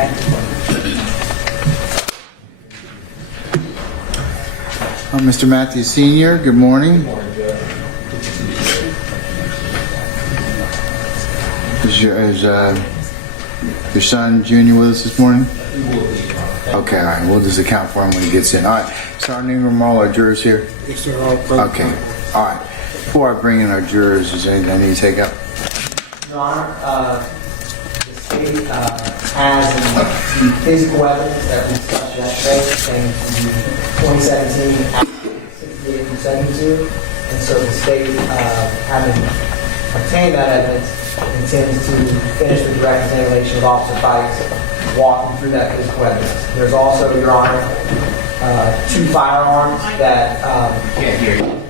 Okay. Mr. Matthews Sr., good morning. Is your son Junior with us this morning? Okay, all right. We'll just account for him when he gets in. All right. Sergeant Ingram, all our jurors here? Yes, sir. All present. Okay. All right. Before I bring in our jurors, is there anything I need to take up? Your Honor, the state has the physical evidence that we discussed yesterday and the 2017 Act 68 through 72. And so the state, having obtained that evidence, intends to finish the direct examination of Officer Fikes, walking through that physical evidence. There's also, Your Honor, 2 firearms that... Can't hear you.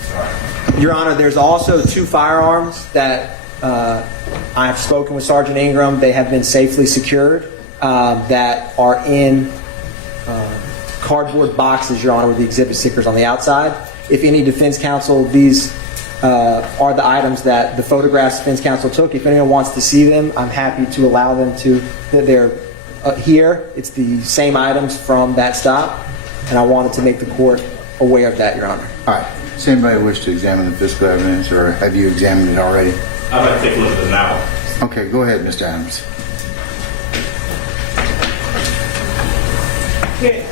Sorry. Your Honor, there's also 2 firearms that I have spoken with Sergeant Ingram. They have been safely secured that are in cardboard boxes, Your Honor, with the exhibit stickers on the outside. If any defense counsel, these are the items that the photographs defense counsel took. If anyone wants to see them, I'm happy to allow them to. They're here. It's the same items from that stop, and I wanted to make the court aware of that, Your Honor. All right. Does anybody wish to examine the physical evidence, or have you examined it already? I'd like to take a look at it now. Okay, go ahead, Mr. Adams. Here,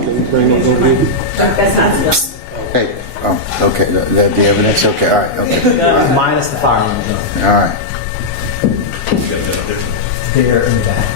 Can we bring up the that's not enough. Hey, oh, okay, the evidence? Okay, all right, okay. All right. Minus the firearms, Your Honor. All right. They're in the back.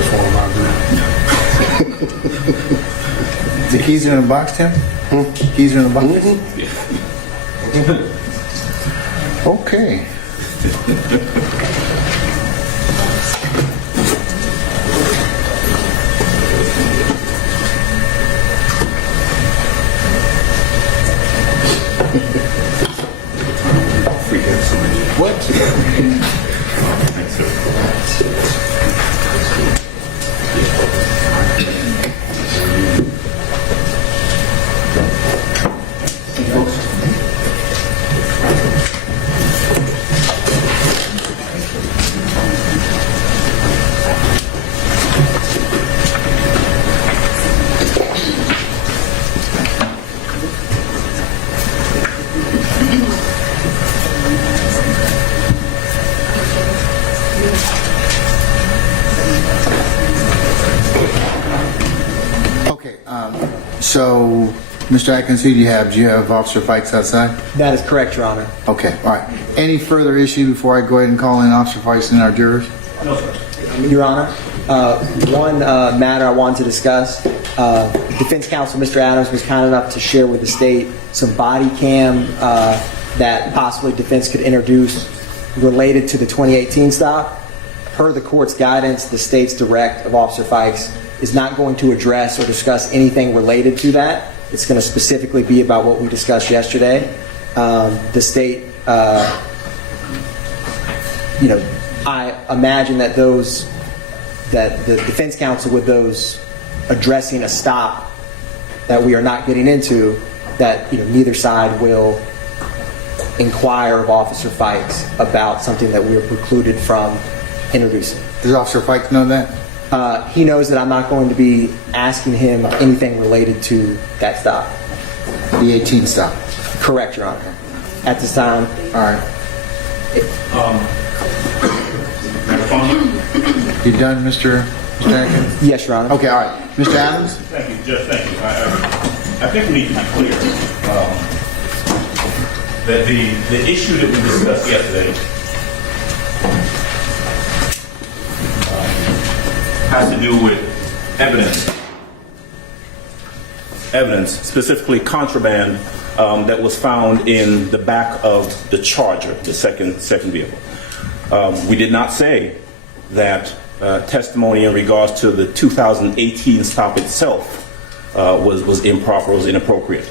voice for him, I'll do that. The keys are in the box, Tim? Keys are in the box? Okay. Okay, so, Mr. Atkins, who do you have Officer Fikes outside? That is correct, Your Honor. Okay, all right. Any further issue before I go ahead and call in Officer Fikes and our jurors? No, sir. Your Honor, one matter I wanted to discuss. Defense counsel, Mr. Adams, was kind enough to share with the state some body cam that possibly defense could introduce related to the 2018 stop. Per the court's guidance, the state's direct of Officer Fikes is not going to address or discuss anything related to that. It's going to specifically be about what we discussed yesterday. The state, I imagine that the defense counsel with those addressing a stop that we are not getting into, that neither side will inquire of Officer Fikes about something that we are precluded from introducing. Does Officer Fikes know that? He knows that I'm not going to be asking him anything related to that stop. The 18 stop? Correct, Your Honor. At this time. All right. You done, Mr. Atkins? Yes, Your Honor. Okay, all right. Mr. Adams? Thank you, Judge. Thank you. I think we need to be clear that the issue that we discussed yesterday has to do with evidence, specifically contraband that was found in the back of the Charger, the second vehicle. We did not say that testimony in regards to the 2018 stop itself was improper, was inappropriate.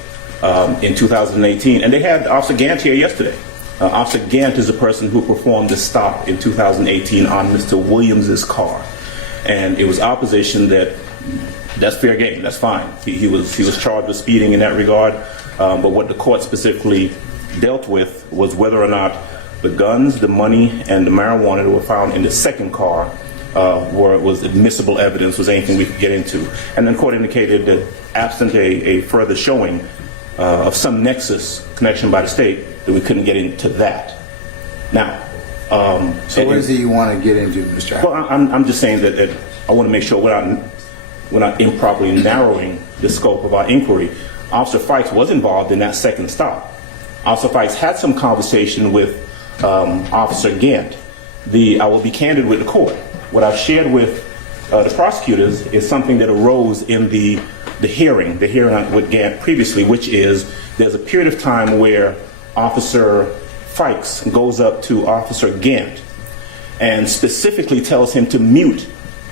In 2018, and they had Officer Gant here yesterday. Officer Gant is the person who performed the stop in 2018 on Mr. Williams's car, and it was our position that that's fair game, that's fine. He was charged with speeding in that regard, but what the court specifically dealt with was whether or not the guns, the money, and the marijuana that were found in the second car was admissible evidence, was anything we could get into. And the court indicated that absent a further showing of some nexus connection by the state, that we couldn't get into that. Now, so what is it you want to get into, Mr. Atkins? Well, I'm just saying that I want to make sure we're not improperly narrowing the scope of our inquiry. Officer Fikes was involved in that second stop. Officer Fikes had some conversation with Officer Gant. I will be candid with the court. What I've shared with the prosecutors is something that arose in the hearing with Gant previously, which is there's a period of time where Officer Fikes goes up to Officer Gant and specifically tells him to mute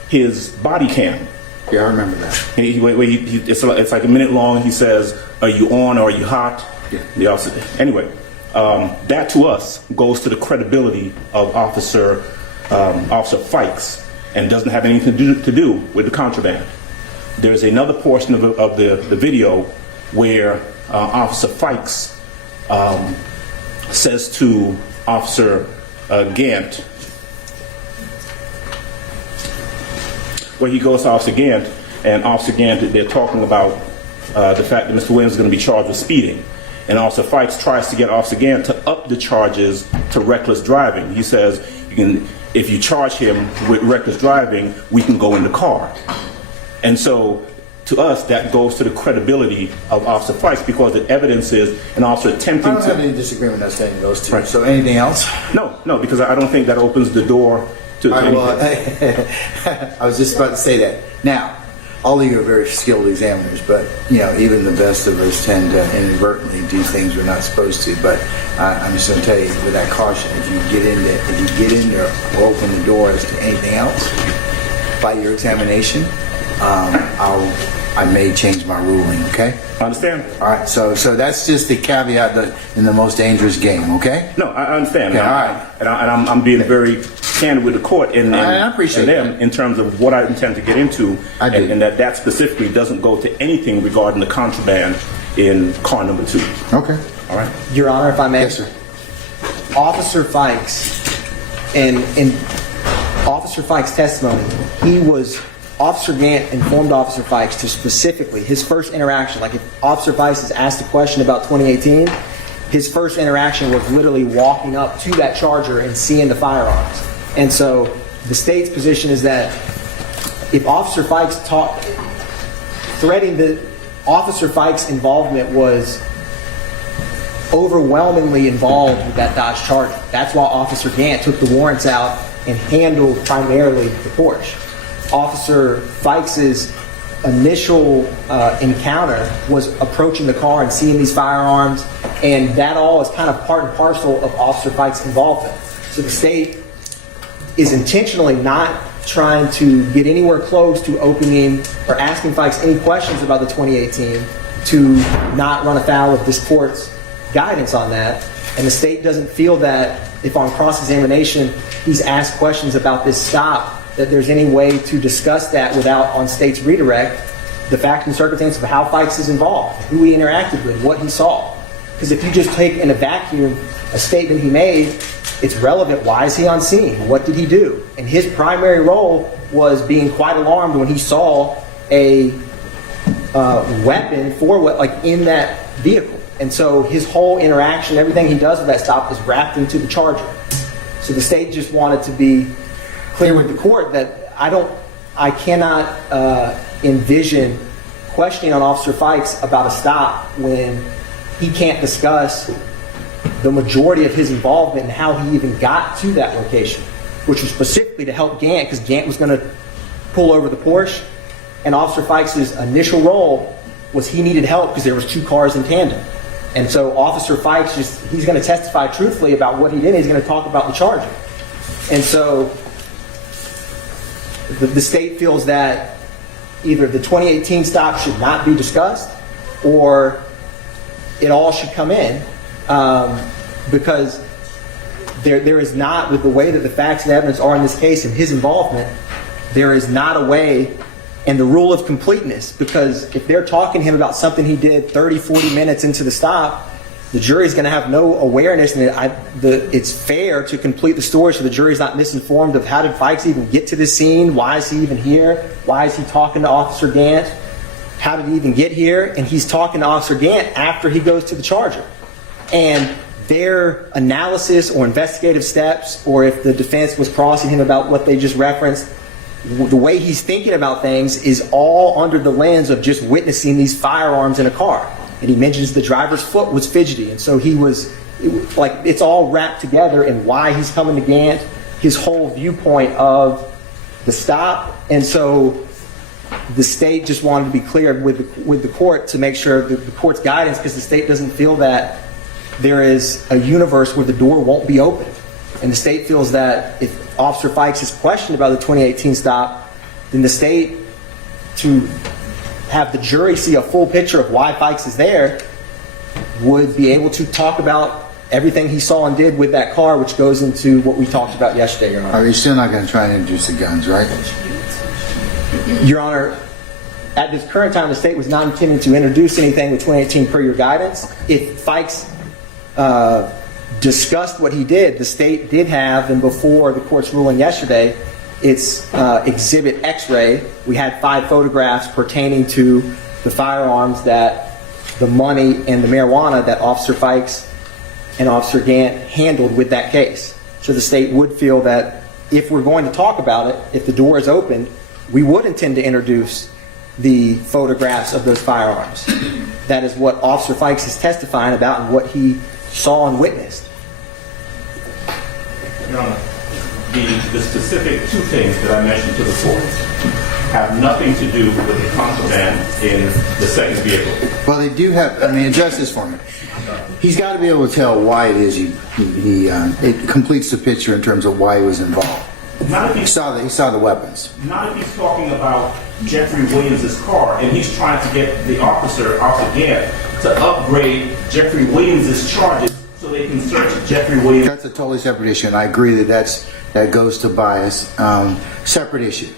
his body cam. Yeah, I remember that. It's like a minute long. He says, "Are you on or are you hot?" Yeah. The officer. Anyway, that to us goes to the credibility of Officer Fikes and doesn't have anything to do with the contraband. There's another portion of the video where Officer Fikes says to Officer Gant, where he goes to Officer Gant, and Officer Gant, they're talking about the fact that Mr. Williams is going to be charged with speeding. And Officer Fikes tries to get Officer Gant to up the charges to reckless driving. He says, if you charge him with reckless driving, we can go in the car. And so, to us, that goes to the credibility of Officer Fikes, because the evidence is an officer attempting to... I don't have any disagreement with saying those two. Right. So anything else? No, because I don't think that opens the door to All right, anything. well, I was just about to say that. Now, all of you are very skilled examiners, but even the best of us tend to inadvertently do things we're not supposed to. But I'm just going to tell you, with that caution, if you get into or open the door as to anything else by your examination, I may change my ruling. Okay. I understand. All right. So that's just the caveat in the most dangerous game. Okay. No, I understand. Okay, all right. And I'm being very candid with the court and I appreciate them in terms of what I intend to get into, I do. and that specifically doesn't go to anything regarding the contraband in car number 2. Okay. All right. Your Honor, if I may. Yes, sir. Officer Fikes, and in Officer Fikes' testimony, Officer Gant informed Officer Fikes to specifically, his first interaction, like if Officer Fikes is asked a question about 2018, his first interaction was literally walking up to that Charger and seeing the firearms. And so the state's position is that if Officer Fikes Officer Fikes' involvement was overwhelmingly involved with that Dodge Charger. That's why Officer Gant took the warrants out and handled primarily the Porsche. Officer Fikes' initial encounter was approaching the car and seeing these firearms, and that all is kind of part and parcel of Officer Fikes' involvement. So the state is intentionally not trying to get anywhere close to opening or asking Fikes any questions about the 2018 to not run afoul of this court's guidance on that. And the state doesn't feel that if on cross-examination he's asked questions about this stop, that there's any way to discuss that without, on state's redirect, the fact and circumstance of how Fikes is involved, who he interacted with, what he saw. Because if you just take in a vacuum a statement he made, it's relevant. Why is he on scene? What did he do? And his primary role was being quite alarmed when he saw a weapon in that vehicle. And so his whole interaction, everything he does with that stop is wrapped into the Charger. So the state just wanted to be clear with the court that I cannot envision questioning on Officer Fikes about a stop when he can't discuss the majority of his involvement and how he even got to that location, which was specifically to help Gant, because Gant was going to pull over the Porsche, and Officer Fikes' initial role was he needed help because there was 2 cars in tandem. And so Officer Fikes he's going to testify truthfully about what he did. He's going to talk about the Charger. And so the state feels that either the 2018 stop should not be discussed or it all should come in, because there is not, with the way that the facts and evidence are in this case and his involvement, there is not a way, and the rule of completeness, because if they're talking to him about something he did 30, 40 minutes into the stop, the jury's going to have no awareness, and it's fair to complete the story so the jury's not misinformed of how did Fikes even get to this scene, why is he even here, why is he talking to Officer Gant, how did he even get here, and he's talking to Officer Gant after he goes to the Charger. And their analysis or investigative steps, or if the defense was crossing him about what they just referenced, the way he's thinking about things is all under the lens of just witnessing these firearms in a car. And he mentions the driver's foot was fidgety, and so it's all wrapped together in why he's coming to Gant, his whole viewpoint of the stop. And so the state just wanted to be clear with the court to make sure that the court's guidance, because the state doesn't feel that there is a universe where the door won't be opened. And the state feels that if Officer Fikes is questioned about the 2018 stop, then the state, to have the jury see a full picture of why Fikes is there, would be able to talk about everything he saw and did with that car, which goes into what we talked about yesterday, Your Honor. Are you still not going to try and introduce the guns, right? Your Honor, at this current time, the state was not intending to introduce anything with 2018 per your guidance. If Fikes discussed what he did, the state did have, and before the court's ruling yesterday, it's Exhibit X-ray. We had 5 photographs pertaining to the firearms, that the money and the marijuana that Officer Fikes and Officer Gant handled with that case. So the state would feel that if we're going to talk about it, if the door is opened, we would intend to introduce the photographs of those firearms. That is what Officer Fikes is testifying about and what he saw and witnessed. Your Honor, the specific two things that I mentioned to the court have nothing to do with the contraband in the second vehicle. Well, they do have, I mean, address this for me. He's got to be able to tell why it is it completes the picture in terms of why he was involved. Not if He he's, saw the weapons. not if he's talking about Jeffrey Williams' car and he's trying to get the officer, Officer Gant, to upgrade Jeffrey Williams' charges so they can search Jeffrey Williams. That's a totally separate issue, and I agree that goes to bias. Separate issue.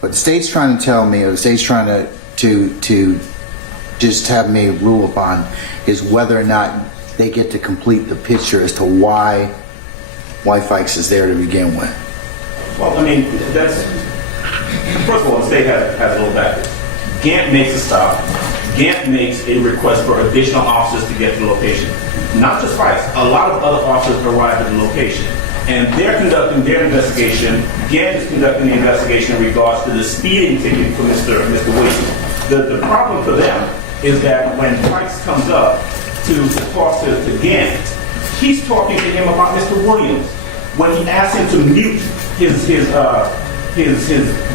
What the state's trying to tell me, or the state's trying to just have me rule upon, is whether or not they get to complete the picture as to why Fikes is there to begin with. Well, I mean, that's, first of all, the state has a little backwards. Gant makes a stop. Gant makes a request for additional officers to get to the location. Not just Fikes, a lot of other officers arrive at the location. And they're conducting their investigation. Gant is conducting the investigation in regards to the speeding ticket for Mr. Williams. The problem for them is that when Fikes comes up to talk to Gant, he's talking to him about Mr. Williams. When he asks him to mute his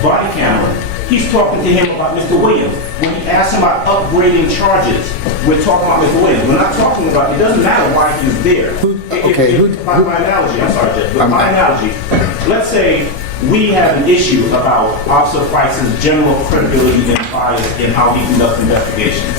body camera, he's talking to him about Mr. Williams. When he asks him about upgrading charges, we're talking about Mr. Williams. We're not talking about, it doesn't matter why he's there. My analogy, I'm sorry, Judge, but my analogy, let's say we have an issue about Officer Fikes' general credibility and bias in how he conducts investigations.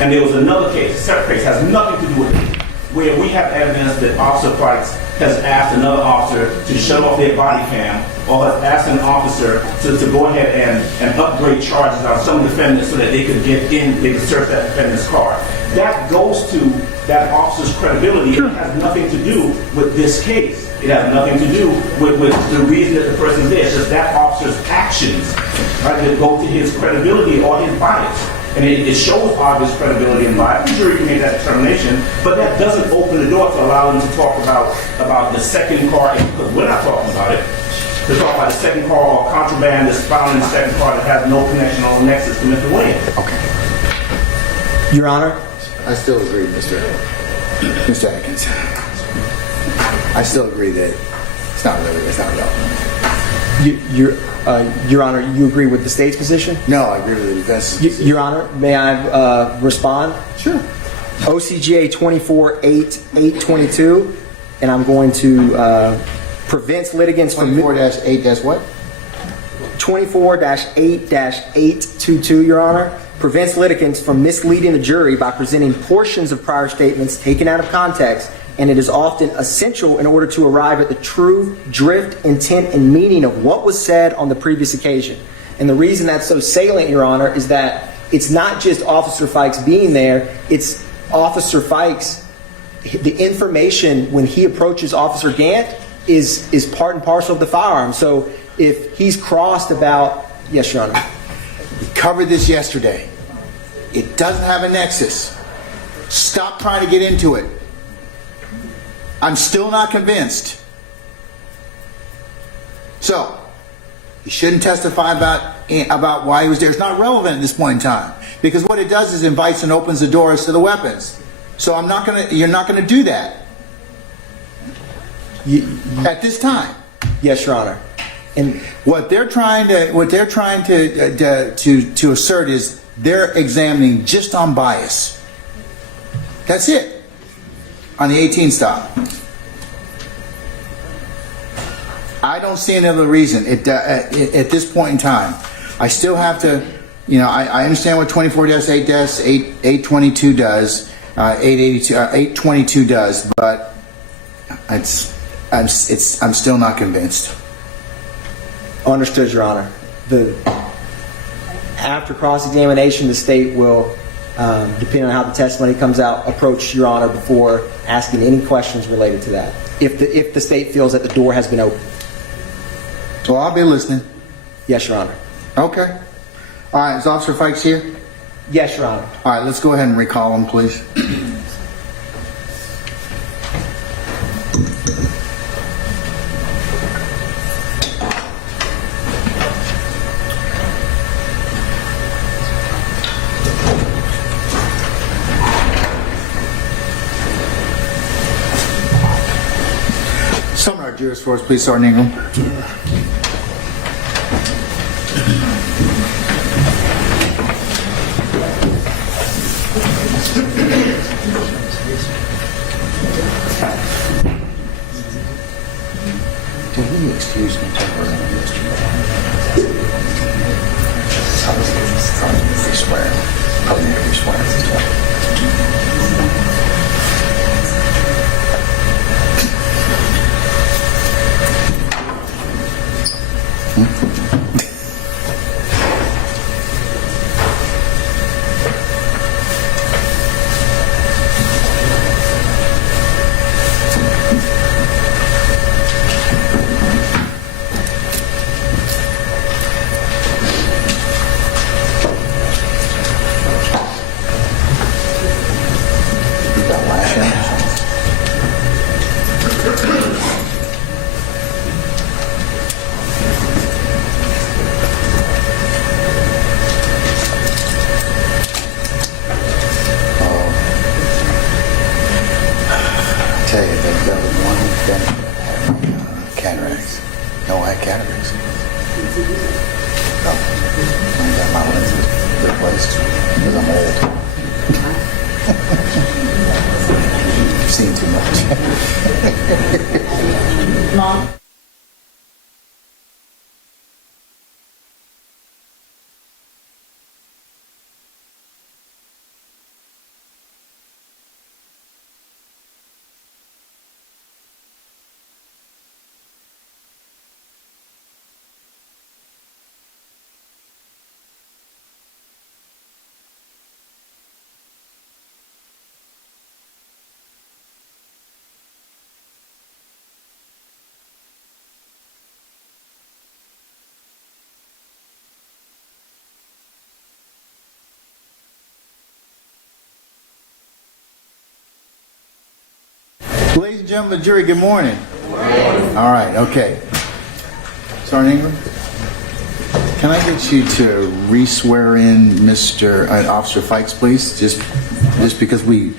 And there was another case, a separate case, has nothing to do with it, where we have evidence that Officer Fikes has asked another officer to shut off their body cam, or has asked an officer to go ahead and upgrade charges on some defendants so that they could get in, they could search that defendant's car. That goes to that officer's credibility. It has nothing to do with this case. It has nothing to do with the reason that the person's there. It's just that officer's actions, right, that go to his credibility or his bias. And it shows obvious credibility and bias. I'm sure you can make that determination, but that doesn't open the door to allow them to talk about the second car, because we're not talking about it. To talk about the second car or contraband that's found in the second car that has no connection or nexus to Mr. Williams. Okay. Your Honor, I still agree, Mr. Atkins. I still agree that it's not relevant. Your Honor, you agree with the state's position? No, I agree with the defense's position. Your Honor, may I respond? Sure. OCGA 24-8-822, and I'm going to prevents litigants from 24-8 what? 24-8-822, Your Honor, prevents litigants from misleading the jury by presenting portions of prior statements taken out of context, and it is often essential in order to arrive at the true drift, intent, and meaning of what was said on the previous occasion. And the reason that's so salient, Your Honor, is that it's not just Officer Fikes being there, it's Officer Fikes, the information when he approaches Officer Gant is part and parcel of the firearm. So if he's crossed about, yes, Your Honor. We covered this yesterday. It doesn't have a nexus. Stop trying to get into it. I'm still not convinced. So, he shouldn't testify about why he was there. It's not relevant at this point in time, because what it does is invites and opens the doors to the weapons. So you're not gonna do that at this time. Yes, Your Honor. And What they're trying to assert is they're examining just on bias. That's it. On the 18 stop. I don't see another reason at this point in time. I still have to, I understand what 24-8-822 does, 822 does, but I'm still not convinced. understood, Your Honor. After cross-examination, the state will, depending on how the testimony comes out, approach Your Honor before asking any questions related to that, if the state feels that the door has been opened. So I'll be listening. Yes, Your Honor. Okay. All right, is Officer Fikes here? Yes, Your Honor. All right, let's go ahead and recall him, please. jurors for us, please, Sergeant Ingram. Can you excuse me temporarily, Mr. Mayor? I was free swearing. Probably need to be swearing as well. You got lash out? I tell you, they've got one benefit of having cataracts. No eye cataracts. No, I got my lenses replaced because I'm old. I've seen too much. Mom? Ladies and gentlemen of the jury, good morning. All right, okay. Sergeant Ingram, can I get you to re-swear in Officer Fikes, please? Just because we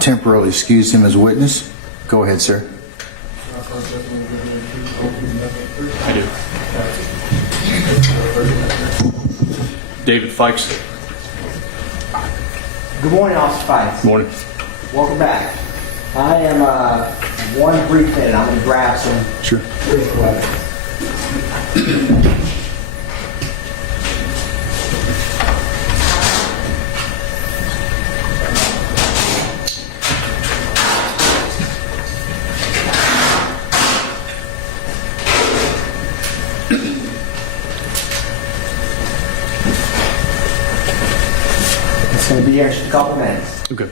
temporarily excused him as a witness. Go ahead, sir. I do. David Fikes. Good morning, Officer Fikes. Morning. Welcome back. I am one brief minute. I'm going to grab some Sure. brief weapons. It's going to be here in just a couple minutes. Okay.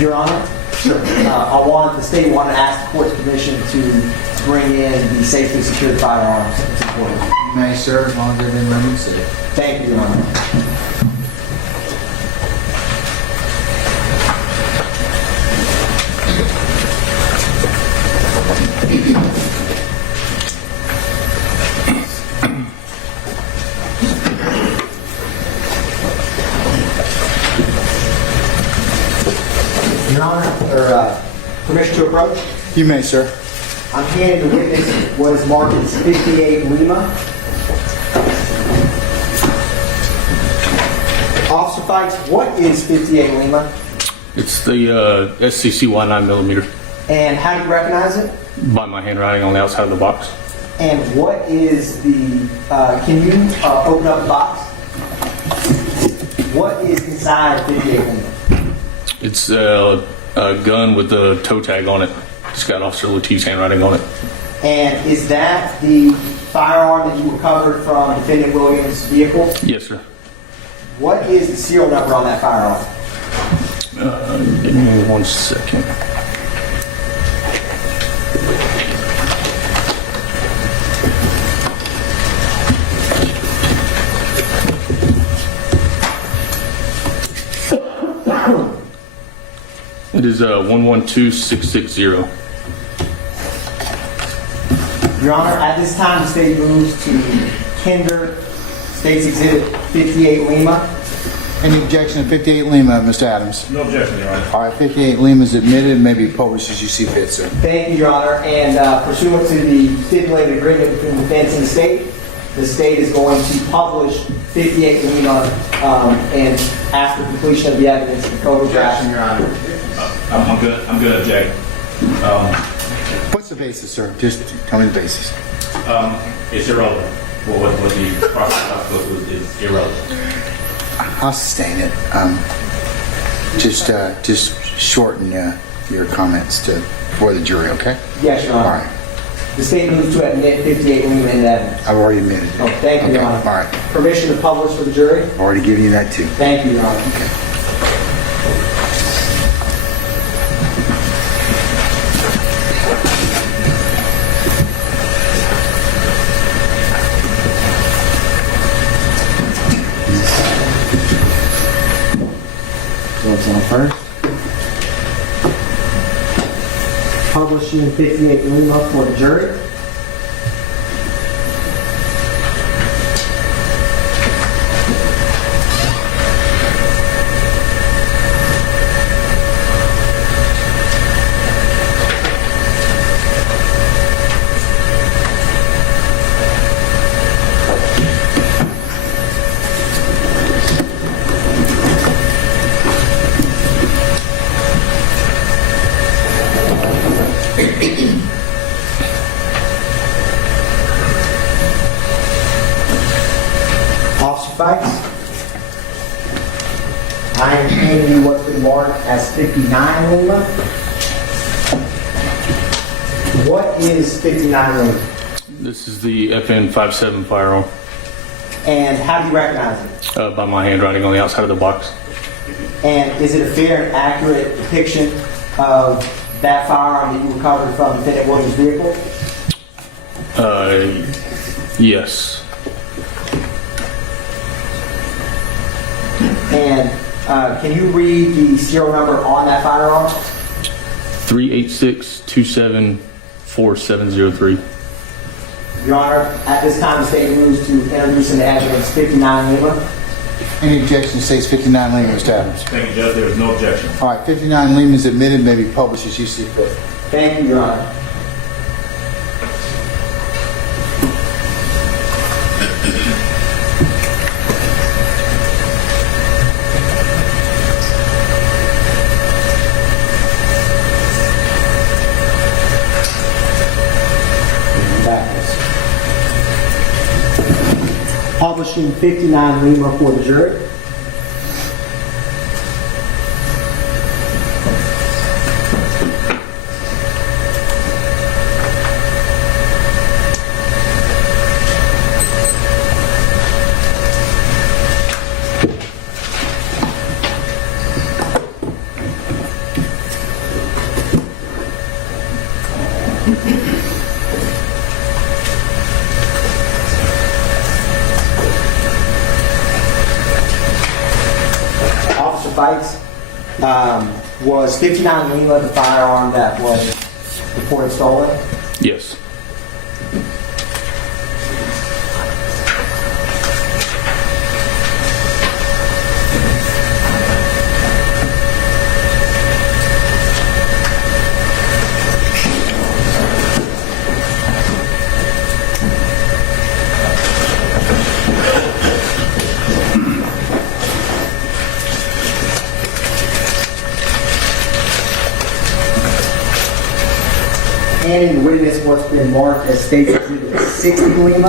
Your Honor? Sure. The state wanted to ask the court's permission to bring in the safely secured firearms into the court. You may, sir, as long as they've been running safe. Thank you, Your Honor. Your Honor, permission to approach? You may, sir. I'm handing the witness what is marked as 58 Lima. Officer Fikes, what is 58 Lima? It's the SCCY 9mm And how do you recognize it? by my handwriting on the outside of the box. And what is the, can you open up the box? What is inside 58 Lima? It's a gun with the toe tag on it. It's got Officer Latif's handwriting on it. And is that the firearm that you recovered from Defendant Williams' vehicle? Yes, sir. What is the serial number on that firearm? Give me 1 second. It is 112660. Your Honor, at this time, the state moves to Kinder, State's Exhibit 58 Lima. Any objection to 58 Lima, Mr. Adams? No objection, Your Honor. All right, 58 Lima is admitted and may be published as you see fit, sir. Thank you, Your Honor. And pursuant to the stipulated agreement between the defense and the state is going to publish 58 Lima and after completion of the evidence, the code of action, Your Honor. I'm going to object. What's the basis, sir? Just tell me the basis. It's irrelevant. Well, what the process is irrelevant. I'll sustain it. Just shorten your comments for the jury, okay? Yes, Your All Honor. right. The state moves to admit 58 Lima into evidence. I've already admitted it. Oh, thank you, Your Okay, Honor. all right. Permission to publish for the jury? I've already given you that too. Thank you, Your Honor. What's on first? Publishing 58 Lima for the jury. Officer Fikes, I am handing you what's been marked as 59 Lima. What is 59 Lima? This is the FN57 firearm And how do you recognize it? by my handwriting on the outside of the box. And is it a fair and accurate depiction of that firearm that you recovered from Lieutenant Williams' vehicle? Yes. And can you read the serial number on that firearm? 386-274703. Your Honor, at this time the state moves to introduce into evidence 59 Lima. Any objection to states 59 Lima, Mr. Adams? Thank you, Judge. There is no objection. All right, 59 Lima is admitted, may be published as you see fit. Thank you, Your Honor. Publishing 59 Lima for the jury. Officer Fikes, was 59 Lima the firearm that was reported stolen? Yes. Handing the witness what's been marked as State Exhibit 60 Lima.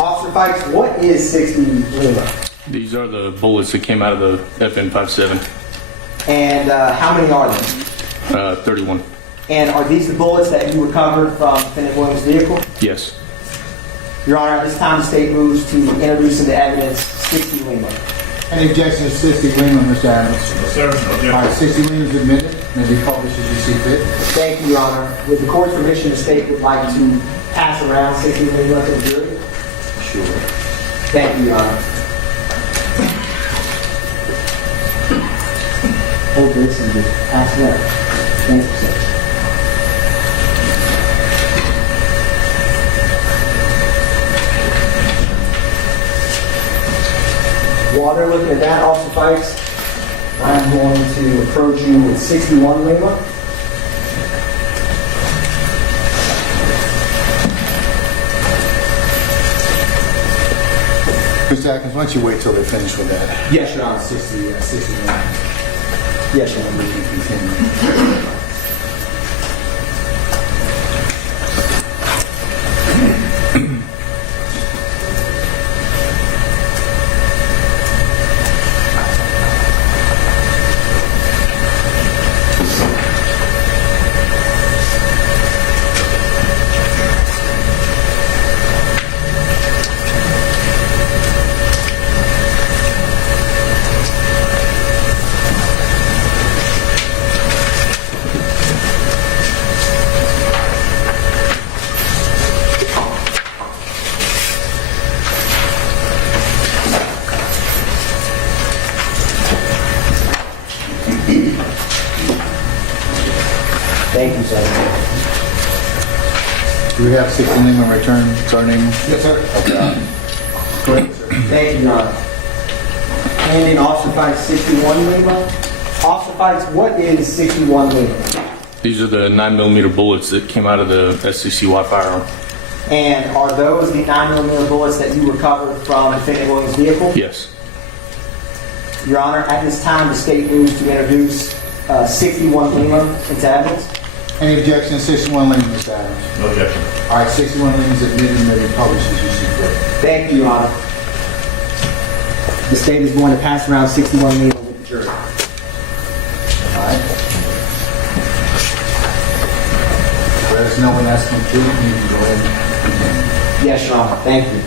Officer Fikes, what is 60 Lima? These are the bullets that came out of the FN57. And how many are there? 31. And are these the bullets that you recovered from Lieutenant Williams' vehicle? Yes. Your Honor, at this time the state moves to introduce into evidence 60 Lima. Any objection to 60 Lima, Mr. Adams? No, sir. No objection. All right, 60 Lima is admitted, may be published as you see fit. Thank you, Your Honor. With the court's permission, the state would like to pass around 60 Lima to the jury. Sure. Thank you, Your Honor. Hold this and just pass it out. Thank you, sir. While they're looking at that, Officer Fikes, I'm going to approach you with 61 Lima. Mr. Atkins, why don't you wait till they're finished with that? Yes, Your Honor. 61. Yes, Your We Honor. can continue. Thank you, sir. Do we have 60 Lima return starting? Yes, sir. Okay. Go ahead, sir. Thank you, Your Honor. Handing Officer Fikes 61 Lima. Officer Fikes, what is 61 Lima? These are the 9mm bullets that came out of the SCCY firearm. And are those the 9mm bullets that you recovered from Defendant Williams' vehicle? Yes. Your Honor, at this time, the state moves to introduce 61 Lima into evidence. Any objection to 61 Lima, Mr. Adams? No objection. All right, 61 Lima is admitted and may be published as you see fit. Thank you, Your Honor. The state is going to pass around 61 Lima with the jury. All right. Let us know when that's complete and you can go ahead and continue. Yes, Your Honor. Thank you.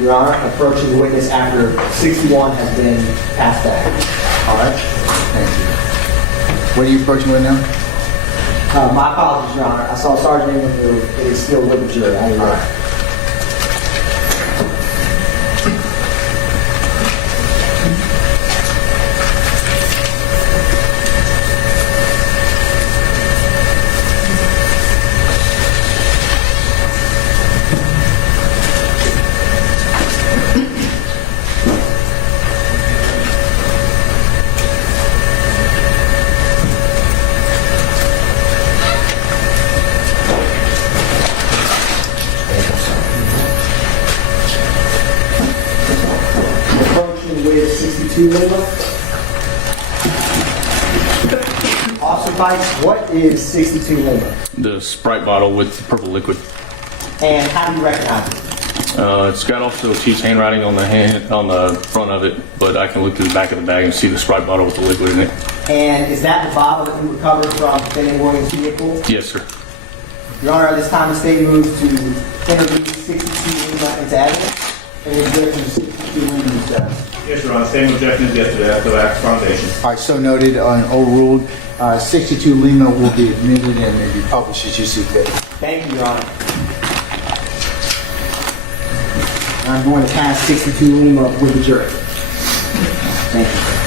Your Honor, approaching the witness after 61 has been passed back. All right. Thank you. What are you approaching with now? My apologies, Your Honor. I saw Sergeant Ingram move. It is still with the jury. I didn't know. Approaching with 62 Lima. Officer Fikes, what is 62 Lima? The Sprite bottle with the purple liquid. And how do you recognize it? It's got Officer O'Tee's handwriting on the front of it, but I can look through the back of the bag and see the Sprite bottle with the liquid in it. And is that the bottle that you recovered from Defendant Williams' vehicle? Yes, sir. Your Honor, at this time, the state moves to introduce 62 Lima into evidence. Any objection to 62 Lima, Mr. Adams? Yes, Your Honor. Same objection as yesterday after the foundation. All right, so noted on overruled. 62 Lima will be admitted and may be published as you see fit. Thank you, Your Honor. I'm going to pass 62 Lima with the jury. Thank you.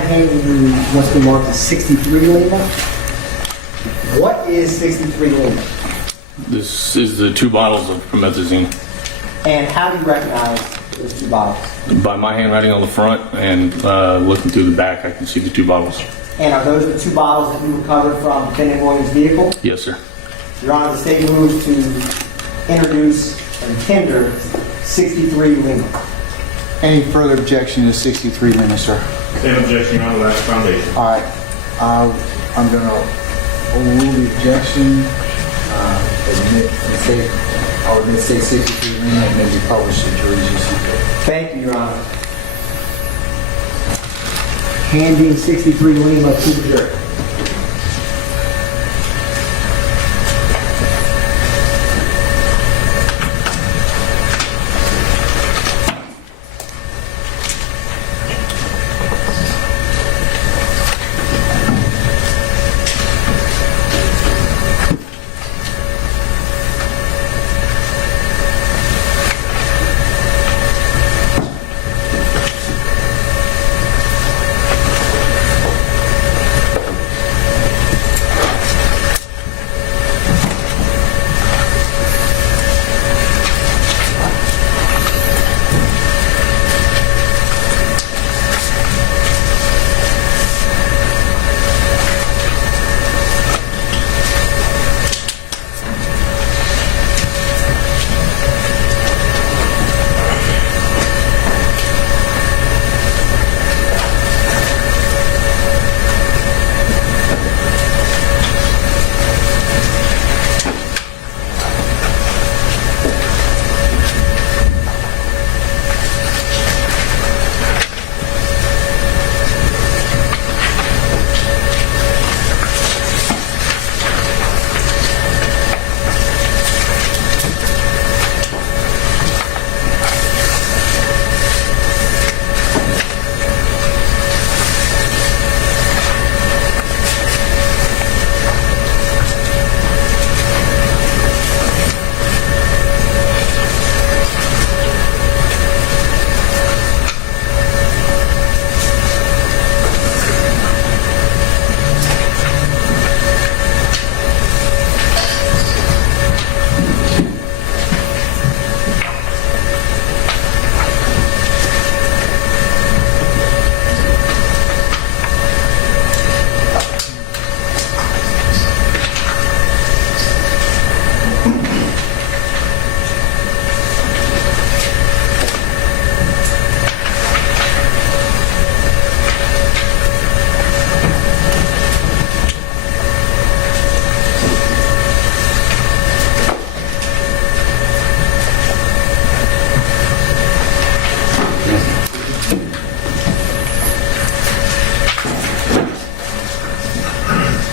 am handing you what's been marked as 63 Lima. What is 63 Lima? This is the 2 bottles of promethazine. And how do you recognize those 2 bottles? By my handwriting on the front and looking through the back, I can see the 2 bottles. And are those the 2 bottles that you recovered from Defendant Williams' vehicle? Yes, sir. Your Honor, the state moves to introduce and tender 63 Lima. Any further objection to 63 Lima, sir? Same objection, Your Honor, last foundation. All right, I'm going to overrule the objection, I'll admit say 63 Lima, and then we publish the jury's receipt. Thank you, Your Honor. Handing 63 Lima to the jury.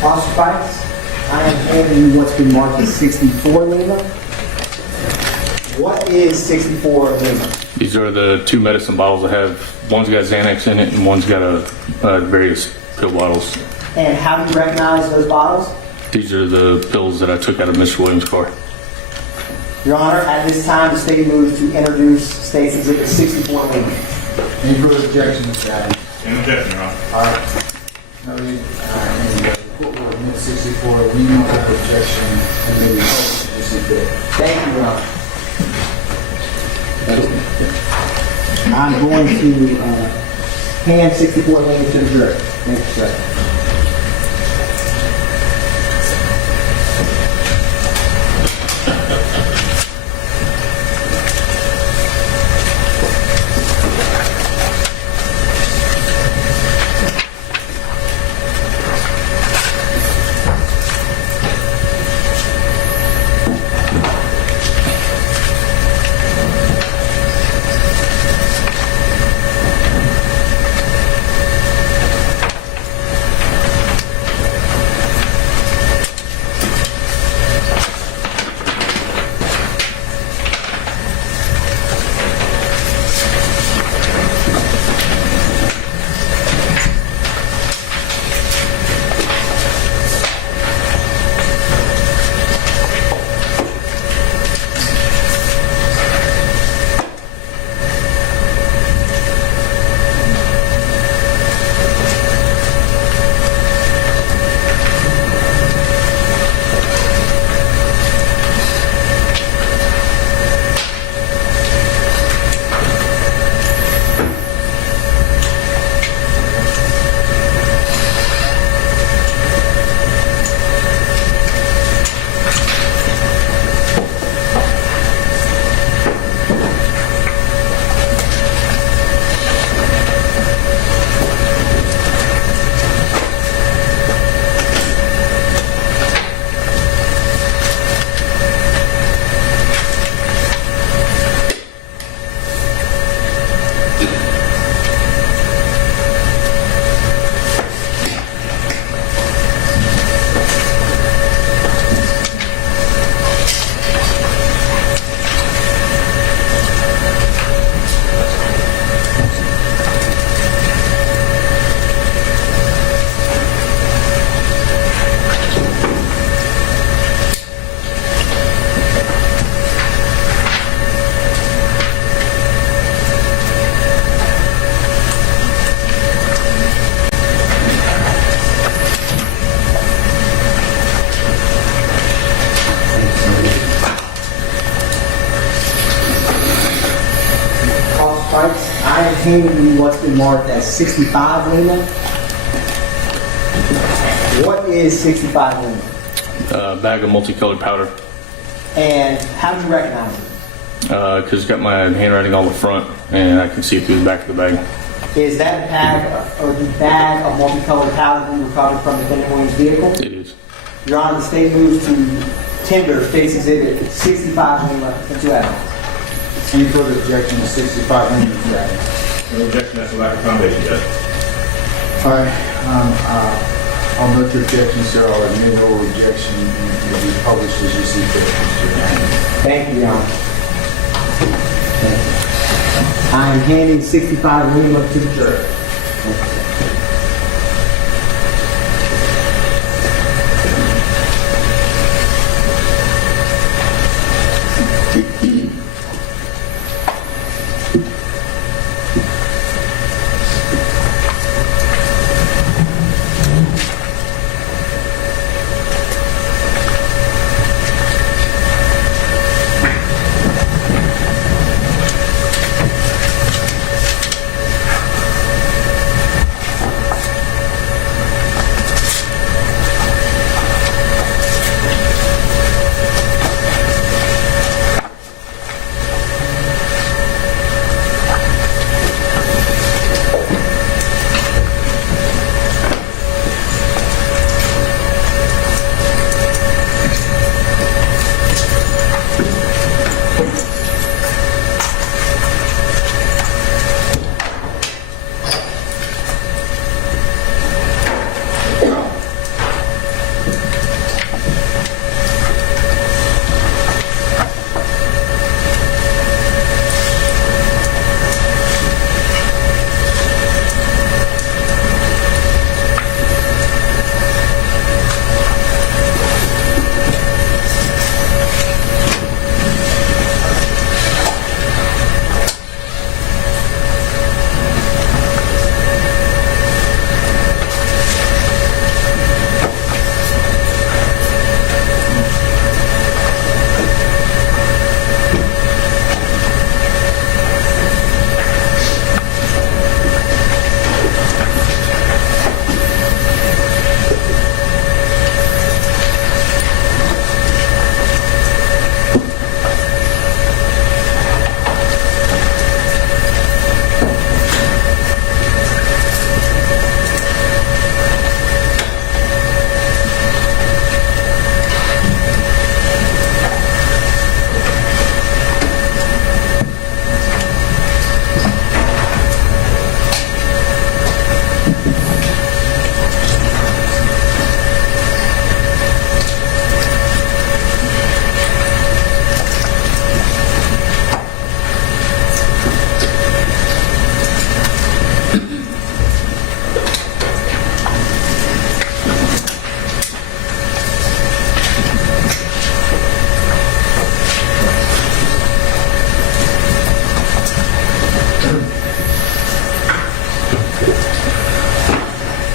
Officer Fikes, I am handing you what's been marked as 64 Lima. What is 64 Lima? These are the 2 medicine bottles I have. One's got Xanax in it and one's got various pill bottles. And how do you recognize those bottles? These are the pills that I took out of Mr. Williams' car. Your Honor, at this time, the state moves to introduce State's Exhibit 64 Lima. Any further objection, Mr. Adams? Same objection, Your Honor. All right. Noted, and the court will admit 64 Lima over objection, and maybe publish the receipt. Thank you, Your Honor. I'm going to hand 64 Lima to the jury. Thank you, sir. handing you what's been marked as 65 Lima. What is 65 Lima? Bag of multicolored powder. And how do you recognize it? Because it's got my handwriting on the front, and I can see it through the back of the bag. Is that a bag of multicolored powder you recovered from defendant Williams' vehicle? It is. Your Honor, the state moves to tender State's Exhibit 65 Lima into evidence. Any further objection to 65 minutes? No objection, that's a lack of foundation, Judge. All right, I'll note your objection, sir. I'll admit no objection and will be published as you see fit, Mr. Hannon. Thank you, Your Honor. I am handing 65 Lima to the jury.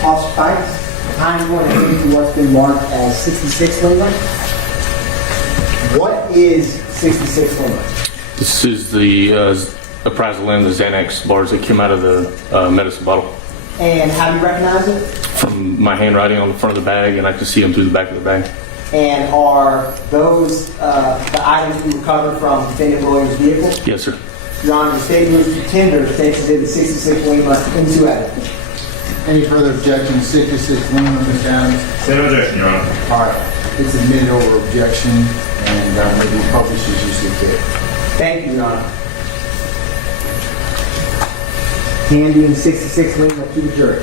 Officer Fikes, I'm going to hand you what's been marked as 66 Lima. What is 66 Lima? This is the appraisal in the Xanax bars that came out of the medicine bottle. And how do you recognize it? From my handwriting on the front of the bag, and I can see them through the back of the bag. And are those the items you recovered from defendant Williams' vehicle? Yes, sir. Your Honor, the state moves to tender State's Exhibit 66 Lima into evidence. Any further objection to 66 Lima, Mr. Adams? Same objection, Your Honor. All right, it's admitted over objection and will be published as you see fit. Thank you, Your Honor. Handing 66 Lima to the jury.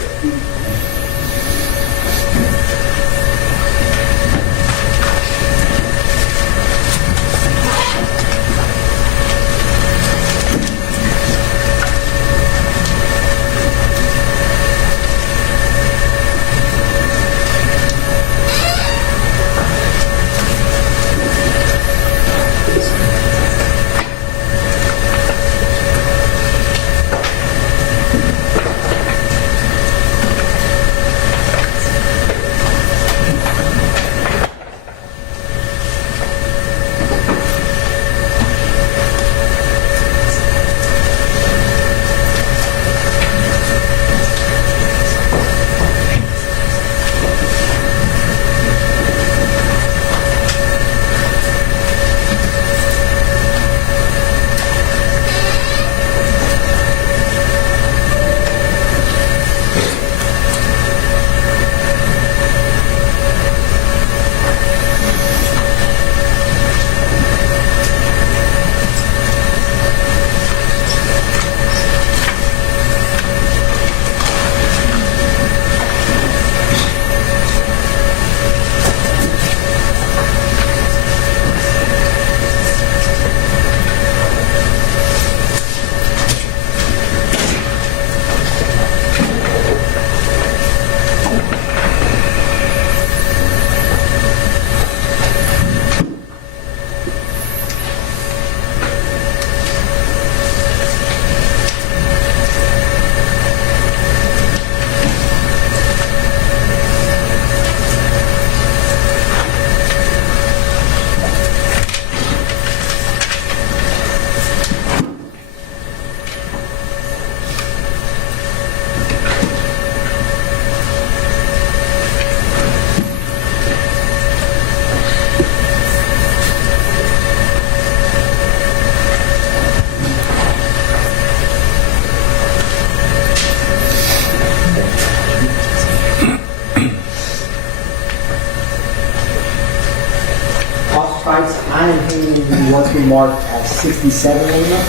I am handing you what's been marked as 67 Lima.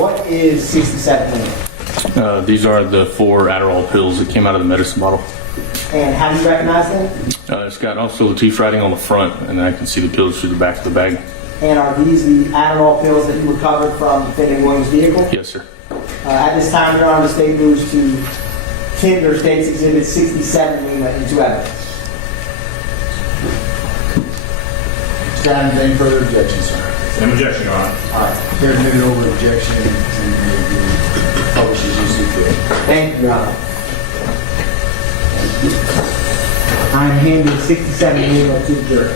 What is 67 Lima? These are the 4 Adderall pills that came out of the medicine bottle. And how do you recognize them? It's got also Latif writing on the front, and I can see the pills through the back of the bag. And are these the Adderall pills that you recovered from defendant Williams' vehicle? Yes, sir. At this time, Your Honor, the state moves to tender State's Exhibit 67 Lima into evidence. Mr. Adams, any further objections, sir? Same objection, Your Honor. All right, here's minute over objection to the publisher's use of field. Thank you, Your Honor. I am handing 67 Lima to the jury.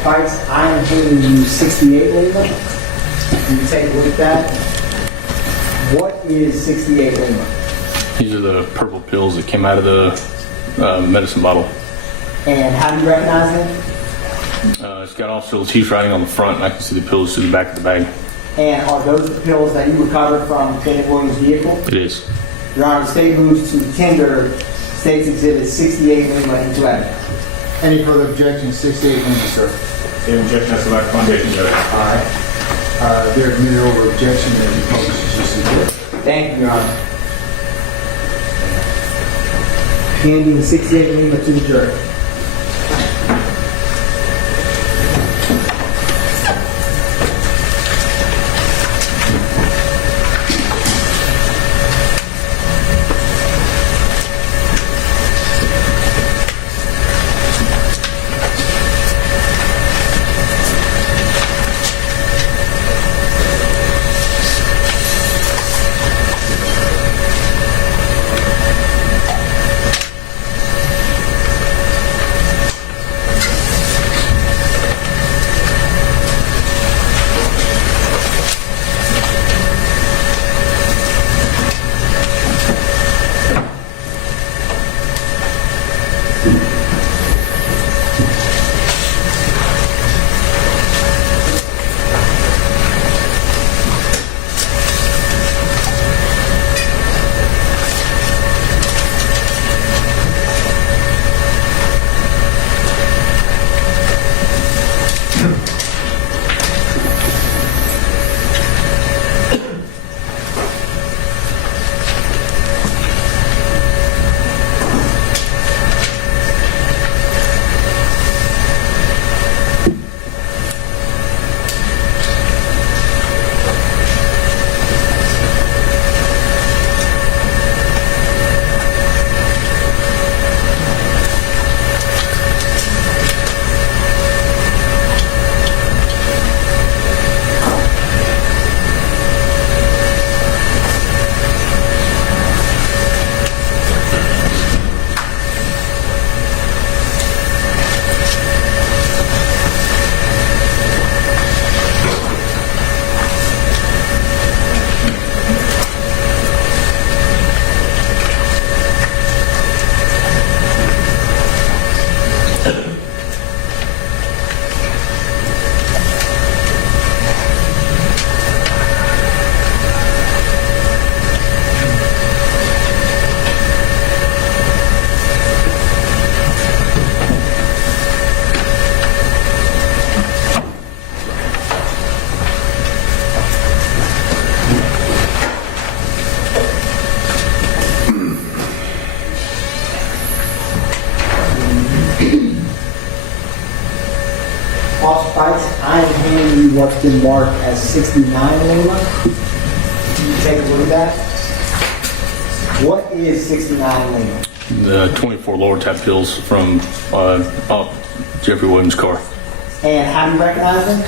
Fikes, I am handing you 68 Lima. Can you take a look at that? What is 68 Lima? These are the purple pills that came out of the medicine bottle. And how do you recognize them? It's got also Latif writing on the front, and I can see the pills through the back of the bag. And are those the pills that you recovered from defendant Williams' vehicle? It is. Your Honor, the state moves to tender State's Exhibit 68 Lima into evidence. Any further objections, 68 minutes, sir? Same objection as to lack of foundation, Judge. All right. There's minute over objection to the publisher's use of field. Thank you, Your Honor. Handing 68 Lima to the jury. you what's been marked as 69 Lima. Can you take a look at that? What is 69 Lima? The 24 lower tap pills from Jeffrey Williams' car. And how do you recognize them?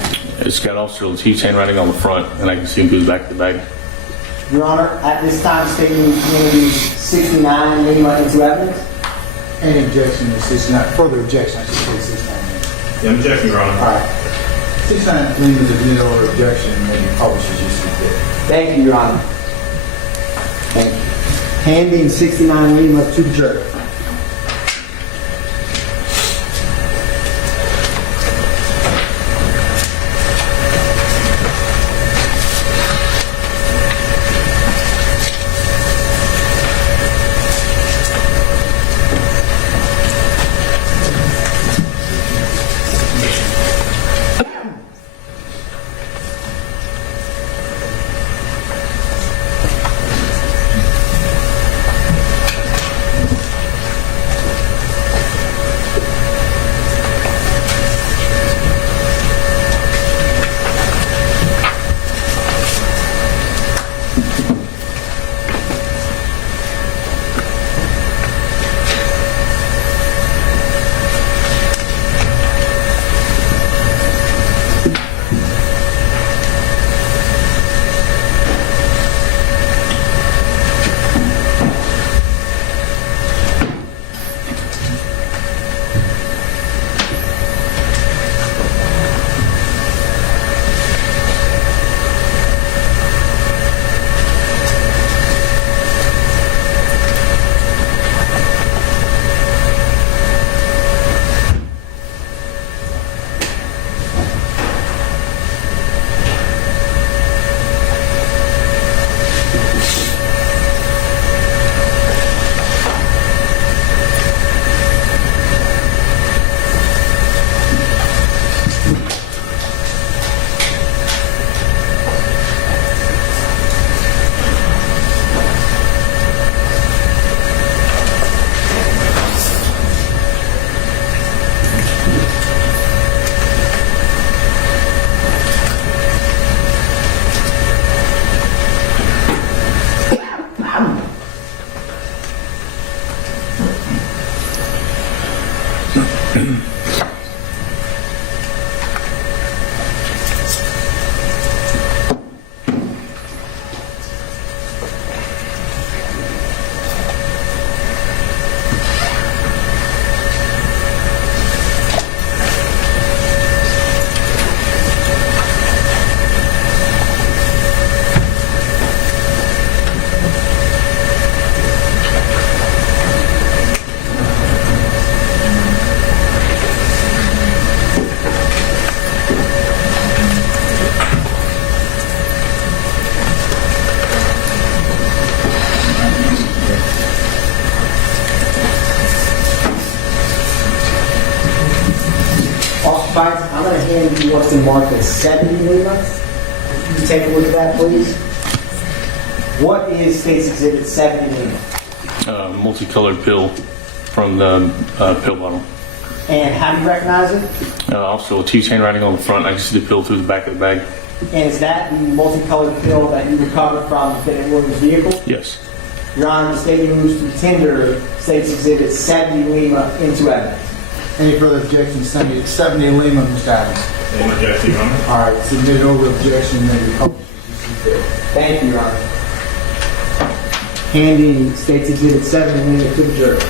It's got Officer Latif's handwriting on the front, and I can see him through the back of the bag. Your Honor, at this time, stating you use 69 Lima into evidence. Any objection to 69, further objection, I should say 69. Yeah, objection, Your Honor. All right. 69 Lima is a minute order objection, and then the publishers you see fit. Thank you, Your Honor. Thank you. Handing 69 Lima to the jury. Fikes, I'm going to hand you what's been marked as 70 Lima. Can you take a look at that, please? What is State's Exhibit 70 Lima? Multicolored pill from the pill bottle. And how do you recognize it? Officer Latif's handwriting on the front. I can see the pill through the back of the bag. And is that the multicolored pill that you recovered from the defendant Williams' vehicle? Yes. Your Honor, the state moves to tender State's Exhibit 70 Lima into evidence. Any further objections? 70 Lima, Mr. Adams. Same objection, Your Honor. All right, submitted over objection, and then the publishers you see fit. Thank you, Your Honor. Handing State's Exhibit 70 Lima to the jury.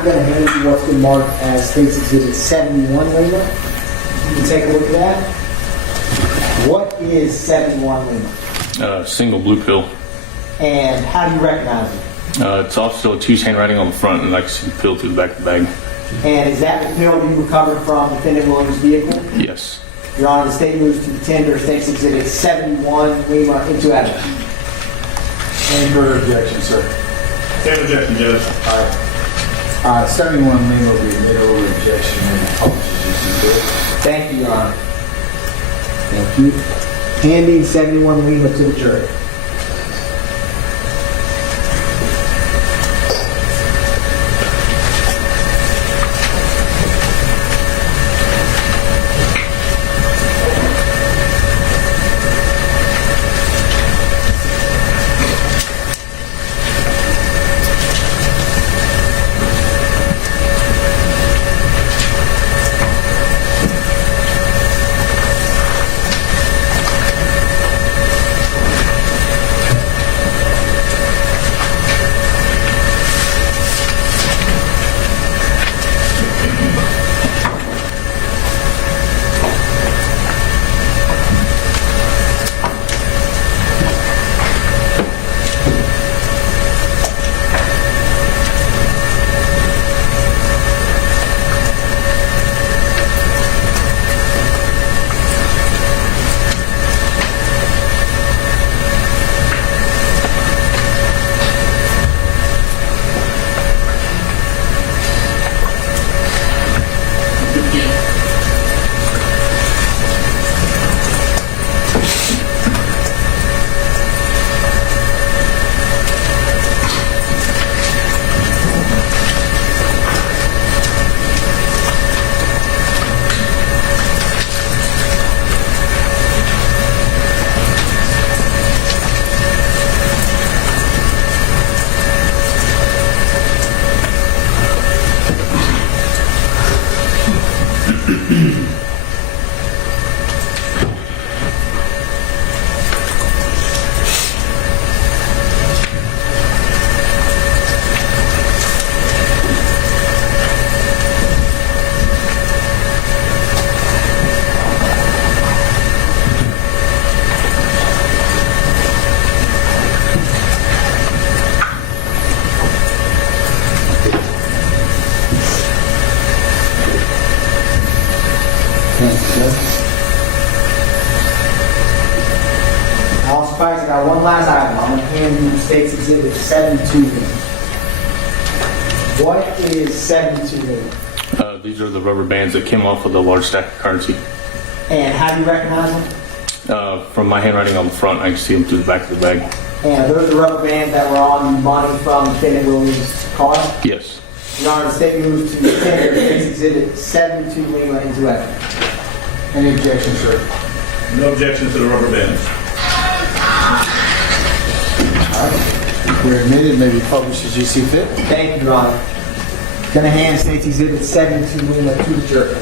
I'm going to hand you what's been marked as State's Exhibit 71, Lima. You can take a look at that. What is 71, Lima? Single blue pill. And how do you recognize it? It's also T's handwriting on the front, and I can see the pill through the back of the bag. And is that the pill you recovered from defendant Williams' vehicle? Yes. Your Honor, the state moves to tender State's Exhibit 71, Lima, into evidence. Any further objection, sir? Same objection, Judge. 71 Lima will be admitted over objection and apologies, GC. Thank you, Your Honor. Thank you. Handing 71 Lima to the jury. Officer Fikes, I got one last item. I'm going to hand you State's Exhibit 72. What is 72? These are the rubber bands that came off of the large stack of currency. And how do you recognize them? From my handwriting on the front, I can see them through the back of the bag. And are those the rubber bands that were on money from defendant Williams' car? Yes. Your Honor, the state moves to tender State's Exhibit 72 Lima into evidence. Any objection, sir? No objection to the rubber bands. They're admitted, may be published as you see fit. Thank you, Your Honor. Going to hand State's Exhibit 72 Lima to the jury.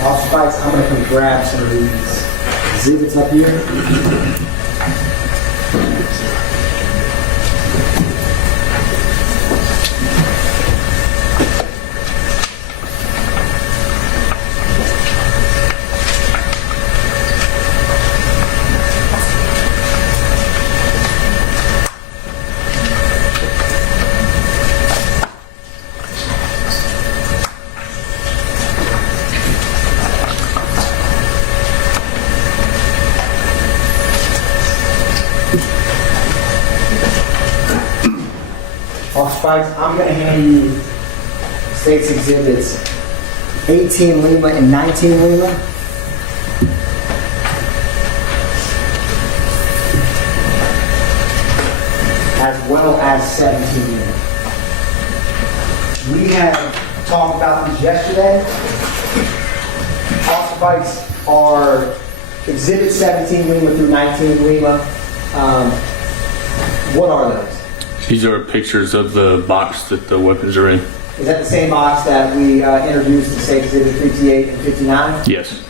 Officer Fikes, I'm going to come grab some of these exhibits up here. Officer Fikes, I'm going to hand you State's Exhibits 18 Lima and 19 Lima. As well as 17 Lima. We had talked about these yesterday. Officer Fikes are Exhibit 17 Lima through 19 Lima. What are those? These are pictures of the box that the weapons are in. Is that the same box that we introduced to State Exhibit 58 and 59? Yes.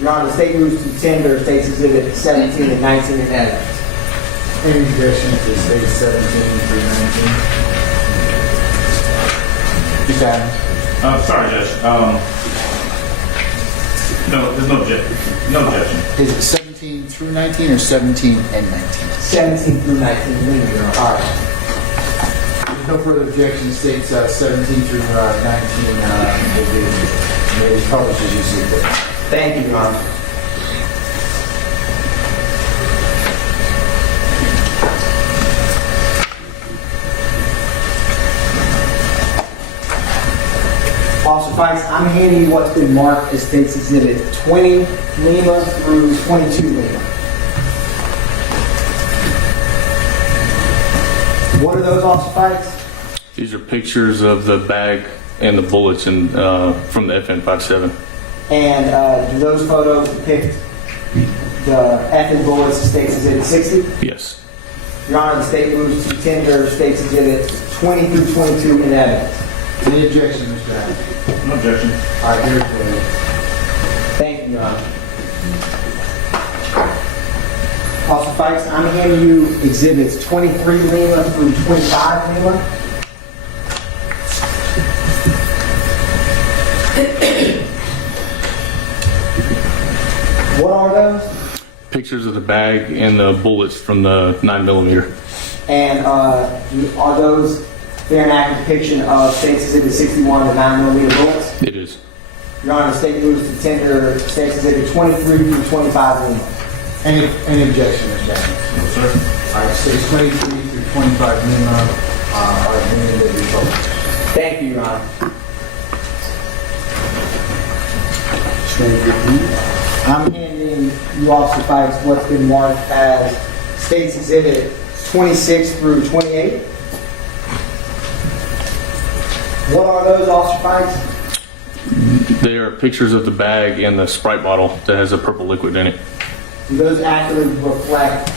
Your Honor, the State moves to tender State's Exhibit 17 and 19 in evidence. Any objection to state 17 through 19? Mr. Adams? Sorry, Judge. No, there's no objection. No objection. Is it 17 through 19 or 17 and 19? 17 through 19, Lima, Your Honor. All right. There's no further objection. States 17 through 19 will be maybe published as you see fit. Thank you, Your Honor. Officer Fikes, I'm handing you what's been marked as State's Exhibit 20 Lima through 22 Lima. What are those, Officer Fikes? These are pictures of the bag and the bullets from the FN-57. And do those photos depict the FN bullets of State's Exhibit 60? Yes. Your Honor, the State moves to tender State's Exhibit 20 through 22 in evidence. Any objection, Mr. Adams? No objection. All right, here's the... Thank you, Your Honor. Officer Fikes, I'm handing you Exhibits 23 Lima through 25 Lima. What are those? Pictures of the bag and the bullets from the 9mm. And are those fair and accurate depiction of State's Exhibit 61, the 9mm bullets? It is. Your Honor, the State moves to tender State's Exhibit 23 through 25 Lima. Any objection, Mr. Adams? No, sir. All right, states 23 through 25 Lima are admitted to be published. Thank you, Your Honor. I'm handing you, Officer Fikes, what's been marked as State's Exhibit 26 through 28. What are those, Officer Fikes? They are pictures of the bag and the Sprite bottle that has a purple liquid in it. Do those accurately reflect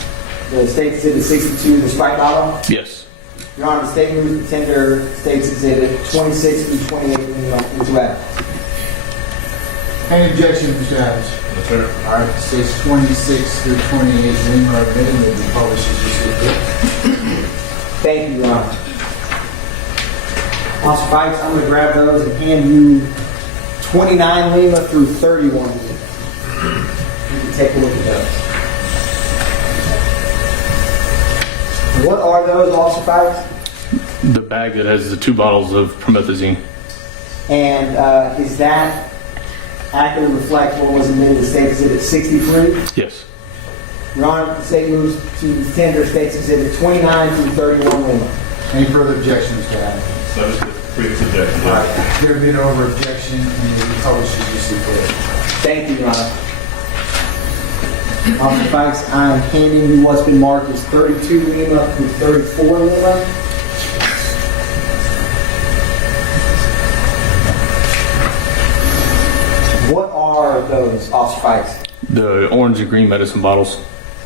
the State's Exhibit 62, the Sprite bottle? Yes. Your Honor, the State moves to tender State's Exhibit 26 through 28 into evidence. Any objection, Mr. Adams? No, sir. All right, states 26 through 28 Lima are admitted and will be published as you see fit. Thank you, Your Honor. Officer Fikes, I'm going to grab those and hand you 29 Lima through 31 Lima. You can take a look at those. What are those, Officer Fikes? The bag that has the 2 bottles of promethazine. And is that accurately reflect what was admitted to State Exhibit 63? Yes. Your Honor, the State moves to tender State's Exhibit 29 through 31 Lima. Any further objections, Mr. Adams? Subject to previous objection, All Judge. right, there being no over objection and will be published as you see fit. Thank you, Your Honor. Officer Fikes, I'm handing you what's been marked as 32 Lima through 34 Lima. What are those, Officer Fikes? The orange and green medicine bottles.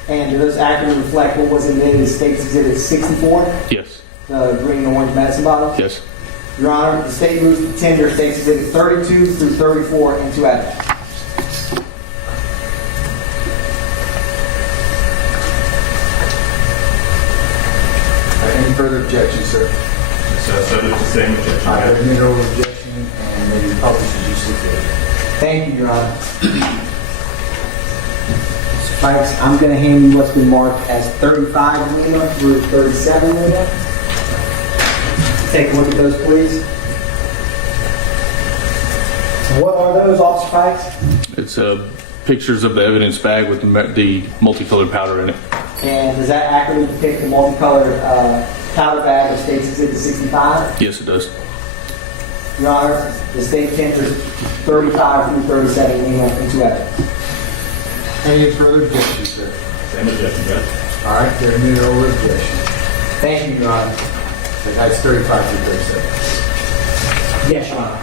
And do those accurately reflect what was admitted to State's Exhibit 64, Yes. the green and orange medicine bottles? Yes. Your Honor, the State moves to tender State's Exhibit 32 through 34 into evidence. Any further objections, sir? It's subject to the same objection, All right, Judge. there being no over objection and will be published as you see fit. Thank you, Your Honor. Mr. Fikes, I'm going to hand you what's been marked as 35 Lima through 37 Lima. Take a look at those, please. What are those, Officer Fikes? It's pictures of the evidence bag with the multicolored powder in it. And does that accurately depict the multicolored powder bag of State's Exhibit 65? Yes, it does. Your Honor, the state tenders 35 through 37 into evidence. Any further objections, sir? Same objection, Judge. All right, there's no over objection. Thank you, Your Honor. That's 35 through 37. Yes, Your Honor.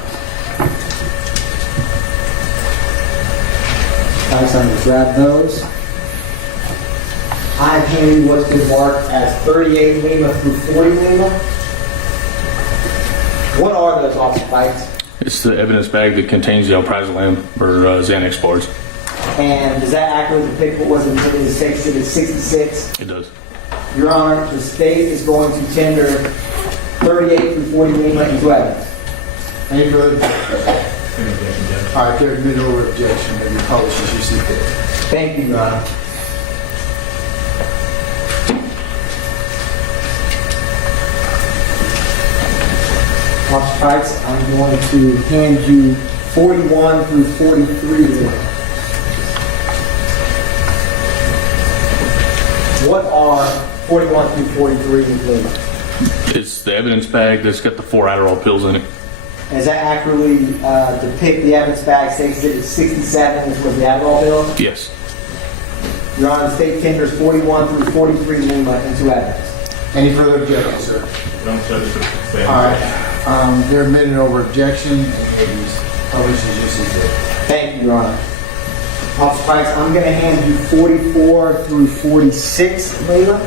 Guys, I'm going to grab those. I'm handing what's been marked as 38 Lima through 40 Lima. What are those, Officer Fikes? It's the evidence bag that contains the alprazolam or Xanax bars. And does that accurately depict what was intended as State Exhibit 66? It does. Your Honor, the state is going to tender 38 through 40 Lima into evidence. Any further objection? Same objection, Judge. All right, there's no over objection. Maybe publish as you see fit. Thank you, Your Honor. Officer Fikes, I'm going to hand you 41 through 43 Lima. What are 41 through 43 Lima? It's the evidence bag that's got the 4 Adderall pills in it. And does that accurately depict the evidence bag State Exhibit 67, which was the Adderall bill? Yes. Your Honor, the state tenders 41 through 43 Lima into evidence. Any further objection, sir? Don't judge the same All objection. right. There admitted over objection. Maybe publish as you see fit. Thank you, Your Honor. Officer Fikes, I'm going to hand you 44 through 46 Lima.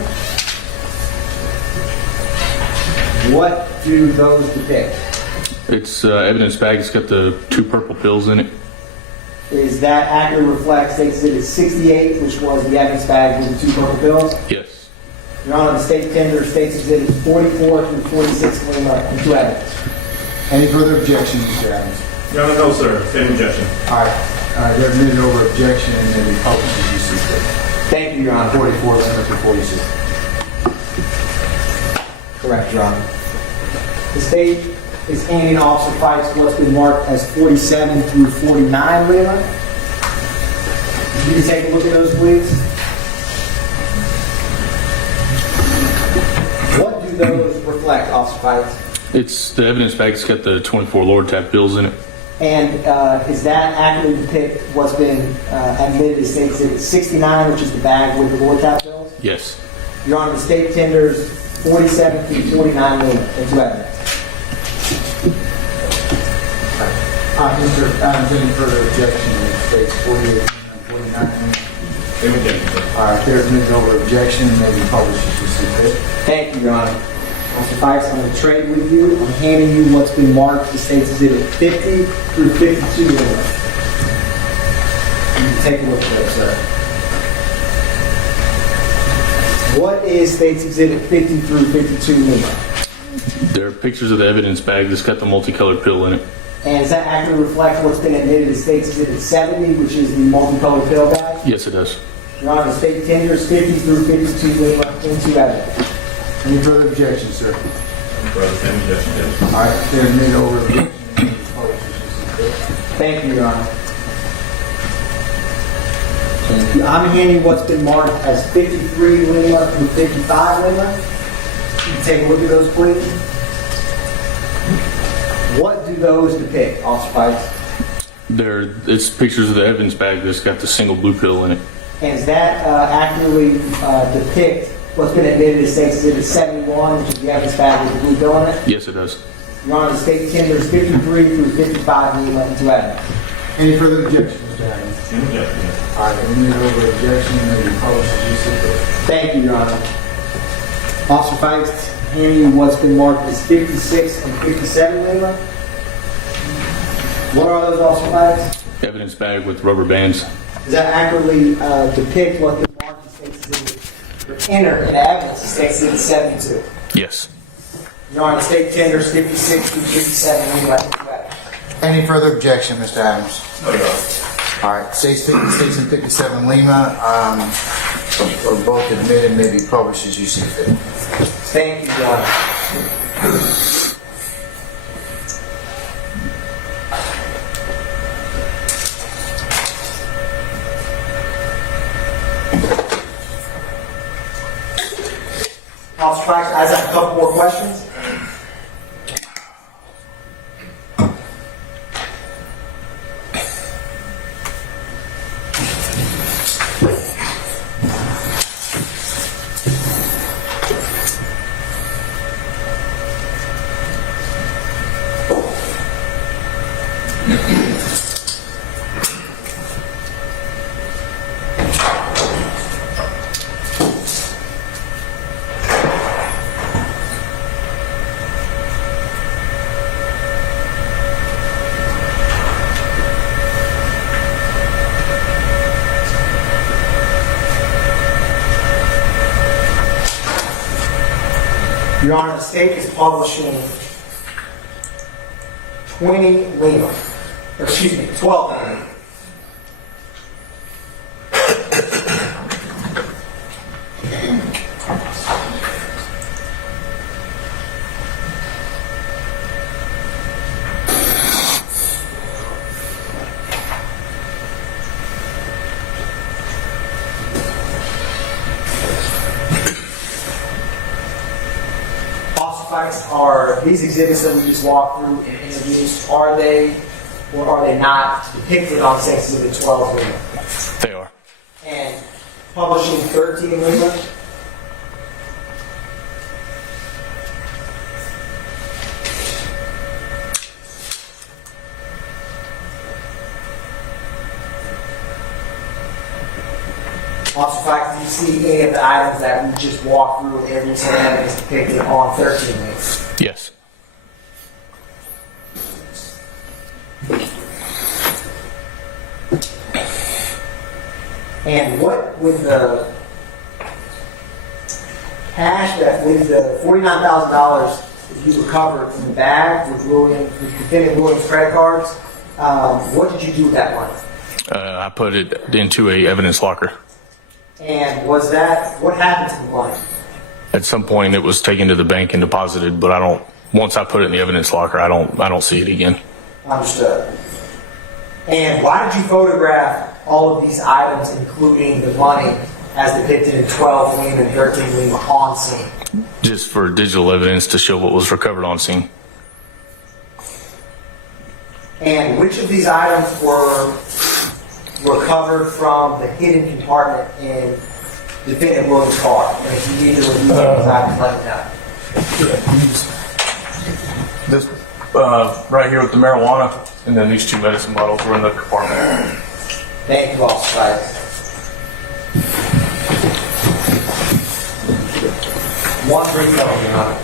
What do those depict? It's evidence bag that's got the 2 purple pills in it. Is that accurately reflect State Exhibit 68, which was the evidence bag with the 2 purple pills? Yes. Your Honor, the state tenders State's Exhibit 44 through 46 Lima into evidence. Any further objections, Mr. Adams? Your Honor, no, sir. Same objection. All right. There admitted over objection and maybe publish as you see fit. Thank you, Your Honor. 44 to 46. Correct, Your Honor. The state is handing Officer Fikes what's been marked as 47 through 49 Lima. You can take a look at those, please. What do those reflect, Officer Fikes? It's the evidence bag that's got the 24 Lord Tap pills in it. And is that accurately depict what's been admitted as State Exhibit 69, which is the bag with the Lord Tap bills? Yes. Your Honor, the state tenders 47 through 49 Lima into evidence. Mr. Adams, any further objection in states 48 and 49? Same objection, sir. All right, there's admitted over objection and maybe publish as you see fit. Thank you, Your Honor. Officer Fikes, I'm going to trade with you. I'm handing you what's been marked as State's Exhibit 50 through 52 Lima. You can take a look at that, sir. What is State's Exhibit 50 through 52 Lima? There are pictures of the evidence bag that's got the multicolored pill in it. And does that accurately reflect what's been admitted as State's Exhibit 70, which is the multicolored pill bag? Yes, it does. Your Honor, the state tenders 50 through 52 Lima into evidence. Any further objections, sir? Further, same objection, Judge. All right, there's admitted over objection and maybe publish as you see fit. Thank you, Your Honor. Thank you. I'm handing what's been marked as 53 Lima through 55 Lima. You can take a look at those, please. What do those depict, Officer Fikes? It's pictures of the evidence bag that's got the single blue pill in it. And does that accurately depict what's been admitted as State Exhibit 71, which is the evidence bag with the blue pill in it? Yes, it does. Your Honor, the state tenders 53 through 55 Lima into evidence. Any further objections, Mr. Adams? Same objection, Judge. All right, admitted over objection and maybe publish as you see fit. Thank you, Your Honor. Officer Fikes, handing you what's been marked as 56 and 57 Lima. What are those, Officer Fikes? Evidence bag with rubber bands. Does that accurately depict what the marked as State Exhibit, or enter in evidence as State Exhibit 72? Yes. Your Honor, the state tenders 56 through 57 Lima into evidence. Any further objection, Mr. Adams? No, Your Honor. All right, states and 57 Lima are both admitted, maybe published as you see fit. Thank you, Your Honor. Officer Fikes, I just have a couple more questions. Your Honor, the state is publishing 20 Lima, or excuse me, 12 Lima. Are these exhibits that we just walked through and introduced, are they or are they not depicted on Sex Exhibit 12 Lima? They are. And publishing 13 Lima? Officer Fikes, do you see any of the items that we just walked through and every single evidence depicted on 13 Lima? Yes. And what would the cash that with the $49,000 that you recovered from the bag with defendant Williams' credit cards, what did you do with that money? I put it into a evidence locker. And was that, what happened to the money? At some point, it was taken to the bank and deposited, but I don't. Once I put it in the evidence locker, I don't see it again. Understood. And why did you photograph all of these items, including the money, as depicted in 12 Lima and 13 Lima on scene? Just for digital evidence to show what was recovered on scene. And which of these items were recovered from the hidden compartment in defendant Williams' car? And if you need to review those items, let me know. This right here with the marijuana, and then these two medicine bottles were in the compartment. Thank you, Officer Fikes. One brief note, Your Honor.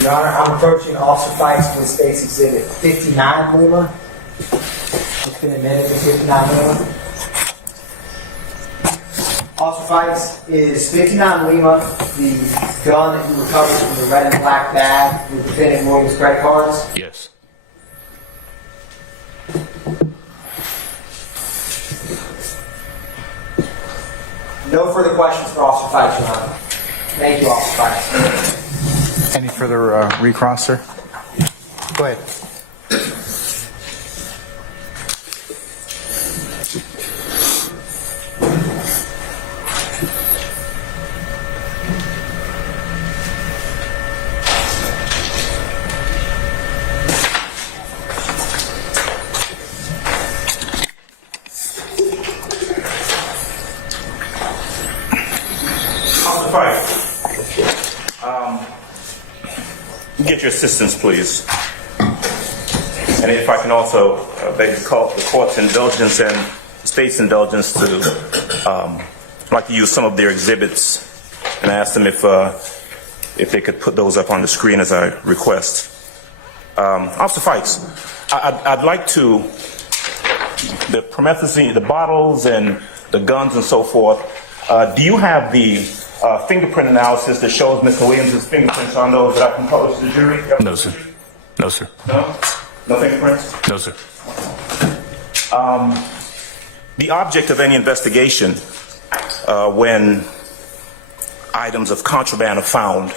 Your Honor, I'm approaching Officer Fikes with State's Exhibit 59 Lima. It's been admitted to 59 Lima. Officer Fikes, is 59 Lima the gun that you recovered from the red and black bag with defendant Williams' credit cards? Yes. No further questions for Officer Fikes, Your Honor. Thank you, Officer Fikes. Any further recross, sir? Go ahead. Officer Fikes, get your assistance, please. And if I can also beg the court's indulgence and the state's indulgence to like to use some of their exhibits and ask them if they could put those up on the screen as I request. Officer Fikes, I'd like to, the promethazine, the bottles and the guns and so forth, do you have the fingerprint analysis that shows Mr. Williams' fingerprints on those that I can publish to the jury? No, sir. No, sir. No? No fingerprints? No, sir. The object of any investigation when items of contraband are found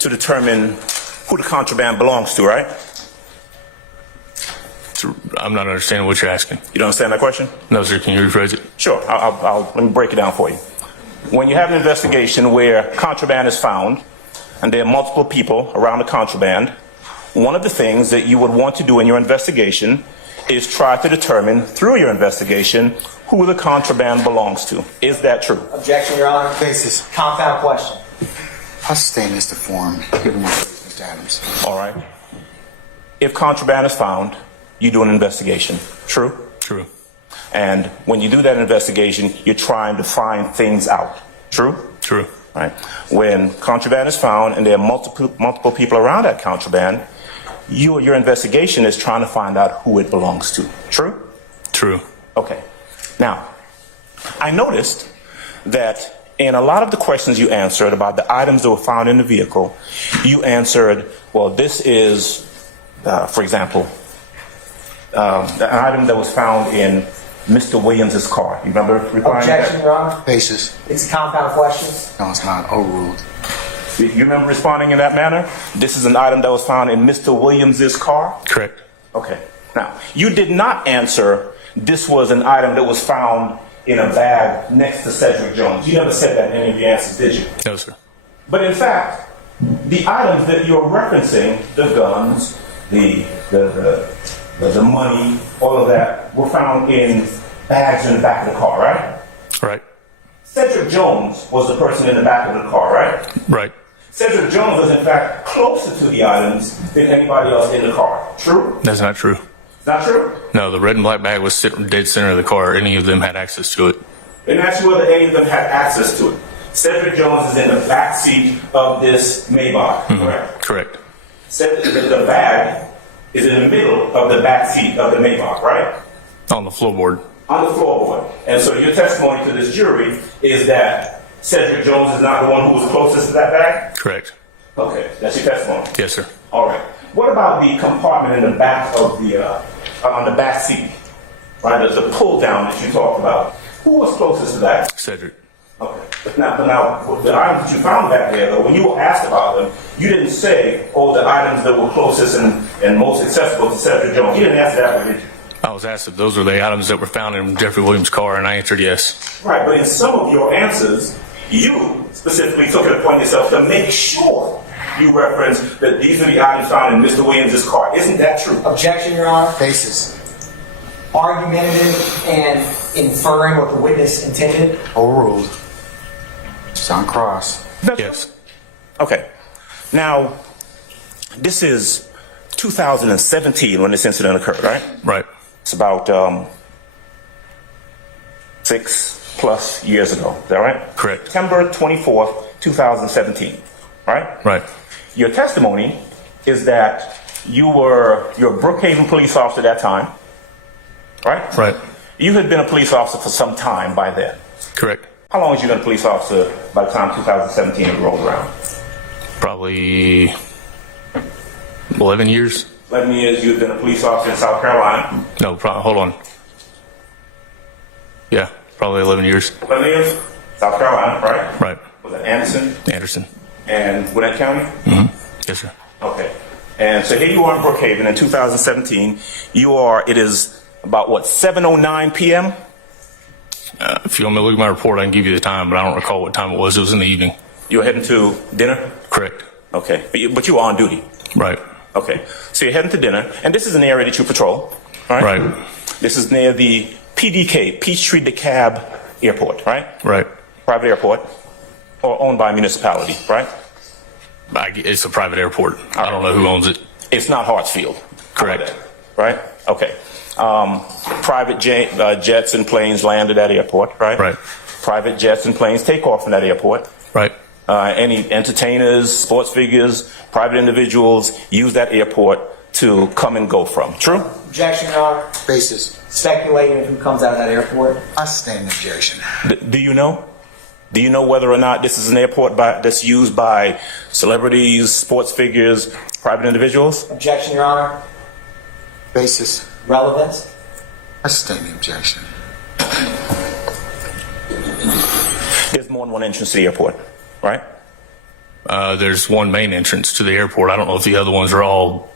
to determine who the contraband belongs to, right? I'm not understanding what you're asking. You don't understand that question? No, sir. Can you rephrase it? Sure. Let me break it down for you. When you have an investigation where contraband is found and there are multiple people around the contraband, one of the things that you would want to do in your investigation is try to determine through your investigation who the contraband belongs to. Is that true? Objection, Your Honor. Basis. Compound question. I'll sustain this to form, given your praise, Mr. Adams. All right. If contraband is found, you do an investigation. True? True. And when you do that investigation, you're trying to find things out. True? True. Right. When contraband is found and there are multiple people around that contraband, your investigation is trying to find out who it belongs to. True? True. Okay. Now, I noticed that in a lot of the questions you answered about the items that were found in the vehicle, you answered, well, this is, for example, an item that was found in Mr. Williams' car. You remember replying to Objection, that? Your Honor. Basis. It's a compound question. No, it's not. Overruled. You remember responding in that manner? This is an item that was found in Mr. Williams' car? Correct. Okay. Now, you did not answer this was an item that was found in a bag next to Cedric Jones. You never said that in any of your answers, did you? No, sir. But in fact, the items that you're referencing, the guns, the money, all of that, were found in bags in the back of the car, right? Right. Cedric Jones was the person in the back of the car, right? Right. Cedric Jones was in fact closer to the items than anybody else in the car. True? That's not true. Not true? No, the red and black bag was sitting dead center of the car. Any of them had access to it. And that's whether any of them had access to it. Cedric Jones is in the back seat of this Maybach, correct? Correct. The bag is in the middle of the back seat of the Maybach, right? On the floorboard. On the floorboard. And so your testimony to this jury is that Cedric Jones is not the one who was closest to that bag? Correct. Okay, that's your testimony. Yes, sir. All right. What about the compartment in the back of the, on the back seat? Right, the pull down that you talked about. Who was closest to that? Cedric. Okay. But now, the items that you found back there, though, when you were asked about them, you didn't say, oh, the items that were closest and most accessible to Cedric Jones. You didn't answer that one, did you? I was asked if those were the items that were found in Jeffrey Williams' car, and I answered yes. Right, but in some of your answers, you specifically took it upon yourself to make sure you referenced that these are the items found in Mr. Williams' car. Isn't that true? Objection, Your Honor. Basis. Argumentative and inferring what the witness intended. Overruled. It's on cross. Yes. Okay. Now, this is 2017 when this incident occurred, right? Right. It's about 6+ years ago. Is that right? Correct. September 24th, 2017. Right? Right. Your testimony is that you're a Brookhaven police officer at that time. Right? Right. You had been a police officer for some time by then. Correct. How long had you been a police officer by the time 2017 had rolled around? Probably 11 years. 11 years you've been a police officer in South Carolina. No, hold on. Yeah, probably 11 years. 11 years? South Carolina, right? Right. Was it Anderson? Anderson. And Gwinnett County? Yes, sir. Okay. And so here you are in Brookhaven in 2017. It is about, 7:09 p.m.? If you want me to look at my report, I can give you the time, but I don't recall what time it was. It was in the evening. You were heading to dinner? Correct. Okay. But you were on duty? Right. Okay. So you're heading to dinner, and this is an area that you patrol, all right? Right. This is near the PDK, Peachtree DeKalb Airport, right? Right. Private airport, or owned by a municipality, right? It's a private airport. I don't know who owns it. It's not Hartsfield. Correct. Right? Okay. Private jets and planes land at that airport, right? Right. Private jets and planes take off from that airport. Right. Any entertainers, sports figures, private individuals use that airport to come and go from. True? Objection, Your Honor. Basis. Speculating who comes out of that airport. I sustain an objection. Do you know? Do you know whether or not this is an airport that's used by celebrities, sports figures, private individuals? Objection, Your Honor. Basis. Relevance. I sustain the objection. There's more than one entrance to the airport, right? There's one main entrance to the airport. I don't know if the other ones are all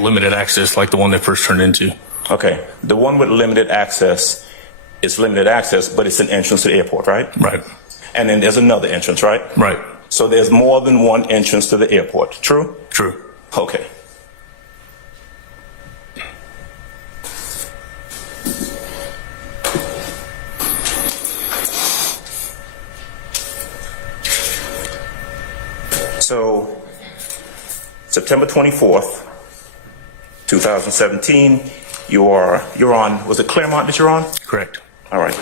limited access like the one they first turned into. Okay. The one with limited access is limited access, but it's an entrance to the airport, right? Right. And then there's another entrance, right? Right. So there's more than one entrance to the airport. True? True. Okay. So, September 24th, 2017, you're on, was it Claremont that you're on? Correct. All right.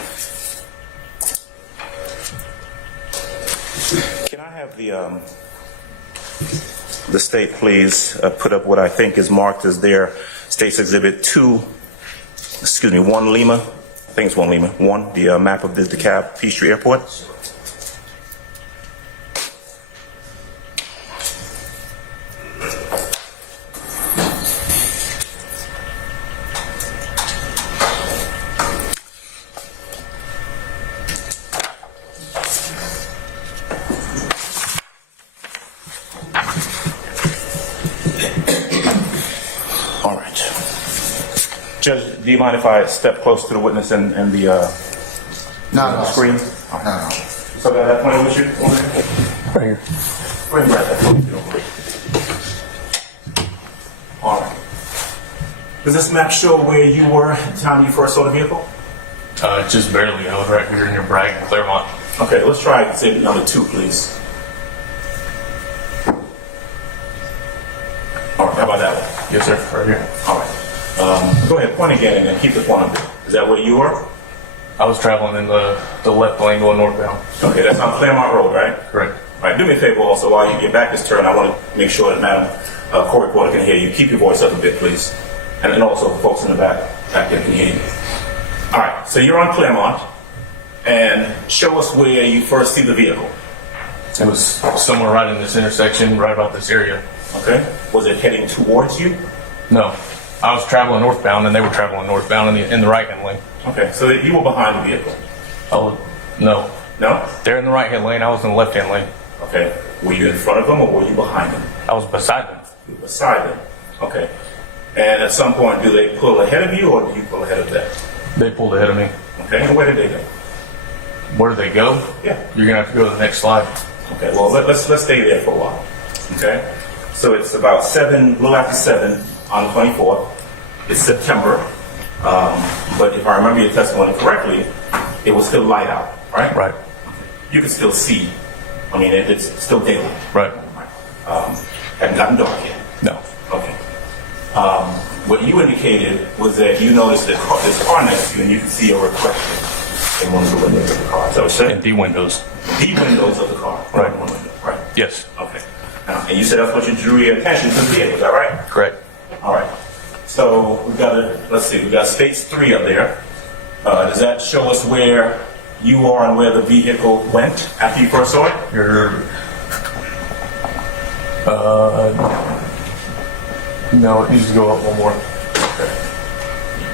Can I have the state please put up what I think is marked as their State's Exhibit 1 Lima, I think it's 1 Lima, 1, the map of the DeKalb Peachtree Airport. All right. Judge, do you mind if I step close to the witness and the No, screen? No. So that point with you over there? Right here. Bring right that phone, if you don't mind. All right. Does this map show where you were at the time you first saw the vehicle? Just barely. I was right here in your Bragg in Claremont. Okay, let's try exhibit number 2, please. All right, how about that one? Yes, sir. Right here. All right. Go ahead, point again and then keep the point up there. Is that where you were? I was traveling in the left lane going northbound. Okay, that's on Claremont Road, right? Correct. All right, do me a favor also, while your back is turned, I want to make sure that Madam Court Reporter can hear you. Keep your voice up a bit, please. And then also folks in the back there can hear you. All right, so you're on Claremont, and show us where you first see the vehicle. It was somewhere right in this intersection, right about this area. Okay? Was it heading towards you? No. I was traveling northbound, and they were traveling northbound in the right-hand lane. Okay, so you were behind the vehicle. Oh, no. No? They're in the right-hand lane. I was in the left-hand lane. Okay. Were you in front of them or were you behind them? I was beside them. You were beside them. Okay. And at some point, do they pull ahead of you or do you pull ahead of them? They pulled ahead of me. Okay, and where did they go? Where did they go? Yeah. You're going to have to go to the next slide. Okay, well, let's stay there for a while. Okay? So it's about a little after 7 on the 24th. It's September. But if I remember your testimony correctly, it was still light out, right? Right. You could still see. I mean, it's still daylight. Right. Hadn't gotten dark yet. No. Okay. What you indicated was that you noticed that this car next to you, and you can see a reflection in one of the windows of the car. So it's And the windows. the windows of the car. Right. One window, right? Yes. Okay. And you said that's what drew your attention to the vehicle, is that right? Correct. All right. So we got States 3 up there. Does that show us where you are and where the vehicle went after you first saw it? No, it needs to go up one more. Okay.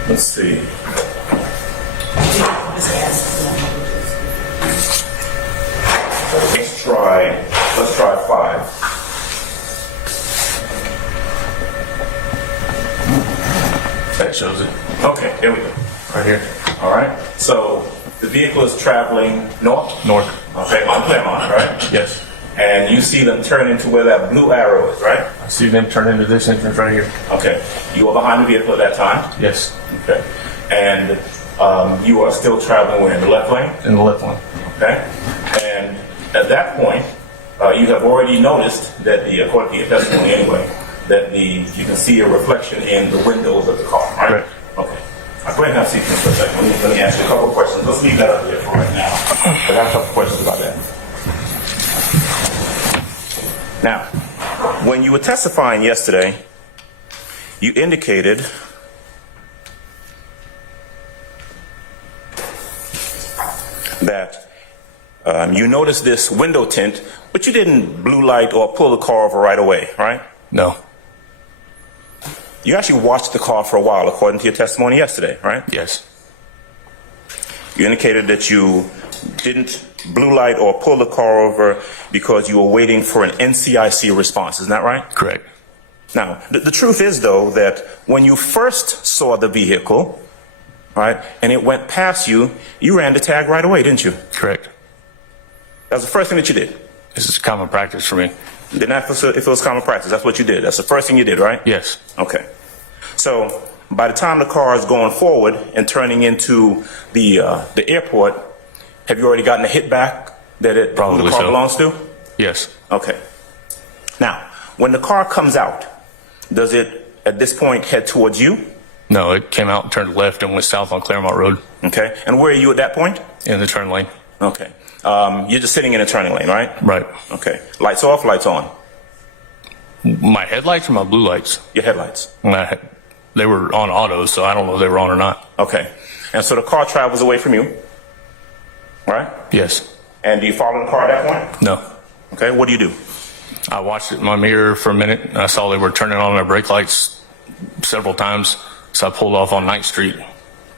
Let's see. Let's try 5. That shows it. Okay, here we go. Right here. All right. So the vehicle is traveling north. North. Okay, on Claremont, right? Yes. And you see them turn into where that blue arrow is, right? I see them turn into this entrance right here. Okay. You were behind the vehicle at that time. Yes. Okay. And you are still traveling where, in the left lane? In the left lane. Okay. And at that point, you have already noticed that according to your testimony anyway, that you can see a reflection in the windows of the car, right? Correct. Okay. I'll go ahead and have a seat for a second. Let me ask you a couple of questions. Let's leave that up there for right now. I got a couple of questions about that. Now, when you were testifying yesterday, you indicated that You noticed this window tint, but you didn't blue light or pull the car over right away, right? No. You actually watched the car for a while, according to your testimony yesterday, right? Yes. You indicated that you didn't blue light or pull the car over because you were waiting for an NCIC response. Isn't that right? Correct. Now, the truth is, though, that when you first saw the vehicle, right, and it went past you, you ran the tag right away, didn't you? Correct. That was the first thing that you did. This is common practice for me. Didn't have to, if it was common practice. That's what you did. That's the first thing you did, right? Yes. Okay. So by the time the car is going forward and turning into the airport, have you already gotten a hit back that who Probably the car so. belongs to? Yes. Okay. Now, when the car comes out, does it at this point head towards you? No, it came out and turned left and went south on Claremont Road Okay. And where are you at that point? in the turn lane. Okay. You're just sitting in a turning lane, right? Right. Okay. Lights off, lights on. My headlights or my blue lights? Your headlights. They were on auto, so I don't know if they were on or not. Okay. And so the car travels away from you, right? Yes. And do you follow the car at that point? No. Okay. What do you do? I watched it in my mirror for a minute, and I saw they were turning on their brake lights several times, so I pulled off on 9th Street.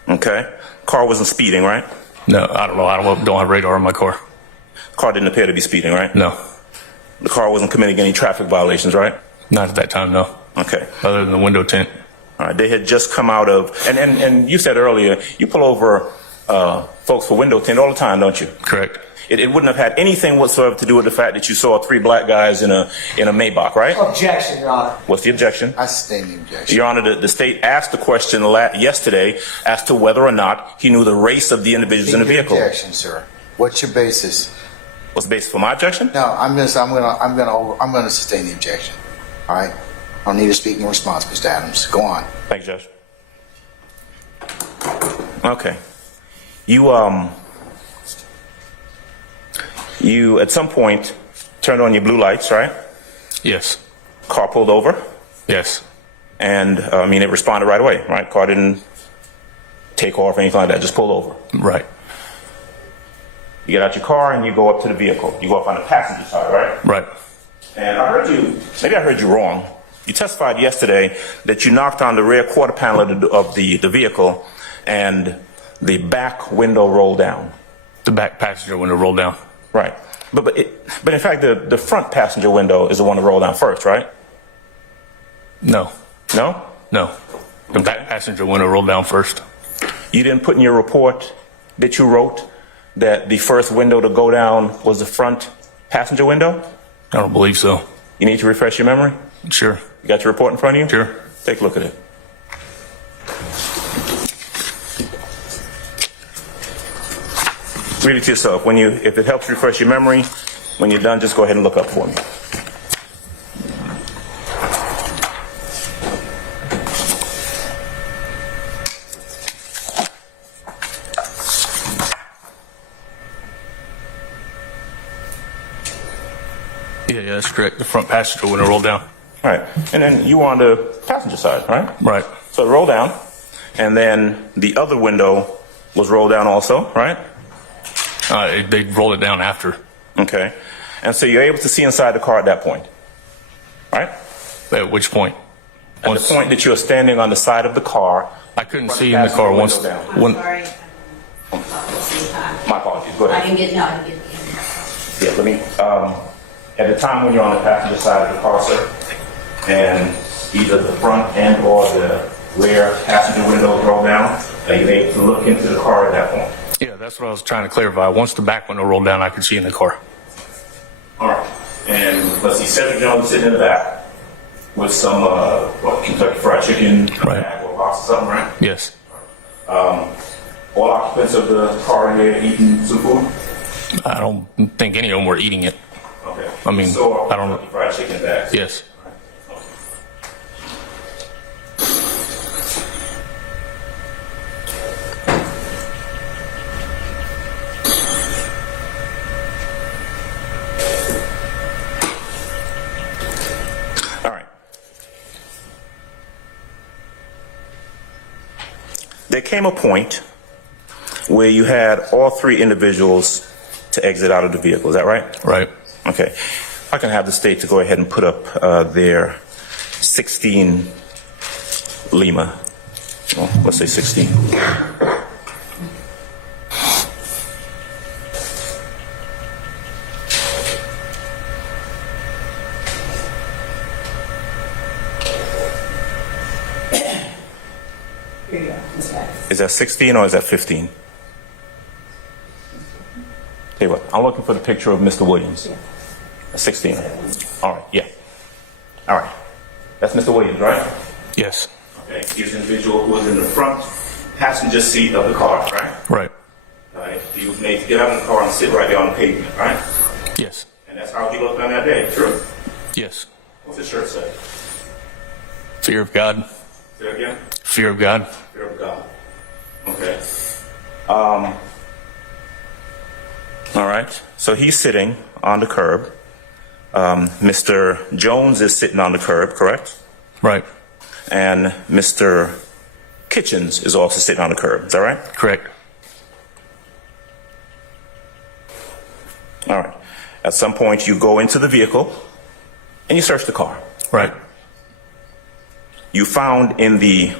Okay. Car wasn't speeding, right? No, I don't know. I don't have radar in my car. Car didn't appear to be speeding, right? No. The car wasn't committing any traffic violations, right? Not at that time, no. Okay. Other than the window tint. All right. They had just come out of, and you said earlier, you pull over folks for window tint all the time, don't you? Correct. It wouldn't have had anything whatsoever to do with the fact that you saw 3 black guys in a Maybach, right? Objection, Your Honor. What's the objection? I sustain the objection. Your Honor, the state asked the question yesterday as to whether or not he knew the race of the individuals in the vehicle. Objection, sir. What's your basis? What's the basis for my objection? No, I'm gonna sustain the objection. All right. I don't need a speaking response, Mr. Adams. Go on. Thank you, Judge. Okay. You at some point turned on your blue lights, right? Yes. Car pulled over, Yes. and it responded right away, right? Car didn't take off or anything like that, just pulled over. Right. You get out your car and you go up to the vehicle. You go up on the passenger side, right? Right. And maybe I heard you wrong. You testified yesterday that you knocked on the rear quarter panel of the vehicle and the back window rolled down. The back passenger window rolled down. Right. But in fact, the front passenger window is the one that rolled down first, right? No. No? No. The back passenger window rolled down first. You didn't put in your report that you wrote that the first window to go down was the front passenger window? I don't believe so. You need to refresh your memory? Sure. You got your report in front of you? Sure. Take a look at it. Read it to yourself. If it helps refresh your memory, when you're done, just go ahead and look up for me. Yeah, that's correct. The front passenger window rolled down. All right. And then you were on the passenger side, right? Right. So it rolled down, and then the other window was rolled down also, right? They rolled it down after. Okay. And so you're able to see inside the car at that point, right? At which point? At the point that you're standing on the side of the car. I couldn't see in the car once. Window down. I'm When, sorry. At the same time. My apologies. Go I ahead. didn't get the Yeah, let me, at the time when you're on the passenger side of the car, sir, and either the front and or the rear passenger windows roll down, are you able to look into the car at that point? yeah, that's what I was trying to clarify. Once the back window rolled down, I could see in the car. All right. And let's see, Cedric Jones sitting in the back with some, Kentucky Fried Chicken, Right. bag or box or something, right? Yes. All occupants of the car here eating some food? I don't think any of them were eating it. Okay. I mean, so I don't know. Kentucky Fried Chicken bags? Yes. All right. There came a point where you had all 3 individuals to exit out of the vehicle. Is that right? Right. Okay. I can have the state to go ahead and put up their 16 Lima. Well, let's say 16. Here you go, Ms. Fikes. Is that 16 or is that 15? Tell you what, I'm looking for the picture of Mr. Williams. Yeah. 16. All right, yeah. All right. That's Mr. Williams, right? Yes. Okay. He's the individual who was in the front passenger seat of the car, right? Right. All right. He was made to get out of the car and sit right there on the pavement, right? Yes. And that's how he looked on that day, true? Yes. What's his shirt say? Fear of God. Say it again? Fear of God. Fear of God. Okay. All right. So he's sitting on the curb. Mr. Jones is sitting on the curb, correct? Right. And Mr. Kitchens is also sitting on the curb. Is that right? Correct. All right. At some point, you go into the vehicle and you search the car. Right. You found in the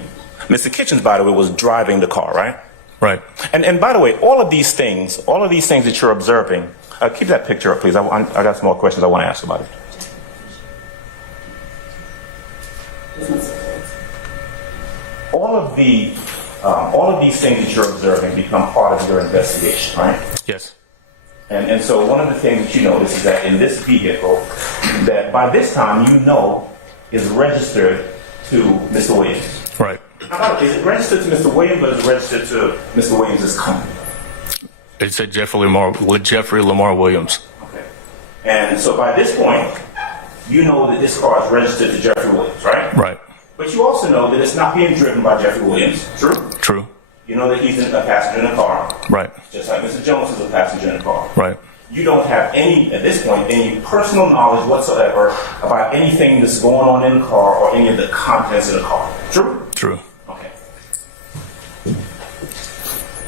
Mr. Kitchens, by the way, was driving the car, right? Right. And by the way, all of these things that you're observing, keep that picture up, please. I got some more questions I want to ask about it. All of these things that you're observing become part of your investigation, right? Yes. And so one of the things that you notice is that in this vehicle, that by this time you know is registered to Mr. Williams. Right. Now, is it registered to Mr. Williams or is it registered to Mr. Williams' company? It said Jeffrey Lamar Williams. Okay. And so by this point, you know that this car is registered to Jeffrey Williams, right? Right. But you also know that it's not being driven by Jeffrey Williams, true? True. You know that he's a passenger in the car, Right. just like Mr. Jones is a passenger in the car. Right. You don't have at this point, any personal knowledge whatsoever about anything that's going on in the car or any of the contents of the car, true? True. Okay.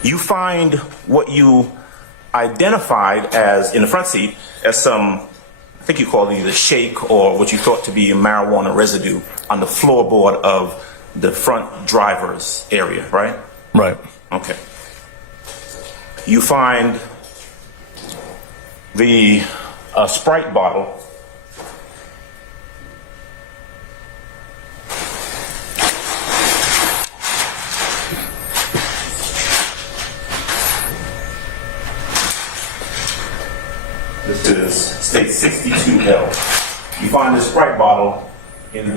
You find what you identified as, in the front seat, as some, I think you called it either shake or what you thought to be marijuana residue on the floorboard of the front driver's area, right? Right. Okay. You find the Sprite bottle This is state 62L. You find the Sprite bottle on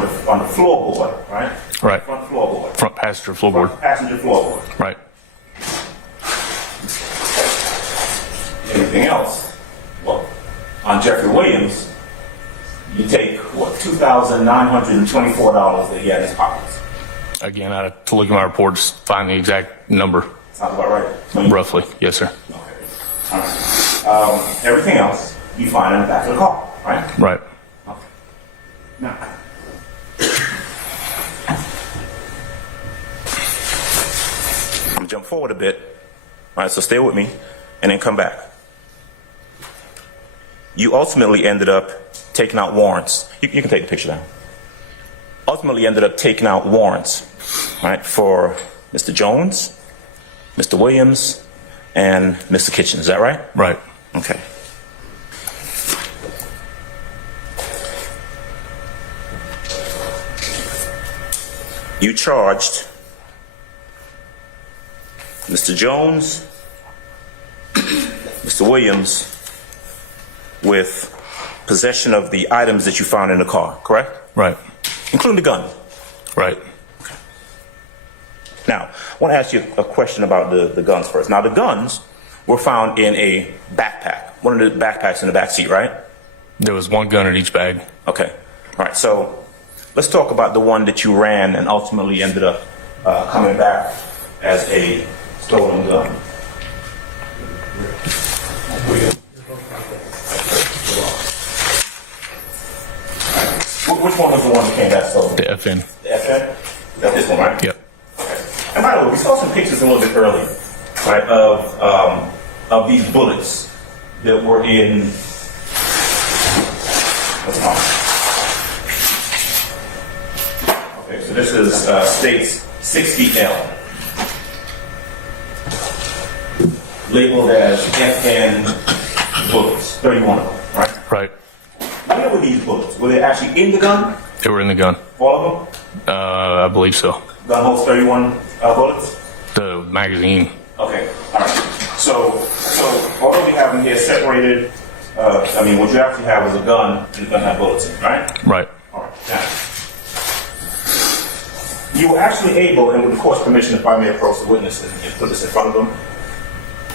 the floorboard, right? Right. Front floorboard. Front passenger floorboard. Front passenger floorboard. Right. Anything else? Well, on Jeffrey Williams, you take $2,924 that he had in his pockets. Again, I had to look at my reports, find the exact number. Sounds about right. Roughly. Yes, sir. Okay. All right. Everything else you find in the back of the car, right? Right. Okay. Now, I'm gonna jump forward a bit. All right, so stay with me, and then come back. You ultimately ended up taking out warrants. You can take the picture down. Ultimately ended up taking out warrants, right, for Mr. Jones, Mr. Williams, and Mr. Kitchen. Is that right? Right. Okay. You charged Mr. Jones, Mr. Williams with possession of the items that you found in the car, correct? Right. Including the gun. Right. Now, I want to ask you a question about the guns first. Now, the guns were found in a backpack, one of the backpacks in the back seat, right? There was one gun in each bag. Okay. All right. So let's talk about the one that you ran and ultimately ended up coming back as a stolen gun. Which one was the one that came back stolen? The FN. The FN? That's this one, right? Yep. Okay. And by the way, we saw some pictures a little bit earlier, right, of of these bullets that were in, what's on? Okay, so this is states 60L. Labeled as FN bullets, 31 of them, right? Right. Where were these bullets? Were they actually in the gun? They were in the gun. All of them? I believe so. Gun holds 31 bullets? The magazine. Okay, all right. So although we have them here separated, what you actually have is a gun, and the gun had bullets in it, right? Right. All right. Now, you were actually able, and with the court's permission, if I may approach the witnesses and put this in front of them.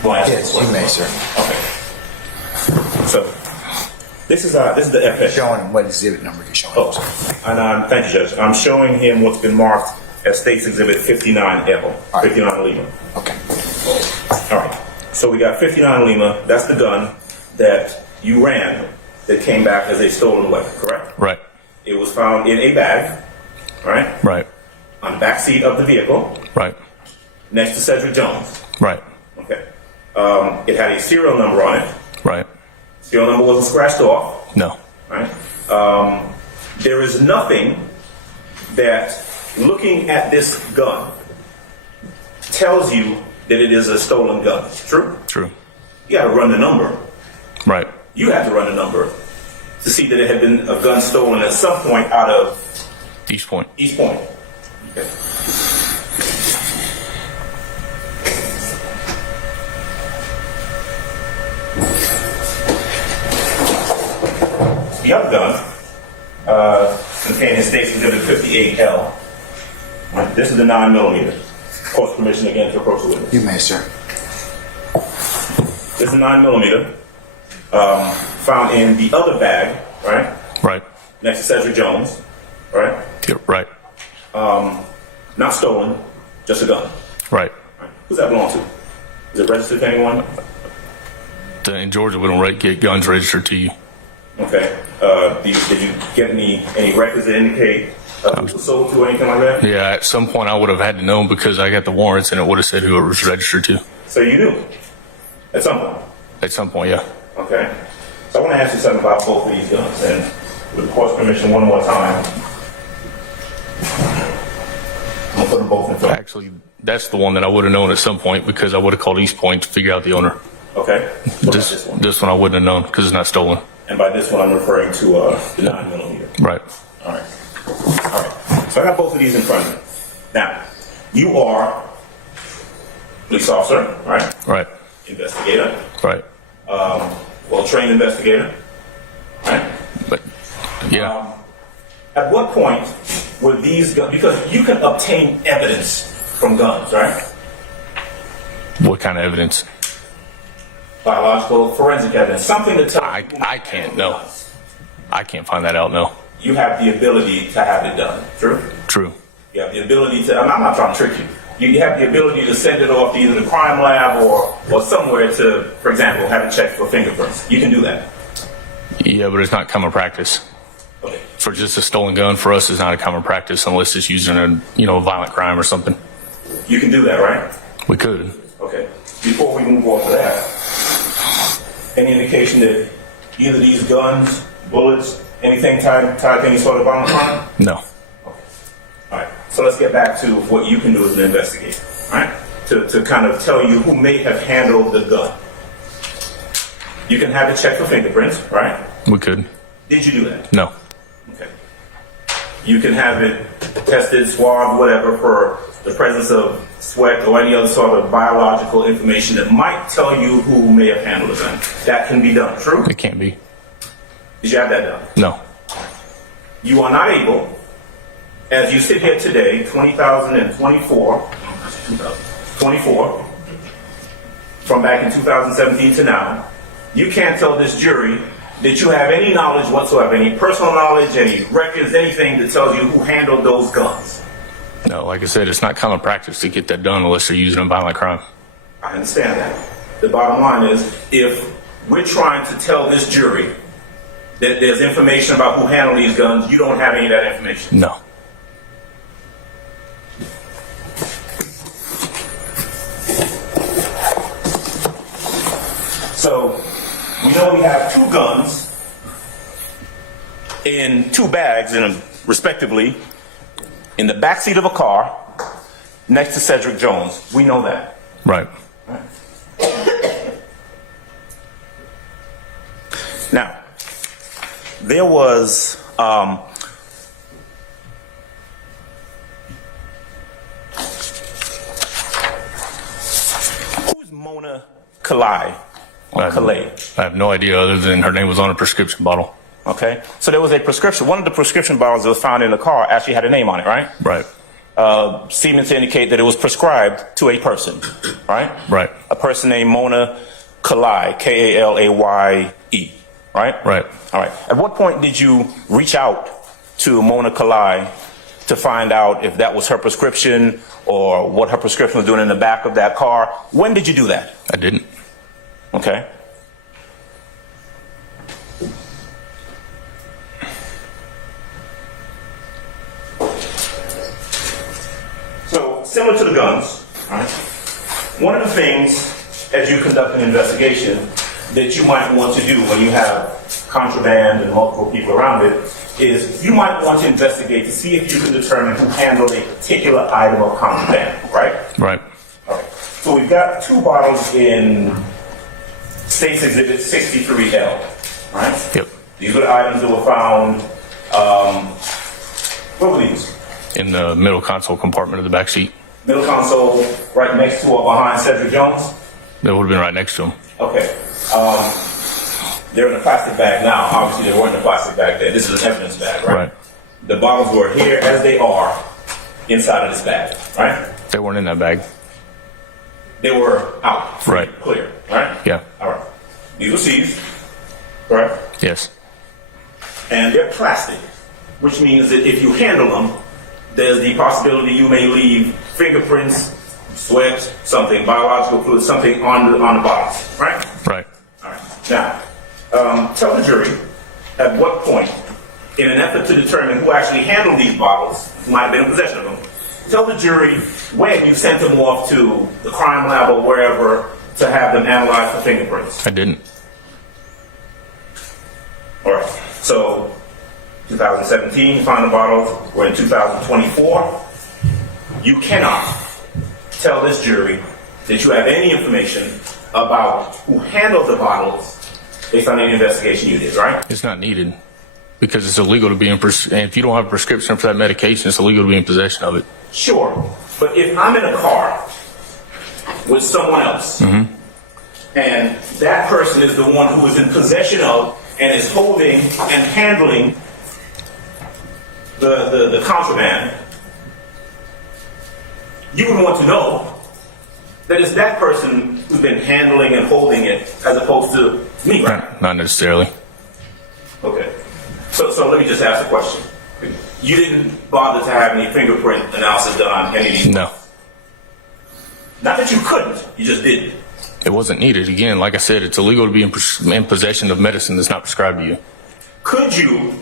Yes, you may, sir. Okay. So this is the FS. Showing him what exhibit number you're showing. Oh, and thank you, Judge. I'm showing him what's been marked as State's Exhibit 59L, 59 Lima. Okay. All right. So we got 59 Lima. That's the gun that you ran that came back as a stolen weapon, correct? Right. It was found in a bag, right? Right. On the back seat of the vehicle, Right. next to Cedric Jones. Right. Okay. It had a serial number on it. Right. Serial number wasn't scratched off. No. Right? There is nothing that, looking at this gun, tells you that it is a stolen gun. True? True. You got to run the number. Right. You have to run the number to see that it had been a gun stolen at some point out of East Point. East Point. Okay. The other gun contained in State's Exhibit 58L. Right, this is the 9mm. Court's permission again to approach the witness. You may, sir. This is a 9mm found in the other bag, right? Right. Next to Cedric Jones, right? Yeah, right. Not stolen, just a gun. Right. Right. Who's that belong to? Is it registered to anyone? In Georgia, we don't get guns registered to you. Okay. Did you get any records that indicate who it was sold to or anything like that? Yeah, at some point I would have had to know because I got the warrants and it would have said who it was registered to. So you knew at some point. At some point, yeah. Okay. So I want to ask you something about both of these guns, and with the court's permission, one more time. I'm gonna put them both in front. Actually, that's the one that I would have known at some point because I would have called East Point to figure out the owner. Okay. So that's this one. This one I wouldn't have known because it's not stolen. And by this one, I'm referring to the 9mm. Right. All right. All right. So I got both of these in front of me. Now, you are a police officer, right? Right. Investigator. Right. Well-trained investigator, right? But yeah. At what point were these guns, because you can obtain evidence from guns, right? What kind of evidence? Biological, forensic evidence, something to tell I can't know. I can't find that out. No. You have the ability to have it done, true? True. You have the ability to, I'm not trying to trick you. You have the ability to send it off to either the crime lab or somewhere to, for example, have it checked for fingerprints. You can do that. Yeah, but it's not common practice. Okay. For just a stolen gun, for us, is not a common practice unless it's used in a violent crime or something. You can do that, right? We could. Okay. Before we move on to that, any indication that either these guns, bullets, anything tied to any sort of violent crime? No. Okay. All right. So let's get back to what you can do as an investigator, all right? To kind of tell you who may have handled the gun. You can have it checked for fingerprints, right? We could. Did you do that? No. Okay. You can have it tested, swabbed, whatever, for the presence of sweat or any other sort of biological information that might tell you who may have handled the gun. That can be done, true? It can't be. Did you have that done? No. You are not able, as you sit here today, 24, from back in 2017 to now, you can't tell this jury that you have any knowledge whatsoever, any personal knowledge, any records, anything that tells you who handled those guns. No, like I said, it's not common practice to get that done unless they're using a violent crime. I understand that. The bottom line is, if we're trying to tell this jury that there's information about who handled these guns, you don't have any of that information. No. So we know we have two guns in two bags, respectively, in the backseat of a car next to Cedric Jones. We know that. Right. Now, there was who's Mona Kalai or Kalei? I have no idea other than her name was on a prescription bottle. Okay, so there was a prescription. One of the prescription bottles that was found in the car actually had a name on it, right? Right. Seeming to indicate that it was prescribed to a person, right? Right. A person named Mona Kalai, K-A-L-A-Y-E, right? Right. All right. At what point did you reach out to Mona Kalai to find out if that was her prescription or what her prescription was doing in the back of that car? When did you do that? I didn't. Okay. So, similar to the guns, right? One of the things, as you conduct an investigation, that you might want to do when you have contraband and multiple people around it, is you might want to investigate to see if you can determine who handled a particular item of contraband, right? Right. All right. So we've got two bottles in State's Exhibit 63L, right? Yep. These were the items that were found. What were these? In the middle console compartment of the back seat. Middle console, right next to or behind Cedric Jones? That would have been right next to him. Okay. They're in a plastic bag now. Obviously, they weren't in a plastic bag there. This is an evidence bag, right? Right. The bottles were here as they are inside of this bag, right? They weren't in that bag. They were out. Right. Clear, right? Yeah. All right. These were seized, correct? Yes. And they're plastic, which means that if you handle them, there's the possibility you may leave fingerprints, sweat, something, biological fluid, something on the bottles, right? Right. All right. Now, tell the jury at what point, in an effort to determine who actually handled these bottles, who might have been in possession of them, tell the jury when you sent them off to the crime lab or wherever to have them analyzed for fingerprints. I didn't. All right. So, 2017, you found the bottles. We're in 2024. You cannot tell this jury that you have any information about who handled the bottles based on any investigation you did, right? It's not needed because it's illegal to be in. And if you don't have a prescription for that medication, it's illegal to be in possession of it. Sure. But if I'm in a car with someone else, and that person is the one who is in possession of and is holding and handling the contraband, you would want to know that it's that person who's been handling and holding it as opposed to me, right? Not necessarily. Okay. So let me just ask a question. You didn't bother to have any fingerprint analysis done on any of these? No. Not that you couldn't, you just didn't. It wasn't needed. Again, like I said, it's illegal to be in possession of medicine that's not prescribed to you. Could you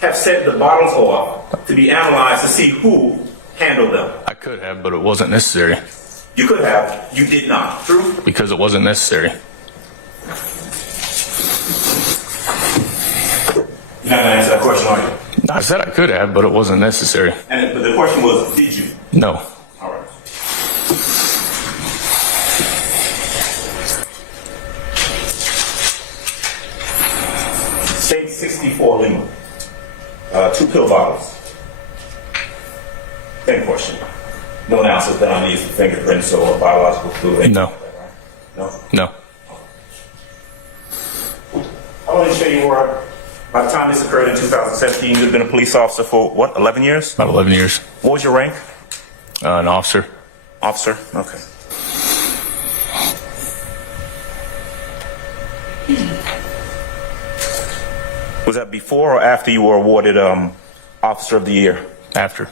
have sent the bottles off to be analyzed to see who handled them? I could have, but it wasn't necessary You could have. You did not. True? because it wasn't necessary. You're not going to answer that question, are you? I said I could have, but it wasn't necessary. But the question was, did you? No. All right. State 64 Lima. 2 pill bottles. Same question. No analysis done on these fingerprints or biological fluid. No. No? No. How long did you say you were? By the time this occurred in 2017, you'd been a police officer for, what, 11 years? About 11 years. What was your rank? An officer. Officer? Okay. Was that before or after you were awarded Officer of the Year? After.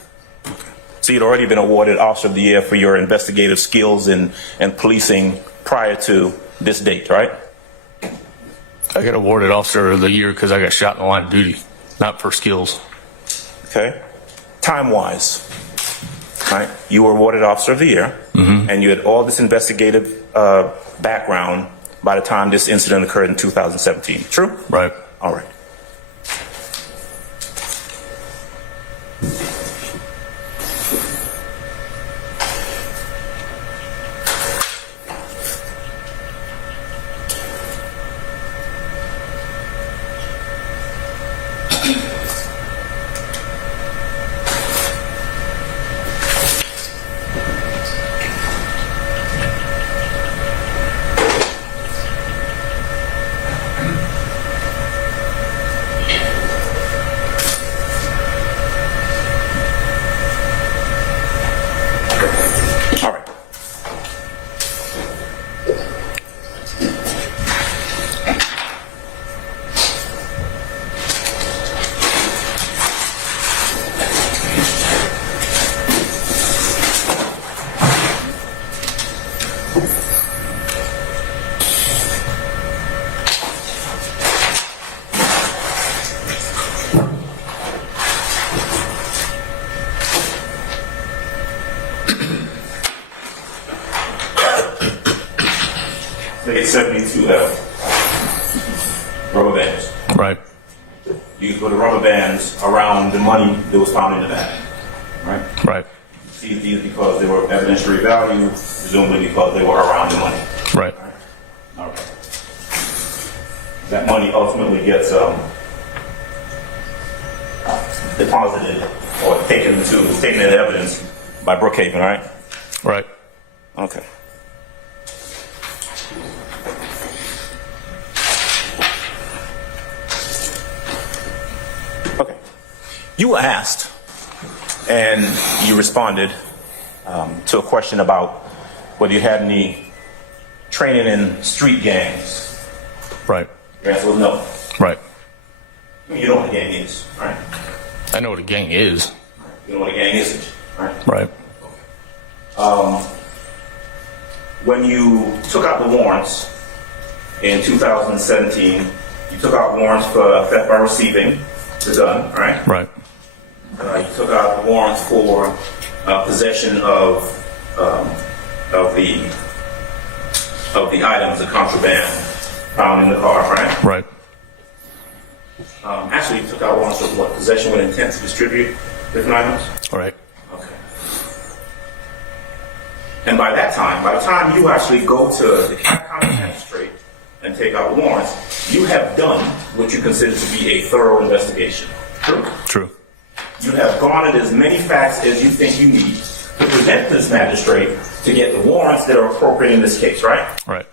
So you'd already been awarded Officer of the Year for your investigative skills and policing prior to this date, right? I got awarded Officer of the Year because I got shot in the line of duty, not for skills. Okay. Time-wise, right? You were awarded Officer of the Year, and you had all this investigative background by the time this incident occurred in 2017. True? Right. All right. All right. Ticket 72L. Rubber bands. Right. These were the rubber bands around the money that was found in the bag. Right? Right. See these because they were evidentiary value, presumably because they were around the money. Right. Okay. That money ultimately gets deposited or taken into evidence by Brookhaven, right? Right. Okay. Okay. You were asked, and you responded to a question about whether you had any training in street gangs. Right. Your answer was no. Right. I mean, you know what a gang is, right? I know what a gang is. You know what a gang isn't, right? Right. When you took out the warrants in 2017, you took out warrants for theft by receiving the gun, right? Right. You took out the warrants for possession of the items, the contraband found in the car, right? Right. Actually, you took out warrants for what? Possession with intent to distribute different items? Right. Okay. And by the time you actually go to the county magistrate and take out warrants, you have done what you consider to be a thorough investigation. True? True. You have garnered as many facts as you think you need to present this magistrate to get the warrants that are appropriate in this case, right? Right.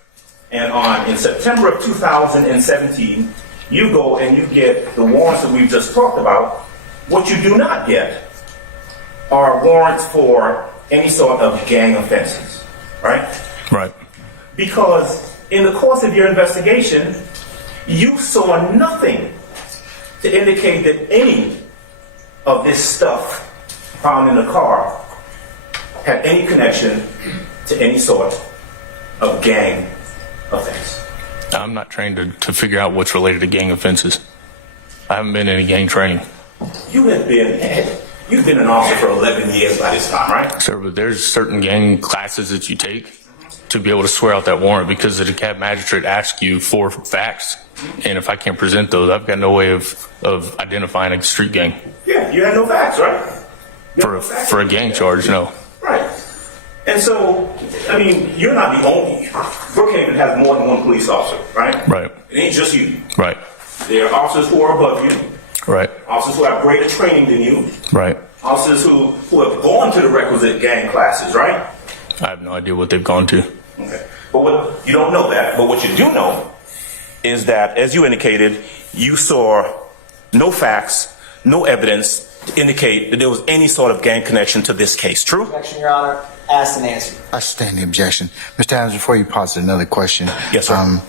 And in September of 2017, you go and you get the warrants that we've just talked about. What you do not get are warrants for any sort of gang offenses, right? Right. Because in the course of your investigation, you saw nothing to indicate that any of this stuff found in the car had any connection to any sort of gang offense. I'm not trained to figure out what's related to gang offenses. I haven't been in any gang training. You've been an officer for 11 years by this time, right? Sir, but there's certain gang classes that you take to be able to swear out that warrant because the DeKalb magistrate asks you for facts. And if I can't present those, I've got no way of identifying a street gang. Yeah, you had no facts, right? For a gang charge, no. Right. And so, I mean, you're not the only. Brookhaven has more than one police officer, right? Right. It ain't just you. Right. There are officers who are above you, Right. officers who have greater training than you, Right. officers who have gone to the requisite gang classes, right? I have no idea what they've gone to. Okay. But you don't know that. But what you do know is that, as you indicated, you saw no facts, no evidence to indicate that there was any sort of gang connection to this case. True? Objection, Your Honor. Asked and answered. I stand the objection. Mr. Adams, before you posit another question. Yes, sir.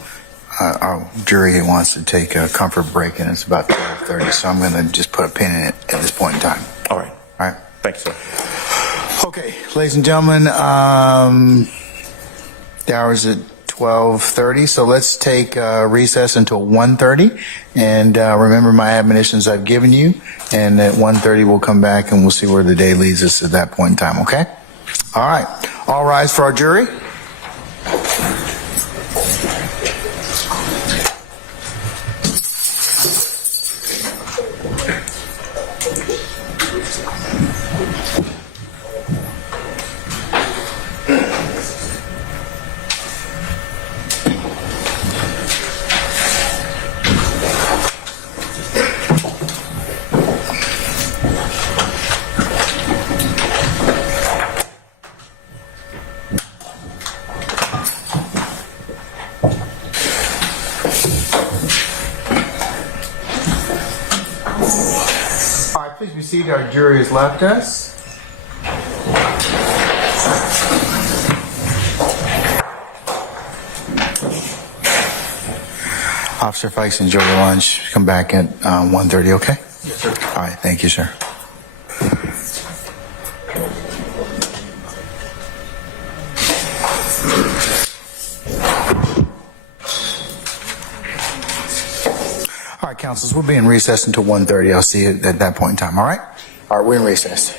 Our jury wants to take a comfort break, and it's about 12:30, so I'm going to just put a pin in it at this point in time. All right. All right? Thank you, sir. Okay, ladies and gentlemen, the hour's at 12:30, so let's take recess until 1:30. And remember my admonitions I've given you, and at 1:30 we'll come back and we'll see where the day leads us at that point in time, okay? All right. All rise for our jury. All right, please be seated. Our jury has left us. Officer Fikes, enjoy your lunch. Come back at 1:30, okay? Yes, sir. All right, thank you, sir. All right, councils, we'll be in recess until 1:30. I'll see you at that point in time, all right? All right, we're in recess.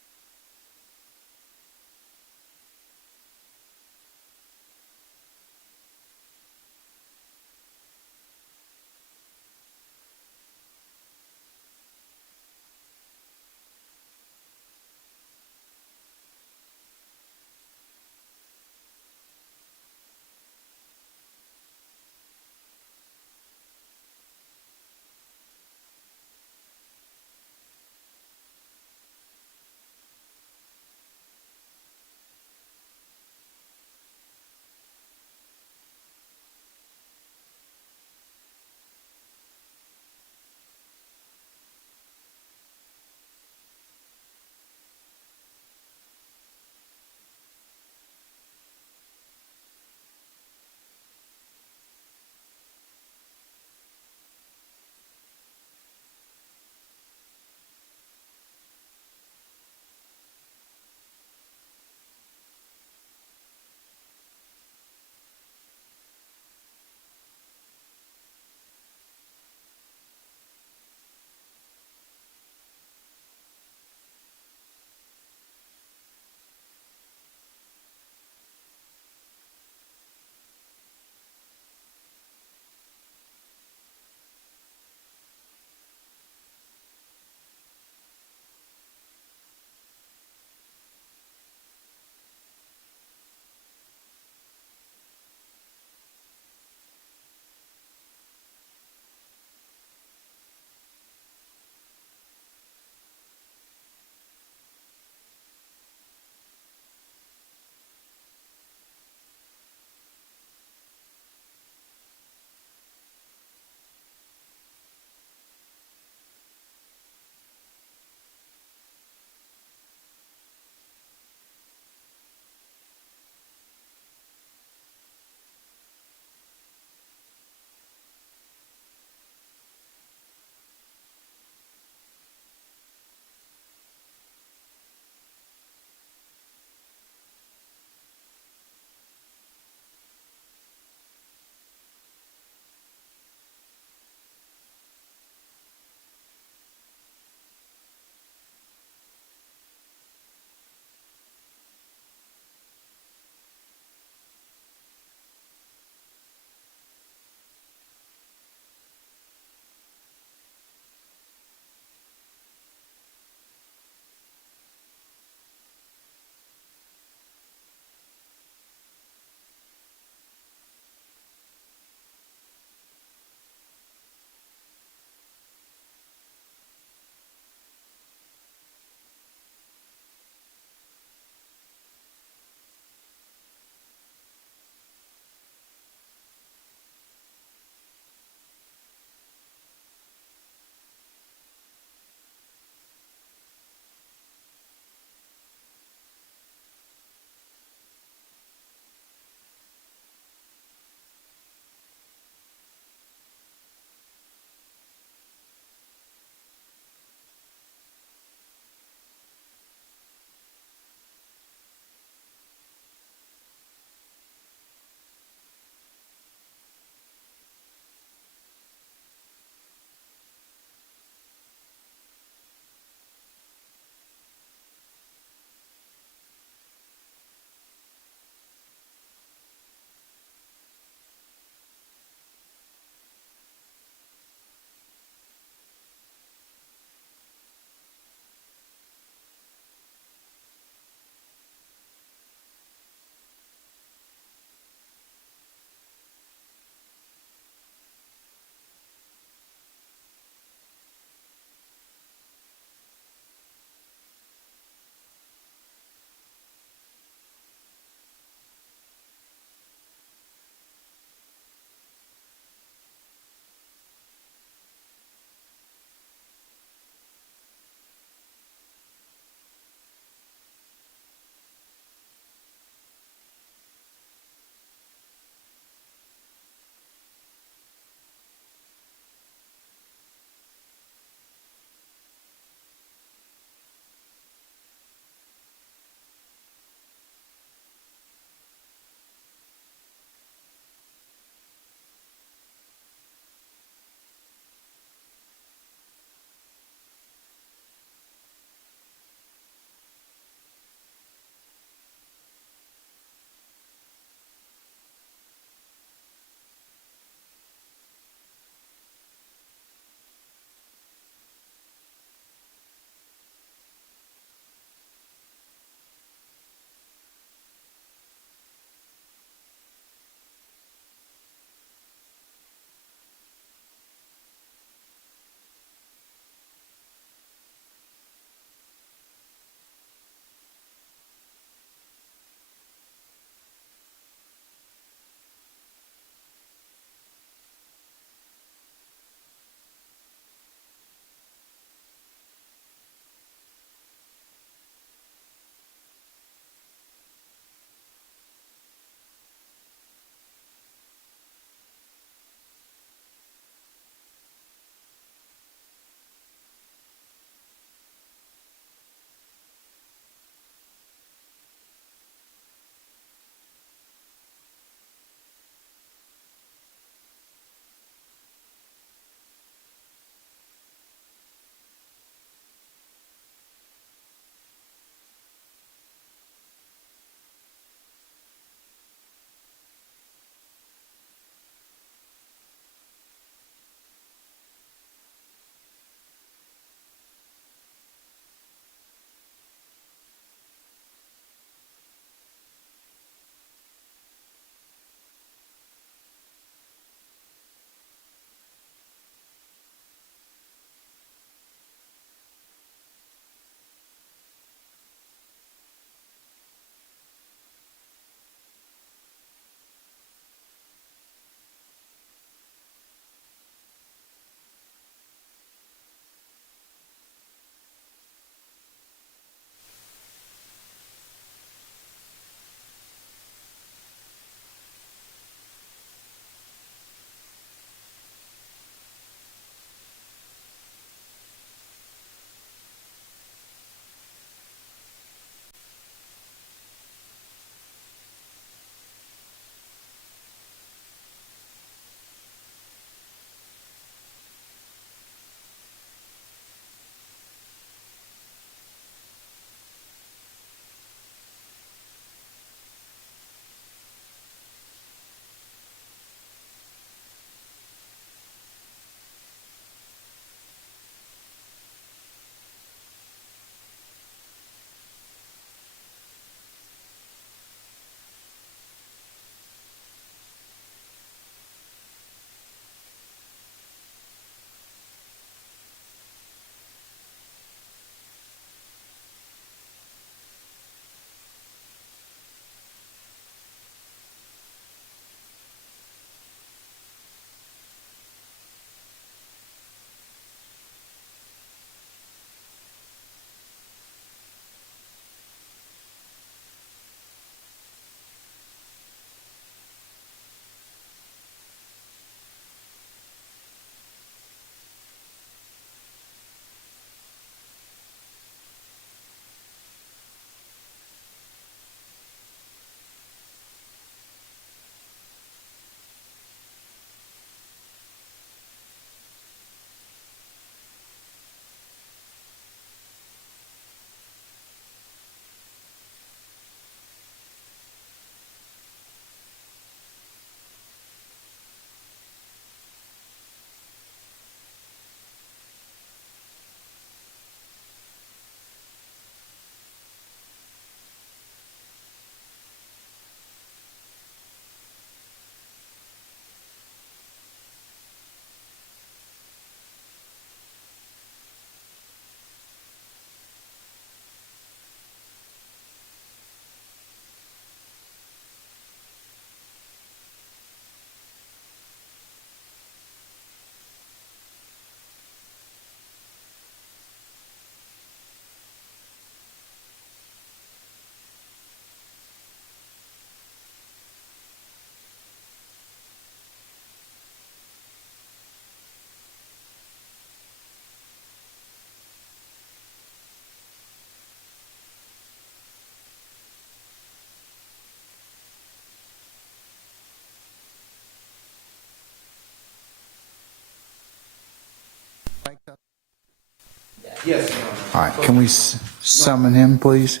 Yes, Your Honor. All right, can we summon him, please?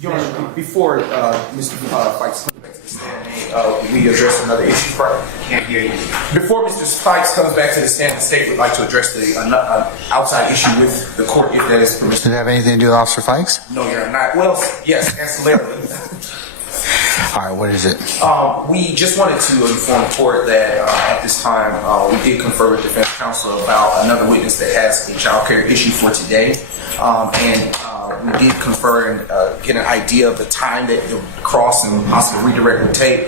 Your Honor, before Mr. Fikes comes back to the stand, we address another issue. Can't hear you. Before Mr. Fikes comes back to the stand, the state would like to address the outside issue with the court, if that is Does permissible. it have anything to do with Officer Fikes? No, You're not. Well, yes, ancillarily. All right, what is it? We just wanted to inform the court that at this time we did confer with defense counsel about another witness that has a child care issue for today, and we did confer and get an idea of the time that the cross and possible redirect would take.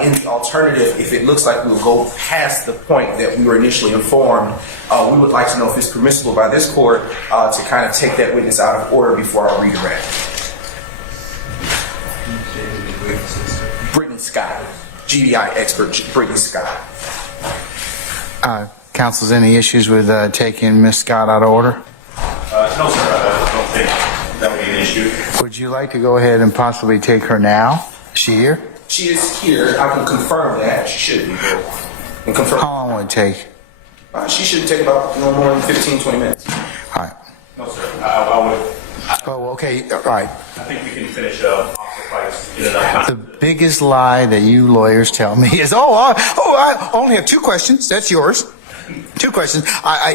In the alternative, if it looks like we will go past the point that we were initially informed, we would like to know if it's permissible by this court to kind of take that witness out of order before our redirect. Brittany Scott, GBI expert Brittany Scott. Counsel's any issues with taking Miss Scott out of order? No, sir, I don't think that would be an issue. Would you like to go ahead and possibly take her now? Is she here? She is here. I can confirm that. She should be here. And confirm. How long will it take? She should take about no more than 15, 20 minutes. All right. No, sir, I would, Oh, okay. All right. I think we can finish Officer Fikes in enough time. The biggest lie that you lawyers tell me is, I only have 2 questions. That's yours. 2 questions.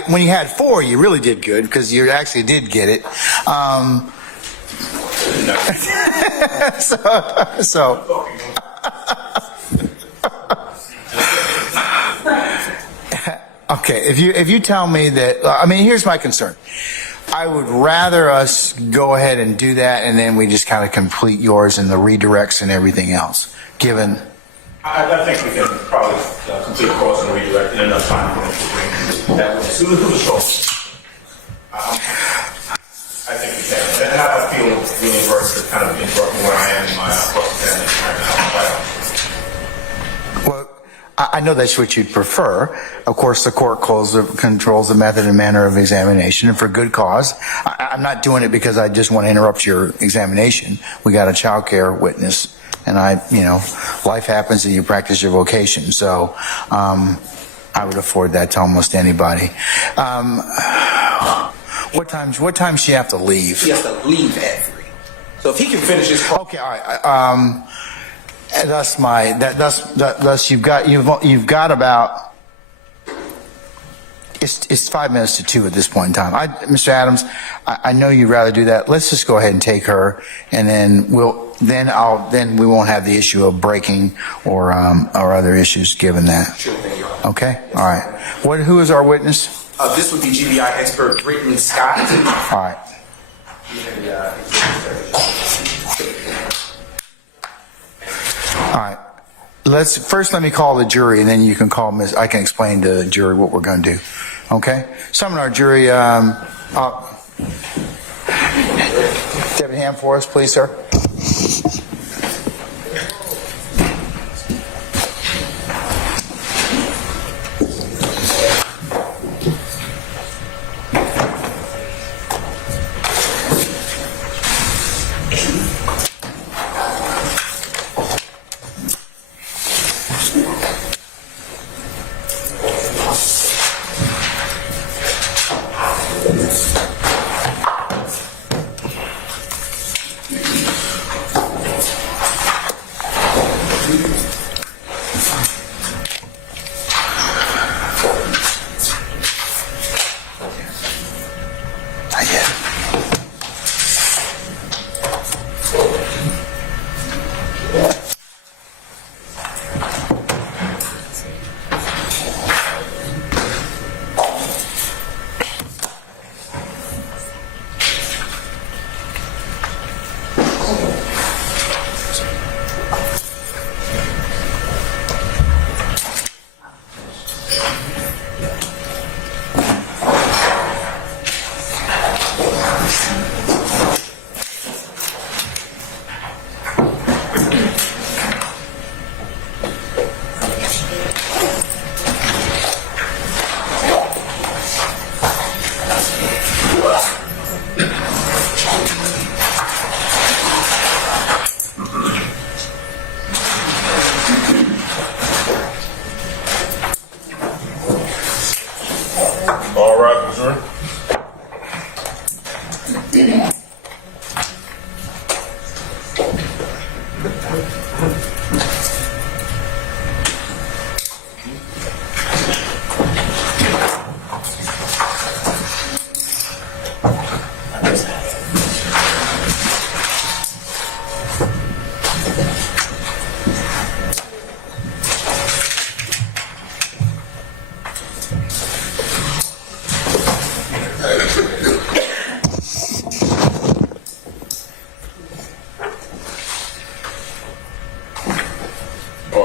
When you had 4, you really did good because you actually did get it. So okay, if you tell me that, here's my concern. I would rather us go ahead and do that, and then we just kind of complete yours and the redirects and everything else. Given, I think we can probably complete cross and redirect in enough time to bring that witness. Who was short? I think we can. And I feel really averse to kind of interrupting where I am in my cross-examination right now. well, I know that's what you'd prefer. Of course, the court controls the method and manner of examination, and for good cause. I'm not doing it because I just want to interrupt your examination. We got a child care witness, and life happens and you practice your vocation. So I would afford that to almost anybody. What time does she have to leave? He has to leave at 3. So if he can finish his call. Okay, all right. Thus you've got about. It's 5 minutes to 2 at this point in time. Mr. Adams, I know you'd rather do that. Let's just go ahead and take her, and then we won't have the issue of breaking or other issues given that. Sure thing, Your Honor. Okay, all right. Who is our witness? This would be GBI expert Brittany Scott. All right. All right. Let me call the jury, and then you can call Miss. I can explain to the jury what we're going to do. Okay. Summon our jury. Deputy Ham for us, please, sir.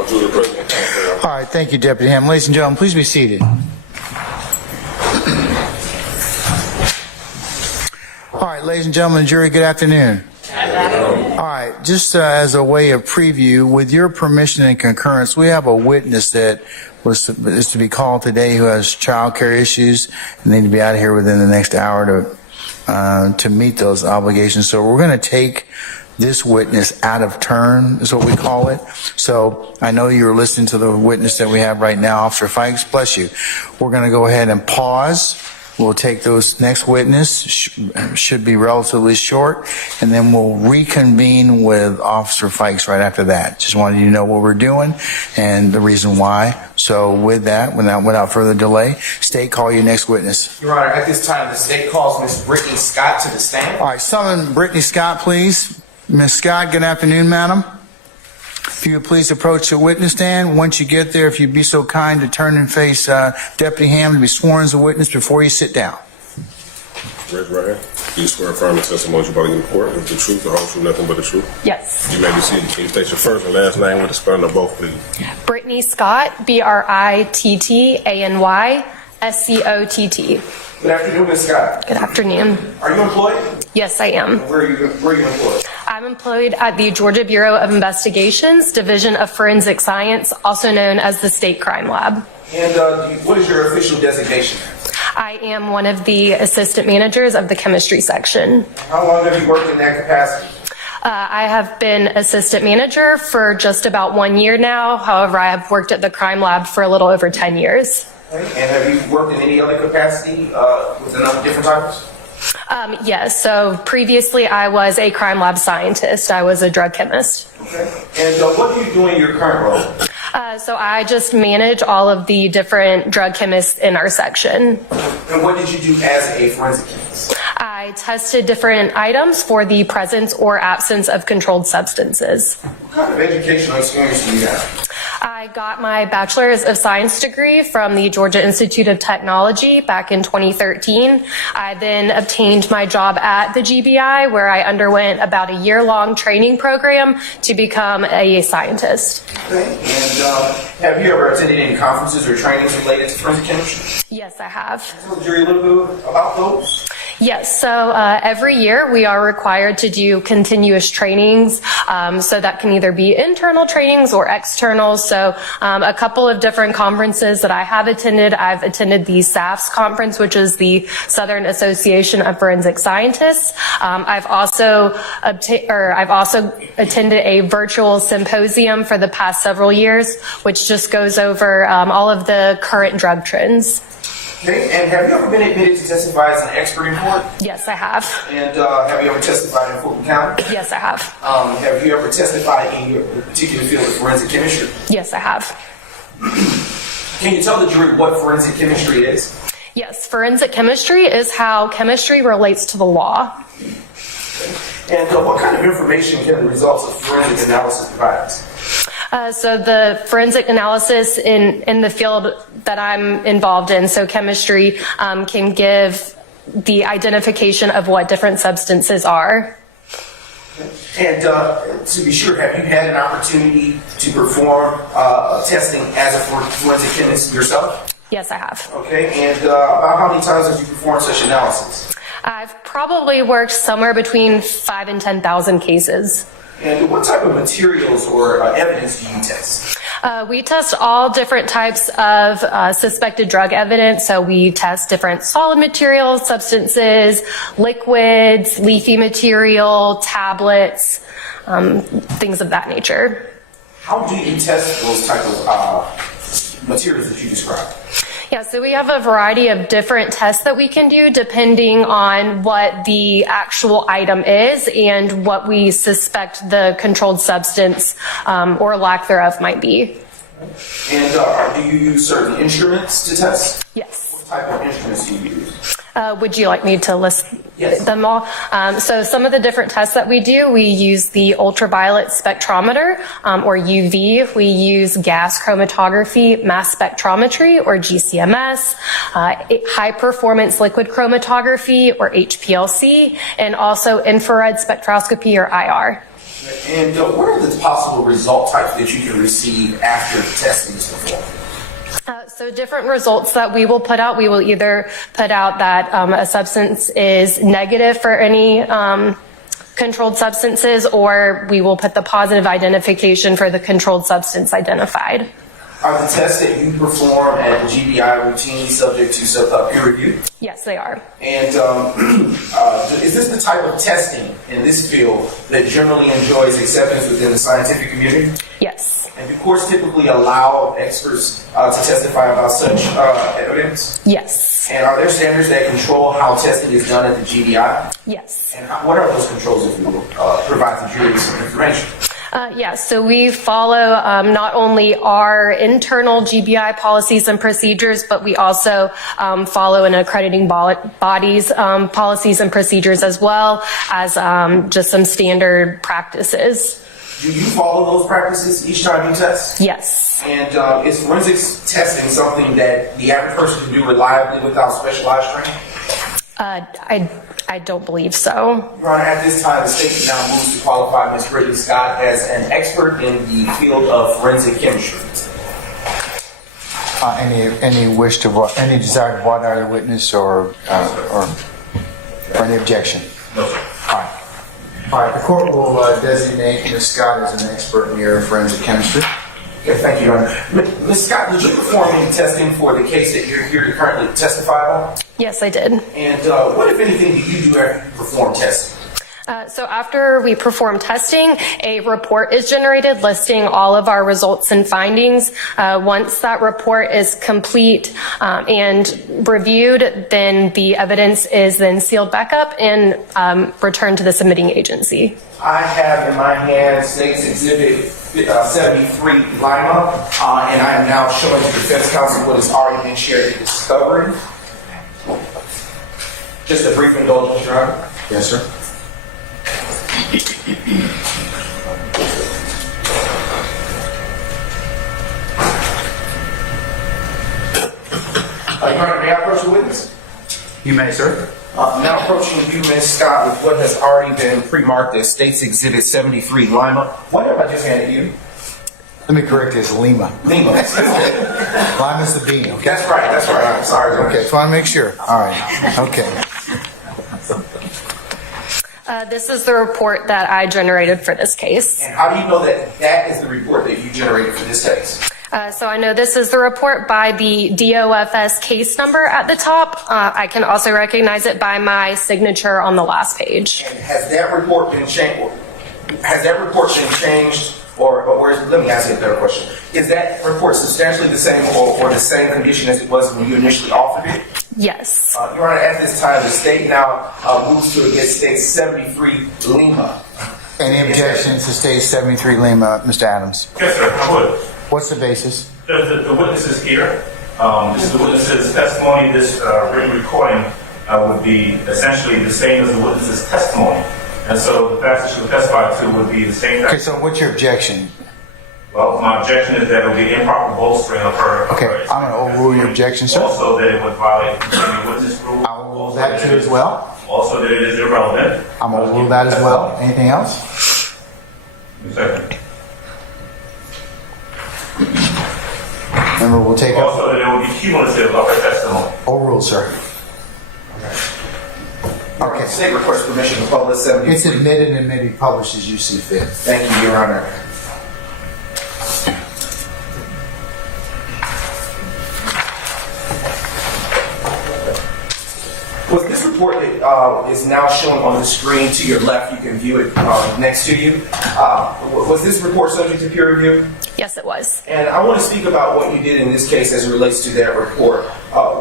call Julie President. All right, thank you, Deputy Ham. Ladies and gentlemen, please be seated. All right, ladies and gentlemen, jury, good afternoon. All right, just as a way of preview, with your permission and concurrence, we have a witness that is to be called today who has child care issues and need to be out of here within the next hour to meet those obligations. So we're going to take this witness out of turn, is what we call it. So I know you're listening to the witness that we have right now, Officer Fikes. Bless you. We're going to go ahead and pause. We'll take those next witness, should be relatively short, and then we'll reconvene with Officer Fikes right after that. Just wanted you to know what we're doing and the reason why. So with that, without further delay, State, call your next witness. Your Honor, at this time, the state calls Ms. Brittany Scott to the stand. All right, summon Brittany Scott, please. Ms. Scott, good afternoon, madam. If you would please approach the witness stand. Once you get there, if you'd be so kind to turn and face Deputy Ham to be sworn as a witness before you sit down. Raise your right hand. Do you swear and affirm the testimony you're about to give in court is the truth, the whole truth, nothing but the truth? Yes. You may be seated. Can you state your first and last name with the spelling of both, please? Brittany Scott, BRITTANY SCOTT. Good afternoon, Ms. Scott. Good afternoon. Are you employed? Yes, I am. Where are you employed? I'm employed at the Georgia Bureau of Investigations, Division of Forensic Science, also known as the State Crime Lab. And what is your official designation? I am one of the assistant managers of the chemistry section. How long have you worked in that capacity? I have been assistant manager for just about 1 year now. However, I have worked at the crime lab for a little over 10 years. Okay. And have you worked in any other capacity with another different titles? Yes, so previously I was a crime lab scientist. I was a drug chemist. Okay. And what do you do in your current role? So I just manage all of the different drug chemists in our section. And what did you do as a forensic chemist? I tested different items for the presence or absence of controlled substances. What kind of educational experience do you have? I got my Bachelor's of Science degree from the Georgia Institute of Technology back in 2013. I then obtained my job at the GBI, where I underwent about a year-long training program to become a scientist. Okay. And have you ever attended any conferences or trainings related to forensic chemistry? Yes, I have. Tell the jury a little bit about those. Yes, so every year we are required to do continuous trainings, so that can either be internal trainings or external. So a couple of different conferences that I have attended. I've attended the SAFS conference, which is the Southern Association of Forensic Scientists. I've also attended a virtual symposium for the past several years, which just goes over all of the current drug trends. Okay, and have you ever been admitted to testify as an expert in court? Yes, I have. And have you ever testified in Fulton County? Yes, I have. Have you ever testified in your particular field of forensic chemistry? Yes, I have. Can you tell the jury what forensic chemistry is? Yes, forensic chemistry is how chemistry relates to the law. And what kind of information can the results of forensic analysis provide us? So the forensic analysis in the field that I'm involved in, so chemistry, can give the identification of what different substances are. And to be sure, have you had an opportunity to perform testing as a forensic chemist yourself? Yes, I have. Okay, and about how many times have you performed such analysis? I've probably worked somewhere between 5,000 and 10,000 cases. And what type of materials or evidence do you test? We test all different types of suspected drug evidence. So we test different solid materials, substances, liquids, leafy material, tablets, things of that nature. How do you test those type of materials that you described? Yeah, so we have a variety of different tests that we can do depending on what the actual item is and what we suspect the controlled substance or lack thereof might be. And do you use certain instruments to test? Yes. What type of instruments do you use? Would you like me to list Yes. them all? So some of the different tests that we do, we use the ultraviolet spectrometer or UV. We use gas chromatography, mass spectrometry or GCMS, high performance liquid chromatography or HPLC, and also infrared spectroscopy or IR. And what are the possible result types that you can receive after the testing is performed? So different results that we will put out, we will either put out that a substance is negative for any controlled substances, or we will put the positive identification for the controlled substance identified. Are the tests that you perform at the GBI routinely subject to peer review? Yes, they are. And is this the type of testing in this field that generally enjoys acceptance within the scientific community? Yes. And do courts typically allow experts to testify about such evidence? Yes. And are there standards that control how testing is done at the GBI? Yes. And what are those controls, if you will, provide the jury with some information? Yes, so we follow not only our internal GBI policies and procedures, but we also follow an accrediting body's policies and procedures, as well as just some standard practices. Do you follow those practices each time you test? Yes. And is forensics testing something that the average person can do reliably without specialized training? I don't believe so. Your Honor, at this time, the state now moves to qualify Ms. Brittany Scott as an expert in the field of forensic chemistry. Any wish to vote, any desire to vote either witness or any objection? No, sir. All right, the court will designate Ms. Scott as an expert in the area of forensic chemistry. Okay, thank you, Your Honor. Ms. Scott, did you perform any testing for the case that you're here to currently testify on? Yes, I did. And what, if anything, do you do after you perform testing? So after we perform testing, a report is generated listing all of our results and findings. Once that report is complete and reviewed, then the evidence is then sealed back up and returned to the submitting agency. I have in my hand State's Exhibit 73 Lima, and I am now showing the defense counsel what has already been shared in discovery. Just a brief indulgence, Your Honor. Yes, sir. Your Honor, may I approach the witness? You may, sir. Now approaching you, Ms. Scott, with what has already been pre-marked as State's Exhibit 73 Lima. What have I just handed you? Let me correct this, Lima. Lima. Lima's the bean, okay? That's right, that's right. I'm sorry. Your Honor. Okay, just want to make sure. All right, okay. This is the report that I generated for this case. And how do you know that that is the report that you generated for this case? So I know this is the report by the DOFS case number at the top. I can also recognize it by my signature on the last page. And has that report been changed? Has that report been changed? Or let me ask you a better question. Is that report substantially the same or the same condition as it was when you initially offered it? Yes. Your Honor, at this time, the state now moves to against State 73 Lima. Any objections to State 73 Lima, Mr. Adams? Yes, sir, I would. What's the basis? The witness is here. This is the witness's testimony. This written recording would be essentially the same as the witness's testimony. And so the facts that she would testify to would be the same. Okay, so what's your objection? Well, my objection is that it would be improper bolstering of her. Okay, I'm going to overrule your objection, sir. Also, that it would violate the witness rule. I will rule that too as well. Also, that it is irrelevant. I'm going to rule that as well. Anything else? Second. Remember, we'll take up. Also, that it would be cumulative of her testimony. Overruled, sir. Okay. State requests permission to publish 73. It's admitted and may be published as you see fit. Thank you, Your Honor. Was this report that is now shown on the screen to your left, you can view it next to you, was this report subject to peer review? Yes, it was. And I want to speak about what you did in this case as it relates to that report.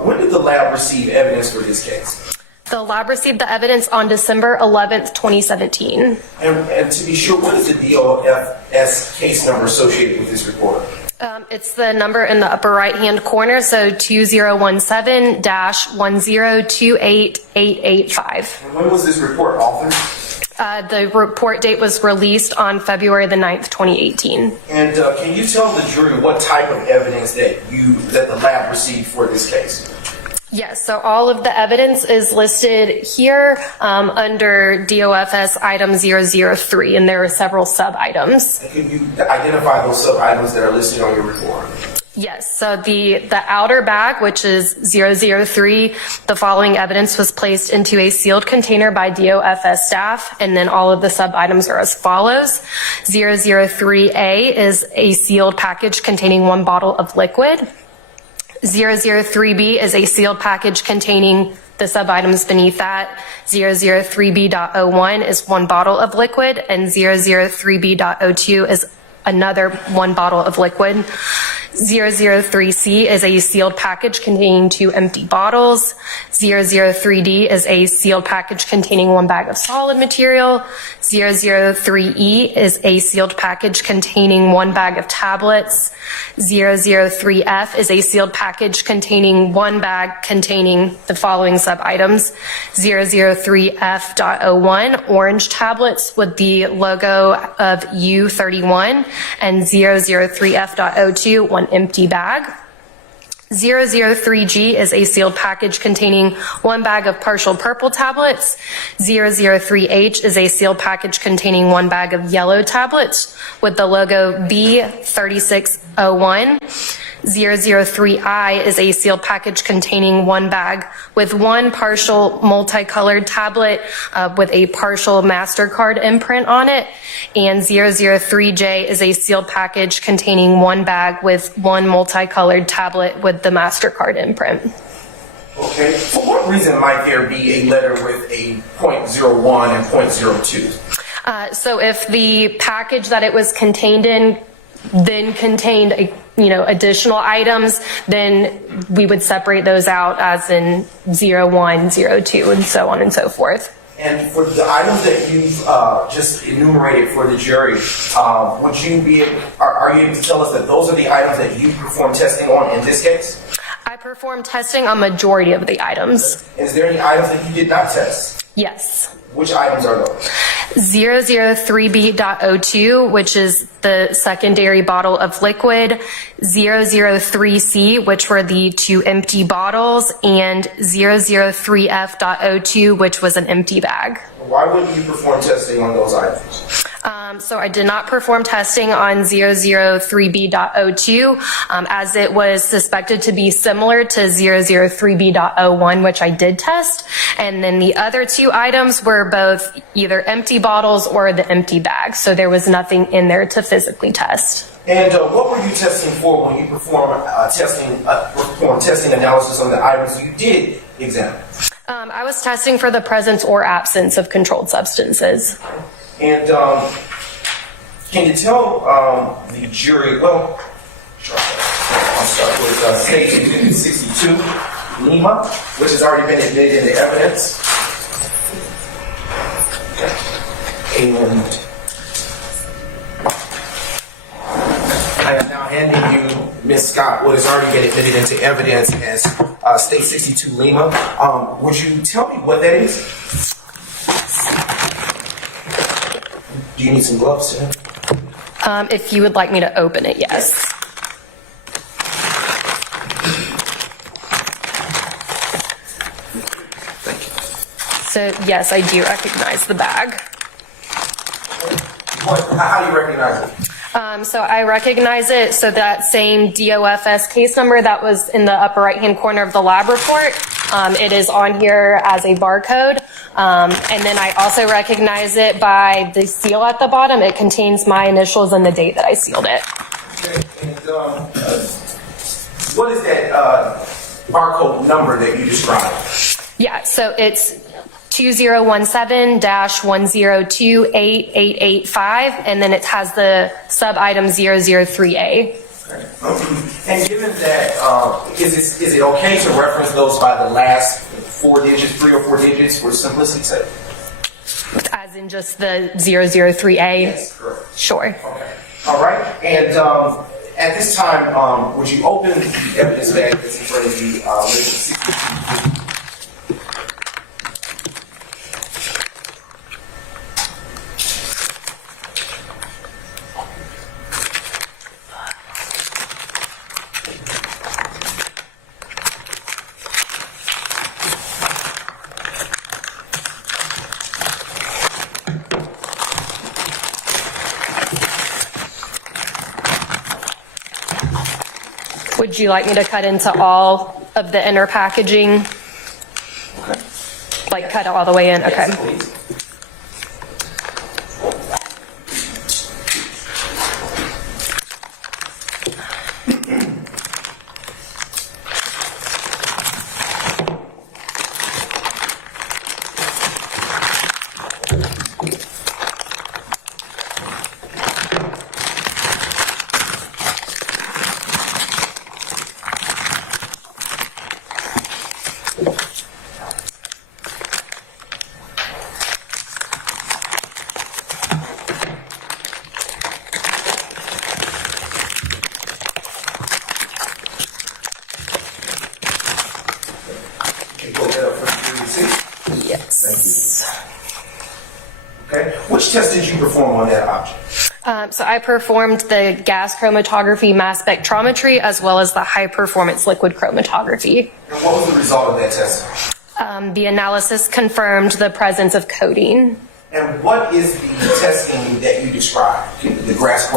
When did the lab receive evidence for this case? The lab received the evidence on December 11th, 2017. And to be sure, what is the DOFS case number associated with this report? It's the number in the upper right-hand corner, so 2017-10288885. And when was this report authored? The report date was released on February the 9th, 2018. And can you tell the jury what type of evidence that the lab received for this case? Yes, so all of the evidence is listed here under DOFS item 003, and there are several sub-items. Can you identify those sub-items that are listed on your report? Yes, so the outer bag, which is 003, the following evidence was placed into a sealed container by DOFS staff, and then all of the sub-items are as follows. 003A is a sealed package containing 1 bottle of liquid. 003B is a sealed package containing the sub-items beneath that. 003B.01 is 1 bottle of liquid, and 003B.02 is another 1 bottle of liquid. 003C is a sealed package containing 2 empty bottles. 003D is a sealed package containing 1 bag of solid material. 003E is a sealed package containing 1 bag of tablets. 003F is a sealed package containing 1 bag containing the following sub-items. 003F.01, orange tablets with the logo of U31, and 003F.02, 1 empty bag. 003G is a sealed package containing 1 bag of partial purple tablets. 003H is a sealed package containing 1 bag of yellow tablets with the logo B3601. 003I is a sealed package containing 1 bag with 1 partial multicolored tablet with a partial MasterCard imprint on it. And 003J is a sealed package containing 1 bag with 1 multicolored tablet with the MasterCard imprint. Okay. For what reason might there be a letter with a .01 and .02? So if the package that it was contained in then contained additional items, then we would separate those out as in 01, 02, and so on and so forth. And for the items that you've just enumerated for the jury, are you able to tell us that those are the items that you performed testing on in this case? I performed testing on majority of the items. Is there any items that you did not test? Yes. Which items are those? 003B.02, which is the secondary bottle of liquid, 003C, which were the 2 empty bottles, and 003F.02, which was an empty bag. Why wouldn't you perform testing on those items? So I did not perform testing on 003B.02 as it was suspected to be similar to 003B.01, which I did test. And then the other 2 items were both either empty bottles or the empty bag. So there was nothing in there to physically test. And what were you testing for when you performed testing analysis on the items you did examine? I was testing for the presence or absence of controlled substances. And can you tell the jury, I'll start with State 62, Lima, which has already been admitted into evidence. And I am now handing you, Ms. Scott, what has already been admitted into evidence as State 62, Lima. Would you tell me what that is? Do you need some gloves, Tim? If you would like me to open it, yes. Thank you. So, yes, I do recognize the bag. How do you recognize it? So I recognize it. So that same DOFS case number that was in the upper right-hand corner of the lab report, it is on here as a barcode. And then I also recognize it by the seal at the bottom. It contains my initials and the date that I sealed it. Okay. And what is that barcode number that you described? Yeah, so it's 2017-10288885, and then it has the sub-item 003A. And given that, is it okay to reference those by the last 4 digits, 3 or 4 digits, for simplicity's sake? As in just the 003A? Yes, correct. Sure. Okay. All right. And at this time, would you open the evidence bag that's in front of you, labeled 62? Would you like me to cut into all of the inner packaging? Like cut it all the way in? Okay. Yes, please. Yes. Okay. Which test did you perform on that object? So I performed the gas chromatography, mass spectrometry, as well as the high performance liquid chromatography. And what was the result of that test? The analysis confirmed the presence of codeine. And what is the testing that you described? The gas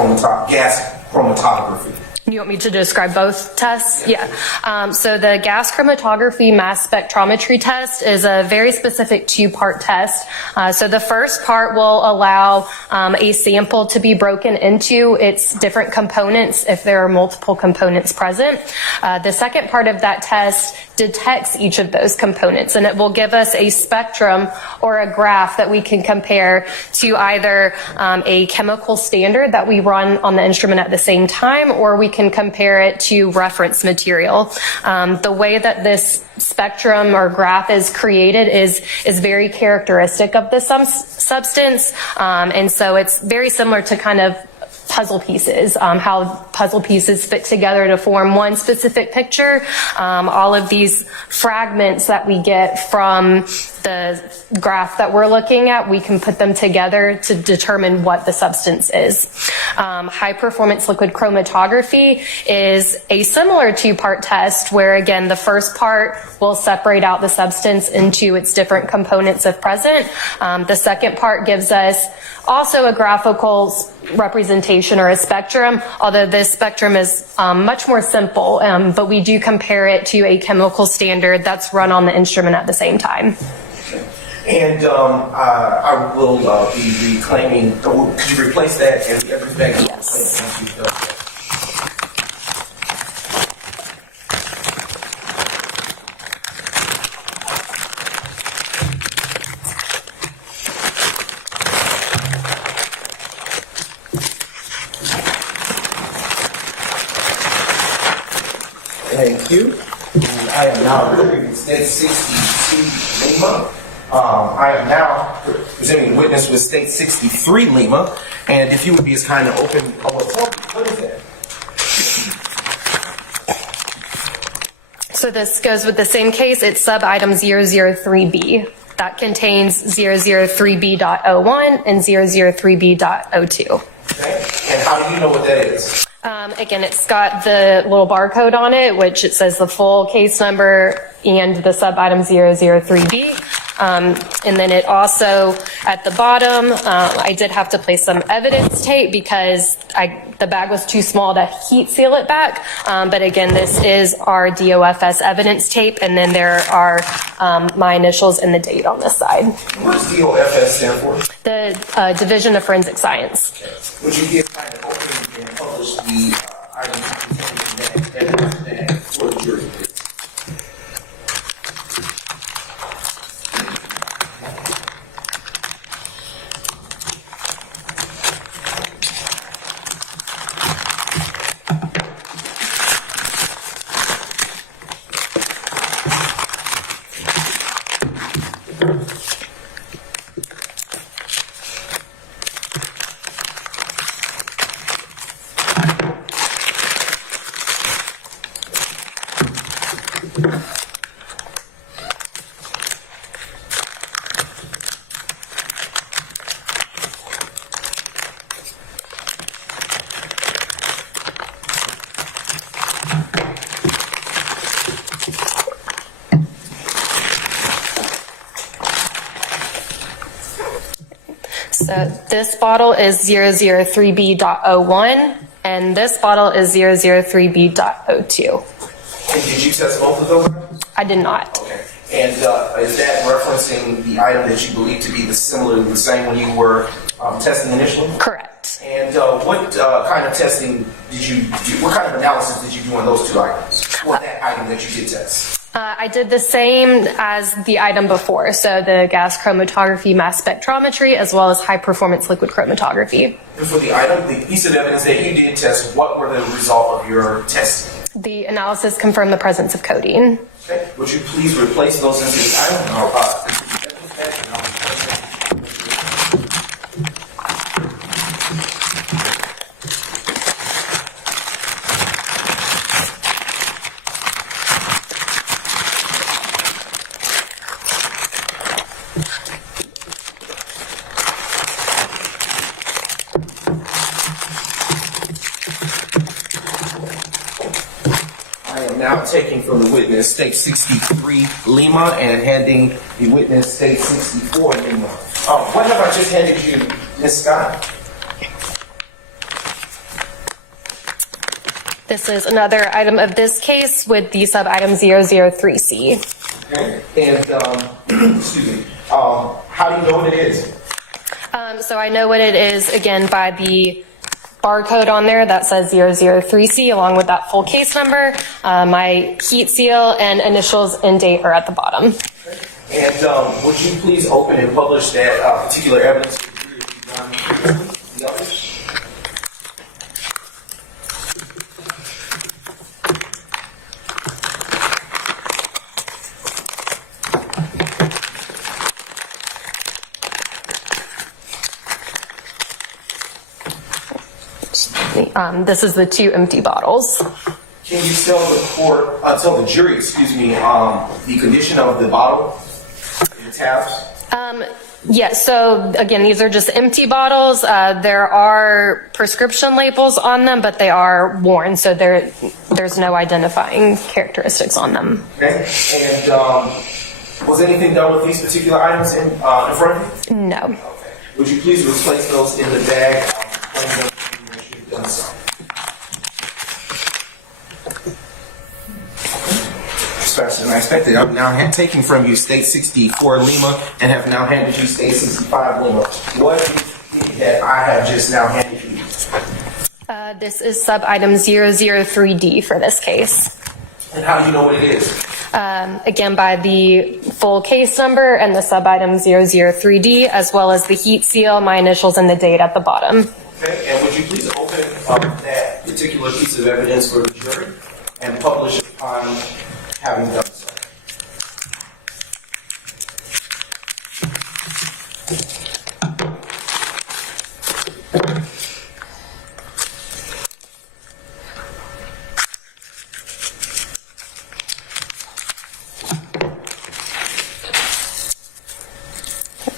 chromatography. You want me to describe both tests? Yeah. So the gas chromatography mass spectrometry test is a very specific two-part test. So the first part will allow a sample to be broken into its different components if there are multiple components present. The second part of that test detects each of those components, and it will give us a spectrum or a graph that we can compare to either a chemical standard that we run on the instrument at the same time, or we can compare it to reference material. The way that this spectrum or graph is created is very characteristic of the substance, and so it's very similar to kind of puzzle pieces, how puzzle pieces fit together to form one specific picture. All of these fragments that we get from the graph that we're looking at, we can put them together to determine what the substance is. High performance liquid chromatography is a similar two-part test where, again, the first part will separate out the substance into its different components if present. The second part gives us also a graphical representation or a spectrum, although this spectrum is much more simple, but we do compare it to a chemical standard that's run on the instrument at the same time. And I will be reclaiming, could you replace that and the other bag? Yes. Thank you. And I am now retrieving State 62 Lima. I am now presenting witness with State 63 Lima. And if you would be as kind to open, what is that? So this goes with the same case. It's sub-item 003B. That contains 003B.01 and 003B.02. Okay. And how do you know what that is? Again, it's got the little barcode on it, which it says the full case number and the sub-item 003B. And then it also, at the bottom, I did have to place some evidence tape because the bag was too small to heat seal it back. But again, this is our DOFS evidence tape, and then there are my initials and the date on this side. What does DOFS stand for? The Division of Forensic Science. Would you be able to open and publish the items containing that evidence bag for the jury? So this bottle is 003B.01. and this bottle is 003B.02. And did you test both of those? I did not. Okay. And is that referencing the item that you believe to be the same when you were testing initially? Correct. And what kind of testing did you do? What kind of analysis did you do on those two items? Or that item that you did test? I did the same as the item before, so the gas chromatography, mass spectrometry, as well as high performance liquid chromatography. And for the item, the piece of evidence that you did test, what were the result of your testing? The analysis confirmed the presence of codeine. Okay. Would you please replace those into the item? Now taking from the witness state 63 Lima and handing the witness state 64 Lima. What have I just handed you, Ms. Scott? This is another item of this case with the sub-item 003C. Okay. And, excuse me, how do you know what it is? So I know what it is, again, by the barcode on there that says 003C along with that full case number. My heat seal and initials and date are at the bottom. And would you please open and publish that particular evidence to the jury if you've done the others? This is the 2 empty bottles. Can you tell the jury, the condition of the bottle and the tabs? Yes, so again, these are just empty bottles. There are prescription labels on them, but they are worn, so there's no identifying characteristics on them. Okay, and was anything done with these particular items in front of you? No. Okay. Would you please replace those in the bag? Done so. Faster than I expected. I'm now taking from you state 64 Lima and have now handed you state 65 Lima. What is it that I have just now handed you? This is sub-item 003D for this case. And how do you know what it is? Again, by the full case number and the sub-item 003D, as well as the heat seal, my initials, and the date at the bottom. Okay, and would you please open that particular piece of evidence for the jury and publish it upon having done so?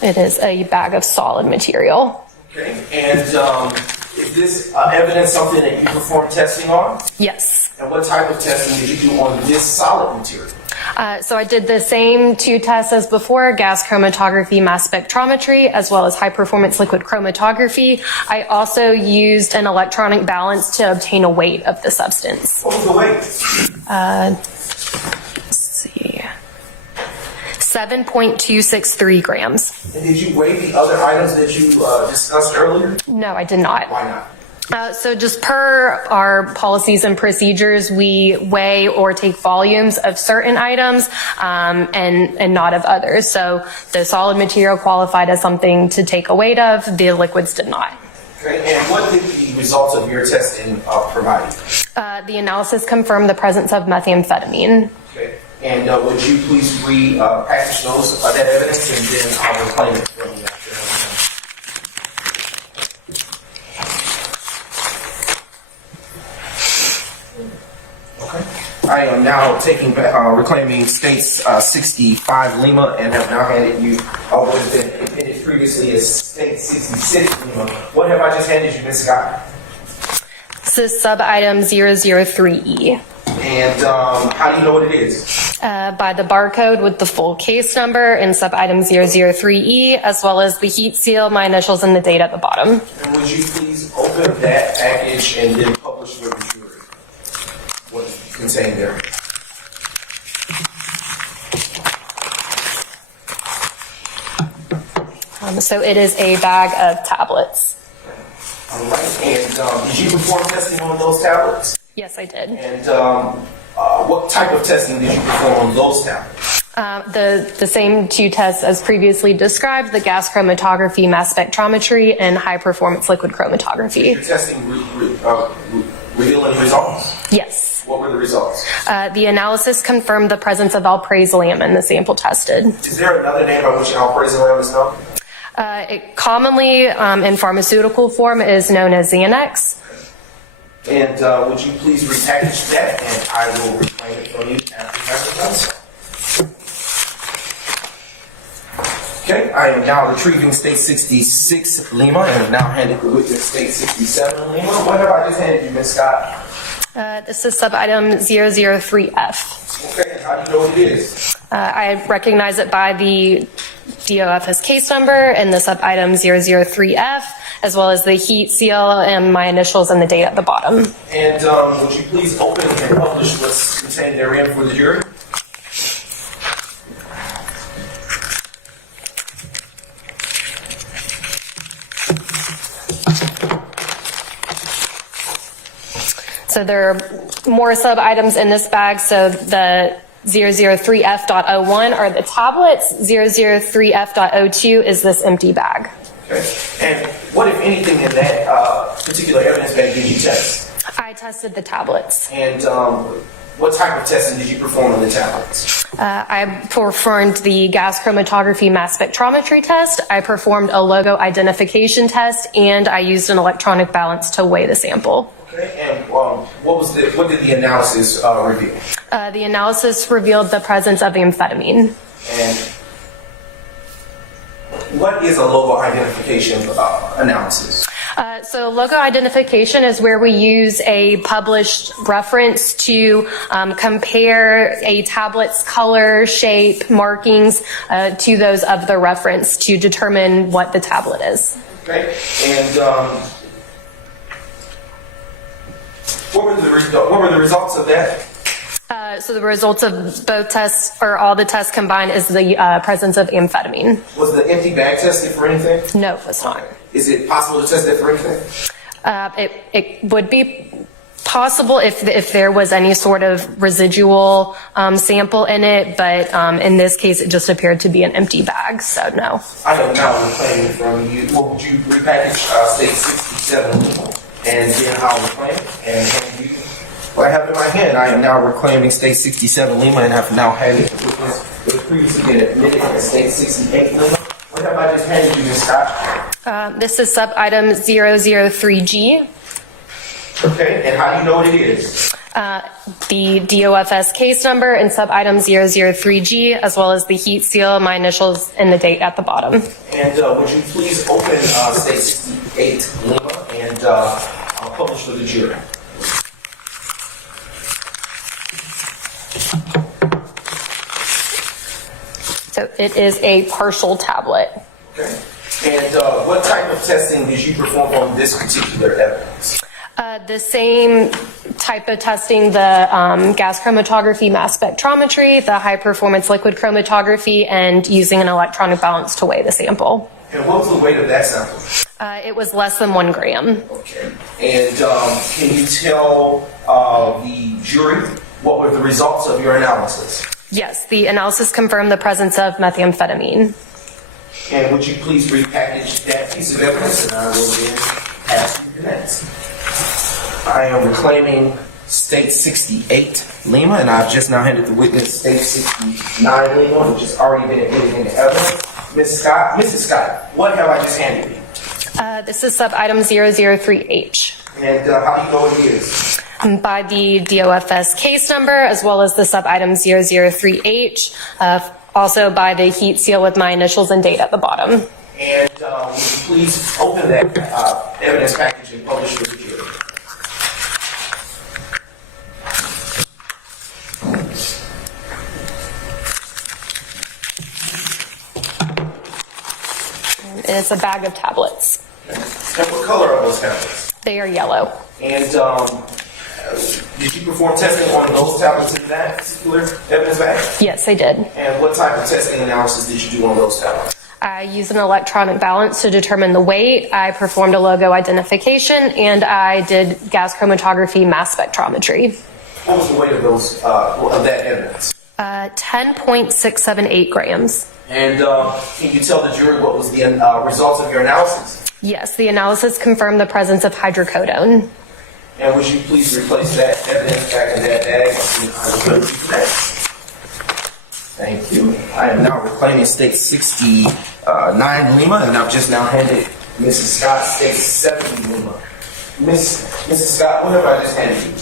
It is a bag of solid material. Okay, and is this evidence something that you perform testing on? Yes. And what type of testing did you do on this solid material? So I did the same 2 tests as before, gas chromatography, mass spectrometry, as well as high performance liquid chromatography. I also used an electronic balance to obtain a weight of the substance. What was the weight? Let's see. 7.263 grams. And did you weigh the other items that you discussed earlier? No, I did not. Why not? So just per our policies and procedures, we weigh or take volumes of certain items and not of others. So the solid material qualified as something to take a weight of, the liquids did not. Okay, and what did the results of your testing provide? The analysis confirmed the presence of methamphetamine. Okay, and would you please repackage that evidence and then I'll reclaim it from you after everything. Okay. I am now reclaiming states 65 Lima and have now handed you what has been intended previously as state 66 Lima. What have I just handed you, Ms. Scott? This is sub-item 003E. And how do you know what it is? By the barcode with the full case number and sub-item 003E, as well as the heat seal, my initials, and the date at the bottom. And would you please open that package and then publish for the jury what's contained there? So it is a bag of tablets. All right. And did you perform testing on those tablets? Yes, I did. And what type of testing did you perform on those tablets? The same two tests as previously described, the gas chromatography, mass spectrometry, and high performance liquid chromatography. Your testing reveal any results? Yes. What were the results? The analysis confirmed the presence of alprazolam in the sample tested. Is there another name by which alprazolam is known? It commonly, in pharmaceutical form, is known as Xanax. And would you please repackage that, and I will reclaim it from you after you have done so. Okay, I am now retrieving State 66 Lima and now handing the witness State 67 Lima. What have I just handed you, Ms. Scott? This is sub-item 003F. Okay, and how do you know what it is? I recognize it by the DOF's case number and the sub-item 003F, as well as the heat seal and my initials and the date at the bottom. And would you please open and publish what's contained therein for the jury? So there are more sub-items in this bag. So the 003F.01 are the tablets. 003F.02 is this empty bag. Okay. And what, if anything, in that particular evidence bag did you test? I tested the tablets. And what type of testing did you perform on the tablets? I performed the gas chromatography mass spectrometry test. I performed a logo identification test, and I used an electronic balance to weigh the sample. Okay. And what did the analysis reveal? The analysis revealed the presence of amphetamine. And what is a logo identification analysis? So logo identification is where we use a published reference to compare a tablet's color, shape, markings to those of the reference to determine what the tablet is. Okay. And what were the results of that? So the results of both tests, or all the tests combined, is the presence of amphetamine. Was the empty bag tested for anything? No, it's not. Is it possible to test that for anything? It would be possible if there was any sort of residual sample in it, but in this case, it just appeared to be an empty bag, so no. I am now reclaiming from you. Well, would you repackage State 67 and then I'll reclaim it and hand you what I have in my hand? I am now reclaiming State 67 Lima and have now handed the witness what was previously been admitted as State 68 Lima. What have I just handed you, Ms. Scott? This is sub-item 003G. Okay, and how do you know what it is? The DOFS case number and sub-item 003G, as well as the heat seal, my initials, and the date at the bottom. And would you please open State 68 Lima and I'll publish for the jury. So it is a partial tablet. Okay. And what type of testing did you perform on this particular evidence? The same type of testing, the gas chromatography, mass spectrometry, the high performance liquid chromatography, and using an electronic balance to weigh the sample. And what was the weight of that sample? It was less than 1 gram. Okay. And can you tell the jury what were the results of your analysis? Yes, the analysis confirmed the presence of methamphetamine. And would you please repackage that piece of evidence, and I will then pass you the next. I am reclaiming State 68 Lima, and I've just now handed the witness State 69 Lima, which has already been admitted into evidence. Mrs. Scott, what have I just handed you? This is sub-item 003H. And how do you know what it is? By the DOFS case number, as well as the sub-item 003H, also by the heat seal with my initials and date at the bottom. And would you please open that evidence package and publish it with the jury? is a bag of tablets. And what color are those tablets? They are yellow. And did you perform testing on those tablets in that particular evidence bag? Yes, I did. And what type of testing analysis did you do on those tablets? I used an electronic balance to determine the weight. I performed a logo identification, and I did gas chromatography mass spectrometry. What was the weight of those of that evidence? 10.678 grams. And can you tell the jury what was the results of your analysis? Yes, the analysis confirmed the presence of hydrocodone. And would you please replace that evidence back in that bag? Thank you. I am now reclaiming State 69 Lima, and I've just now handed Mrs. Scott State 70 Lima. Mrs. Scott, what have I just handed you?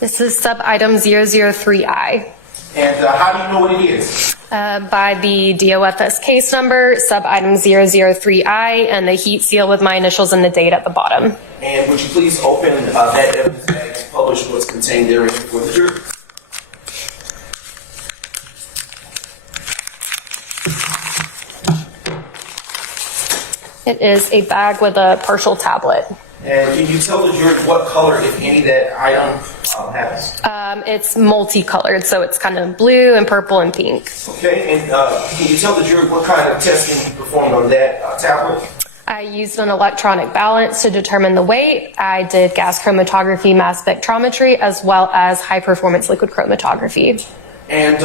This is sub-item 003I. And how do you know what it is? By the DOFS case number, sub-item 003I, and the heat seal with my initials and the date at the bottom. And would you please open that evidence bag and publish what's contained therein for the jury? It is a bag with a partial tablet. And can you tell the jury what color, if any, that item has? It's multicolored, so it's kind of blue and purple and pink. Okay, and can you tell the jury what kind of testing you performed on that tablet? I used an electronic balance to determine the weight. I did gas chromatography mass spectrometry as well as high performance liquid chromatography. And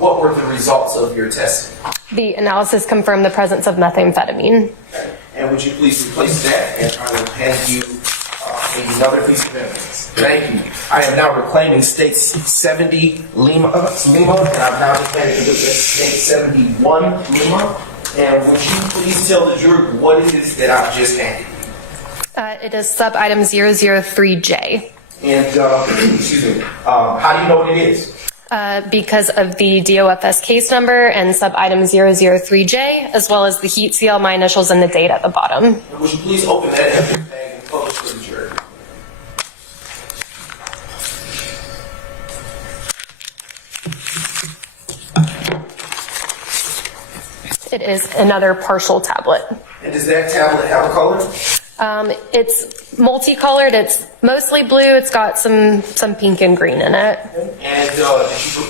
what were the results of your testing? The analysis confirmed the presence of methamphetamine. Okay. And would you please replace that, and I will hand you another piece of evidence. Thank you. I am now reclaiming State 70 Lima, and I've now declared it State 71 Lima. And would you please tell the jury what it is that I've just handed you? It is sub-item 003J. And, excuse me, how do you know what it is? Because of the DOFS case number and sub-item 003J, as well as the heat seal, my initials, and the date at the bottom. And would you please open that evidence bag and publish for the jury? It is another partial tablet. And does that tablet have a color? It's multicolored. It's mostly blue. It's got some pink and green in it. And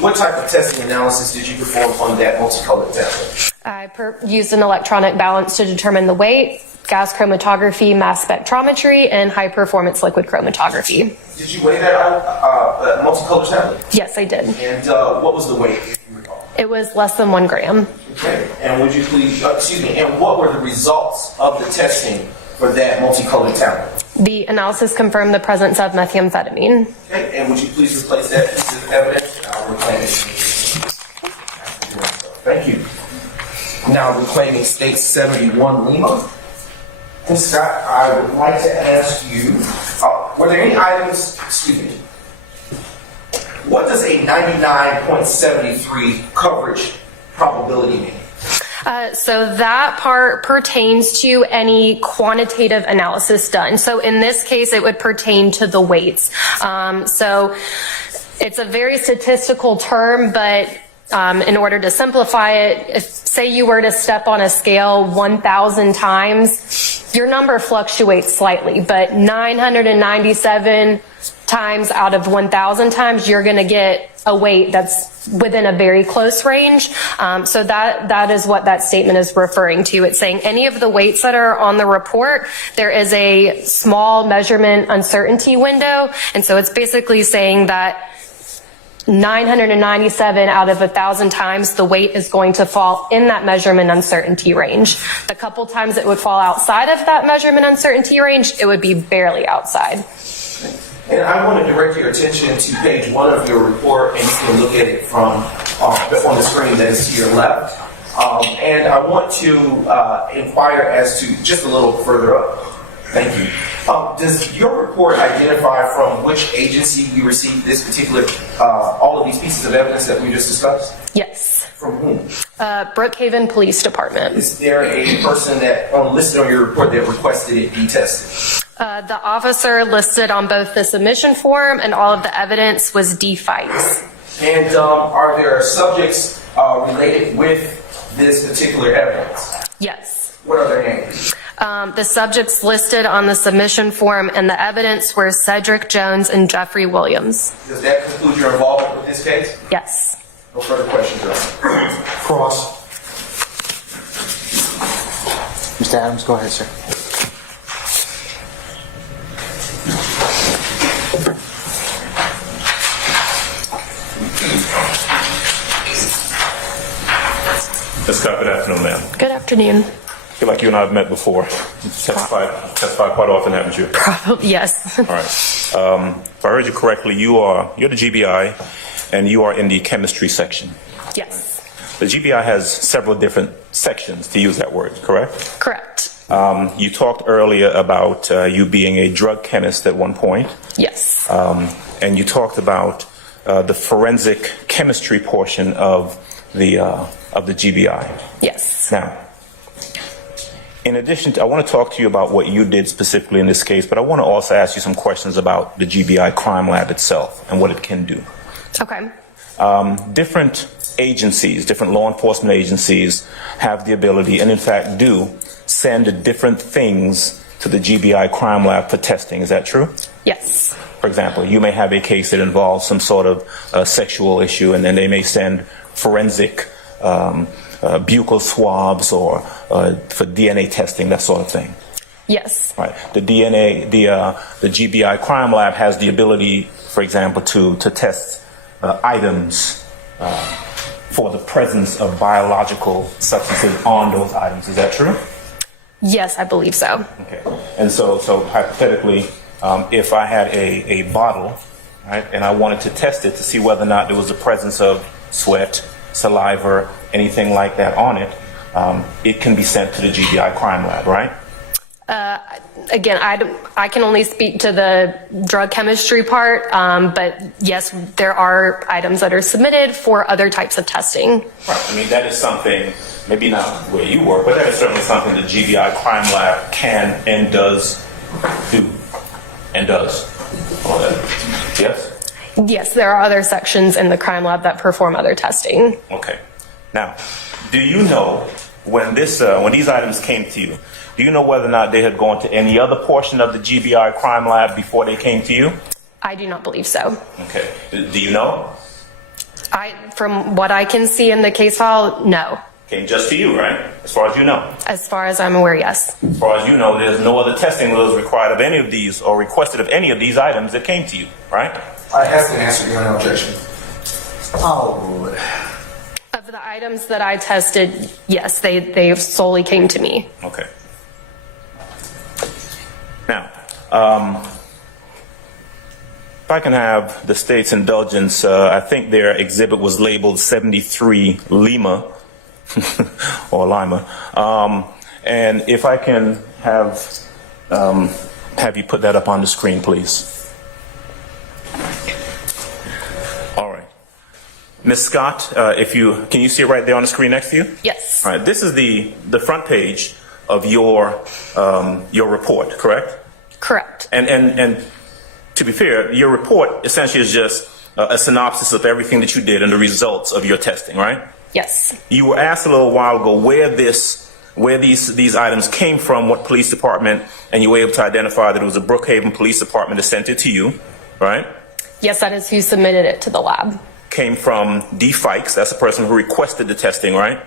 what type of testing analysis did you perform on that multicolored tablet? I used an electronic balance to determine the weight, gas chromatography, mass spectrometry, and high performance liquid chromatography. Did you weigh that multicolored tablet? Yes, I did. And what was the weight, if you recall? It was less than 1 gram. Okay. And would you please, and what were the results of the testing for that multicolored tablet? The analysis confirmed the presence of methamphetamine. Okay. And would you please replace that piece of evidence? And I'll reclaim it. Thank you. Now reclaiming State 71 Lima. Ms. Scott, I would like to ask you, were there any items, what does a 99.73 coverage probability mean? So that part pertains to any quantitative analysis done. So in this case, it would pertain to the weights. So it's a very statistical term, but in order to simplify it, if say you were to step on a scale 1,000 times, your number fluctuates slightly, but 997 times out of 1,000 times, you're going to get a weight that's within a very close range. So that is what that statement is referring to. It's saying any of the weights that are on the report, there is a small measurement uncertainty window. And so it's basically saying that 997 out of 1,000 times, the weight is going to fall in that measurement uncertainty range. The couple times it would fall outside of that measurement uncertainty range, it would be barely outside. And I want to direct your attention to page 1 of your report, and you can look at it from on the screen that is to your left. And I want to inquire as to just a little further up. Thank you. Does your report identify from which agency you received this particular, all of these pieces of evidence that we just discussed? Yes. From whom? Brookhaven Police Department. Is there a person that listed on your report that requested it be tested? The officer listed on both the submission form and all of the evidence was D. Fikes. And are there subjects related with this particular evidence? Yes. What are their names? The subjects listed on the submission form and the evidence were Cedric Jones and Jeffrey Williams. Does that conclude your involvement with this case? Yes. No further questions, Your Honor. Cross. Mr. Adams, go ahead, sir. Ms. Scott, good afternoon, ma'am. Good afternoon. I feel like you and I have met before. You testify quite often, haven't you? Probably, yes. All right. If I heard you correctly, you're the GBI, and you are in the chemistry section. Yes. The GBI has several different sections, to use that word, correct? Correct. You talked earlier about you being a drug chemist at one point. Yes. And you talked about the forensic chemistry portion of the GBI. Yes. Now, in addition to, I want to talk to you about what you did specifically in this case, but I want to also ask you some questions about the GBI crime lab itself and what it can do. Okay. Different agencies, different law enforcement agencies have the ability, and in fact do, send different things to the GBI crime lab for testing. Is that true? Yes. For example, you may have a case that involves some sort of sexual issue, and then they may send forensic buccal swabs or for DNA testing, that sort of thing. Yes. Right. The GBI crime lab has the ability, for example, to test items for the presence of biological substances on those items. Is that true? Yes, I believe so. Okay. And so hypothetically, if I had a bottle, right, and I wanted to test it to see whether or not there was the presence of sweat, saliva, anything like that on it, it can be sent to the GBI crime lab, right? Again, I can only speak to the drug chemistry part, but yes, there are items that are submitted for other types of testing. Right. I mean, that is something, maybe not where you work, but that is certainly something the GBI crime lab can and does do. And does. All that. Yes? Yes, there are other sections in the crime lab that perform other testing. Okay. Now, do you know when these items came to you, do you know whether or not they had gone to any other portion of the GBI crime lab before they came to you? I do not believe so. Okay. Do you know? From what I can see in the case file, no. Came just to you, right? As far as you know. As far as I'm aware, yes. As far as you know, there's no other testing that was required of any of these or requested of any of these items that came to you, right? I have to answer your objection. Oh, Of the items that I tested, yes, they solely came to me. Okay. Now, if I can have the state's indulgence, I think their exhibit was labeled 73 Lima, or Lima. And if I can have you put that up on the screen, please. All right. Ms. Scott, can you see it right there on the screen next to you? Yes. All right. This is the front page of your report, correct? Correct. And to be fair, your report essentially is just a synopsis of everything that you did and the results of your testing, right? Yes. You were asked a little while ago where these items came from, what police department, and you were able to identify that it was a Brookhaven Police Department that sent it to you, right? Yes, that is who submitted it to the lab. Came from D. Fikes, that's the person who requested the testing, right?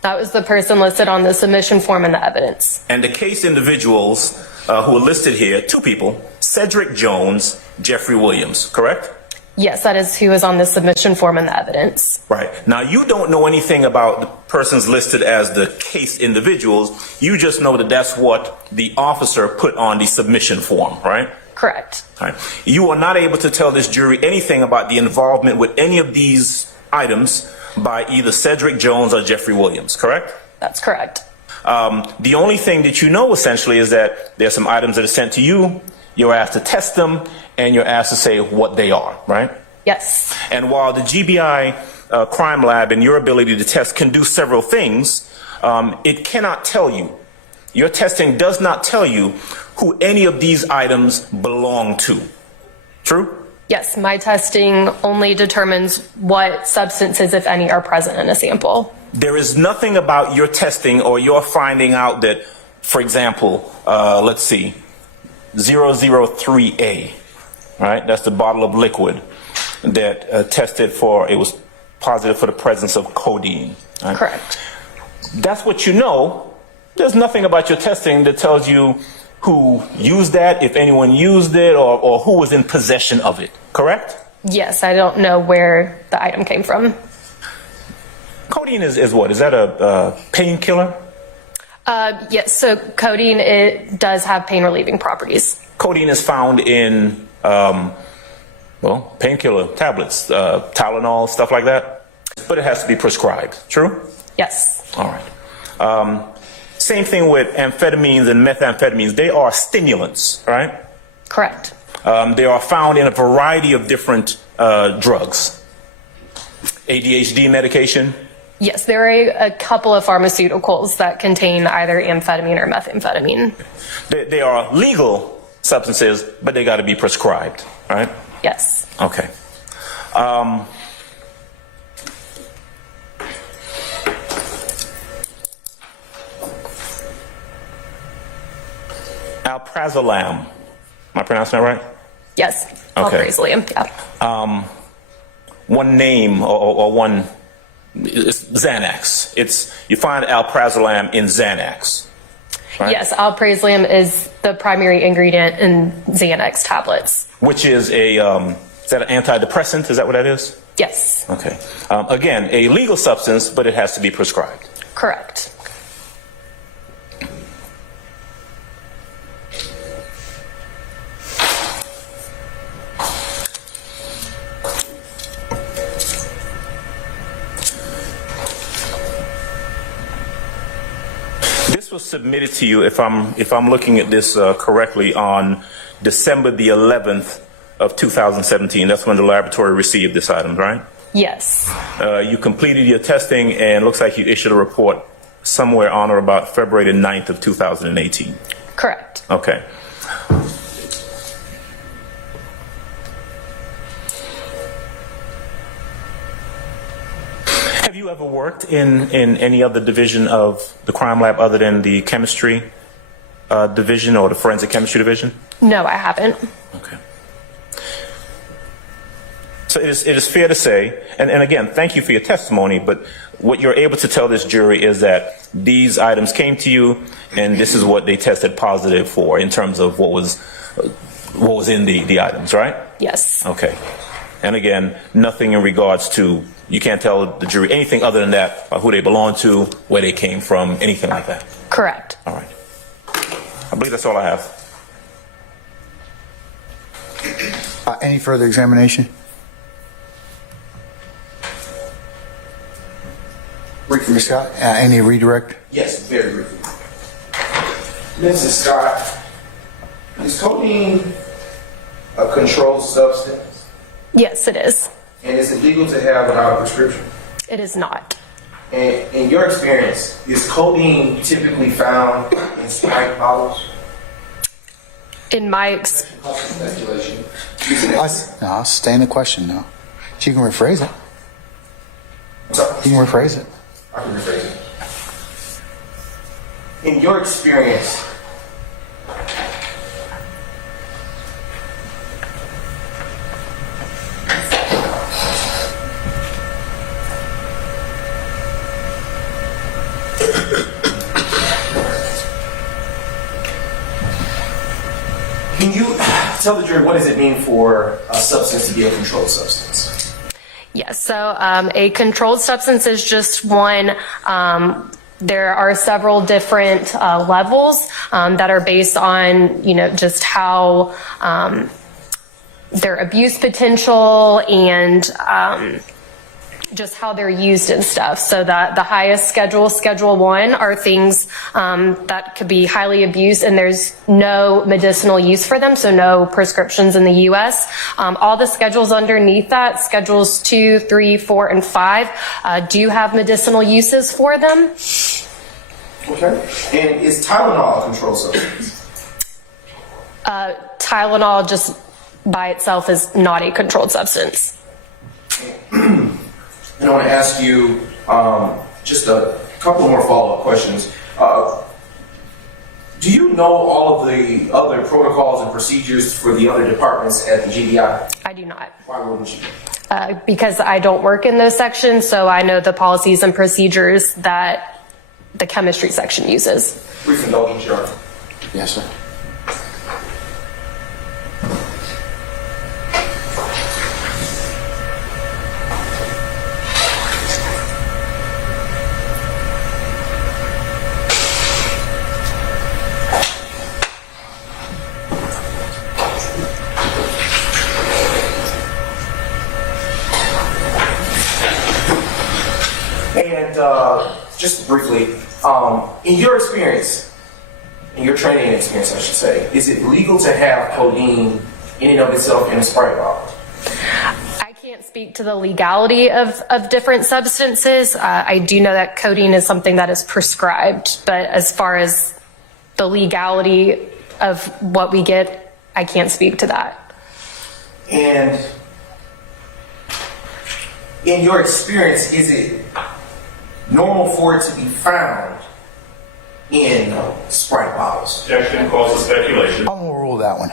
That was the person listed on the submission form and the evidence. And the case individuals who are listed here, two people, Cedric Jones, Jeffrey Williams, correct? Yes, that is who is on the submission form and the evidence. Right. Now, you don't know anything about the persons listed as the case individuals. You just know that that's what the officer put on the submission form, right? Correct. Right. You are not able to tell this jury anything about the involvement with any of these items by either Cedric Jones or Jeffrey Williams, correct? That's correct. The only thing that you know essentially is that there's some items that are sent to you, you're asked to test them, and you're asked to say what they are, right? Yes. And while the GBI crime lab and your ability to test can do several things, it cannot tell you. Your testing does not tell you who any of these items belong to. True? Yes, my testing only determines what substances, if any, are present in a sample. There is nothing about your testing or your finding out that, for example, let's see, 003A, right? That's the bottle of liquid that tested for, it was positive for the presence of codeine. Right? Correct. That's what you know. There's nothing about your testing that tells you who used that, if anyone used it, or who was in possession of it, correct? Yes, I don't know where the item came from. Codeine is what? Is that a painkiller? Yes, so codeine, it does have pain relieving properties. Codeine is found in, painkiller tablets, Tylenol, stuff like that. But it has to be prescribed, true? Yes. All right. Same thing with amphetamines and methamphetamines. They are stimulants, right? Correct. They are found in a variety of different drugs. ADHD medication. Yes, there are a couple of pharmaceuticals that contain either amphetamine or methamphetamine. They are legal substances, but they got to be prescribed, right? Yes. Okay. Alprazolam. Am I pronouncing that right? Yes. Okay. Alprazolam, yeah. One name or one, it's Xanax. You find alprazolam in Xanax. Right? Yes, alprazolam is the primary ingredient in Xanax tablets. Which is is that an antidepressant? Is that what that is? Yes. Okay. Again, a legal substance, but it has to be prescribed. Correct. This was submitted to you, if I'm looking at this correctly, on December the 11th of 2017. That's when the laboratory received this item, right? Yes. You completed your testing and looks like you issued a report somewhere on or about February the 9th of 2018. Correct. Okay. Have you ever worked in any other division of the crime lab other than the chemistry division or the forensic chemistry division? No, I haven't. Okay. So it is fair to say, and again, thank you for your testimony, but what you're able to tell this jury is that these items came to you and this is what they tested positive for in terms of what was in the items, right? Yes. Okay. And again, nothing in regards to, you can't tell the jury anything other than that, who they belong to, where they came from, anything like that. Correct. All right. I believe that's all I have. Any further examination? Briefly, Mr. Scott, any redirect? yes, very briefly. Mrs. Scott, is codeine a controlled substance? Yes, it is. And is it legal to have without a prescription? It is not. And in your experience, is codeine typically found in spike bottles? In my Speculation. I'll stay in the question now. You can rephrase it. You can rephrase it. I can rephrase it. In your experience, can you tell the jury what does it mean for a substance to be a controlled substance? Yes, so a controlled substance is just one. There are several different levels that are based on, just how their abuse potential and just how they're used and stuff. So that the highest Schedule 1, are things that could be highly abused and there's no medicinal use for them, so no prescriptions in the U.S. All the schedules underneath that, Schedules 2, 3, 4, and 5, do have medicinal uses for them. Okay. And is Tylenol a controlled substance? Tylenol just by itself is not a controlled substance. And I want to ask you just a couple more follow-up questions. Do you know all of the other protocols and procedures for the other departments at the GBI? I do not. Why wouldn't you? Because I don't work in those sections, so I know the policies and procedures that the chemistry section uses. Brief indulgence, Your Honor. Yes, sir. And just briefly, in your experience, in your training experience, I should say, is it legal to have codeine in and of itself in a Sprite bottle? I can't speak to the legality of different substances. I do know that codeine is something that is prescribed, but as far as the legality of what we get, I can't speak to that. And in your experience, is it normal for it to be found in Sprite bottles? Objection calls for speculation. I'm gonna rule that one.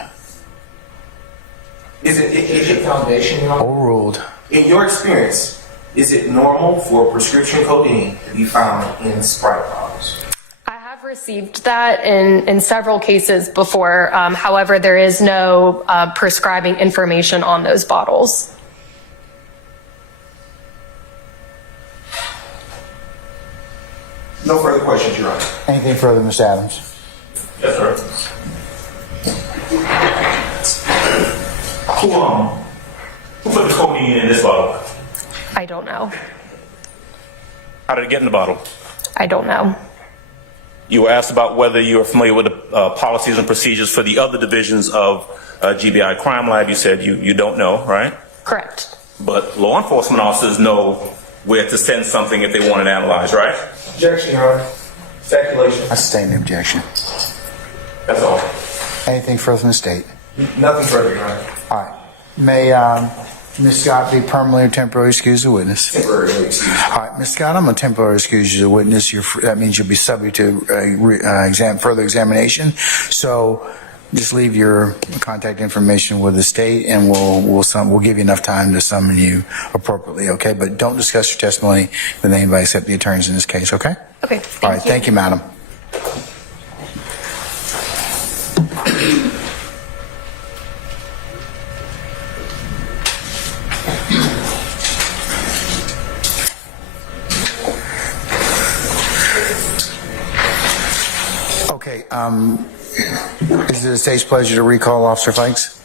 Is it foundation, Your Honor? Overruled. In your experience, is it normal for prescription codeine to be found in Sprite bottles? I have received that in several cases before. However, there is no prescribing information on those bottles. No further questions, Your Honor. Anything further, Mr. Adams? Yes, sir. Who put the codeine in this bottle? I don't know. How did it get in the bottle? I don't know. You were asked about whether you are familiar with the policies and procedures for the other divisions of GBI Crime Lab. You said you don't know, right? Correct. But law enforcement officers know where to send something if they want it analyzed, right? Objection, Your Honor. Speculation. I sustain the objection. That's all. Anything further from the state? Nothing further, Your Honor. All right. May Ms. Scott be permanently or temporarily excused as a witness? Temporarily excused. All right, Ms. Scott, I'm going to temporarily excuse you as a witness. That means you'll be subject to further examination. So just leave your contact information with the state, and we'll give you enough time to summon you appropriately, okay? But don't discuss your testimony with anybody except the attorneys in this case, okay? Okay, All right, thank you, madam. Okay, is it the state's pleasure to recall Officer Fikes?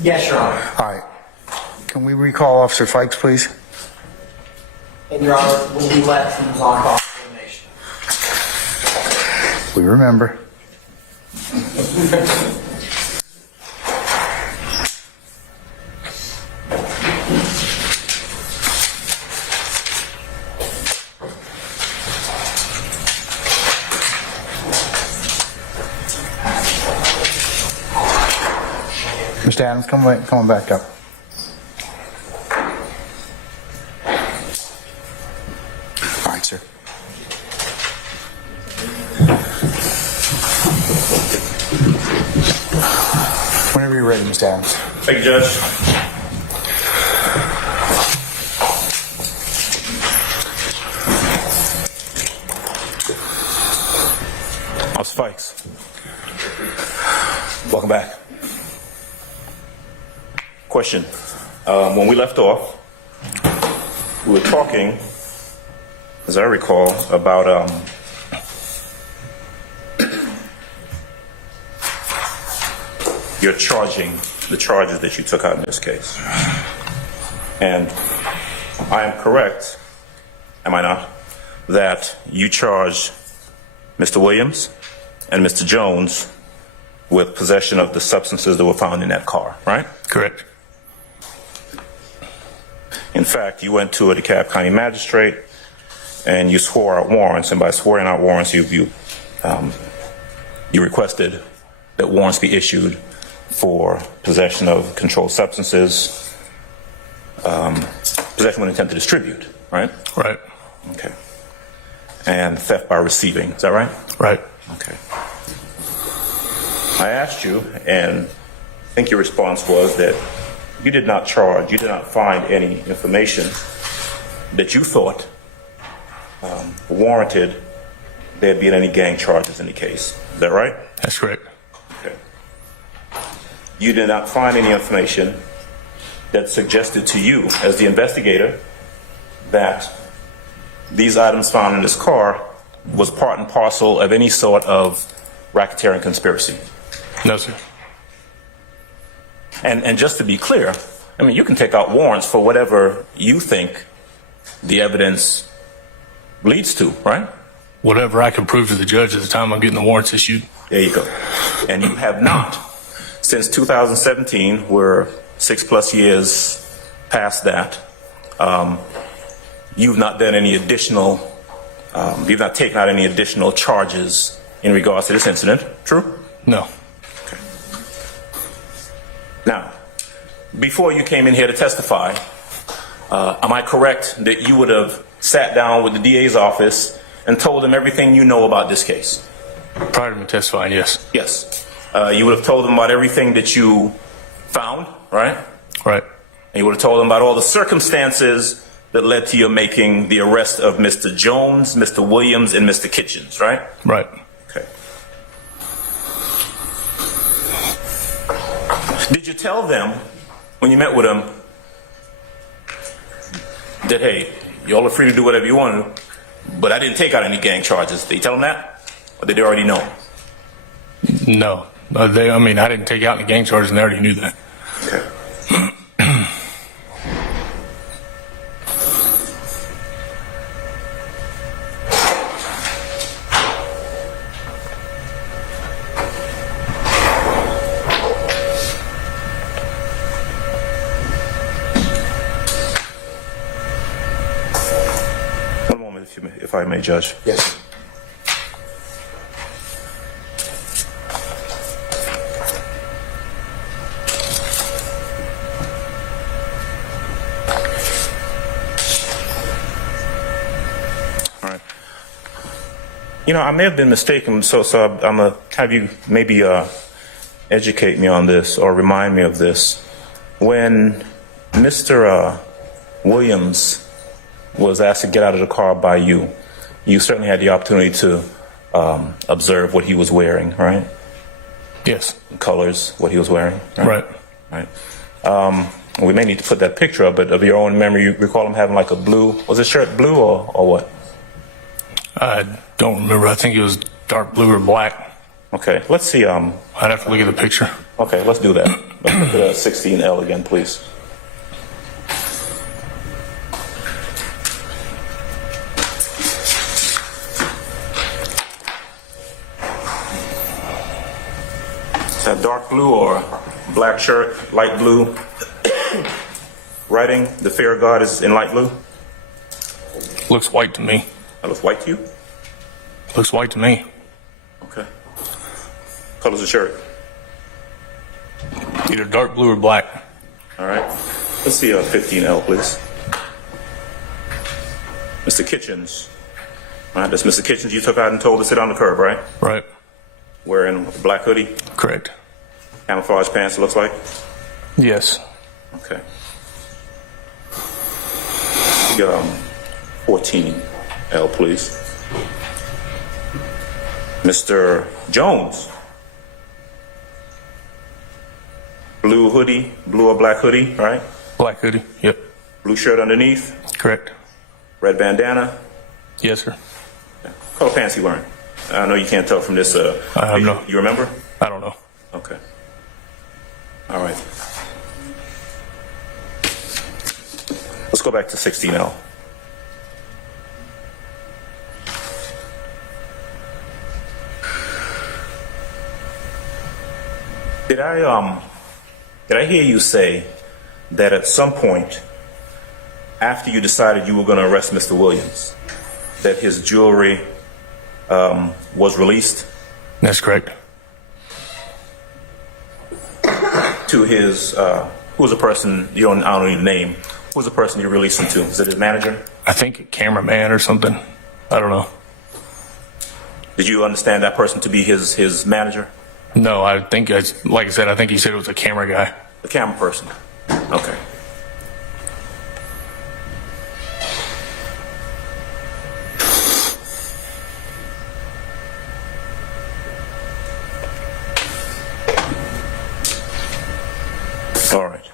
Yes, Your Honor. All right. Can we recall Officer Fikes, please? And Your Honor, when we left, he was on cross-examination. We remember. Mr. Adams, come on back up. All right, sir. Whenever you're ready, Mr. Adams. Thank you, Judge. Officer Fikes. Welcome back. Question. When we left off, we were talking, as I recall, about your the charges that you took out in this case. And I am correct, am I not, that you charged Mr. Williams and Mr. Jones with possession of the substances that were found in that car, right? Correct. In fact, you went to a DeKalb County magistrate and you swore out warrants, and by swearing out warrants, you requested that warrants be issued for possession of controlled substances, possession with intent to distribute, right? Right. Okay. And theft by receiving, is that right? Right. Okay. I asked you, and I think your response was that you did not find any information that you thought warranted there being any gang charges in the case. Is that right? That's correct. Okay. You did not find any information that suggested to you, as the investigator, that these items found in this car was part and parcel of any sort of racketeering conspiracy? No, sir. And just to be clear, I mean, you can take out warrants for whatever you think the evidence leads to, right? Whatever I can prove to the judge at the time I'm getting the warrants issued. There you go. And you have not. Since 2017, we're 6+ years past that, you've not done any additional, you've not taken out any additional charges in regards to this incident, true? No. Okay. Now, before you came in here to testify, am I correct that you would have sat down with the DA's office and told them everything you know about this case? Prior to me testifying, yes. Yes. You would have told them about everything that you found, right? Right. And you would have told them about all the circumstances that led to your making the arrest of Mr. Jones, Mr. Williams, and Mr. Kitchens, right? Right. Okay. Did you tell them, when you met with them, that, hey, y'all are free to do whatever you want to, but I didn't take out any gang charges? Did you tell them that? Or did they already know? No. I didn't take out any gang charges, and they already knew that. Okay. One moment, if I may, Judge. Yes. All right. You know, I may have been mistaken, so I'm going to have you maybe educate me on this or remind me of this. When Mr. Williams was asked to get out of the car by you, you certainly had the opportunity to observe what he was wearing, right? Yes. Colors, what he was wearing. Right. Right. We may need to put that picture up, but of your own memory, you recall him having like a blue, was his shirt blue or what? I don't remember. I think it was dark blue or black. Okay, let's see. I'd have to look at the picture. Okay, let's do that. Let's look at 16L again, please. Is that dark blue or black shirt, light blue? Writing, the fear of God is in light blue? Looks white to me. That looks white to you? Looks white to me. Okay. Colors of shirt? Either dark blue or black. All right. Let's see 15L, please. Mr. Kitchens. All right, that's Mr. Kitchens you took out and told to sit on the curb, right? Right. Wearing a black hoodie, Correct. camouflage pants, it looks like. Yes. Okay. 14L, please. Mr. Jones. Blue hoodie, blue or black hoodie, right? Black hoodie. Yep. Blue shirt underneath, Correct. red bandana. Yes, sir. What color pants he wearing? I know you can't tell from this. I have no. You remember? I don't know. Okay. All right. Let's go back to 16L. Did I hear you say that at some point, after you decided you were going to arrest Mr. Williams, that his jewelry was released? That's correct. to his, who was the person, I don't need a name, who was the person you released him to? Is it his manager? I think a cameraman or something. I don't know. Did you understand that person to be his manager? No, I think, like I said, I think he said it was a camera guy. The camera person? Okay. All right.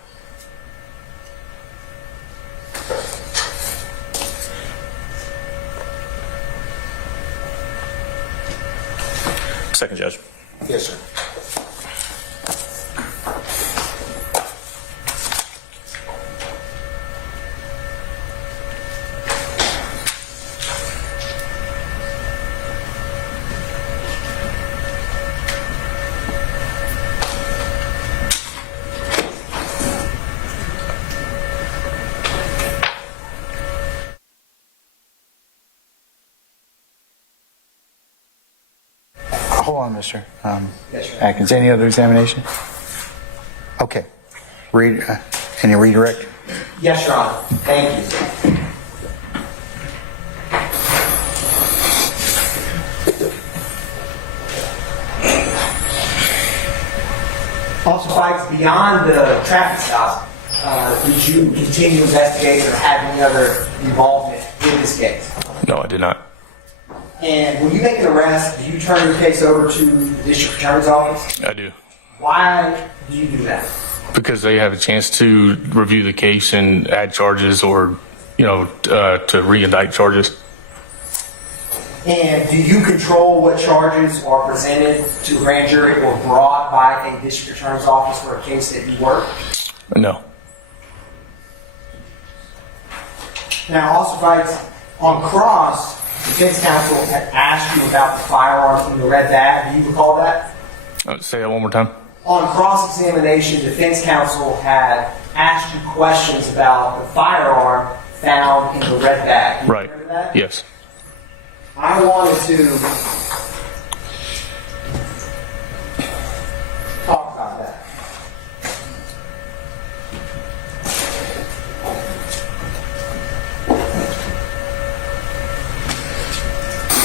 Second judge. Yes, sir. Hold on, Mr. Yes, sir. Atkins. Any other examination? Okay. Can you redirect? Yes, Your Honor. Thank you. Officer Fikes, beyond the traffic stop, did you continue to investigate or have any other involvement in this case? No, I did not. And when you make an arrest, do you turn your case over to the district attorney's office? I do. Why do you do that? Because they have a chance to review the case and add charges or, to re-indict charges. And do you control what charges are presented to a grand jury or brought by a district attorney's office for a case that you work? No. Now, Officer Fikes, on cross, defense counsel had asked you about the firearms in the red bag. Do you recall that? Say that one more time. On cross-examination, defense counsel had asked you questions about the firearm found in the red bag. Do you Right. remember that? Yes. I wanted to talk about that.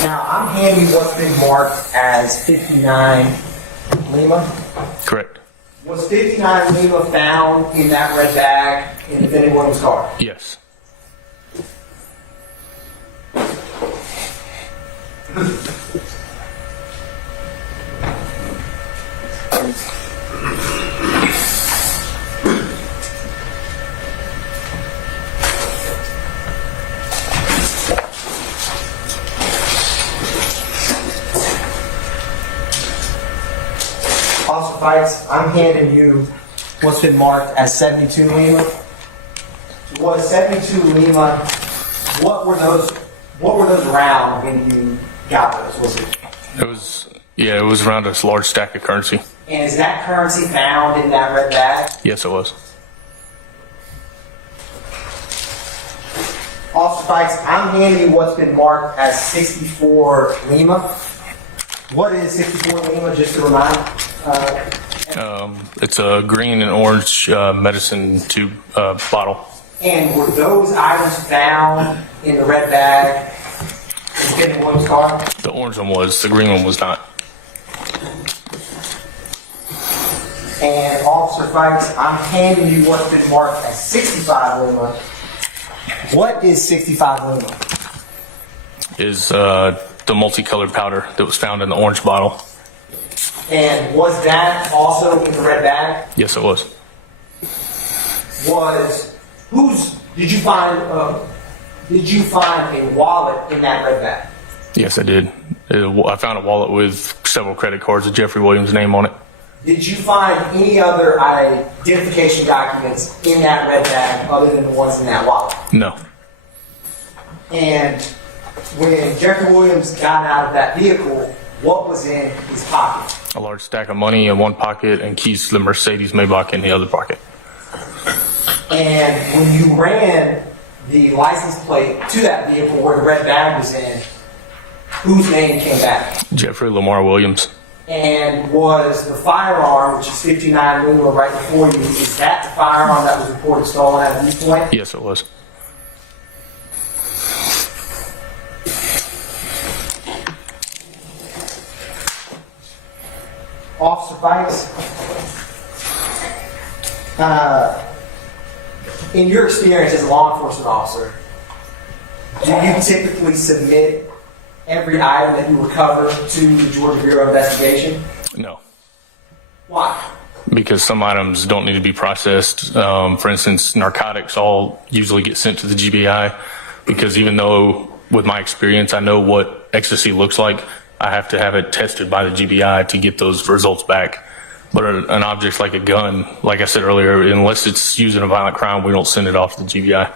Now, I'm handing what's been marked as 59 Lima. Correct. Was 59 Lima found in that red bag in defendant Williams' car? Yes. Officer Fikes, I'm handing you what's been marked as 72 Lima. Was 72 Lima, what were those around when you got those? It was around a large stack of currency. And is that currency found in that red bag? Yes, it was. Officer Fikes, I'm handing you what's been marked as 64 Lima. What is 64 Lima, just to remind? It's a green and orange medicine tube bottle. And were those items found in the red bag in defendant Williams' car? The orange one was. The green one was not. And Officer Fikes, I'm handing you what's been marked as 65 Lima. What is 65 Lima? Is the multicolored powder that was found in the orange bottle. And was that also in the red bag? Yes, it was. Did you find a wallet in that red bag? Yes, I did. I found a wallet with several credit cards with Jeffrey Williams' name on it. Did you find any other identification documents in that red bag other than the ones in that wallet? No. And when Jeffrey Williams got out of that vehicle, what was in his pocket? A large stack of money in one pocket and keys to the Mercedes Maybach in the other pocket. And when you ran the license plate to that vehicle where the red bag was in, whose name came back? Jeffrey Lamar Williams. And was the firearm, which is 59 Lima right before you, is that the firearm that was reported stolen at a viewpoint? Yes, it was. Officer Fikes, in your experience as a law enforcement officer, do you typically submit every item that you recover to the Georgia Bureau of Investigation? No. Why? Because some items don't need to be processed. For instance, narcotics all usually get sent to the GBI because even though with my experience I know what ecstasy looks like, I have to have it tested by the GBI to get those results back. But an object like a gun, like I said earlier, unless it's used in a violent crime, we don't send it off to the GBI.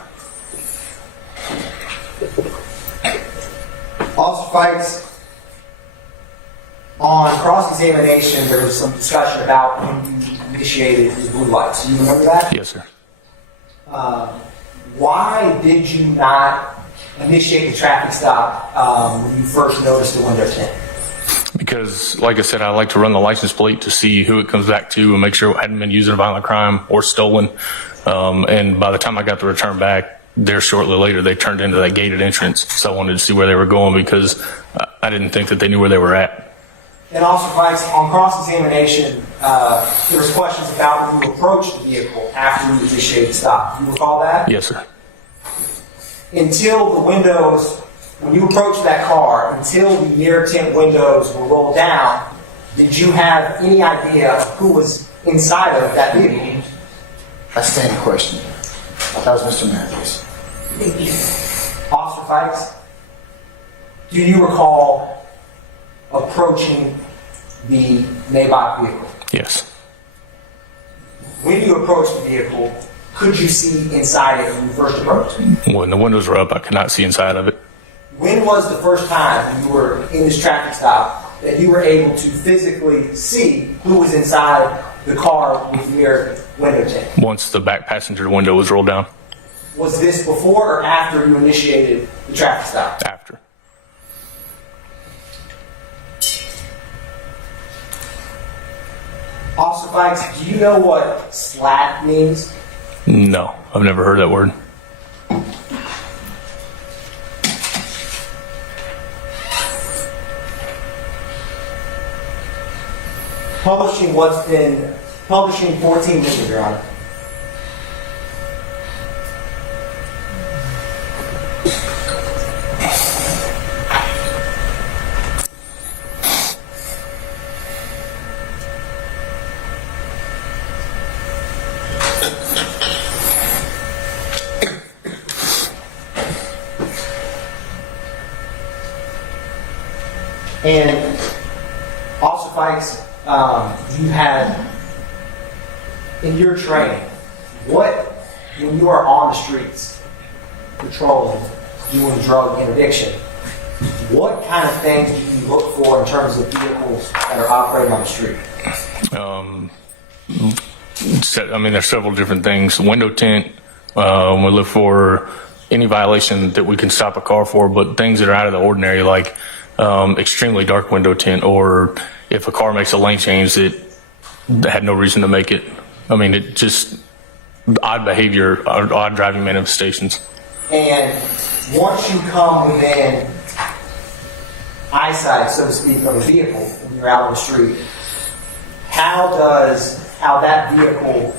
Officer Fikes, on cross-examination, there was some discussion about when you initiated the blue lights. Do you remember that? Yes, sir. Why did you not initiate the traffic stop when you first noticed the window tint? Because, like I said, I like to run the license plate to see who it comes back to and make sure it hadn't been used in a violent crime or stolen. And by the time I got the return back, there shortly later, they turned into that gated entrance. So I wanted to see where they were going because I didn't think that they knew where they were at. And Officer Fikes, on cross-examination, there was questions about when you approached the vehicle after you initiated the stop. Do you recall that? Yes, sir. Until the windows, when you approached that car, until the rear tint windows were rolled down, did you have any idea of who was inside of that vehicle? That's the same question. That was Mr. Matthews. Officer Fikes, do you recall approaching the Maybach vehicle? Yes. When you approached the vehicle, could you see inside it when you first approached? When the windows were up, I could not see inside of it. When was the first time when you were in this traffic stop that you were able to physically see who was inside the car with rear window tint? Once the back passenger window was rolled down. Was this before or after you initiated the traffic stop? After. Officer Fikes, do you know what slat means? No, I've never heard that word. Publishing 14 million, Your Honor. And Officer Fikes, you had in your training, when you are on the streets patrolling, doing drug interdiction, what kind of things do you look for in terms of vehicles that are operating on the street? There's several different things. Window tint, we look for any violation that we can stop a car for, but things that are out of the ordinary, like extremely dark window tint, or if a car makes a lane change that had no reason to make it. It just odd behavior, odd driving manifestations. And once you come within eyesight, so to speak, of a vehicle when you're out on the street, how that vehicle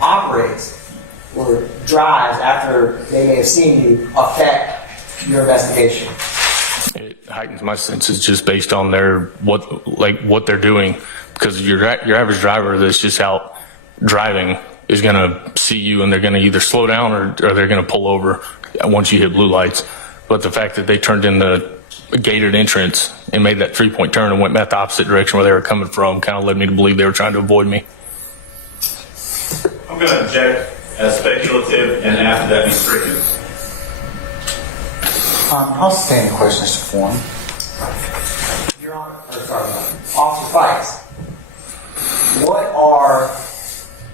operates or drives after they may have seen you affect your investigation? It heightens my senses just based on what they're doing, because your average driver that's just out driving is going to see you and they're going to either slow down or they're going to pull over once you hit blue lights. But the fact that they turned in the gated entrance and made that 3-point turn and went back the opposite direction where they were coming from kind of led me to believe they were trying to avoid me. I'm going to object as speculative and after that be stricken. I'll sustain the question, Mr. Form. Your Honor, Officer Fikes,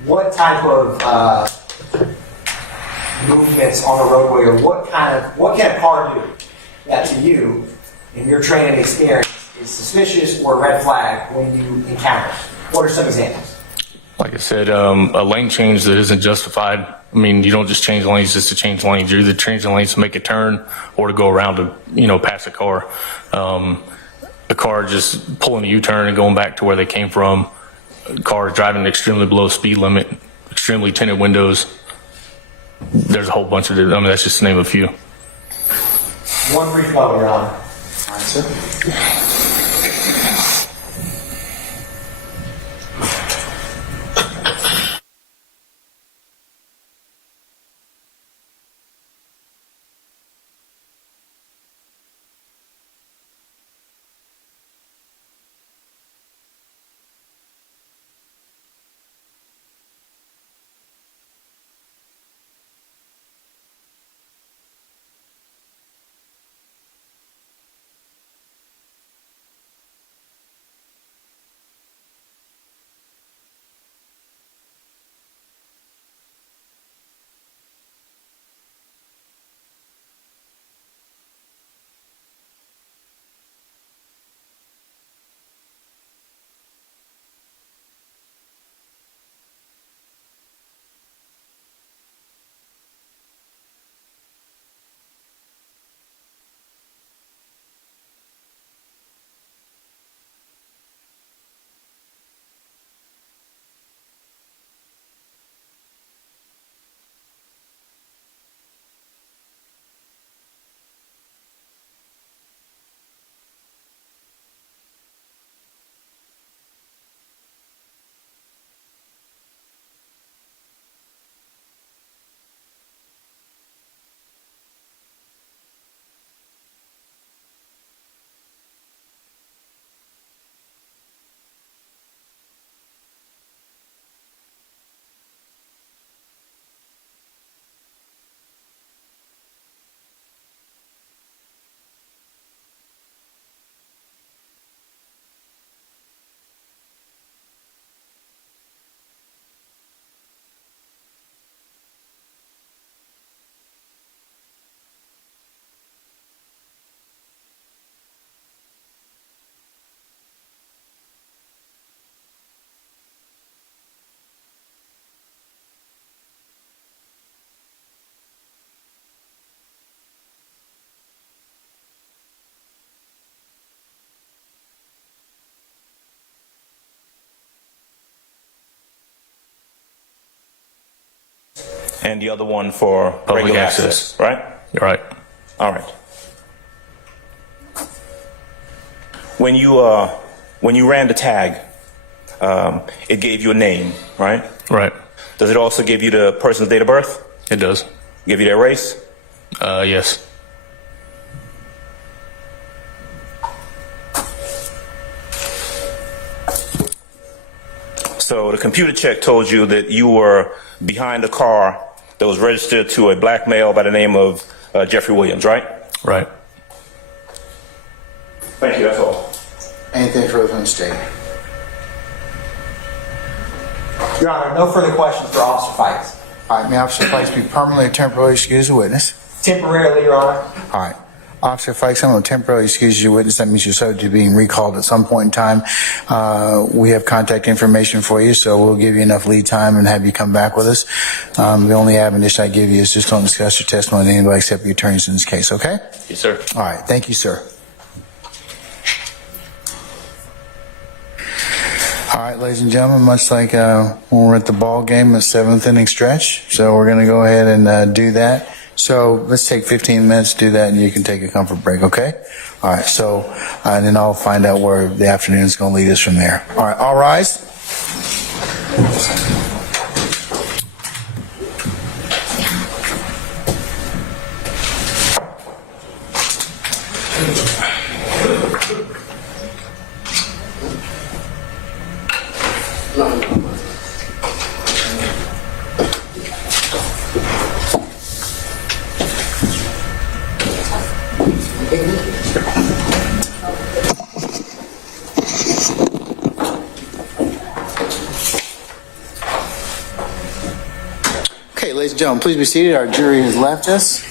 what type of movements on the roadway, or what can a car do that to you, in your training experience, is suspicious or a red flag when you encounter? What are some examples? Like I said, a lane change that isn't justified. I mean, you don't just change lanes just to change lanes. You're either changing lanes to make a turn or to go around to, pass a car. A car just pulling a U-turn and going back to where they came from. Cars driving extremely below speed limit, extremely tinted windows. There's a whole bunch of, that's just to name a few. One brief moment, Your Honor. All right, sir. And the other one for Public regular access. right? You're right. All right. When you ran the tag, it gave you a name, right? Right. Does it also give you the person's date of birth? It does. Give you their race? Yes. So the computer check told you that you were behind a car that was registered to a black male by the name of Jeffrey Williams, right? Right. Thank you, that's all. Anything further from the state? Your Honor, no further questions for Officer Fikes. All right, may Officer Fikes be permanently or temporarily excused as a witness? Temporarily, Your Honor. All right. Officer Fikes, I'm going to temporarily excuse you as a witness. That means you're subject to being recalled at some point in time. We have contact information for you, so we'll give you enough lead time and have you come back with us. The only admonition I give you is just don't discuss your testimony with anybody except your attorneys in this case, okay? Yes, sir. All right. Thank you, sir. All right, ladies and gentlemen, much like when we're at the ball game, the seventh inning stretch, so we're going to go ahead and do that. So let's take 15 minutes to do that, and you can take a comfort break, okay? All right, so and then I'll find out where the afternoon is going to lead us from there. All right, all rise. Okay, ladies and gentlemen, please be seated. Our jury has left us.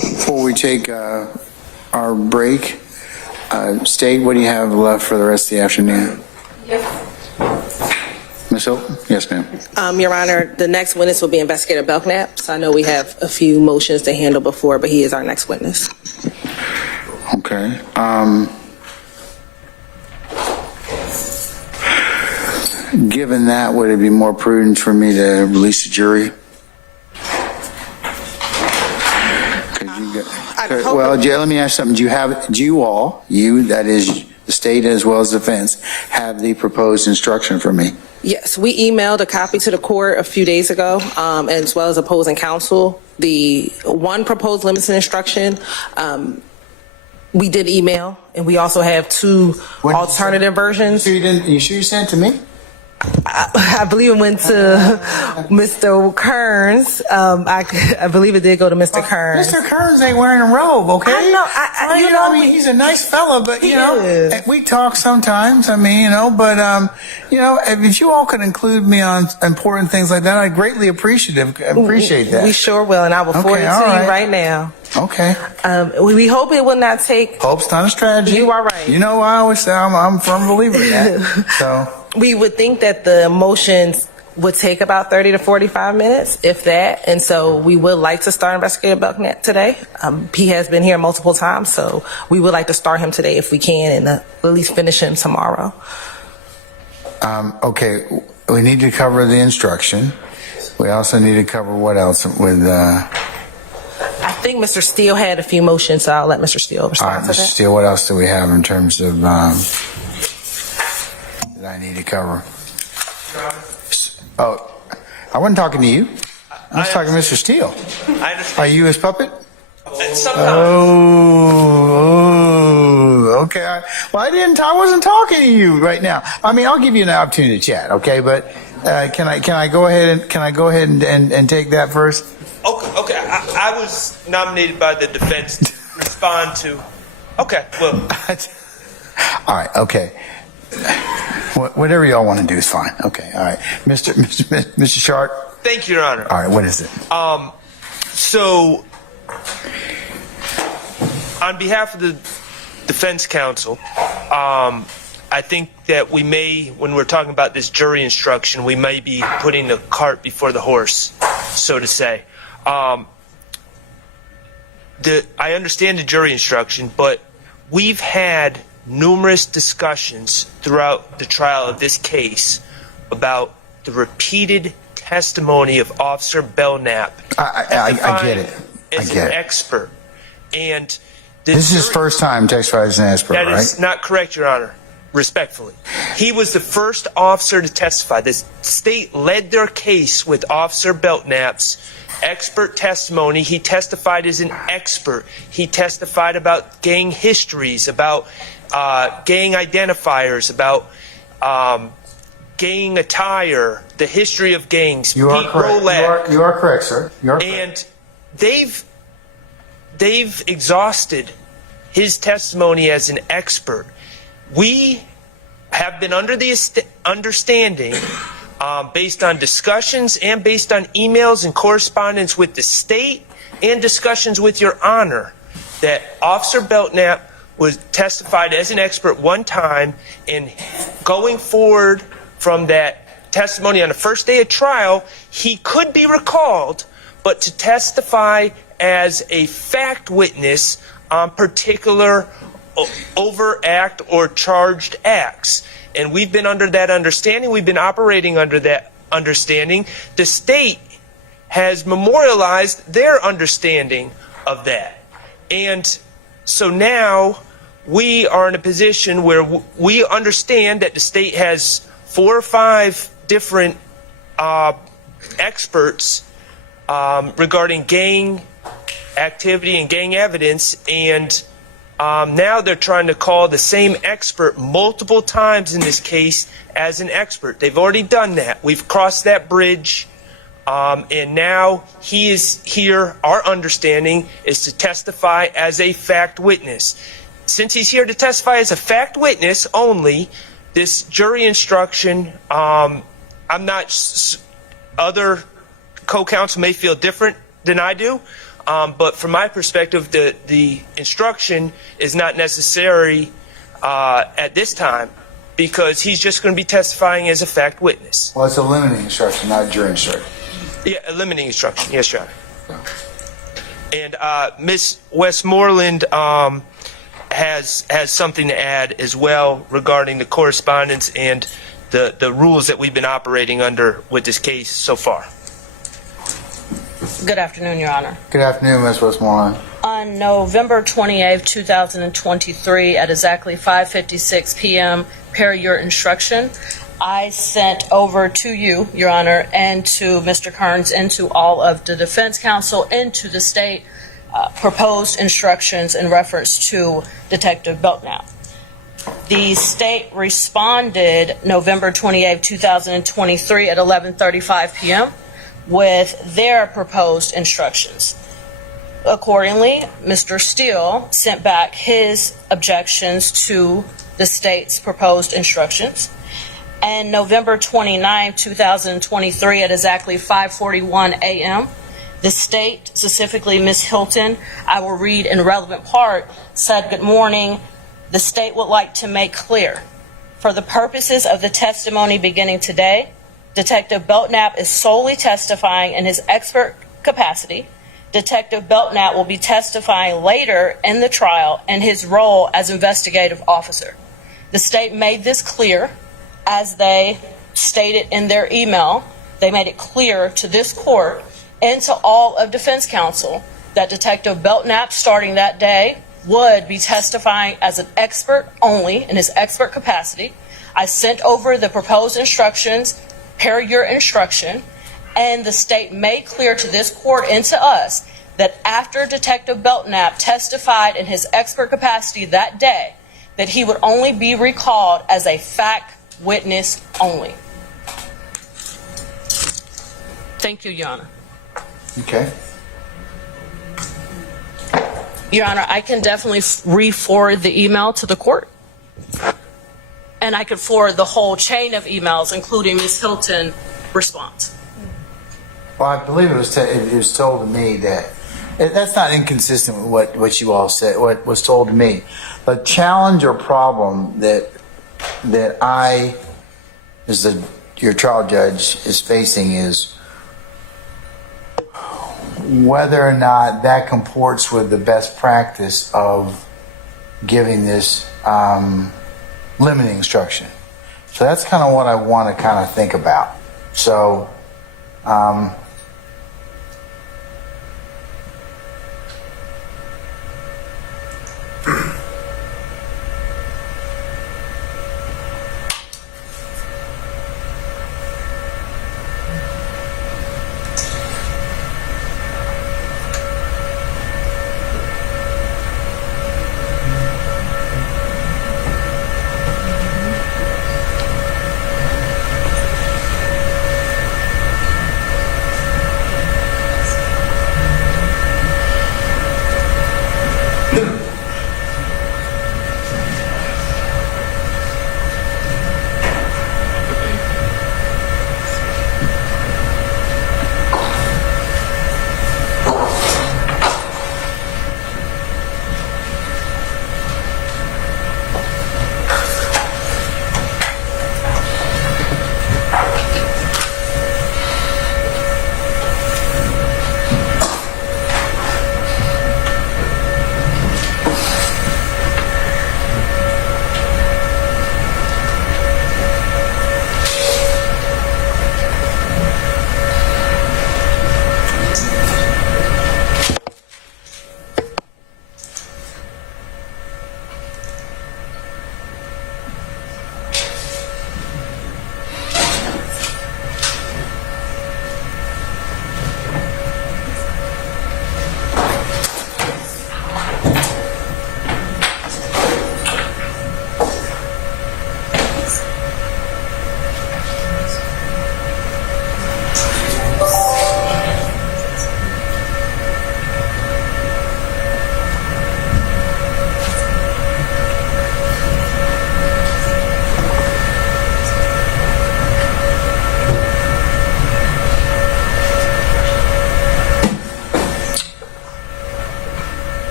Before we take our break, State, what do you have left for the rest of the afternoon? Ms. Hilton? Yes, ma'am. Your Honor, the next witness will be Investigator Belknap. So I know we have a few motions to handle before, but he is our next witness. Okay. Given that, would it be more prudent for me to release the jury? Well, let me ask something. Do you all, that is the state as well as defense, have the proposed instruction for me? Yes, we emailed a copy to the court a few days ago, as well as opposing counsel. The one proposed limited instruction, we did email, and we also have two alternative versions. You sure you sent it to me? I believe it went to Mr. Kearns. I believe it did go to Mr. Kearns. Mr. Kearns ain't wearing a robe, okay? I know. I mean, he's a nice fella, but you know, we talk sometimes. I mean, but if you all could include me on important things like that, I'd greatly appreciate that. We sure will, and I will forward it to you right now. Okay. We hope it will not take. Hope's not a strategy. You are right. You know, I always say I'm a firm believer in that. So. We would think that the motions would take about 30 to 45 minutes, if that. And so we would like to start Investigator Belknap today. He has been here multiple times, so we would like to start him today if we can, and at least finish him tomorrow. Okay, we need to cover the instruction. We also need to cover what else with... I think Mr. Steele had a few motions, so I'll let Mr. Steele respond to that. Mr. Steele, what else do we have in terms of... I need to cover. Oh, I wasn't talking to you. I was talking to Mr. Steele. I understand. Are you his puppet? Sometimes. Oh, okay. I wasn't talking to you right now. I mean, I'll give you an opportunity to chat, okay? But can I go ahead and take that first? Okay. I was nominated by the defense to respond to. Okay. Well. All right. Okay. Whatever y'all want to do is fine. Okay. All right. Mr. Sharp. Thank you, Your Honor. All right. What is it? So, on behalf of the defense counsel, I think that we may, when we're talking about this jury instruction, we may be putting the cart before the horse, so to say. I understand the jury instruction, but we've had numerous discussions throughout the trial of this case about the repeated testimony of Officer Belknap. I get it. As an expert. And this is his first time testifying as an expert, right? That is not correct, Your Honor. Respectfully. He was the first officer to testify. The state led their case with Officer Belknap's expert testimony. He testified as an expert. He testified about gang histories, about gang identifiers, about gang attire, the history of gangs. You are correct. You are correct, sir. You are correct. And they've exhausted his testimony as an expert. We have been under the understanding, based on discussions and based on emails and correspondence with the state and discussions with Your Honor, that Officer Belknap was testified as an expert one time, and going forward from that testimony on the first day of trial, he could be recalled, but to testify as a fact witness on particular overact or charged acts. And we've been under that understanding. We've been operating under that understanding. The state has memorialized their understanding of that. And so now we are in a position where we understand that the state has 4 or 5 different experts regarding gang activity and gang evidence, and now they're trying to call the same expert multiple times in this case as an expert. They've already done that. We've crossed that bridge, and now he is here. Our understanding is to testify as a fact witness. Since he's here to testify as a fact witness only, this jury instruction, I'm not, other co-counsel may feel different than I do, But from my perspective, the instruction is not necessary at this time because he's just going to be testifying as a fact witness. Well, it's a limiting instruction, not jury instruction. Yeah, a limiting instruction. Yes, Your Honor. And Ms. Westmoreland has something to add as well regarding the correspondence and the rules that we've been operating under with this case so far. Good afternoon, Your Honor. Good afternoon, Ms. Westmoreland. On November 28, 2023, at exactly 5:56 p.m., per your instruction, I sent over to you, Your Honor, and to Mr. Kearns, and to all of the defense counsel, and to the state, proposed instructions in reference to Detective Belknap. The state responded November 28, 2023 at 11:35 p.m. with their proposed instructions. Accordingly, Mr. Steele sent back his objections to the state's proposed instructions. And November 29, 2023 at exactly 5:41 a.m., the state, specifically Ms. Hilton, I will read in relevant part, said, "Good morning. The state would like to make clear, for the purposes of the testimony beginning today, Detective Belknap is solely testifying in his expert capacity. Detective Belknap will be testifying later in the trial in his role as investigative officer." The state made this clear as they stated in their email. They made it clear to this court and to all of defense counsel that Detective Belknap, starting that day, would be testifying as an expert only in his expert capacity. I sent over the proposed instructions per your instruction, and the state made clear to this court and to us that after Detective Belknap testified in his expert capacity that day, that he would only be recalled as a fact witness only. Thank you, Your Honor. Okay. Your Honor, I can definitely re-forward the email to the court. And I could forward the whole chain of emails, including Ms. Hilton's response. Well, I believe it was told to me that that's not inconsistent with what you all said. What was told to me, the challenge or problem that I, as your trial judge, is facing is whether or not that comports with the best practice of giving this limiting instruction. So that's kind of what I want to kind of think about. So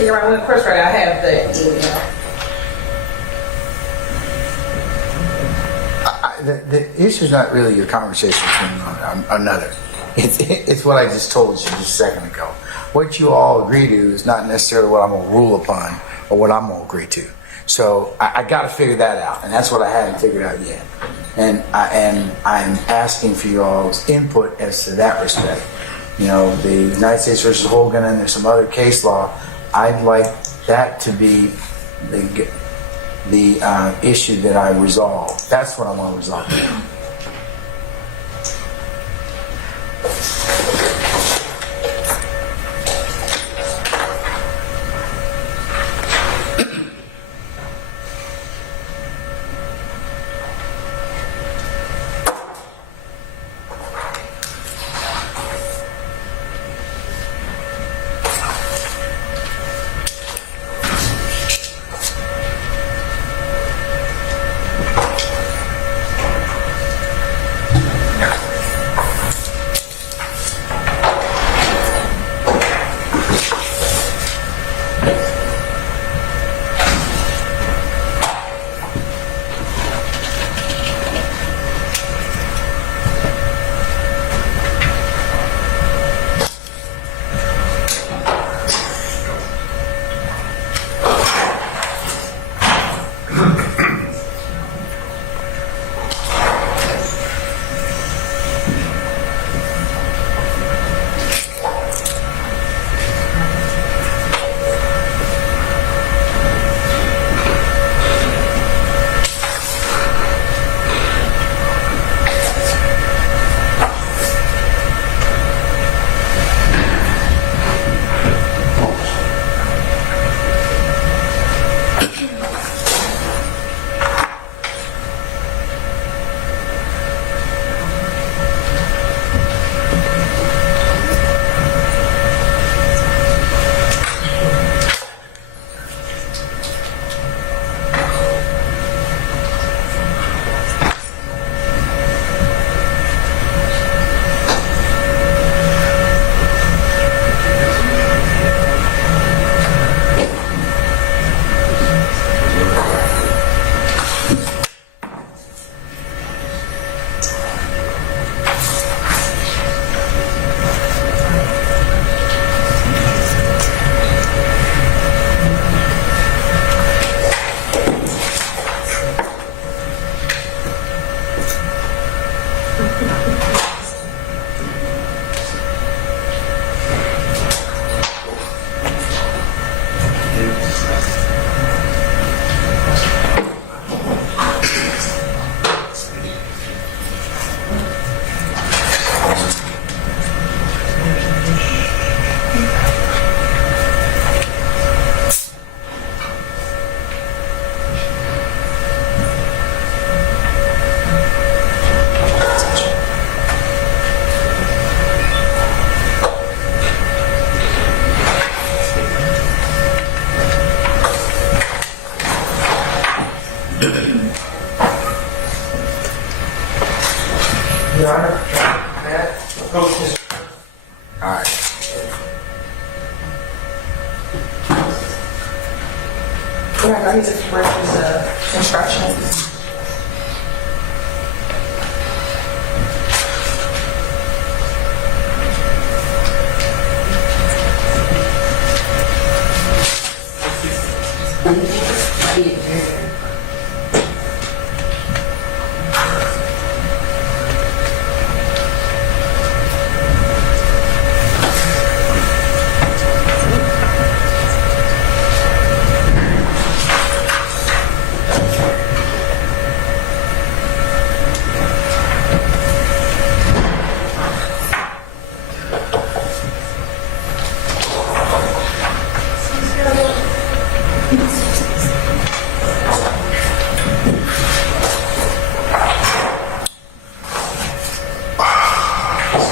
You're right. When the first read, I have the email. The issue is not really your conversation between another. It's what I just told you just a second ago. What you all agree to is not necessarily what I'm going to rule upon or what I'm going to agree to. So I got to figure that out, and that's what I haven't figured out yet. And I'm asking for you all's input as to that respect. You know, the United States versus Hogan, and there's some other case law. I'd like that to be the issue that I resolve. That's what I want to resolve. Your Honor, approach this. All right. Your Honor, I need to correct his instructions.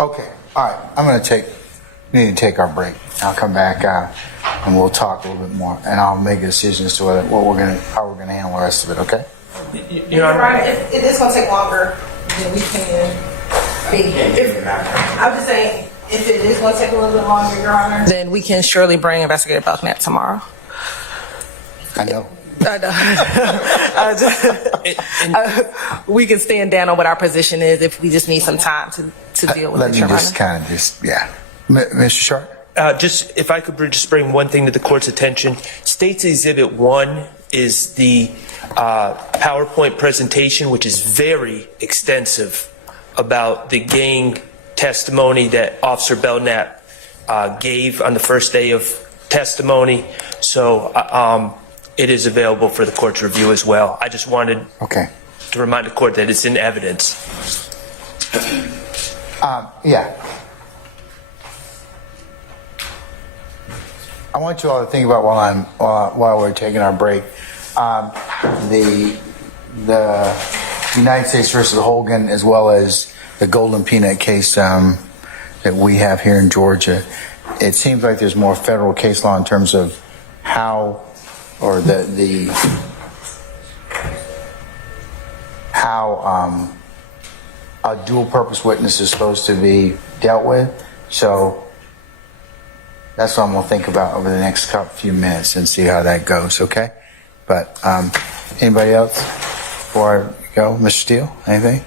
Okay, all right. We need to take our break. I'll come back and we'll talk a little bit more, and I'll make a decision as to how we're gonna handle the rest of it. Okay? Your Honor, it is going to take longer than we can. I was just saying, If it is going to take a little bit longer, Your Honor, then we can surely bring Investigator Belknap tomorrow. I know. We can stand down on what our position is if we just need some time to deal with Let it, me Your just Honor. kind of Mr. Sharp? Just if I could just bring one thing to the court's attention. State's Exhibit 1 is the PowerPoint presentation, which is very extensive about the gang testimony that Officer Belknap gave on the first day of testimony. So it is available for the court to review as well. I just wanted to remind the court that it's in evidence. Yeah. I want you all to think about while we're taking our break, the United States versus Holgan, as well as the Golden Peanut case that we have here in Georgia. It seems like there's more federal case law in terms of how, or how a dual purpose witness is supposed to be dealt with. So that's what I'm going to think about over the next few minutes and see how that goes, okay? But anybody else before I go? Mr. Steele, anything?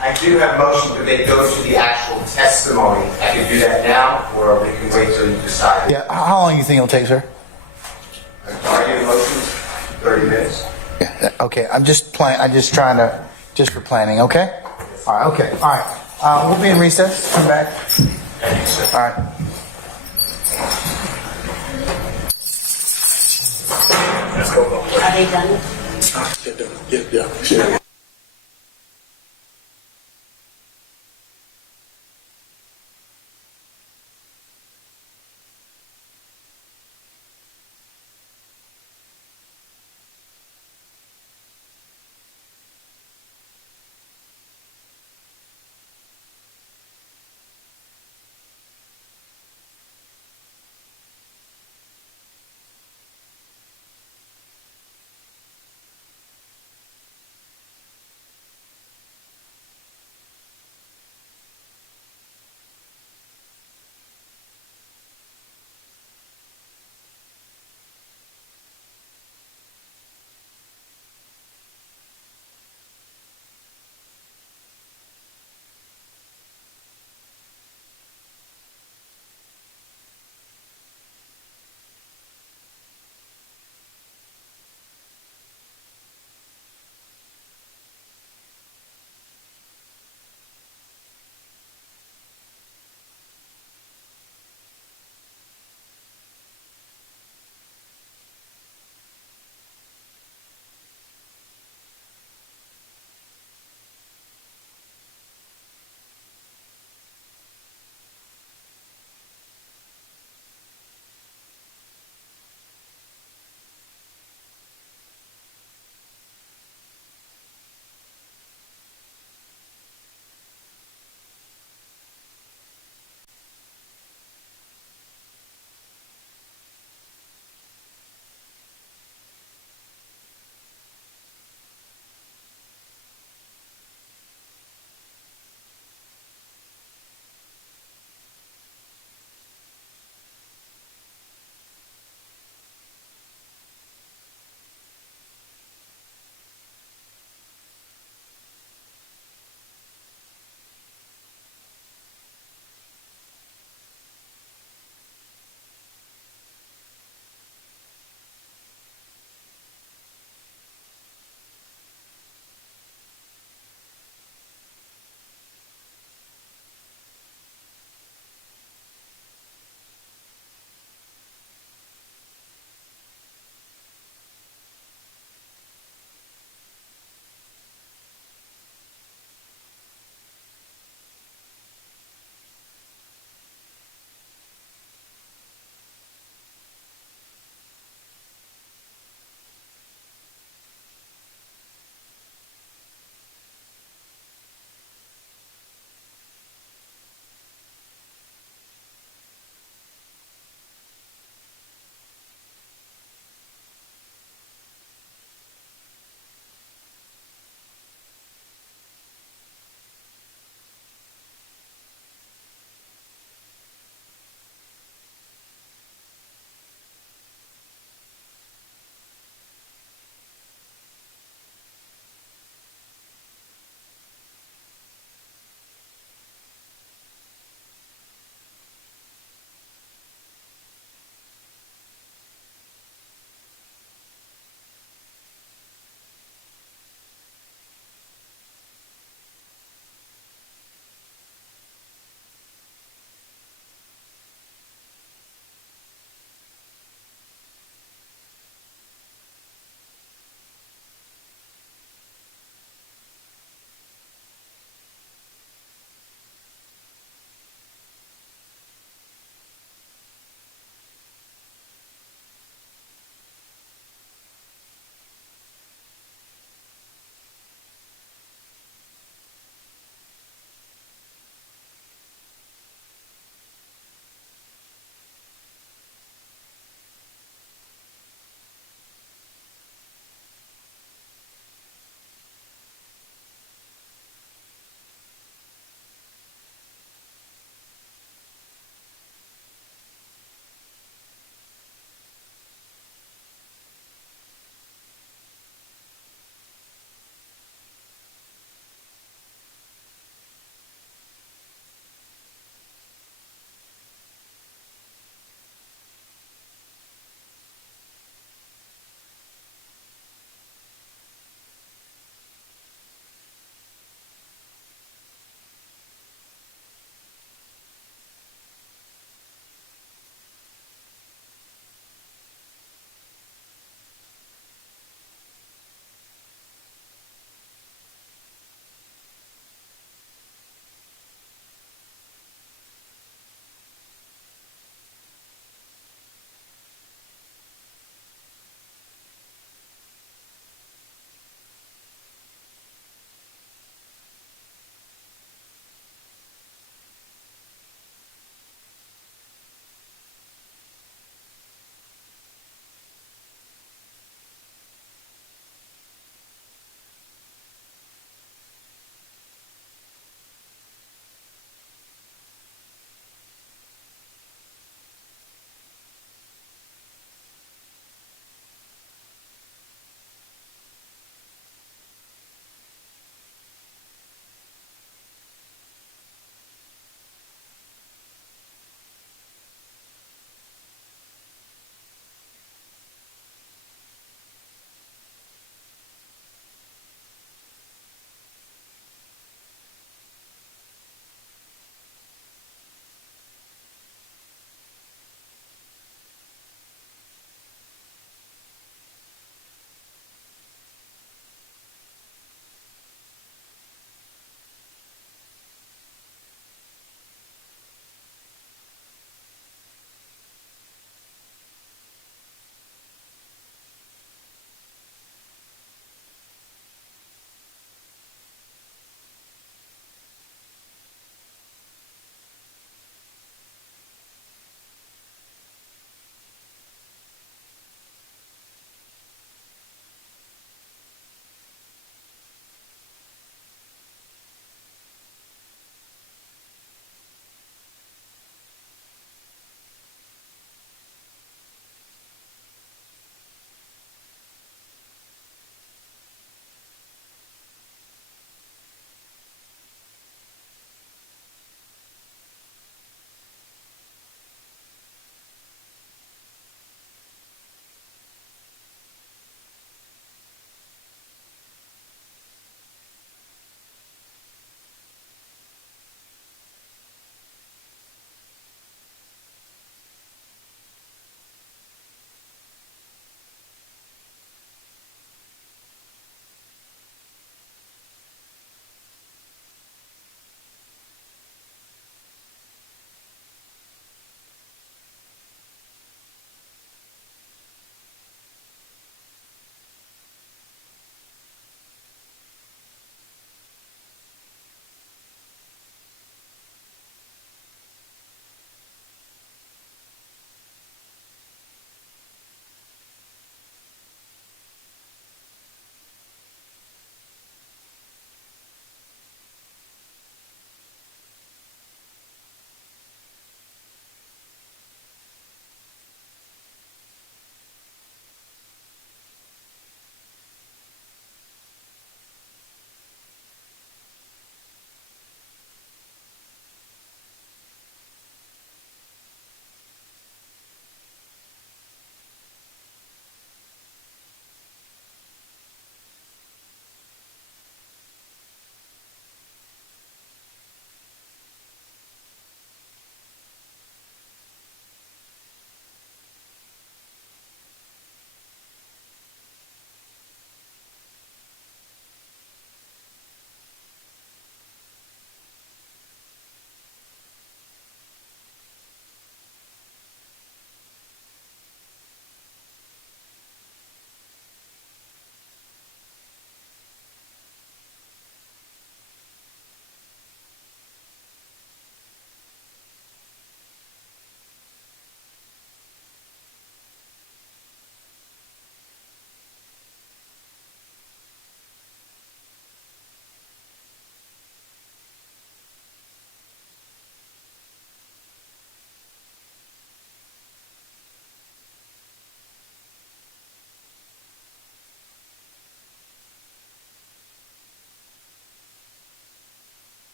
I do have a motion, but they go to the actual testimony. I can do that now, or we can wait till you decide. Yeah, how long do you think it'll take, sir? Are you motion? 30 minutes. Yeah, okay, I'm just for planning, okay? All right, okay, all right. We'll be in recess, come back. All right. Are they done? Yeah.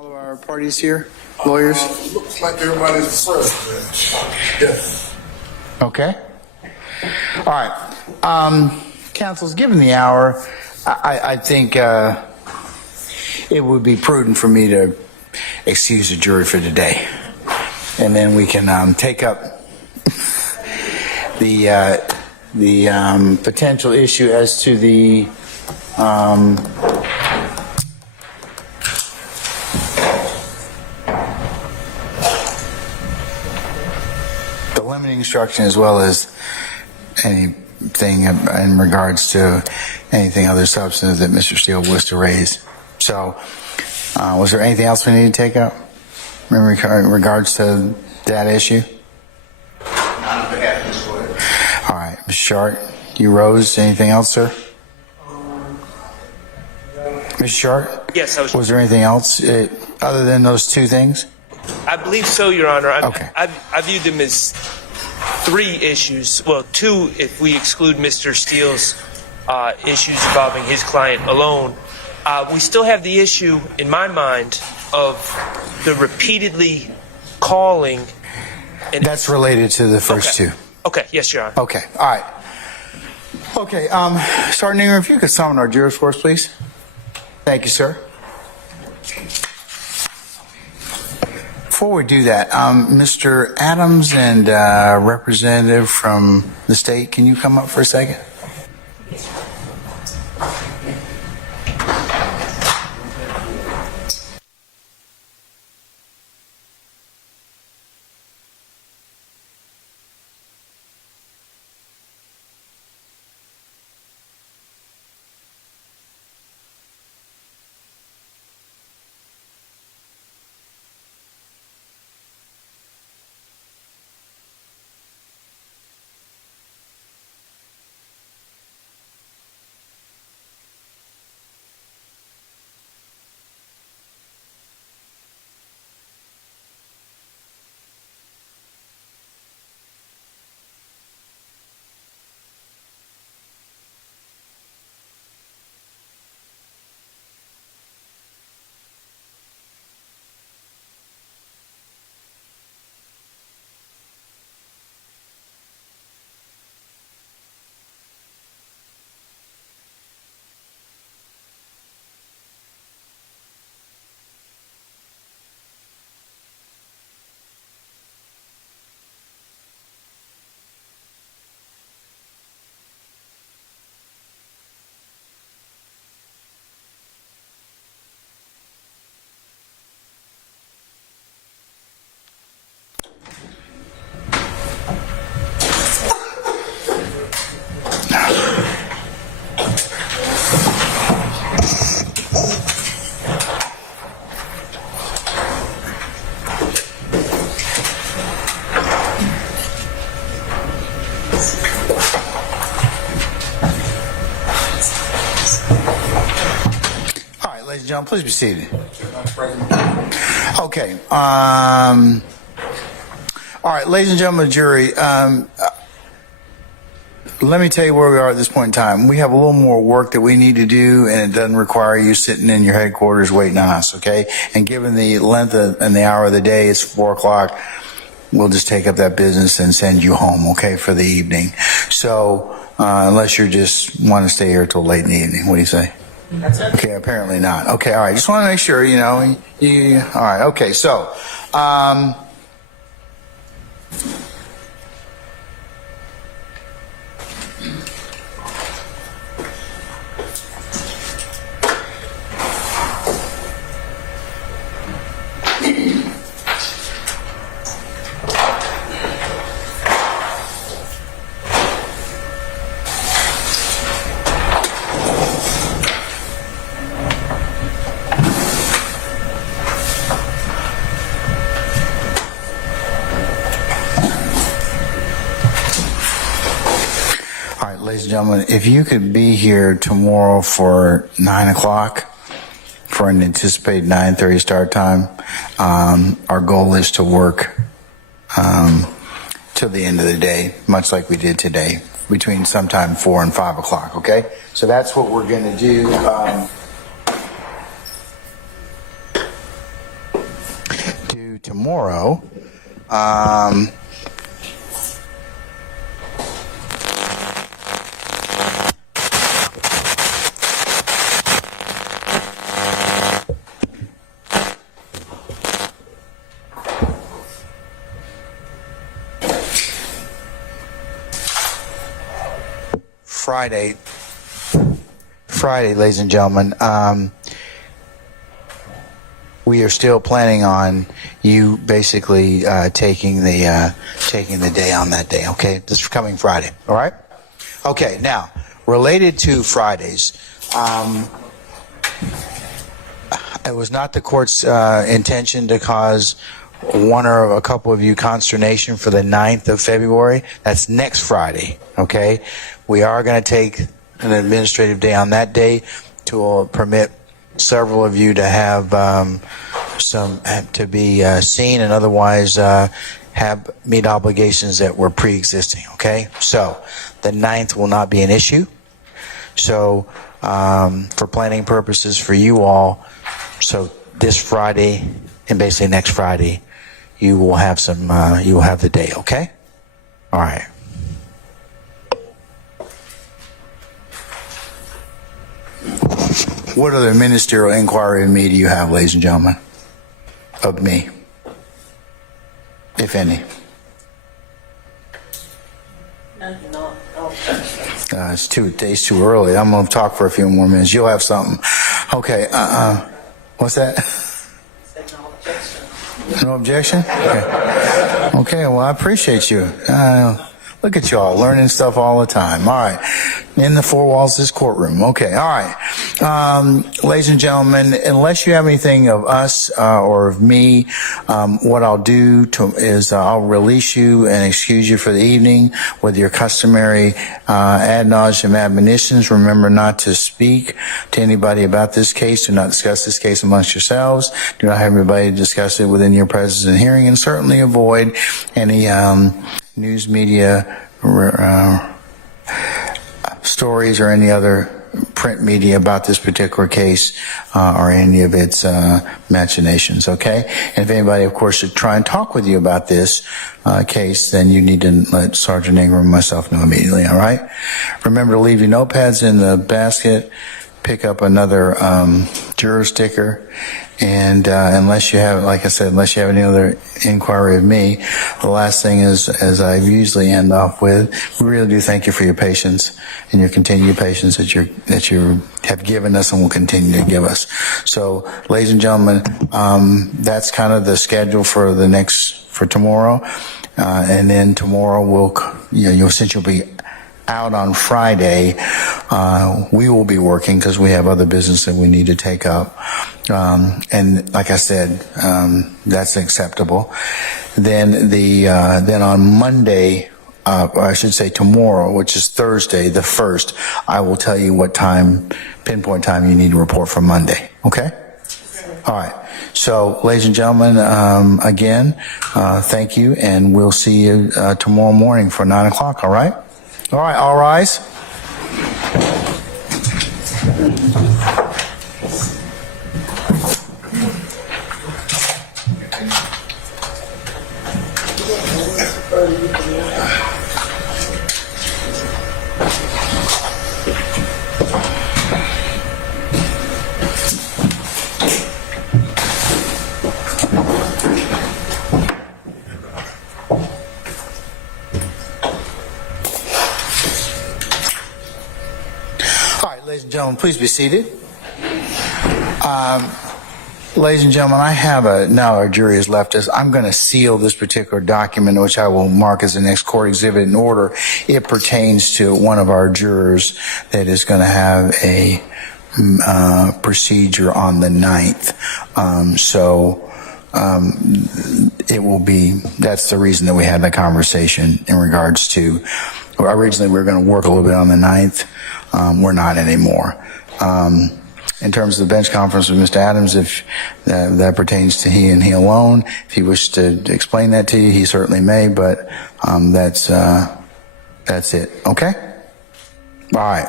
All of our parties here, lawyers? Looks like everybody's present. Yes. Okay. All right. Council's given the hour. I think it would be prudent for me to excuse the jury for today. And then we can take up the potential issue as to the limiting instruction, as well as anything in regards to anything other substantive that Mr. Steele was to raise. So, was there anything else we need to take up in regards to that issue? Not on behalf of this lawyer. All right, Ms. Shart, you rose. Anything else, sir? Ms. Shart? Yes, I was. Was there anything else other than those two things? I believe so, Your Honor. Okay. I view them as three issues. Well, two if we exclude Mr. Steele's issues involving his client alone. We still have the issue, in my mind, of the repeatedly calling. That's related to the first two. Okay, yes, Your Honor. Okay, all right. Okay, Sergeant Ingram, if you could summon our jurors for us, please. Thank you, sir. Before we do that, Mr. Adams and representative from the state, can you come up for a second? John, please be seated. Okay. All right, ladies and gentlemen of the jury, let me tell you where we are at this point in time. We have a little more work that we need to do, and it doesn't require you sitting in your headquarters waiting on us, okay? And given the length and the hour of the day, it's 4 o'clock, we'll just take up that business and send you home, okay, for the evening. So, unless you just want to stay here till late in the evening, what do you say? Okay, apparently not. Okay, all right. Just want to make sure, all right, okay, so, ladies and gentlemen, if you could be here tomorrow for 9 o'clock for an anticipated 9:30 start time, our goal is to work till the end of the day, much like we did today, between sometime 4 and 5 o'clock, okay? So that's what we're going to do. tomorrow. Friday, ladies and gentlemen, we are still planning on you basically taking the day on that day. Okay, this coming Friday. All right. Okay. Now, related to Fridays, it was not the court's intention to cause one or a couple of you consternation for the 9th of February. That's next Friday. Okay. We are going to take an administrative day on that day to permit several of you to have to be seen and otherwise meet obligations that were pre-existing. Okay, so the 9th will not be an issue. So for planning purposes for you all, so this Friday and basically next Friday, you will have you will have the day. Okay, all right. What other ministerial inquiry of me do you have, ladies and gentlemen? Of me, if any. It's too early. I'm going to talk for a few more minutes. You'll have something. Okay. What's that? No objection? Okay. Okay. Well, I appreciate you. Look at y'all learning stuff all the time. All right. In the four walls of this courtroom. Okay. All right. Ladies and gentlemen, unless you have anything of us or of me, what I'll do is I'll release you and excuse you for the evening with your customary ad nauseum admonitions. Remember not to speak to anybody about this case. Do not discuss this case amongst yourselves. Do not have everybody discuss it within your presence and hearing, and certainly avoid any news media stories or any other print media about this particular case or any of its machinations, okay? And if anybody, of course, should try and talk with you about this case, then you need to let Sergeant Ingram and myself know immediately, all right? Remember to leave your notepads in the basket, pick up another juror sticker, and unless you have, like I said, unless you have any other inquiry of me, the last thing is, as I usually end off with, we really do thank you for your patience and your continued patience that you have given us and will continue to give us. So, ladies and gentlemen, that's kind of the schedule for for tomorrow, and then tomorrow since you'll be out on Friday, we will be working because we have other business that we need to take up. And like I said, that's acceptable. Then then on Monday, or I should say tomorrow, which is Thursday, the 1st, I will tell you what pinpoint time you need to report for Monday. Okay? All right. So, ladies and gentlemen, again, thank you, and we'll see you tomorrow morning for 9 o'clock. All right? All right, all rise. Ladies and gentlemen, please be seated. Ladies and gentlemen, I have now our jury has left us. I'm going to seal this particular document, which I will mark as the next court exhibit in order. It pertains to one of our jurors that is going to have a procedure on the 9th. It will be, that's the reason that we had that conversation in regards to, originally we were going to work a little bit on the 9th. We're not anymore. In terms of the bench conference with Mr. Adams, if that pertains to he and he alone, if he wishes to explain that to you, he certainly may, but that's it. Okay? All right.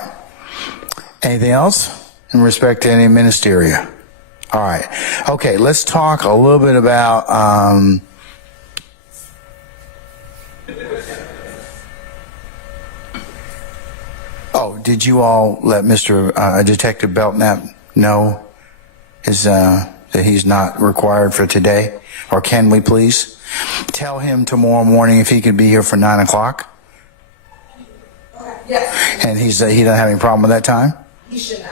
Anything else in respect to any ministeria? All right. Okay, let's talk a little bit about did you all let Mr. Detective Belknap know that he's not required for today? Or can we please tell him tomorrow morning if he could be here for 9 o'clock? Yes, And he doesn't have any problem with that time? he should not,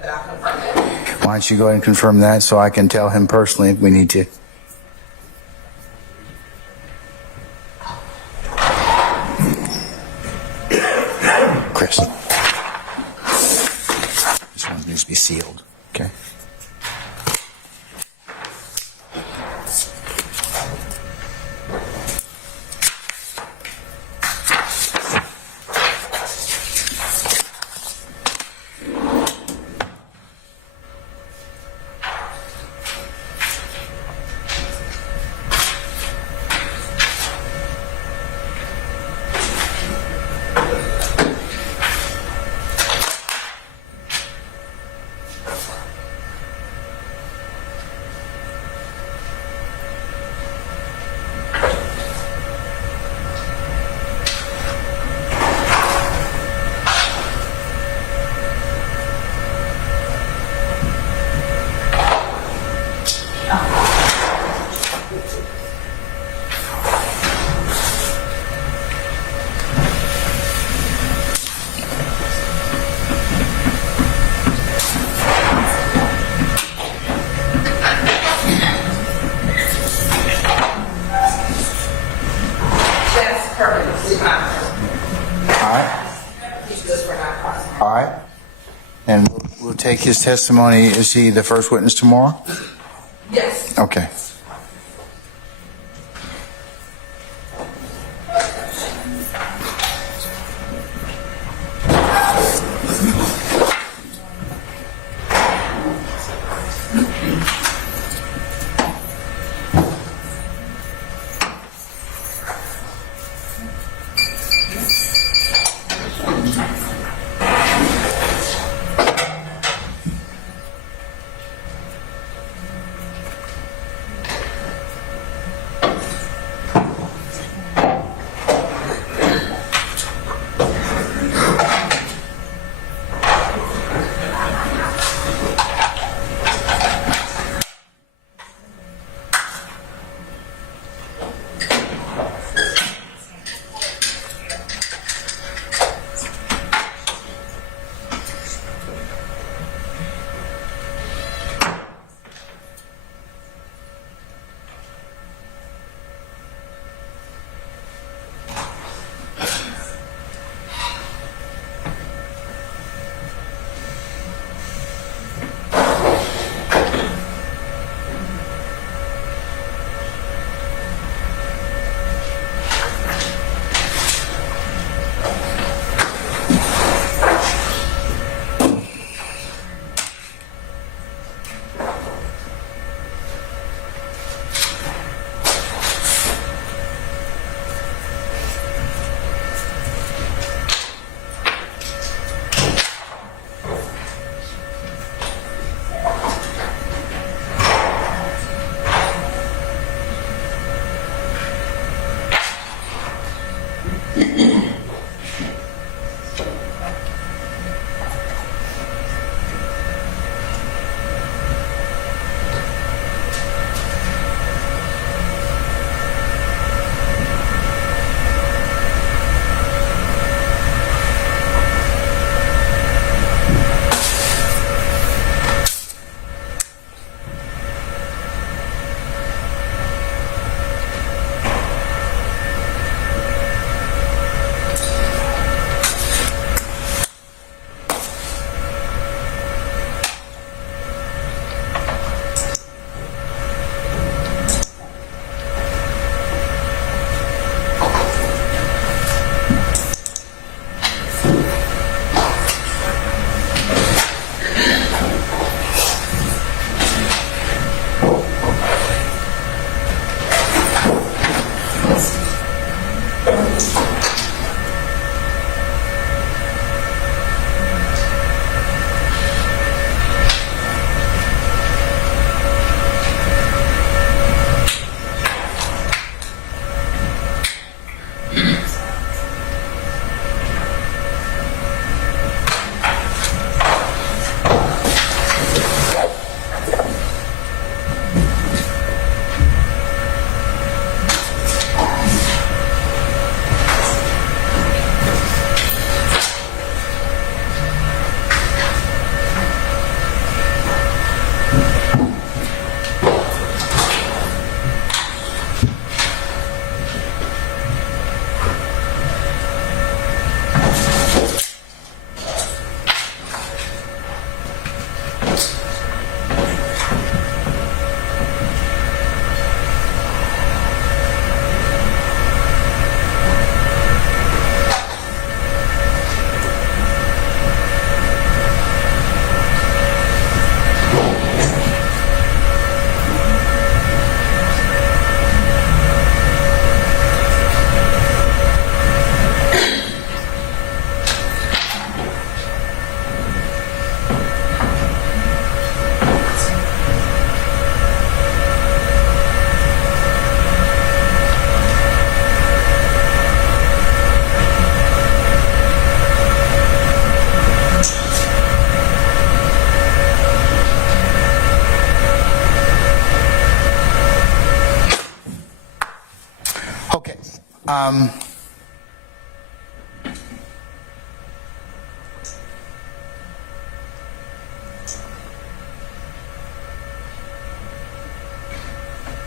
but I'll confirm that. Why don't you go ahead and confirm that so I can tell him personally if we need to. Chris. This one needs to be sealed, okay? That's perfectly fine. All right. He's good for 9 o'clock. All right. And we'll take his testimony. Is he the first witness tomorrow? Yes. Okay.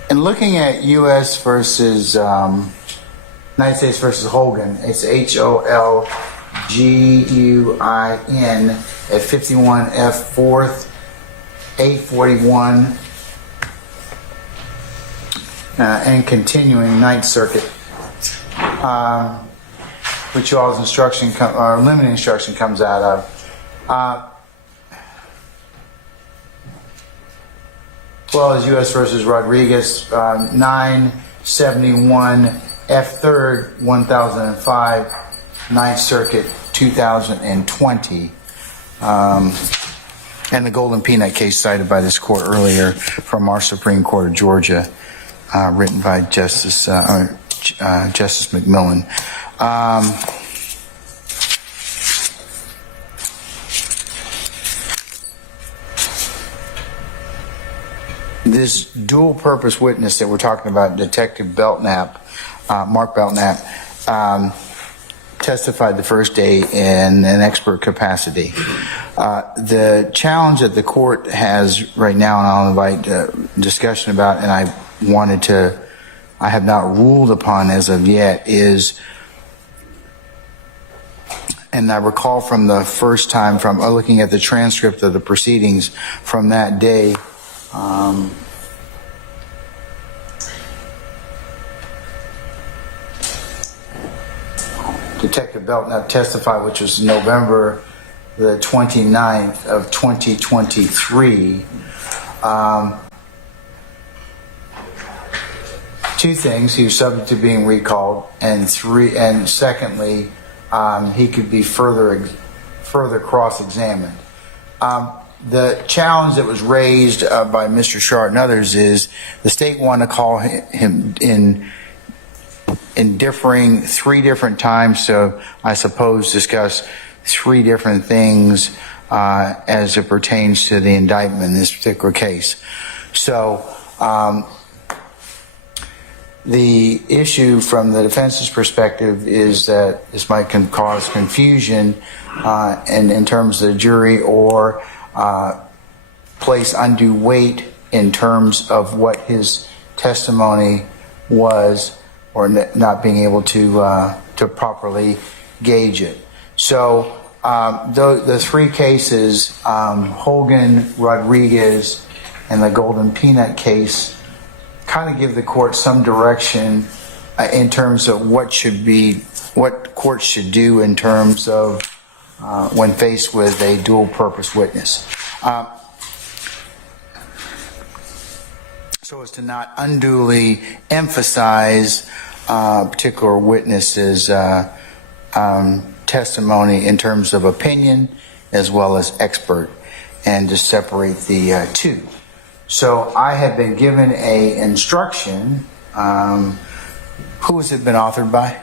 And looking at U.S. versus United States versus Hogan, it's Holguin at 51 F 4th 841 and continuing Ninth Circuit, which y'all's instruction or limited instruction comes out of. Well as U.S. versus Rodriguez, 971 F 3rd 1005, Ninth Circuit 2020. And the Golden Peanut case cited by this court earlier from our Supreme Court of Georgia, written by Justice McMillan. This dual-purpose witness that we're talking about, Detective Belknap, Mark Belknap, testified the first day in an expert capacity. The challenge that the court has right now, and I'll invite discussion about, and I have not ruled upon as of yet, is, and I recall from the first time from looking at the transcript of the proceedings from that day, Detective Belknap testified, which was November the 29th of 2023. Two things: he was subject to being recalled, and secondly, he could be further cross-examined. The challenge that was raised by Mr. Shart and others is the state wanted to call him in differing 3 different times, so I suppose discuss 3 different things as it pertains to the indictment in this particular case. So the issue from the defense's perspective is that this might cause confusion in terms of the jury, or place undue weight in terms of what his testimony was, or not being able to properly gauge it. So the 3 cases, Holguin, Rodriguez, and the Golden Peanut case, kind of give the court some direction in terms of what courts should do in terms of when faced with a dual-purpose witness. So as to not unduly emphasize a particular witness's testimony in terms of opinion as well as expert, and to separate the 2. So I have been given a instruction. Who has it been authored by?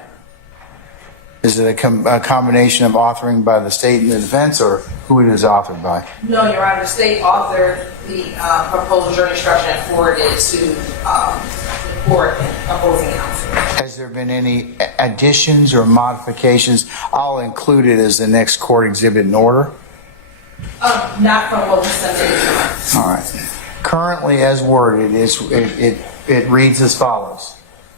Is it a combination of authoring by the state and the defense, or who it is authored by? No, Your Honor. The state authored the proposed jury instruction and forwarded it to the court and opposing counsel. Has there been any additions or modifications? I'll include it as the next court exhibit in order. Not from what was submitted, Your Honor. All right. Currently, as worded, it reads as follows.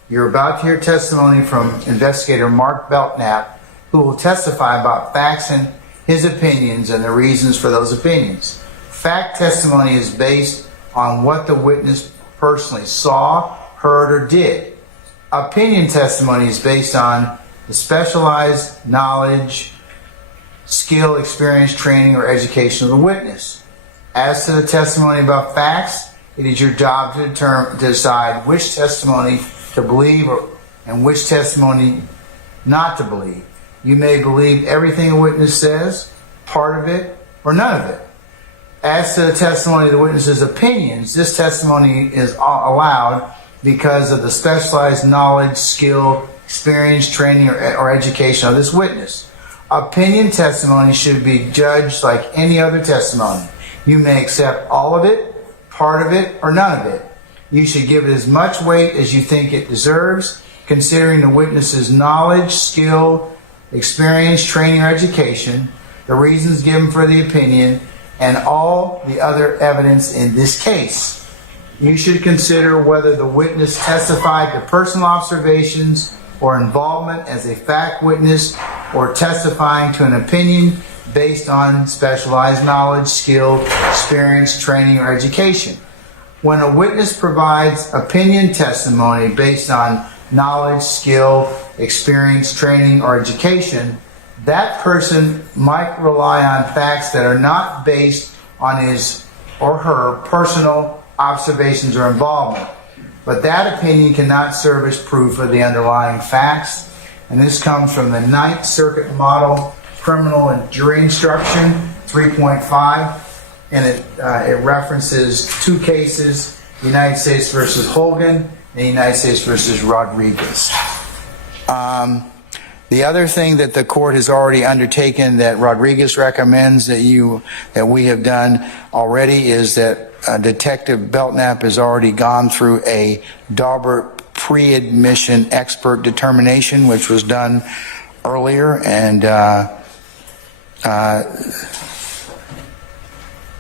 You're about to hear testimony from Investigator Mark Belknap, who will testify about facts and his opinions and the reasons for those opinions. Fact testimony is based on what the witness personally saw, heard, or did. Opinion testimony is based on the specialized knowledge, skill, experience, training, or education of the witness. As to the testimony about facts, it is your job to decide which testimony to believe and which testimony not to believe. You may believe everything a witness says, part of it, or none of it. As to the testimony of the witness's opinions, this testimony is allowed because of the specialized knowledge, skill, experience, training, or education of this witness. Opinion testimony should be judged like any other testimony. You may accept all of it, part of it, or none of it. You should give it as much weight as you think it deserves. considering the witness's knowledge, skill, experience, training, or education, the reasons given for the opinion, and all the other evidence in this case. You should consider whether the witness testified to personal observations or involvement as a fact witness or testifying to an opinion based on specialized knowledge, skill, experience, training, or education. When a witness provides opinion testimony based on knowledge, skill, experience, training, or education, that person might rely on facts that are not based on his or her personal observations or involvement. But that opinion cannot serve as proof of the underlying facts. And this comes from the Ninth Circuit Model Criminal and Jury Instruction 3.5. And it references two cases, United States versus Hogan and United States versus Rodriguez. The other thing that the court has already undertaken that Rodriguez recommends that we have done already is that Detective Belknap has already gone through a Daubert pre-admission expert determination, which was done earlier, and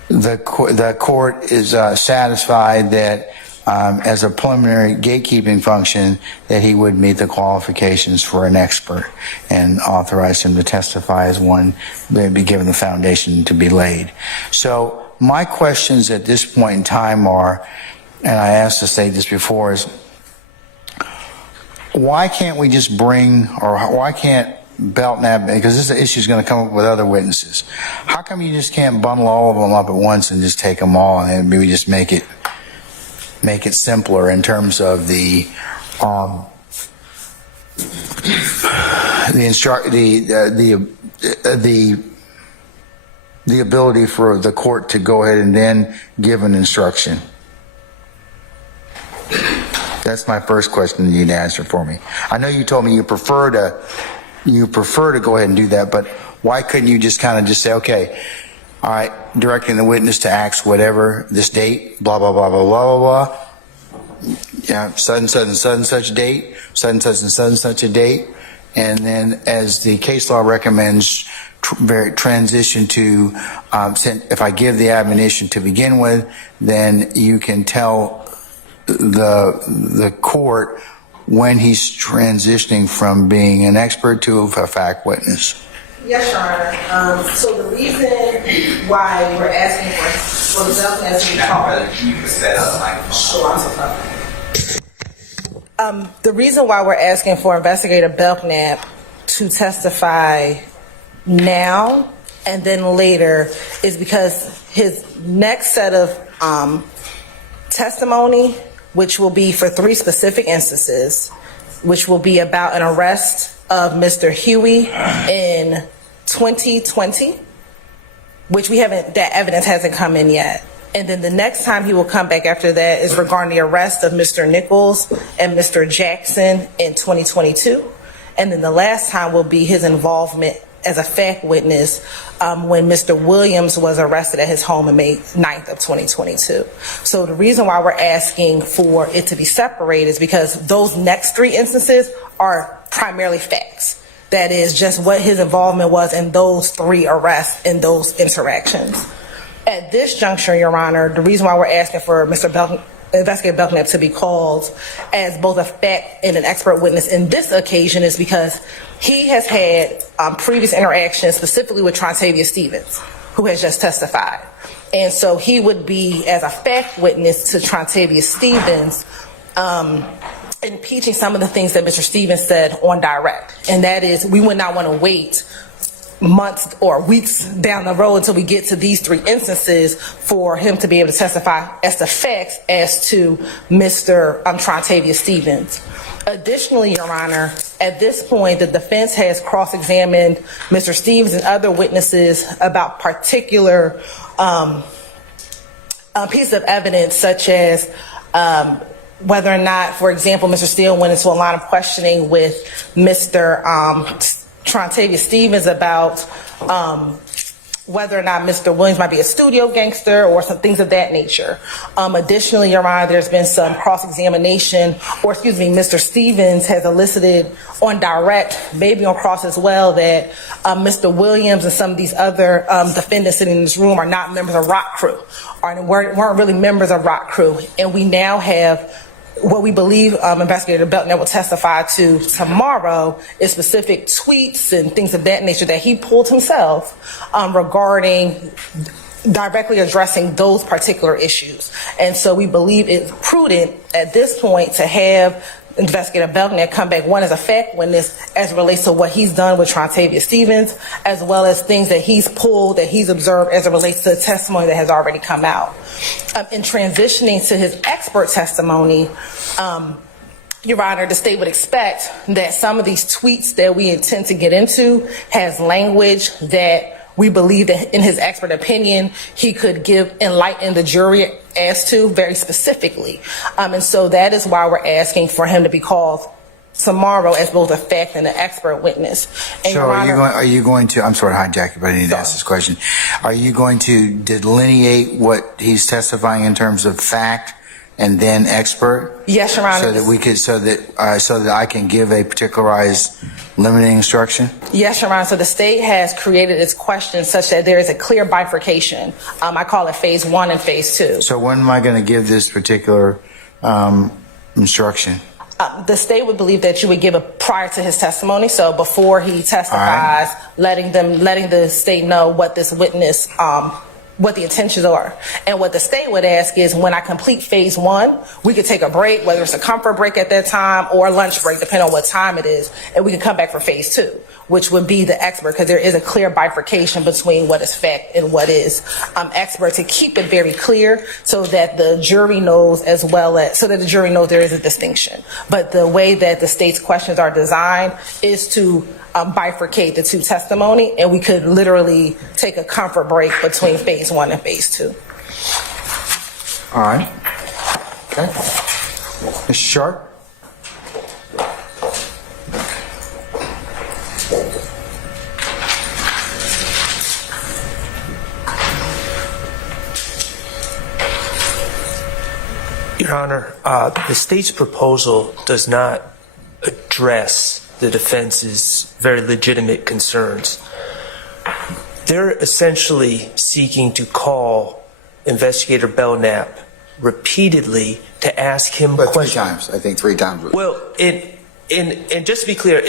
the court is satisfied that as a preliminary gatekeeping function that he would meet the qualifications for an expert and authorize him to testify as one, be given the foundation to be laid. So my questions at this point in time are, and I asked to say this before, is why can't we just bring, or why can't Belknap, because this issue is going to come up with other witnesses, how come you just can't bundle all of them up at once and just take them all and then maybe just make it simpler in terms of the ability for the court to go ahead and then give an instruction? That's my first question you need to answer for me. I know you told me you prefer to go ahead and do that, but why couldn't you just kind of just say, okay, all right, directing the witness to ask whatever, this date, blah, blah, blah, blah, blah, blah, blah. Yeah, such and such date, such and such a date. And then as the case law recommends, transition to, if I give the admonition to begin with, then you can tell the court when he's transitioning from being an expert to a fact witness. Yes, Your Honor. So the reason why we're asking for the Belknap to be called. Sure, I'm so sorry. The reason why we're asking for Investigator Belknap to testify now and then later is because his next set of testimony, which will be for 3 specific instances, which will be about an arrest of Mr. Huey in 2020, which that evidence hasn't come in yet. And then the next time he will come back after that is regarding the arrest of Mr. Nichols and Mr. Jackson in 2022. And then the last time will be his involvement as a fact witness when Mr. Williams was arrested at his home on May 9th of 2022. So the reason why we're asking for it to be separated is because those next 3 instances are primarily facts. That is just what his involvement was in those 3 arrests and those interactions. At this juncture, Your Honor, the reason why we're asking for Investigator Belknap to be called as both a fact and an expert witness in this occasion is because he has had previous interactions specifically with Trontavia Stevens, who has just testified. And so he would be, as a fact witness to Trontavia Stevens, impeaching some of the things that Mr. Stevens said on direct. And that is, we would not want to wait months or weeks down the road until we get to these 3 instances for him to be able to testify as to facts as to Mr. Trontavia Stevens. Additionally, Your Honor, at this point, the defense has cross-examined Mr. Stevens and other witnesses about particular pieces of evidence, such as whether or not, for example, Mr. Steele went into a line of questioning with Mr. Trontavia Stevens about whether or not Mr. Williams might be a studio gangster or some things of that nature. Additionally, Your Honor, there's been some cross-examination, or excuse me, Mr. Stevens has elicited on direct, maybe on cross as well, that Mr. Williams and some of these other defendants sitting in this room are not members of Rock Crew, or weren't really members of Rock Crew. And we now have what we believe Investigator Belknap will testify to tomorrow is specific tweets and things of that nature that he pulled himself regarding directly addressing those particular issues. And so we believe it's prudent at this point to have Investigator Belknap come back, one, as a fact witness as it relates to what he's done with Trontavia Stevens, as well as things that he's pulled, that he's observed as it relates to the testimony that has already come out. In transitioning to his expert testimony, Your Honor, the state would expect that some of these tweets that we intend to get into has language that we believe that in his expert opinion, he could enlighten the jury as to very specifically. And so that is why we're asking for him to be called tomorrow as both a fact and an expert witness. And So Your are Honor, you going to, I'm sorry to hijack you, but I need to ask this question. Are you going to delineate what he's testifying in terms of fact and then expert? Yes, Your Honor. So that we could, so that I can give a particularized limiting instruction? Yes, Your Honor. So the state has created its questions such that there is a clear bifurcation. I call it phase 1 and phase 2. So when am I going to give this particular instruction? The state would believe that you would give it prior to his testimony, so before he testifies, letting the state know what this witness, what the intentions are. And what the state would ask is, when I complete phase 1, we could take a break, whether it's a comfort break at that time or a lunch break, depending on what time it is, and we can come back for phase 2, which would be the expert, because there is a clear bifurcation between what is fact and what is expert, to keep it very clear so that the jury knows there is a distinction. But the way that the state's questions are designed is to bifurcate the two testimony, and we could literally take a comfort break between phase 1 and phase 2. All right. Okay. Mr. Sharp? Your Honor, the state's proposal does not address the defense's very legitimate concerns. They're essentially seeking to call Investigator Belknap repeatedly to ask him questions. 3 times. I think 3 times. Well, and just to be clear,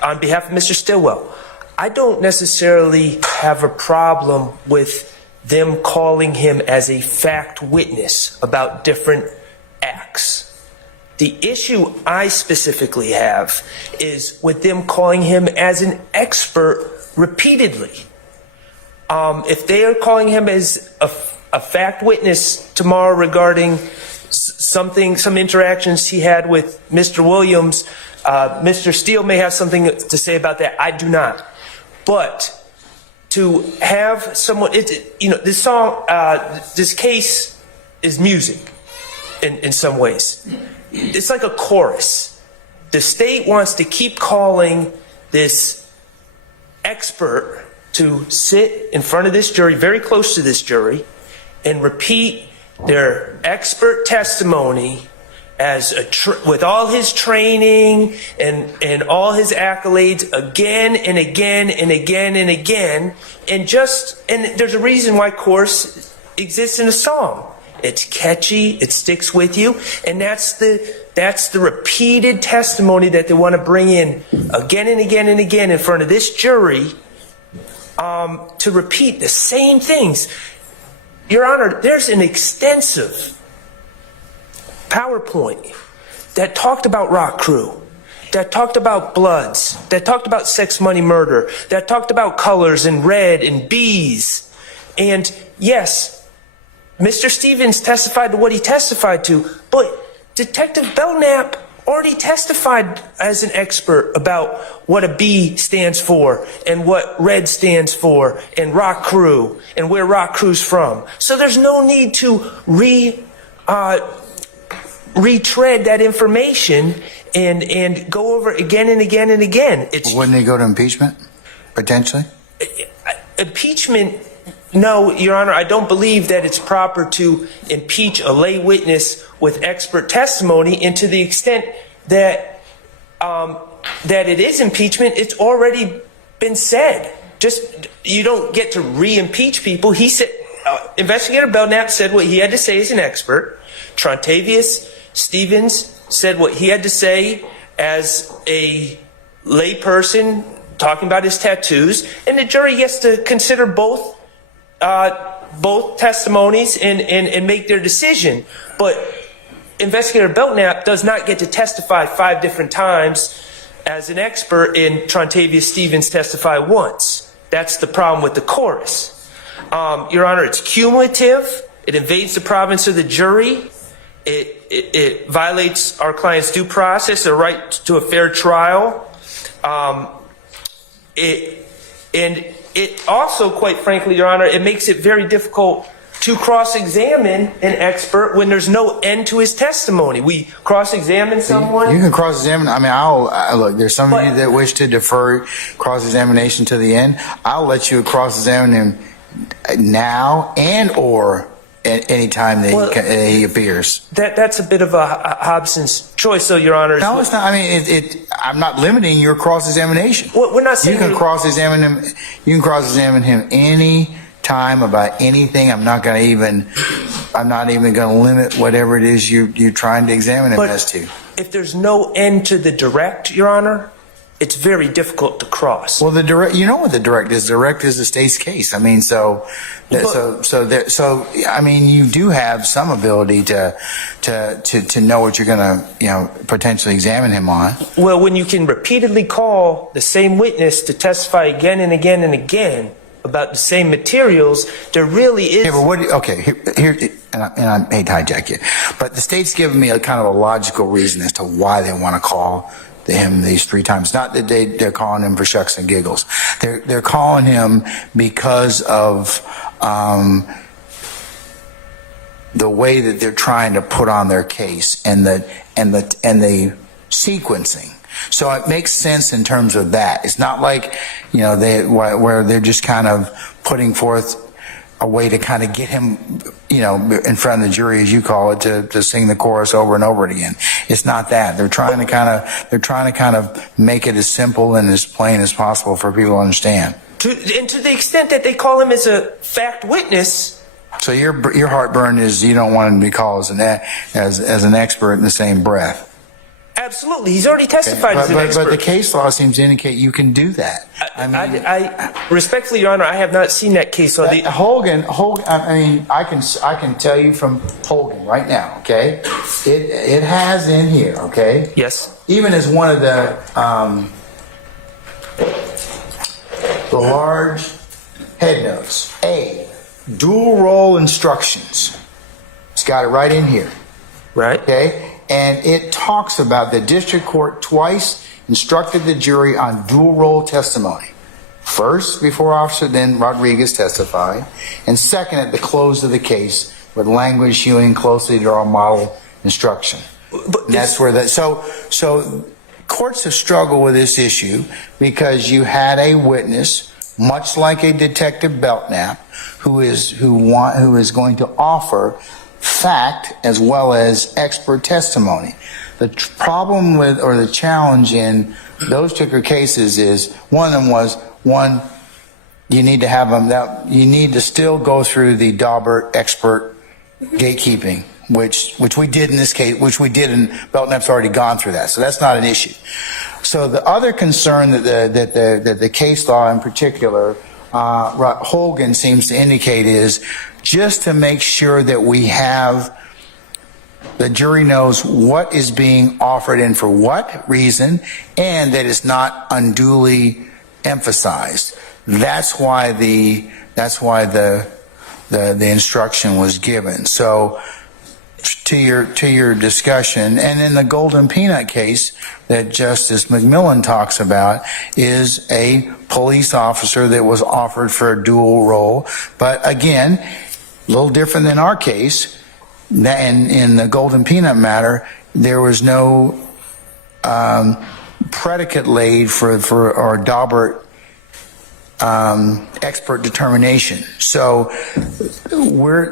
on behalf of Mr. Stillwell, I don't necessarily have a problem with them calling him as a fact witness about different acts. The issue I specifically have is with them calling him as an expert repeatedly. If they are calling him as a fact witness tomorrow regarding some interactions he had with Mr. Williams, Mr. Steele may have something to say about that. I do not. But to have someone, this song, this case is music in some ways. It's like a chorus. The state wants to keep calling this expert to sit in front of this jury, very close to this jury, and repeat their expert testimony as with all his training and all his accolades again and again and again and again, and there's a reason why chorus exists in a song. It's catchy, it sticks with you, and that's the repeated testimony that they want to bring in again and again and again in front of this jury, to repeat the same things. Your Honor, there's an extensive PowerPoint that talked about Rock Crew, that talked about Bloods, that talked about Sex, Money, Murder, that talked about colors and red and bees. And yes, Mr. Stevens testified to what he testified to, but Detective Belknap already testified as an expert about what a B stands for and what red stands for and Rock Crew and where Rock Crew's from. So there's no need to retread that information and go over again and again and again. Wouldn't he go to impeachment, potentially? Impeachment, no, Your Honor, I don't believe that it's proper to impeach a lay witness with expert testimony, and to the extent that that it is impeachment, it's already been said. Just, you don't get to re-impeach people. He said, Investigator Belknap said what he had to say as an expert. Trontavious Stevens said what he had to say as a lay person talking about his tattoos, and the jury gets to consider both testimonies and make their decision. But Investigator Belknap does not get to testify 5 different times as an expert, and Trontavious Stevens testify once. That's the problem with the chorus. Your Honor, it's cumulative. It invades the province of the jury. It violates our client's due process, their right to a fair trial. And it also, quite frankly, Your Honor, it makes it very difficult to cross-examine an expert when there's no end to his testimony. We cross-examine someone. You can cross-examine. I mean, look, there's some of you that wish to defer cross-examination to the end. I'll let you cross-examine him now and or at any time that he appears. That's a bit of a Hobson's choice, though, Your Honor. No, it's not. I mean, I'm not limiting your cross-examination. Well, we're not saying you can cross-examine him. You can cross-examine him any time about anything. I'm not even going to limit whatever it is you're trying to examine him as to. If there's no end to the direct, Your Honor, it's very difficult to cross. Well, the direct, you know what the direct is? Direct is the state's case. I mean, so I mean, you do have some ability to know what you're going to, potentially examine him on. Well, when you can repeatedly call the same witness to testify again and again and again about the same materials, there really is. Yeah, but here, and I hate to hijack you, but the state's given me a kind of a logical reason as to why they want to call him these 3 times. Not that they're calling him for shucks and giggles. They're calling him because of the way that they're trying to put on their case and the sequencing. So it makes sense in terms of that. It's not like, where they're just kind of putting forth a way to kind of get him, in front of the jury, as you call it, to sing the chorus over and over again. It's not that. They're trying to kind of make it as simple and as plain as possible for people to understand. And to the extent that they call him as a fact witness. So your heartburn is you don't want him to be called as an expert in the same breath. Absolutely, he's already testified as an expert. But the case law seems to indicate you can do that. I respectfully, Your Honor, I have not seen that case law. Hogan. I mean, I can tell you from Hogan right now. Okay, it has in here. Okay. Yes. Even as one of the large head notes, dual role instructions. It's got it right in here. Right. Okay. And it talks about the district court twice instructed the jury on dual role testimony. First, before Officer then Rodriguez testified, and second, at the close of the case, with language hewing closely to our model instruction. And that's where that. So courts have struggled with this issue because you had a witness, much like a Detective Belknap, who is going to offer fact as well as expert testimony. The problem with, or the challenge in those particular cases is, one of them was, you need to have them, that you need to still go through the Daubert expert gatekeeping, which we did in this case, which we did in Belknap's already gone through that, so that's not an issue. So the other concern that the case law in particular, Hogan seems to indicate, is just to make sure that the jury knows what is being offered and for what reason, and that it's not unduly emphasized. That's why the instruction was given. So to your discussion, and in the Golden Peanut case that Justice McMillan talks about, is a police officer that was offered for a dual role, but again, a little different than our case. In the Golden Peanut matter, there was no predicate laid for or Daubert expert determination. So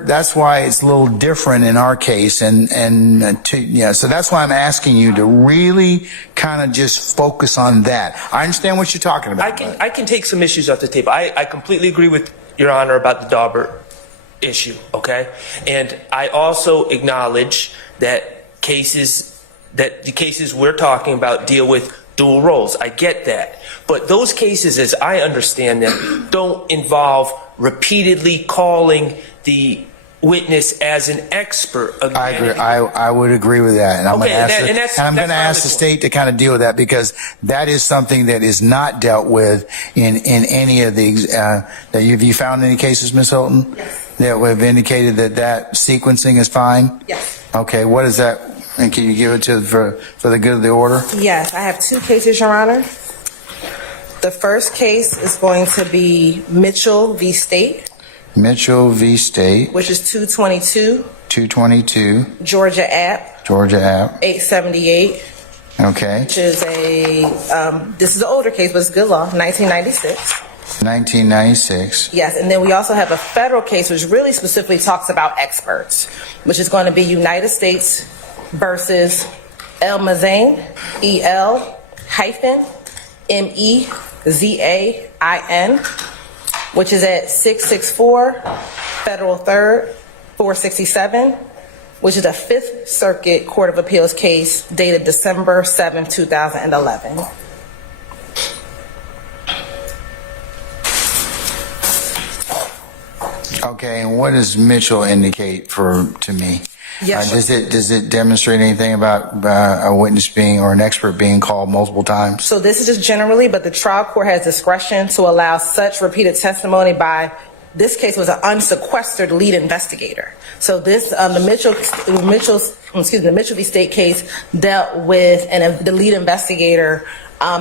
that's why it's a little different in our case. So that's why I'm asking you to really kind of just focus on that. I understand what you're talking about. I can take some issues off the table. I completely agree with Your Honor about the Daubert issue, okay? And I also acknowledge that the cases we're talking about deal with dual roles. I get that. But those cases, as I understand them, don't involve repeatedly calling the witness as an expert. Again. I agree. I would agree with that. And I'm going to ask the state to kind of deal with that, because that is something that is not dealt with in any of these. Have you found any cases, Ms. Holton? Yes. That have indicated that sequencing is fine? Yes. Okay, what is that? And can you give it to for the good of the order? Yes, I have two cases, Your Honor. The first case is going to be Mitchell v. State. Mitchell v. State. Which is 222. 222. Georgia App. 878. Okay. Which is this is an older case, but it's good law, 1996. 1996. Yes, and then we also have a federal case which really specifically talks about experts, which is going to be United States versus El Mazain, EL-MEZAIN, which is at 664 Federal 3rd, 467, which is a Fifth Circuit Court of Appeals case dated December 7, 2011. Okay, and what does Mitchell indicate to me? Yes. Does it demonstrate anything about a witness being or an expert being called multiple times? So this is just generally, but the trial court has discretion to allow such repeated testimony by, this case was an unsequestered lead investigator. So this, the Mitchell v. State case dealt with the lead investigator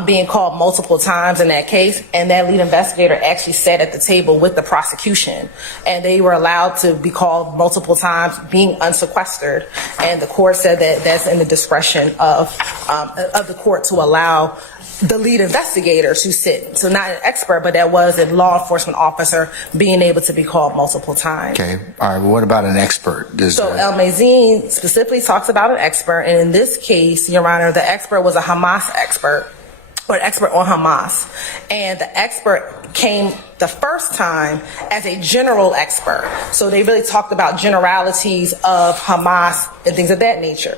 being called multiple times in that case, and that lead investigator actually sat at the table with the prosecution, and they were allowed to be called multiple times, being unsequestered, and the court said that that's in the discretion of the court to allow the lead investigator to sit. So not an expert, but that was a law enforcement officer being able to be called multiple times. Okay, all right, but what about an expert? El Mazain specifically talks about an expert, and in this case, Your Honor, the expert was a Hamas expert, or an expert on Hamas. And the expert came the first time as a general expert. So they really talked about generalities of Hamas and things of that nature.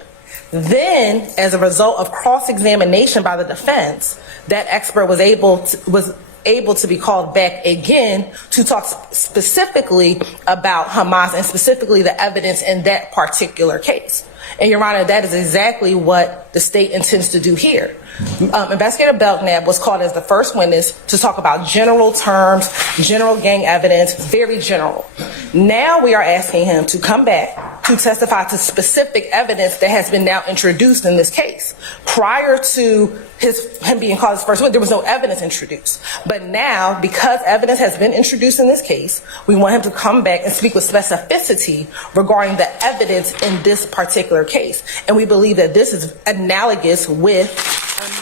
Then, as a result of cross-examination by the defense, that expert was able to be called back again to talk specifically about Hamas and specifically the evidence in that particular case. And Your Honor, that is exactly what the state intends to do here. Investigator Belknap was called as the first witness to talk about general terms, general gang evidence, very general. Now we are asking him to come back to testify to specific evidence that has been now introduced in this case. Prior to him being called as first witness, there was no evidence introduced. But now, because evidence has been introduced in this case, we want him to come back and speak with specificity regarding the evidence in this particular case. And we believe that this is analogous with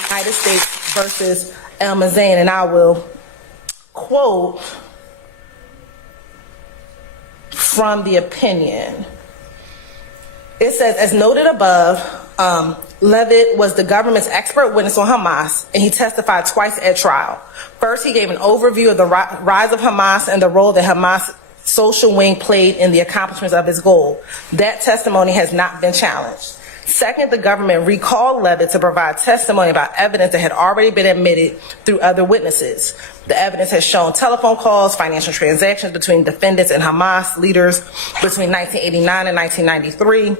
United States versus El Mazain, and I will quote from the opinion. It says, as noted above, Levitt was the government's expert witness on Hamas, and he testified twice at trial. First, he gave an overview of the rise of Hamas and the role that Hamas social wing played in the accomplishments of its goal. That testimony has not been challenged. Second, the government recalled Levitt to provide testimony about evidence that had already been admitted through other witnesses. The evidence has shown telephone calls, financial transactions between defendants and Hamas leaders between 1989 and 1993.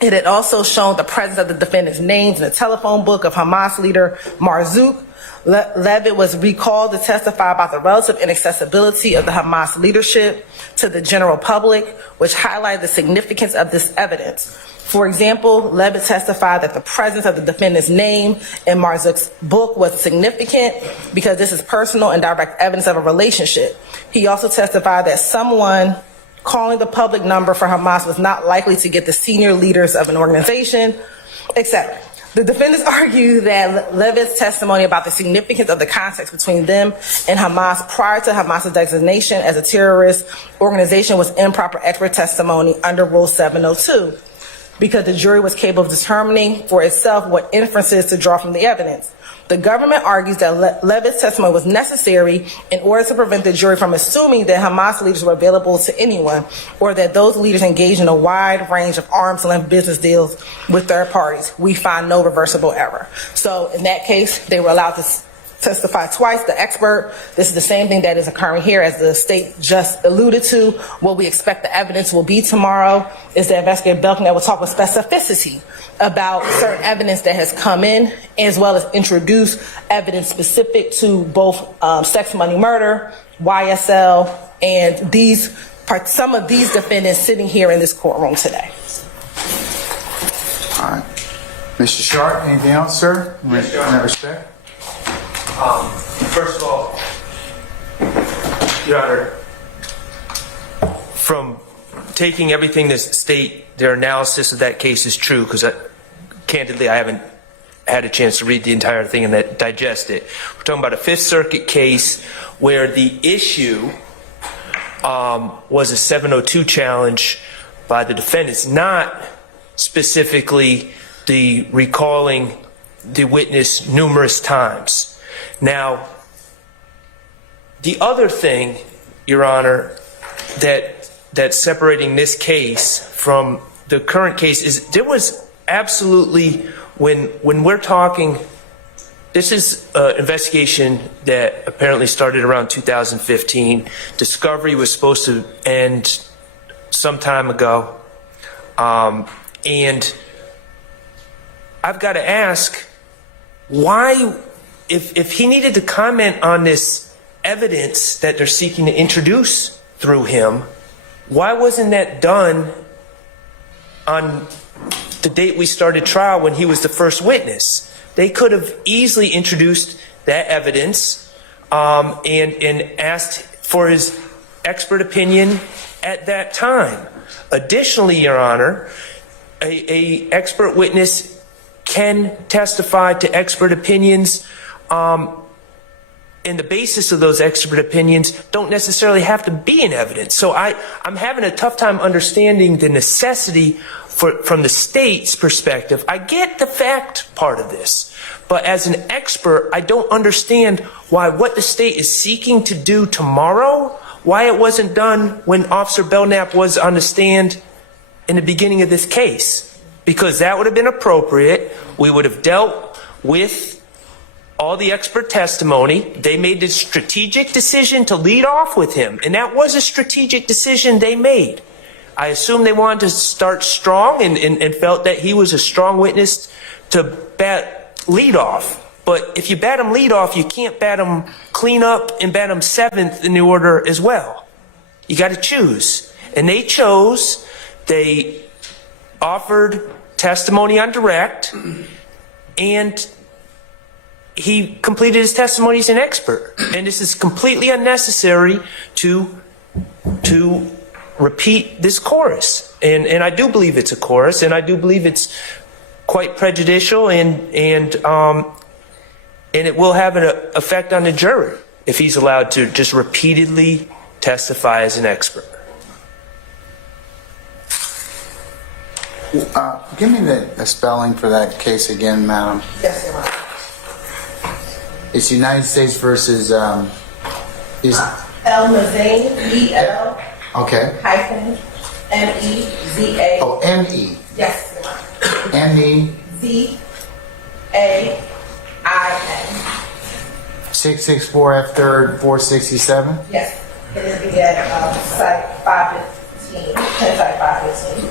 It had also shown the presence of the defendants' names in the telephone book of Hamas leader Marzouk. Levitt was recalled to testify about the relative inaccessibility of the Hamas leadership to the general public, which highlighted the significance of this evidence. For example, Levitt testified that the presence of the defendant's name in Marzouk's book was significant because this is personal and direct evidence of a relationship. He also testified that someone calling the public number for Hamas was not likely to get the senior leaders of an organization, etc. The defendants argue that Levitt's testimony about the significance of the context between them and Hamas prior to Hamas's designation as a terrorist organization was improper expert testimony under Rule 702, because the jury was capable of determining for itself what inferences to draw from the evidence. The government argues that Levitt's testimony was necessary in order to prevent the jury from assuming that Hamas leaders were available to anyone, or that those leaders engaged in a wide range of arm's length business deals with third parties. We find no reversible error. So in that case, they were allowed to testify twice. The expert, this is the same thing that is occurring here as the state just alluded to. What we expect the evidence will be tomorrow is that investigator Belknap will talk with specificity about certain evidence that has come in, as well as introduce evidence specific to both sex, money, murder, YSL, and some of these defendants sitting here in this courtroom today. All right. Mr. Sharp, anything else, sir? Yes, Your In Honor. that respect? First of all, Your Honor, from taking everything the state, their analysis of that case is true, because candidly, I haven't had a chance to read the entire thing and digest it. We're talking about a Fifth Circuit case where the issue was a 702 challenge by the defendants, not specifically the recalling the witness numerous times. Now, the other thing, Your Honor, that's separating this case from the current case is there was absolutely, when we're talking, this is an investigation that apparently started around 2015. Discovery was supposed to end some time ago. And I've got to ask, why, if he needed to comment on this evidence that they're seeking to introduce through him, why wasn't that done on the date we started trial when he was the first witness? They could have easily introduced that evidence and asked for his expert opinion at that time. Additionally, Your Honor, a expert witness can testify to expert opinions, and the basis of those expert opinions don't necessarily have to be in evidence. So I'm having a tough time understanding the necessity from the state's perspective. I get the fact part of this, but as an expert, I don't understand why what the state is seeking to do tomorrow, why it wasn't done when Officer Belknap was on the stand in the beginning of this case. Because that would have been appropriate. We would have dealt with all the expert testimony. They made the strategic decision to lead off with him, and that was a strategic decision they made. I assume they wanted to start strong and felt that he was a strong witness to bat lead off. But if you bat him lead off, you can't bat him clean up and bat him seventh in the order as well. You got to choose. And they chose. They offered testimony on direct, and he completed his testimony as an expert. And this is completely unnecessary to repeat this chorus. And I do believe it's a chorus, and I do believe it's quite prejudicial, and it will have an effect on the jury if he's allowed to just repeatedly testify as an expert. Give me the spelling for that case again, madam. Yes, Your Honor. It's United States versus, is, El-Mazane, E-L, okay. hyphen, M-E-Z-A. Oh, M-E. Yes, Your Honor. M-E. Z-A-I-N. 664 F 3rd 467. Yes. It is the site 515, site 515.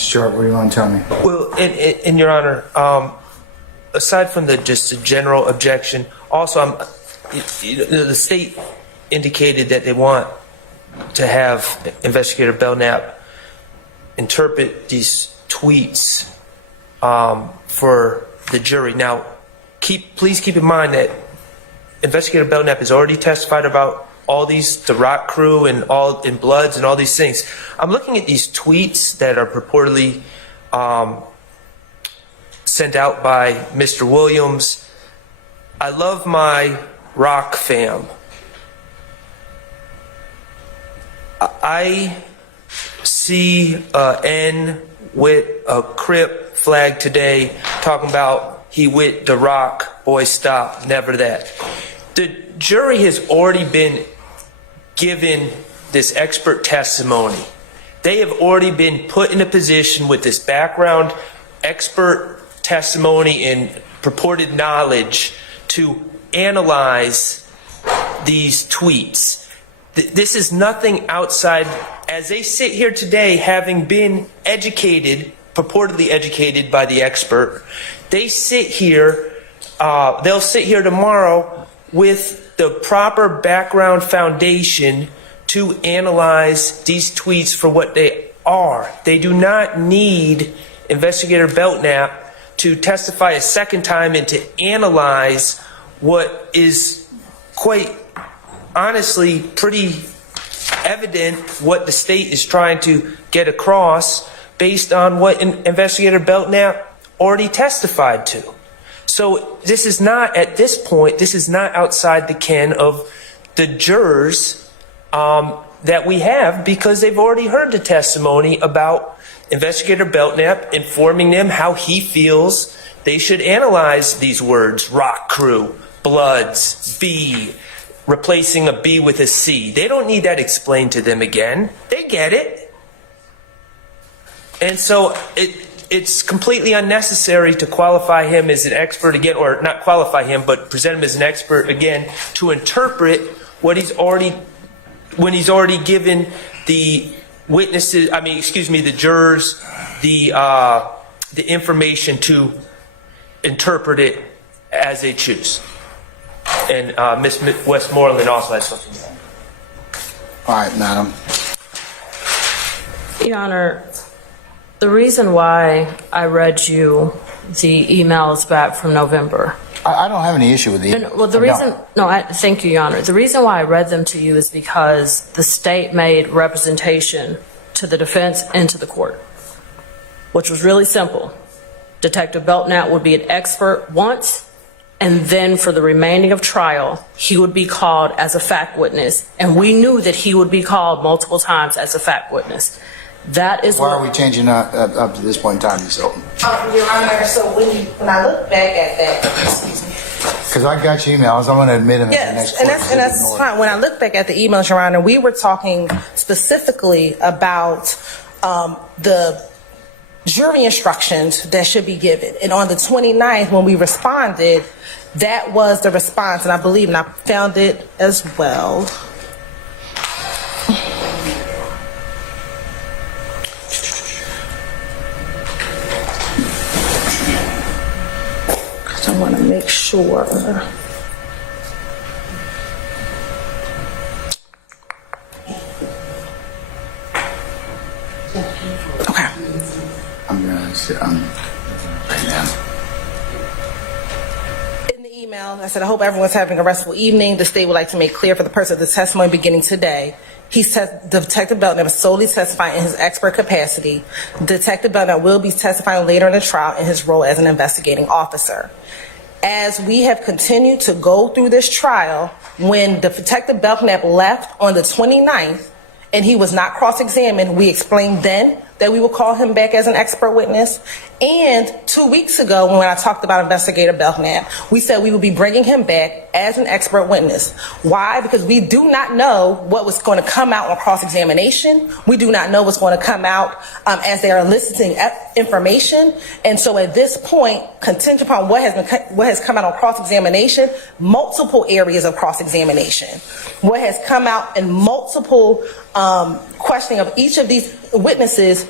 Mr. Sharp, what do you want to tell me? Well, in Your Honor, aside from just a general objection, also the state indicated that they want to have Investigator Belknap interpret these tweets for the jury. Now, please keep in mind that Investigator Belknap has already testified about all these, the Rock Crew and Bloods and all these things. I'm looking at these tweets that are purportedly sent out by Mr. Williams. I love my Rock fam. I see N with a Crip flag today talking about he with the Rock, boy stop, never that. The jury has already been given this expert testimony. They have already been put in a position with this background expert testimony and purported knowledge to analyze these tweets. This is nothing outside. As they sit here today, having been educated, purportedly educated by the expert, they sit here, they'll sit here tomorrow with the proper background foundation to analyze these tweets for what they are. They do not need Investigator Belknap to testify a second time and to analyze what is quite honestly pretty evident what the state is trying to get across based on what Investigator Belknap already testified to. So this is not, at this point, this is not outside the ken of the jurors that we have, because they've already heard the testimony about Investigator Belknap informing them how he feels they should analyze these words: Rock Crew, Bloods, B, replacing a B with a C. They don't need that explained to them again. They get it. And so it's completely unnecessary to qualify him as an expert again, or not qualify him, but present him as an expert again to interpret what he's already, when he's already given the witnesses, the jurors, the information to interpret it as they choose. And Ms. Westmoreland also has something to say. All right, madam. Your Honor, the reason why I read you the emails back from November. I don't have any issue with the Well, the reason, thank you, Your Honor. The reason why I read them to you is because the state made representation to the defense and to the court, which was really simple. Detective Belknap would be an expert once, and then for the remaining of trial, he would be called as a fact witness. And we knew that he would be called multiple times as a fact witness. That is why are we changing up to this point in time, Ms. Hilton? Your Honor, so when I look back at that, excuse me. Because I got your emails, I'm going to admit them as the next Yes, and that's fine. When I look back at the emails, Your Honor, we were talking specifically about the jury instructions that should be given. And on the 29th, when we responded, that was the response, and I believe, and I found it as well. I want to make sure. Okay. I'm going to sit right now. In the email, I said, I hope everyone's having a restful evening. The state would like to make clear for the purpose of the testimony beginning today. Detective Belknap is solely testifying in his expert capacity. Detective Belknap will be testifying later in the trial in his role as an investigating officer. As we have continued to go through this trial, when the Detective Belknap left on the 29th and he was not cross-examined, we explained then that we would call him back as an expert witness. And 2 weeks ago, when I talked about Investigator Belknap, we said we would be bringing him back as an expert witness. Why? Because we do not know what was going to come out on cross-examination. We do not know what's going to come out as they are eliciting information. And so at this point, contingent upon what has come out on cross-examination, multiple areas of cross-examination, what has come out in multiple questioning of each of these witnesses,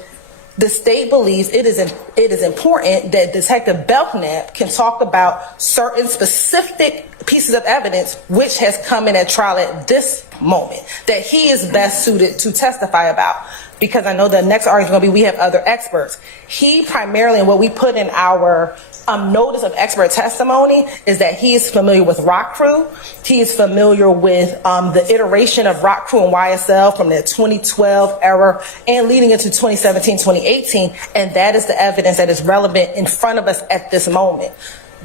the state believes it is important that Detective Belknap can talk about certain specific pieces of evidence which has come in at trial at this moment that he is best suited to testify about. Because I know the next argument is going to be we have other experts. He primarily, and what we put in our notice of expert testimony, is that he is familiar with Rock Crew. He is familiar with the iteration of Rock Crew and YSL from the 2012 era and leading into 2017, 2018. And that is the evidence that is relevant in front of us at this moment.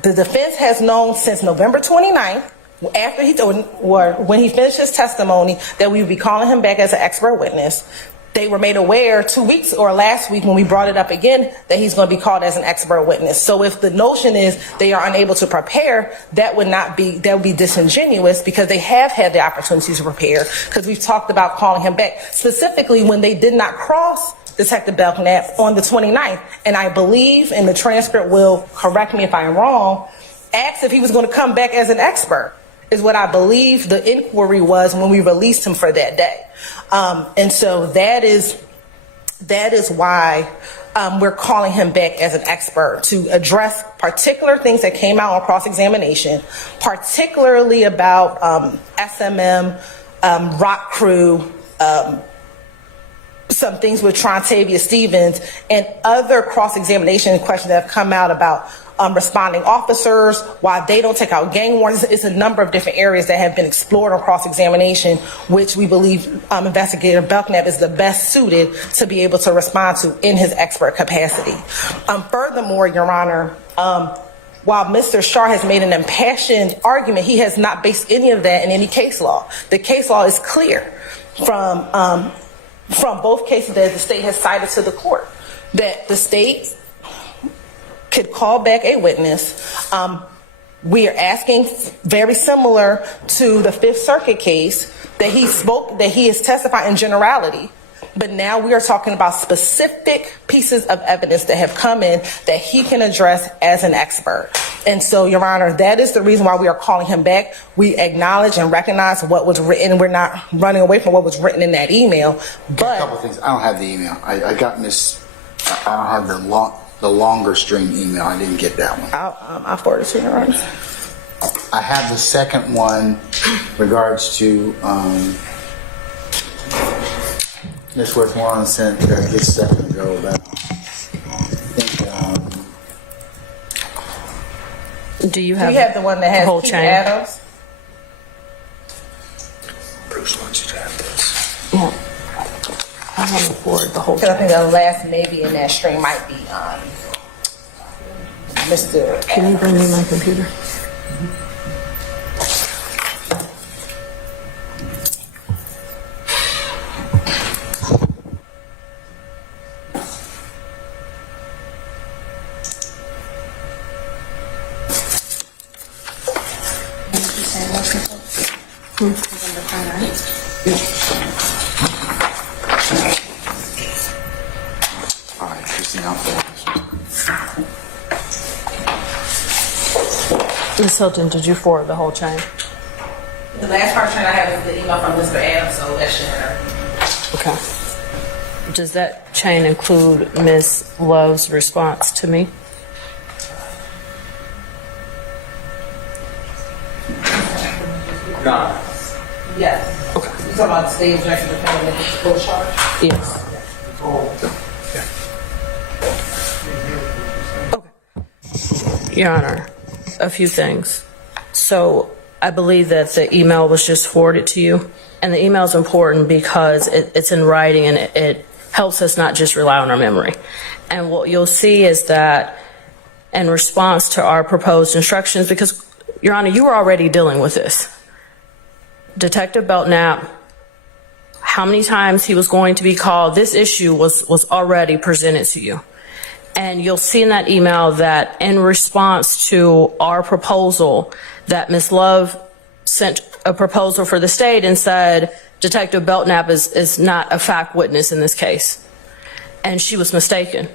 The defense has known since November 29th, after when he finished his testimony, that we would be calling him back as an expert witness. They were made aware 2 weeks or last week when we brought it up again that he's going to be called as an expert witness. So if the notion is they are unable to prepare, that would be disingenuous, because they have had the opportunity to prepare, because we've talked about calling him back, specifically when they did not cross Detective Belknap on the 29th. And I believe, and the transcript will correct me if I'm wrong, asked if he was going to come back as an expert, is what I believe the inquiry was when we released him for that day. And so that is why we're calling him back as an expert to address particular things that came out on cross-examination, particularly about SMM, Rock Crew, some things with Trontavia Stevens, and other cross-examination questions that have come out about responding officers, why they don't take out gang warrants. It's a number of different areas that have been explored on cross-examination, which we believe Investigator Belknap is the best suited to be able to respond to in his expert capacity. Furthermore, Your Honor, while Mr. Shar has made an impassioned argument, he has not based any of that in any case law. The case law is clear from both cases that the state has cited to the court, that the state could call back a witness. We are asking, very similar to the Fifth Circuit case, that he is testifying in generality, but now we are talking about specific pieces of evidence that have come in that he can address as an expert. And so, Your Honor, that is the reason why we are calling him back. We acknowledge and recognize what was written. We're not running away from what was written in that email. But a couple things. I don't have the email. I got I don't have the longer string email. I didn't get that one. I'll forward it to you, Your Honor. I have the second one regards to Ms. Westmoreland sent this second ago about Do you have the one that has whole Keith chain? Adams? Bruce wants you to have this. Yeah. I want to forward the whole Because I chain. think the last maybe in that string might be Mr. Can you bring me my computer? All right, Christine, I'll forward this. Ms. Hilton, did you forward the whole chain? The last part I have is the email from Mr. Adams, so that should have. Okay. Does that chain include Ms. Love's response to me? No. Yes. Okay. You talking about the state objection to defendant with the full charge? Yes. Okay. Your Honor, a few things. So I believe that the email was just forwarded to you, and the email is important because it's in writing and it helps us not just rely on our memory. And what you'll see is that in response to our proposed instructions, because, Your Honor, you were already dealing with this. Detective Belknap, how many times he was going to be called, this issue was already presented to you. And you'll see in that email that in response to our proposal, that Ms. Love sent a proposal for the state and said, Detective Belknap is not a fact witness in this case. And she was mistaken.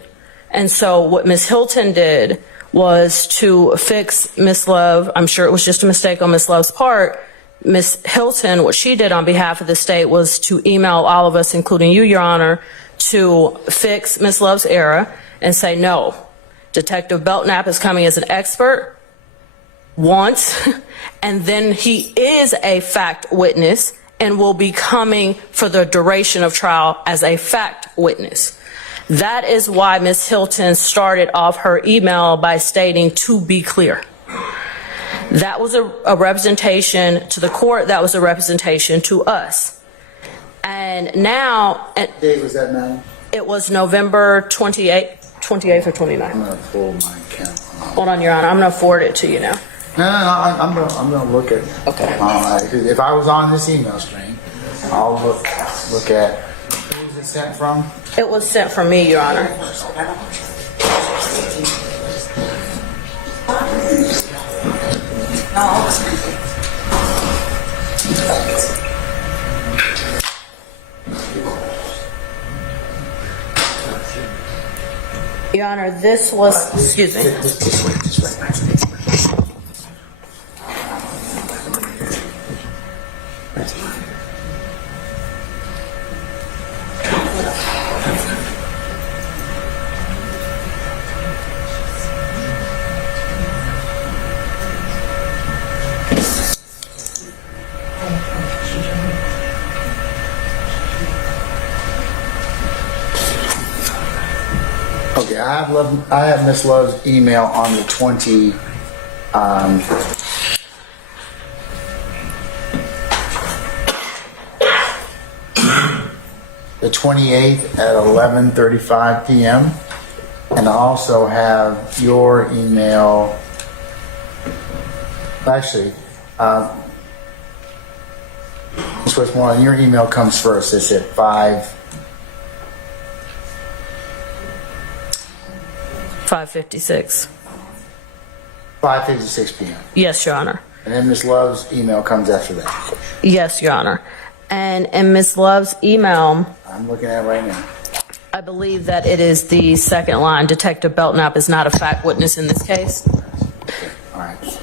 And so what Ms. Hilton did was to fix Ms. Love. I'm sure it was just a mistake on Ms. Love's part. Ms. Hilton, what she did on behalf of the state was to email all of us, including you, Your Honor, to fix Ms. Love's error and say, no, Detective Belknap is coming as an expert once, and then he is a fact witness and will be coming for the duration of trial as a fact witness. That is why Ms. Hilton started off her email by stating, to be clear. That was a representation to the court. That was a representation to us. And now... What date was that, madam? It was November 28th or 29th. I'm going to pull my account. Hold on, Your Honor. I'm going to forward it to you now. No, I'm going to look at it. Okay. If I was on this email stream, I'll look at who was it sent from? It was sent from me, Your Honor. Your Honor, this was, excuse me. Just wait. Okay, I have Miss Love's email on the 28th at 11:35 p.m. And I also have your email. Actually, Ms. Westmoreland, your email comes first. It's at 5:56. 5:56 p.m. Yes, Your Honor. And then Ms. Love's email comes after that. Yes, Your Honor. And in Ms. Love's email, I'm looking at it right now. I believe that it is the second line. Detective Belknap is not a fact witness in this case. Okay. All right.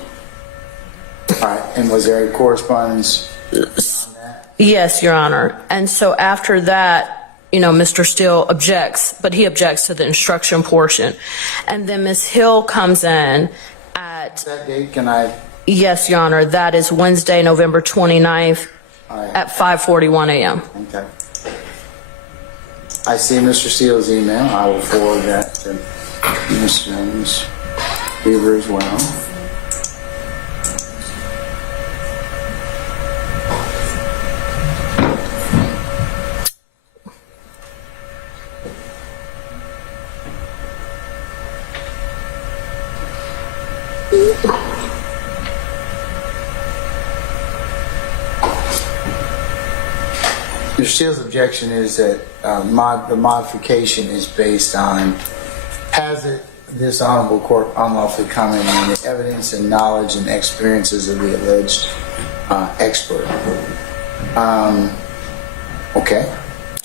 And was there a correspondence beyond that? Yes, Your Honor. And so after that, Mr. Steele objects, but he objects to the instruction portion. And then Ms. Hill comes in at... That date, can I... Yes, Your Honor. That is Wednesday, November 29th at 5:41 a.m. Okay. I see Mr. Steele's email. I will forward that to Ms. Jones Weaver as well. Mr. Steele's objection is that the modification is based on, this honorable court unlawfully commenting on the evidence and knowledge and experiences of the alleged expert. Okay.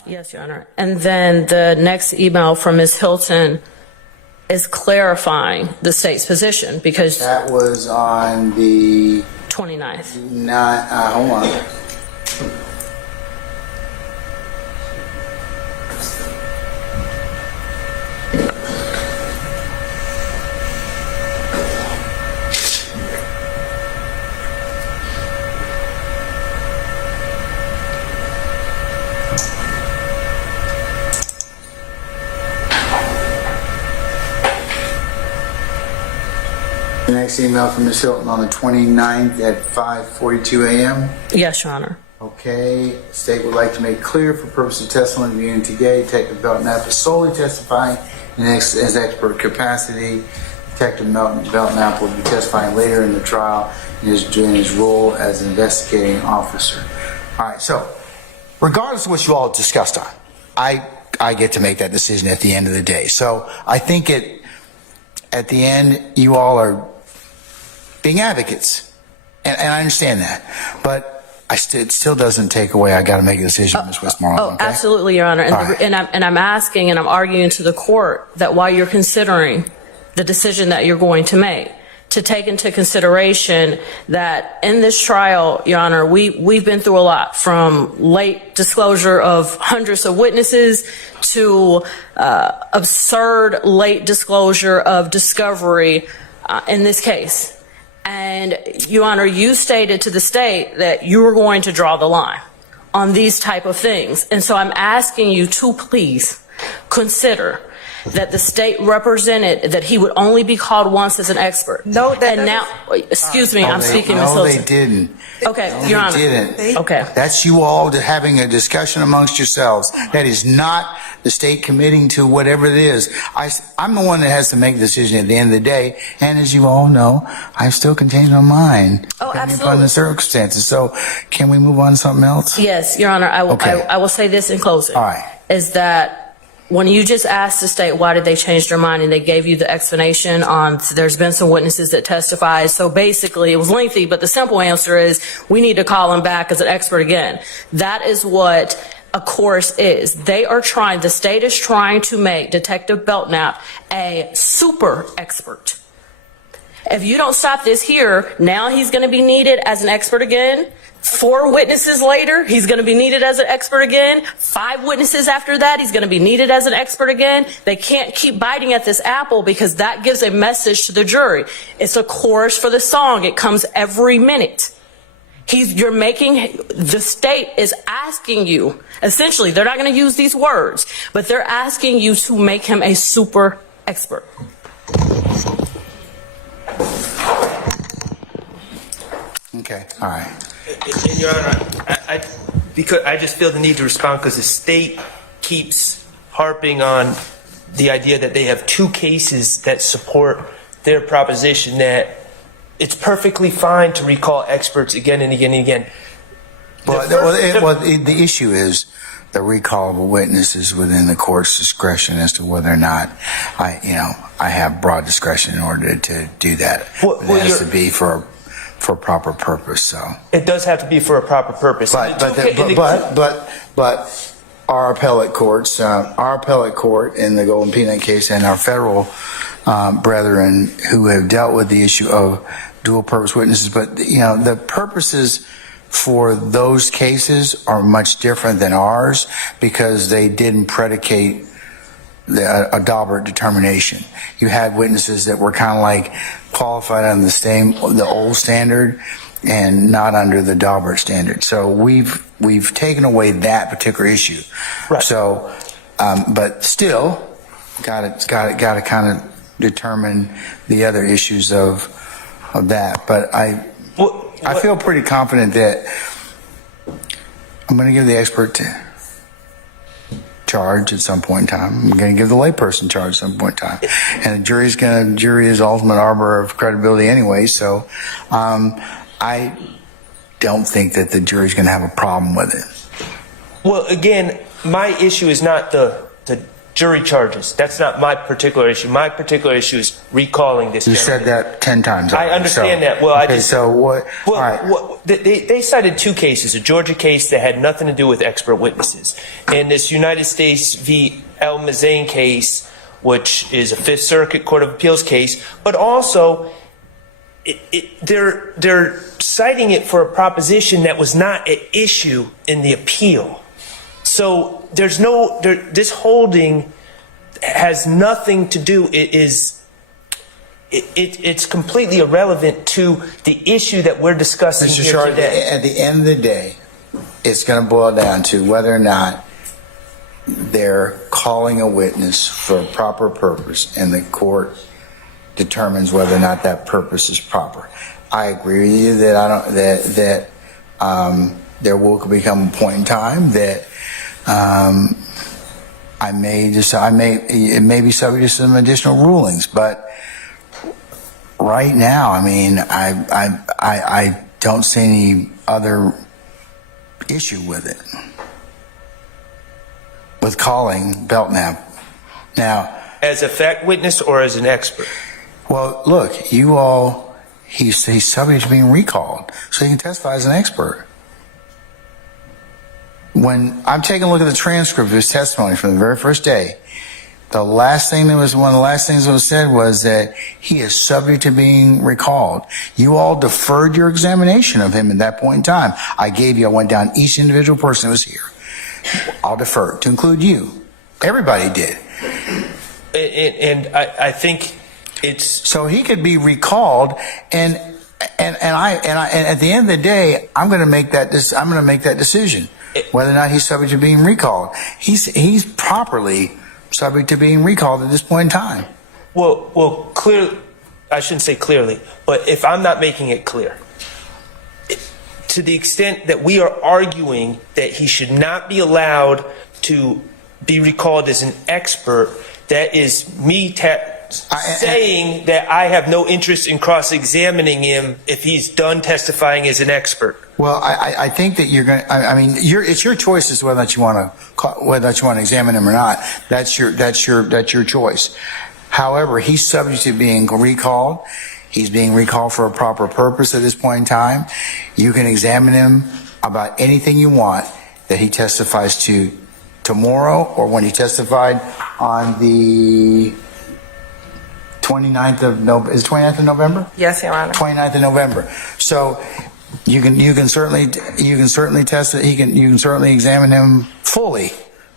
Yes, Your Honor. And then the next email from Ms. Hilton is clarifying the state's position because... That was on the... 29th. Hold on. The next email from Ms. Hilton on the 29th at 5:42 a.m. Yes, Your Honor. Okay. State would like to make clear for purposes of testimony viewing today, Detective Belknap is solely testifying in his expert capacity. Detective Belknap will be testifying later in the trial in his role as an investigating officer. All right. So, regardless of what you all discussed on, I get to make that decision at the end of the day. So, I think at the end, you all are being advocates, and I understand that, but it still doesn't take away. I got to make a decision, Ms. Westmoreland. Oh, okay? absolutely, Your Honor. And, I'm asking and I'm arguing to the court that while you're considering the decision that you're going to make, to take into consideration that in this trial, Your Honor, we've been through a lot, from late disclosure of hundreds of witnesses to absurd late disclosure of discovery in this case. And, Your Honor, you stated to the state that you were going to draw the line on these type of things. And so I'm asking you to please consider that the state represented that he would only be called once as an expert. No, that and now, excuse me, I'm speaking, Ms. No, Hilton. they didn't. Okay, No, Your Honor. they didn't. Okay. That's you all having a discussion amongst yourselves. That is not the state committing to whatever it is. I'm the one that has to make the decision at the end of the day. And as you all know, I'm still contained on mine. Oh, depending absolutely. upon the circumstances. So can we move on to something else? Yes, Your Honor, I will, Okay. I will say this in closing. All right. Is that when you just asked the state why did they change their mind, and they gave you the explanation on there's been some witnesses that testified, so basically it was lengthy, but the simple answer is we need to call him back as an expert again. That is what a course is. The state is trying to make Detective Belknap a super expert. If you don't stop this here, now he's going to be needed as an expert again. 4 witnesses later, he's going to be needed as an expert again. 5 witnesses after that, he's going to be needed as an expert again. They can't keep biting at this apple because that gives a message to the jury. It's a chorus for the song. It comes every minute. The state is asking you, essentially, they're not going to use these words, but they're asking you to make him a super expert. Okay. All right. And Your Honor, because I just feel the need to respond because the state keeps harping on the idea that they have 2 cases that support their proposition that it's perfectly fine to recall experts again and again and again. The issue is the recall of a witness is within the court's discretion as to whether or not I have broad discretion in order to do that. It has to be for a proper purpose. So it does have to be for a proper purpose. But our appellate court in the Golden Peanut case and our federal brethren who have dealt with the issue of dual purpose witnesses, but the purposes for those cases are much different than ours because they didn't predicate a Daubert determination. You had witnesses that were kind of like qualified under the old standard and not under the Daubert standard. So we've taken away that particular issue. Right. So, but still, got to kind of determine the other issues of that. But I feel pretty confident that I'm going to give the expert charge at some point in time. I'm going to give the layperson charge at some point in time. And the jury is ultimate arbiter of credibility anyway. So I don't think that the jury's going to have a problem with it. Well, again, my issue is not the jury charges. That's not my particular issue. My particular issue is recalling this. You said that 10 times. I understand that. Well, okay, so what? Well, all right. They cited 2 cases, a Georgia case that had nothing to do with expert witnesses, and this United States v. El Mazain case, which is a 5th Circuit Court of Appeals case, but also they're citing it for a proposition that was not an issue in the appeal. So this holding has nothing to do. It's completely irrelevant to the issue that we're discussing Mr. here Shard, today. at the end of the day, it's going to boil down to whether or not they're calling a witness for a proper purpose, and the court determines whether or not that purpose is proper. I agree with you that there will become a point in time that it may be subject to some additional rulings, but right now, I mean, I don't see any other issue with it, with calling Belknap. Now, As a fact witness or as an expert? Well, look, he's subject to being recalled, so he can testify as an expert. When I'm taking a look at the transcript of his testimony from the very first day, The last thing that was, one of the last things that was said was that he is subject to being recalled. You all deferred your examination of him at that point in time. I went down each individual person who was here. I'll defer, to include you. Everybody did. And I think it's so he could be recalled, and at the end of the day, I'm going to make that decision whether or not he's subject to being recalled. He's properly subject to being recalled at this point in time. Well, clearly, I shouldn't say clearly, but if I'm not making it clear, to the extent that we are arguing that he should not be allowed to be recalled as an expert, that is me saying that I have no interest in cross-examining him if he's done testifying as an expert. Well, I think that you're going. I mean, it's your choice as to whether you want to examine him or not. That's your choice. However, he's subject to being recalled. He's being recalled for a proper purpose at this point in time. You can examine him about anything you want that he testifies to tomorrow, or when he testified on the 29th of November. Is it 29th of November? Yes, Your Honor. 29th of November. So you can certainly test it. You can certainly examine him fully,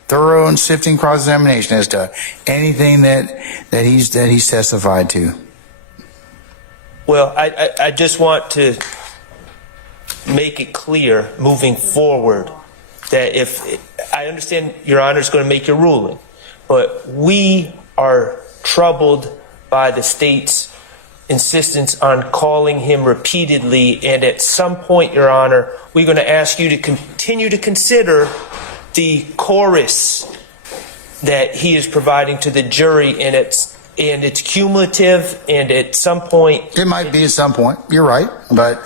thorough and sifting cross-examination as to anything that he's testified to. Well, I just want to make it clear moving forward that if I understand Your Honor is going to make your ruling, but we are troubled by the state's insistence on calling him repeatedly, and at some point, Your Honor, we're going to ask you to continue to consider the chorus that he is providing to the jury, and it's cumulative, and at some point it might be at some point. You're right, but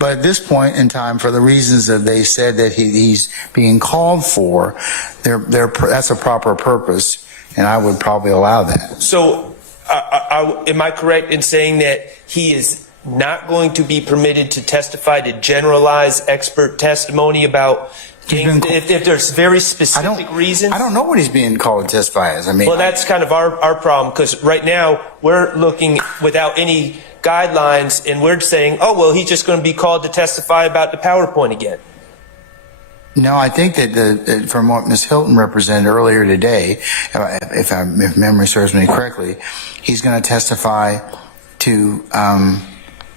at this point in time, for the reasons that they said that he's being called for, that's a proper purpose, and I would probably allow that. So, am I correct in saying that he is not going to be permitted to testify to generalized expert testimony about things if there's very specific reasons? I don't know what he's being called to testify as. I mean, well, that's kind of our problem, because right now we're looking without any guidelines, and we're saying, oh, well, he's just going to be called to testify about the PowerPoint again. No, I think that from what Ms. Hilton represented earlier today, if memory serves me correctly, he's going to testify to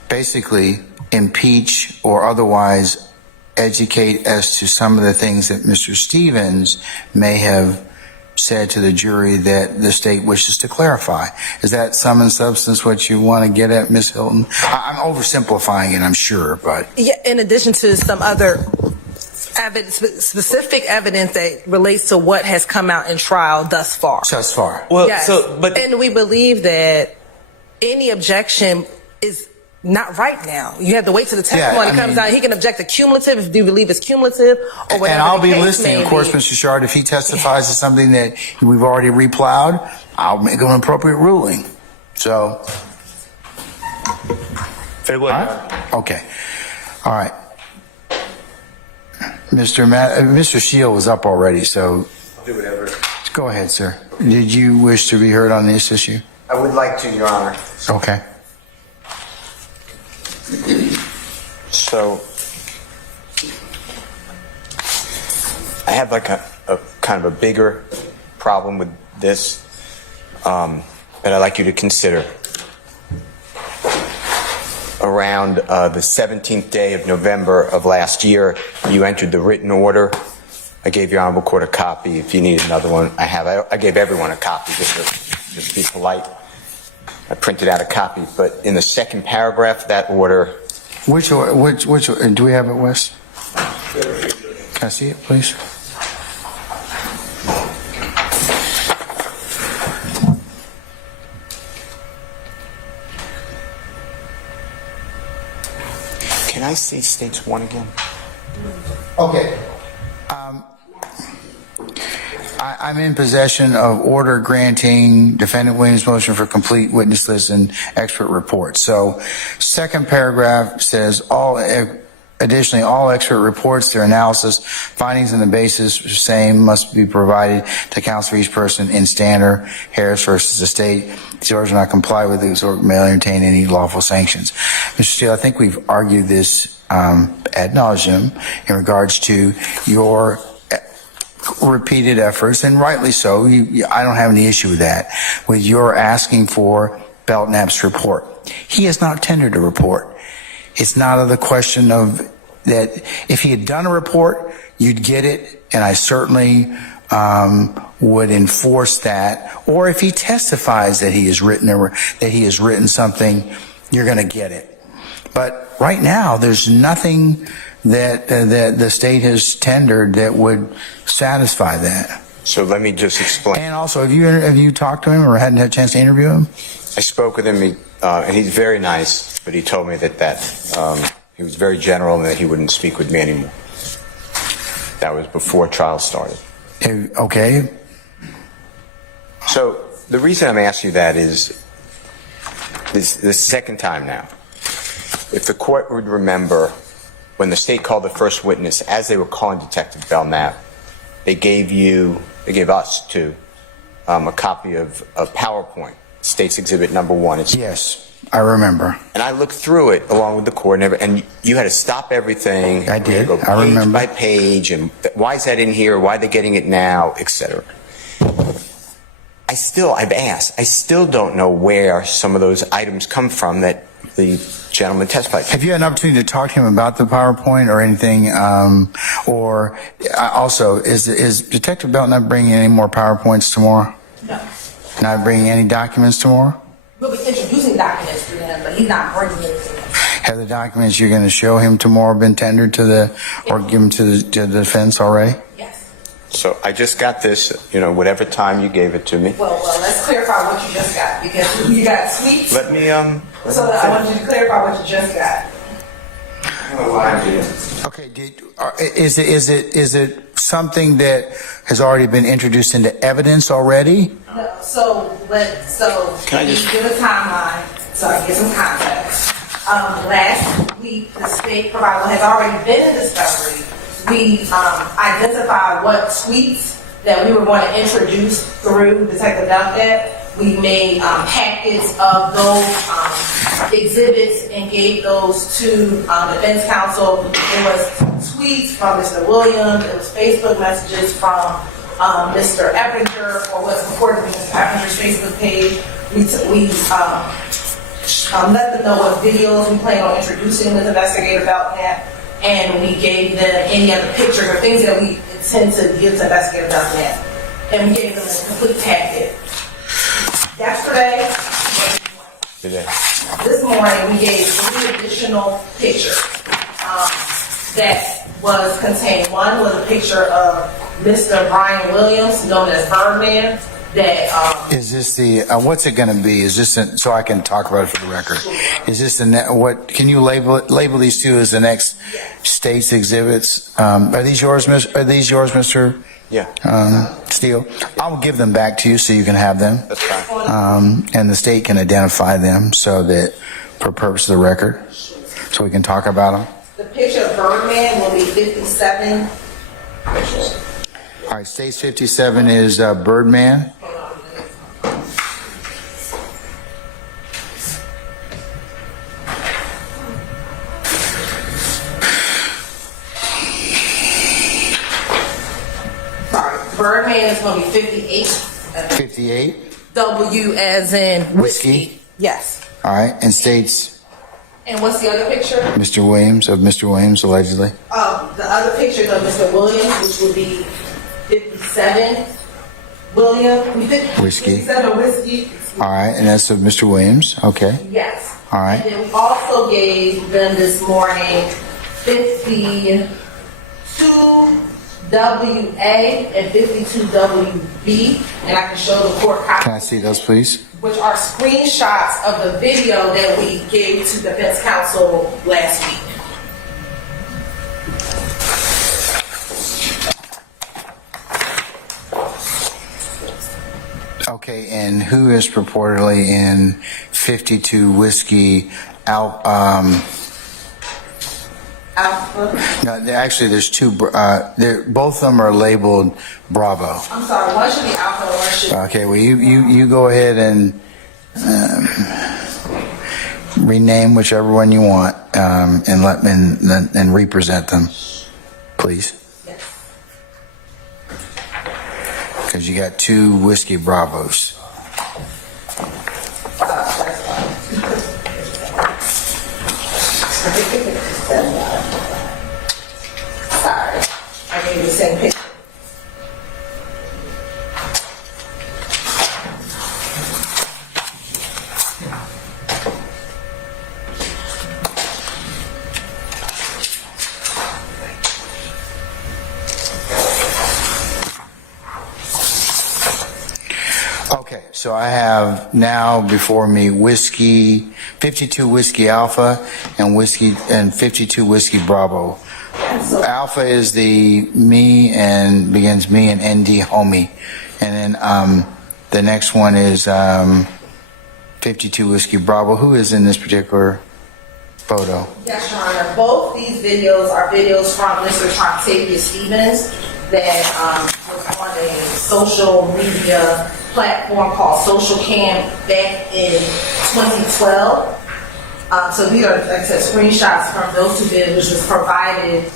basically impeach or otherwise educate as to some of the things that Mr. Stevens may have said to the jury that the state wishes to clarify. Is that sum and substance what you want to get at, Ms. Hilton? I'm oversimplifying it, I'm sure, but... Yeah, in addition to some other specific evidence that relates to what has come out in trial thus far. Thus far. Well, yes. And we believe that any objection is not right now. You have to wait till the testimony comes out. He can object to cumulative if you believe it's cumulative or whatever. And I'll be listening, of course, Mr. Shard. If he testifies to something that we've already replowed, I'll make an appropriate ruling. So. Very well. Right? Okay. All right. Mr. Shield was up already, so. I'll do whatever. Go ahead, sir. Did you wish to be heard on this issue? I would like to, Your Honor. Okay. So, I have like a kind of a bigger problem with this that I'd like you to consider. Around the 17th day of November of last year, you entered the written order. I gave your Honorable Court a copy. If you need another one, I have. I gave everyone a copy just to be polite. I printed out a copy, but in the second paragraph of that order. Which do we have it, Wes? Can I see it, please? Can I see States 1 again? Okay. I'm in possession of order granting Defendant Williams' motion for complete witness list and expert report. So, second paragraph says all Additionally, all expert reports, their analysis, findings, and the basis for same must be provided to counsel for each person in Stander, Harris versus the state. These orders do not comply with these or may entertain any lawful sanctions. Mr. Steele, I think we've argued this ad nauseum in regards to your repeated efforts, and rightly so. I don't have any issue with that, with your asking for Belknap's report. He has not tendered a report. It's not of the question of that. If he had done a report, you'd get it, and I certainly would enforce that. Or if he testifies that he has written something, you're going to get it. But right now, there's nothing that the state has tendered that would satisfy that. So let me just explain. And also, have you talked to him or hadn't had a chance to interview him? I spoke with him, and he's very nice, but he told me that he was very general and that he wouldn't speak with me anymore. That was before trial started. Okay. So the reason I'm asking you that is the second time now. If the court would remember, when the state called the first witness, as they were calling Detective Belknap, they gave us too, a copy of PowerPoint, State's Exhibit Number 1. Yes, I remember. And I looked through it along with the court, and you had to stop everything. I did. Go I remember. Page by page, and why is that in here? Why are they getting it now, etc. I've asked. I still don't know where some of those items come from that the gentleman testified. Have you had an opportunity to talk to him about the PowerPoint or anything? Or also, is Detective Belknap bringing any more PowerPoints tomorrow? No. Not bringing any documents tomorrow? We'll be introducing documents to him, but he's not bringing anything. Have the documents you're going to show him tomorrow been tendered or given to the defense already? Yes. So I just got this, whatever time you gave it to me. Well, let's clarify what you just got, because you got sweets. Let me, So I want you to clarify what you just got. Okay. Is it something that has already been introduced into evidence already? No. So Can I just give a timeline so I can get some context. Last week, the state provider has already been in discovery. We identified what tweets that we were going to introduce through Detective Belknap. We made packets of those exhibits and gave those to defense counsel. It was tweets from Mr. Williams. It was Facebook messages from Mr. Eppinger, or what's reported on Mr. Eppinger's Facebook page. We let them know what videos we plan on introducing with Investigator Belknap, and we gave them any other pictures or things that we intend to give to Investigator Belknap. And we gave them a complete packet. Yesterday, this morning, we gave 3 additional pictures that was contained. One was a picture of Mr. Brian Williams, known as Birdman. That is this the what's it going to be? Is this so I can talk about it for the record? Is this what? Can you label these two as the next state's exhibits? Are these yours, Mr. Yeah. Steele? I'll give them back to you so you can have them. That's fine. And the state can identify them so that, for purpose of the record, so we can talk about them. The picture of Birdman will be 57 pictures. All right, State's 57 is Birdman. Birdman is going to be 58. 58. W as in Whiskey. Yes. All right, and State's. And what's the other picture? Mr. Williams, allegedly. The other pictures of Mr. Williams, which would be 57 Whiskey. 57 whiskey. All right, and that's of Mr. Williams. Okay. Yes. All right. And then we also gave them this morning 52 WA and 52 WB, and I can show the court copy. Can I see those, please? Which are screenshots of the video that we gave to defense counsel last week. Okay, and who is purportedly in 52 whiskey Alpha? No, actually, there's two. Both of them are labeled Bravo. I'm sorry, one should be Alpha, one should be... Okay, well, you go ahead and rename whichever one you want, and let me and represent them, please. Yes. Because you got two Whiskey Bravos. Sorry, I gave you the same picture. Okay, so I have now before me 52 Whiskey Alpha and 52 Whiskey Bravo. Alpha is begins me and ND homie, and then the next one is 52 Whiskey Bravo. Who is in this particular photo? Yes, Your Honor. Both these videos are videos from Mr. Trontavia Stevens that was on a social media platform called Social Cam back in 2012. So these are, like I said, screenshots from those two videos, which was provided.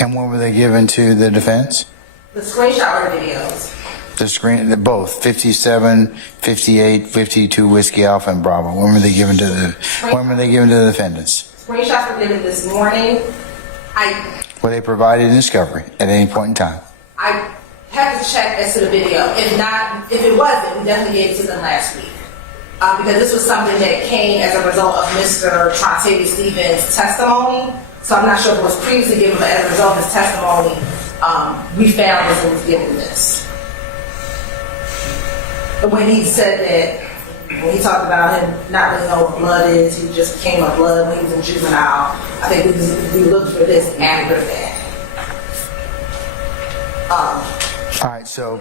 And when were they given to the defense? The screenshot or the videos? Both 57, 58, 52 Whiskey Alpha and Bravo. When were they given to the defendants? Screenshots were given this morning. Were they provided in discovery at any point in time? I have to check as to the video. If it wasn't, we definitely gave it to them last week. Because this was something that came as a result of Mr. Trontavia Stevens' testimony. So I'm not sure if it was previously given, but as a result of his testimony, we found this and was given this. But when he said that, when he talked about him not really knowing what blood is, he just became a blood when he was in juvenile. I think we looked for this after that. All right, so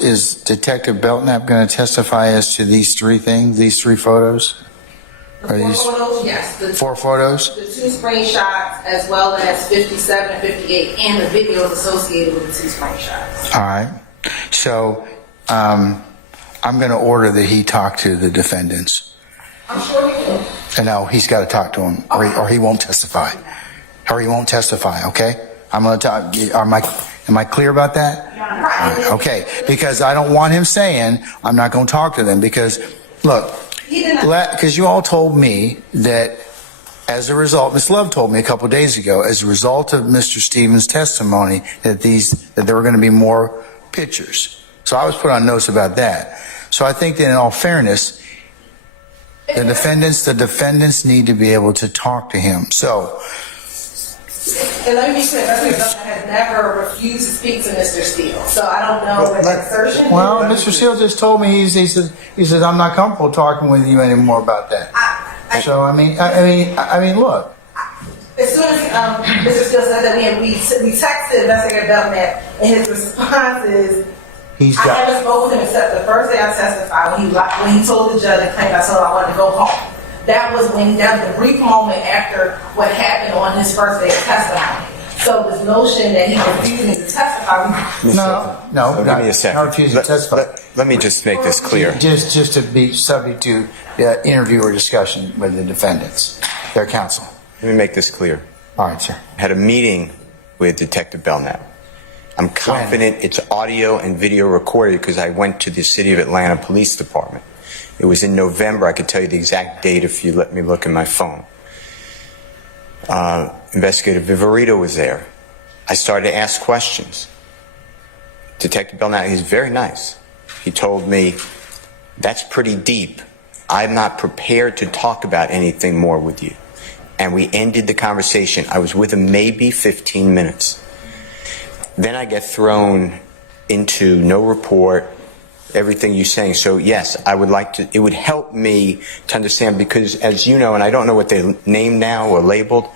is Detective Belknap going to testify as to these three things, these three photos? Photos, yes. The 4 photos? The 2 screenshots, as well as 57 and 58, and the videos associated with the 2 screenshots. All right. So I'm going to order that he talk to the defendants. I'm sure he will. No, he's got to talk to him, or he won't testify. Or he won't testify, okay? I'm going to talk. Am I clear about that? Right, okay, because I don't want him saying, I'm not going to talk to them, because, look, because you all told me that as a result, Ms. Love told me a couple of days ago, as a result of Mr. Stevens' testimony, that there were going to be more pictures. So I was put on notice about that. So I think that in all fairness, the defendants need to be able to talk to him. So, and let me be clear, Mr. Belknap has never refused to speak to Mr. Steele. So I don't know what the assertion. Well, Mr. Steele just told me he says I'm not comfortable talking with you anymore about that. So I mean, look. As soon as Mr. Steele said that we texted Investigator Belknap, and his response is, I haven't spoken with him except the first day I testified when he told the judge and claimed I told him I wanted to go home. That was the brief moment after what happened on his first day of testimony. So this notion that he was refusing to testify. No. So give me a second. Not refusing to testify. Let me just make this clear. Just to be subject to interview or discussion with the defendants, their counsel. Let me make this clear. All right, sir. I had a meeting with Detective Belknap. I'm confident it's audio and video recorded because I went to the City of Atlanta Police Department. It was in November. I could tell you the exact date if you let me look in my phone. Investigator Viverito was there. I started to ask questions. Detective Belknap, he's very nice. He told me, that's pretty deep. I'm not prepared to talk about anything more with you. And we ended the conversation. I was with him maybe 15 minutes. Then I get thrown into no report, everything you're saying. So yes, I would like to, it would help me to understand, because as you know, and I don't know what they're named now or labeled,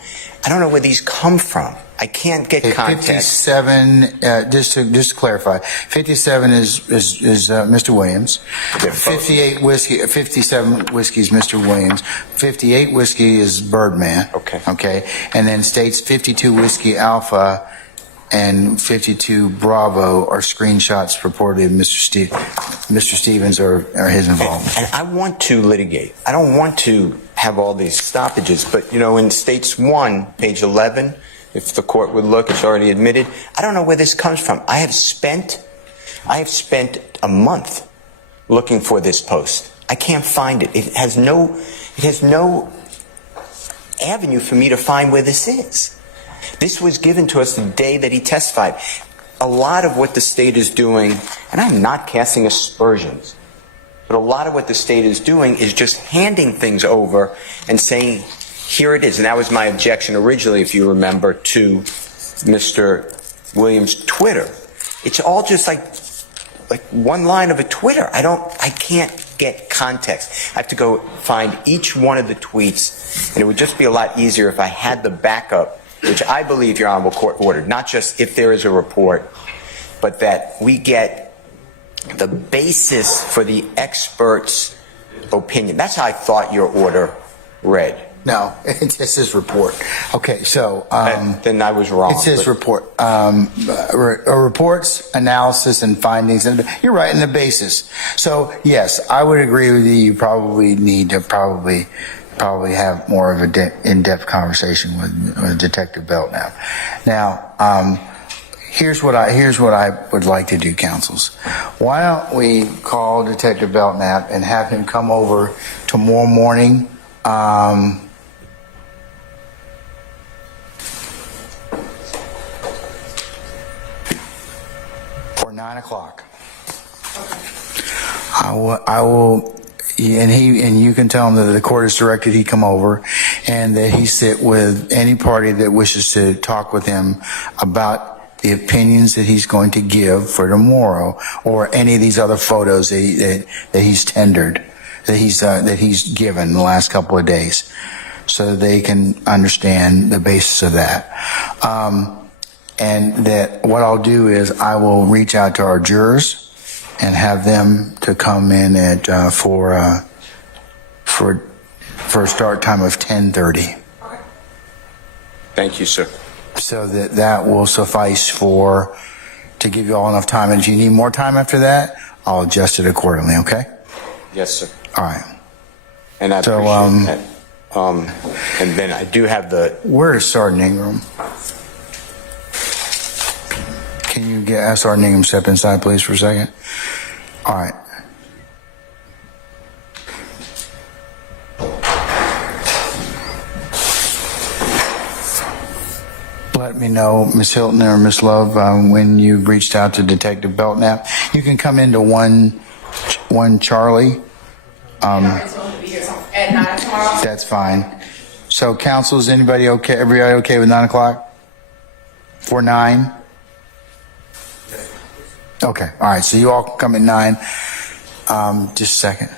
I don't know where these come from. I can't get Okay, context. 57, just to clarify, 57 is Mr. Williams. 58 whiskey, 57 whiskey is Mr. Williams. 58 whiskey is Birdman. Okay. And then states 52 whiskey Alpha and 52 Bravo are screenshots purported of Mr. Stevens or his involvement. And I want to litigate. I don't want to have all these stoppages, but in states 1, page 11, if the court would look, it's already admitted. I don't know where this comes from. I have spent a month looking for this post. I can't find it. It has no avenue for me to find where this is. This was given to us the day that he testified. A lot of what the state is doing, and I'm not casting aspersions, but a lot of what the state is doing is just handing things over and saying, here it is. And that was my objection originally, if you remember, to Mr. Williams' Twitter. It's all just like one line of a Twitter. I can't get context. I have to go find each one of the tweets, and it would just be a lot easier if I had the backup, which I believe Your Honorable Court ordered, not just if there is a report, but that we get the basis for the expert's opinion. That's how I thought your order read. No, it just says report. Okay, so... then I was wrong. It says report. Reports, analysis, and findings. And you're right in the basis. So, yes, I would agree with you. You probably need to probably have more of an in-depth conversation with Detective Belknap. Now, here's what I would like to do, counsels. Why don't we call Detective Belknap and have him come over tomorrow morning? For 9 o'clock. I will, and you can tell him that the court has directed he come over, and that he sit with any party that wishes to talk with him about the opinions that he's going to give for tomorrow, or any of these other photos that he's tendered, that he's given the last couple of days, so they can understand the basis of that. And that what I'll do is I will reach out to our jurors and have them to come in at for a start time of 10:30. Thank you, sir. So that will suffice to give you all enough time. And if you need more time after that, I'll adjust it accordingly. Okay? Yes, sir. All right. And I appreciate that. And then I do have Where is Sergeant Ingram? Can you ask Sergeant Ingram to step inside, please, for a second? All right. Let me know, Ms. Hilton or Ms. Love, when you've reached out to Detective Belknap. You can come into one Charlie. At 9 tomorrow? That's fine. So, counsel, is everybody okay with 9 o'clock? For 9? Okay, all right, so you all can come at 9. Just a second.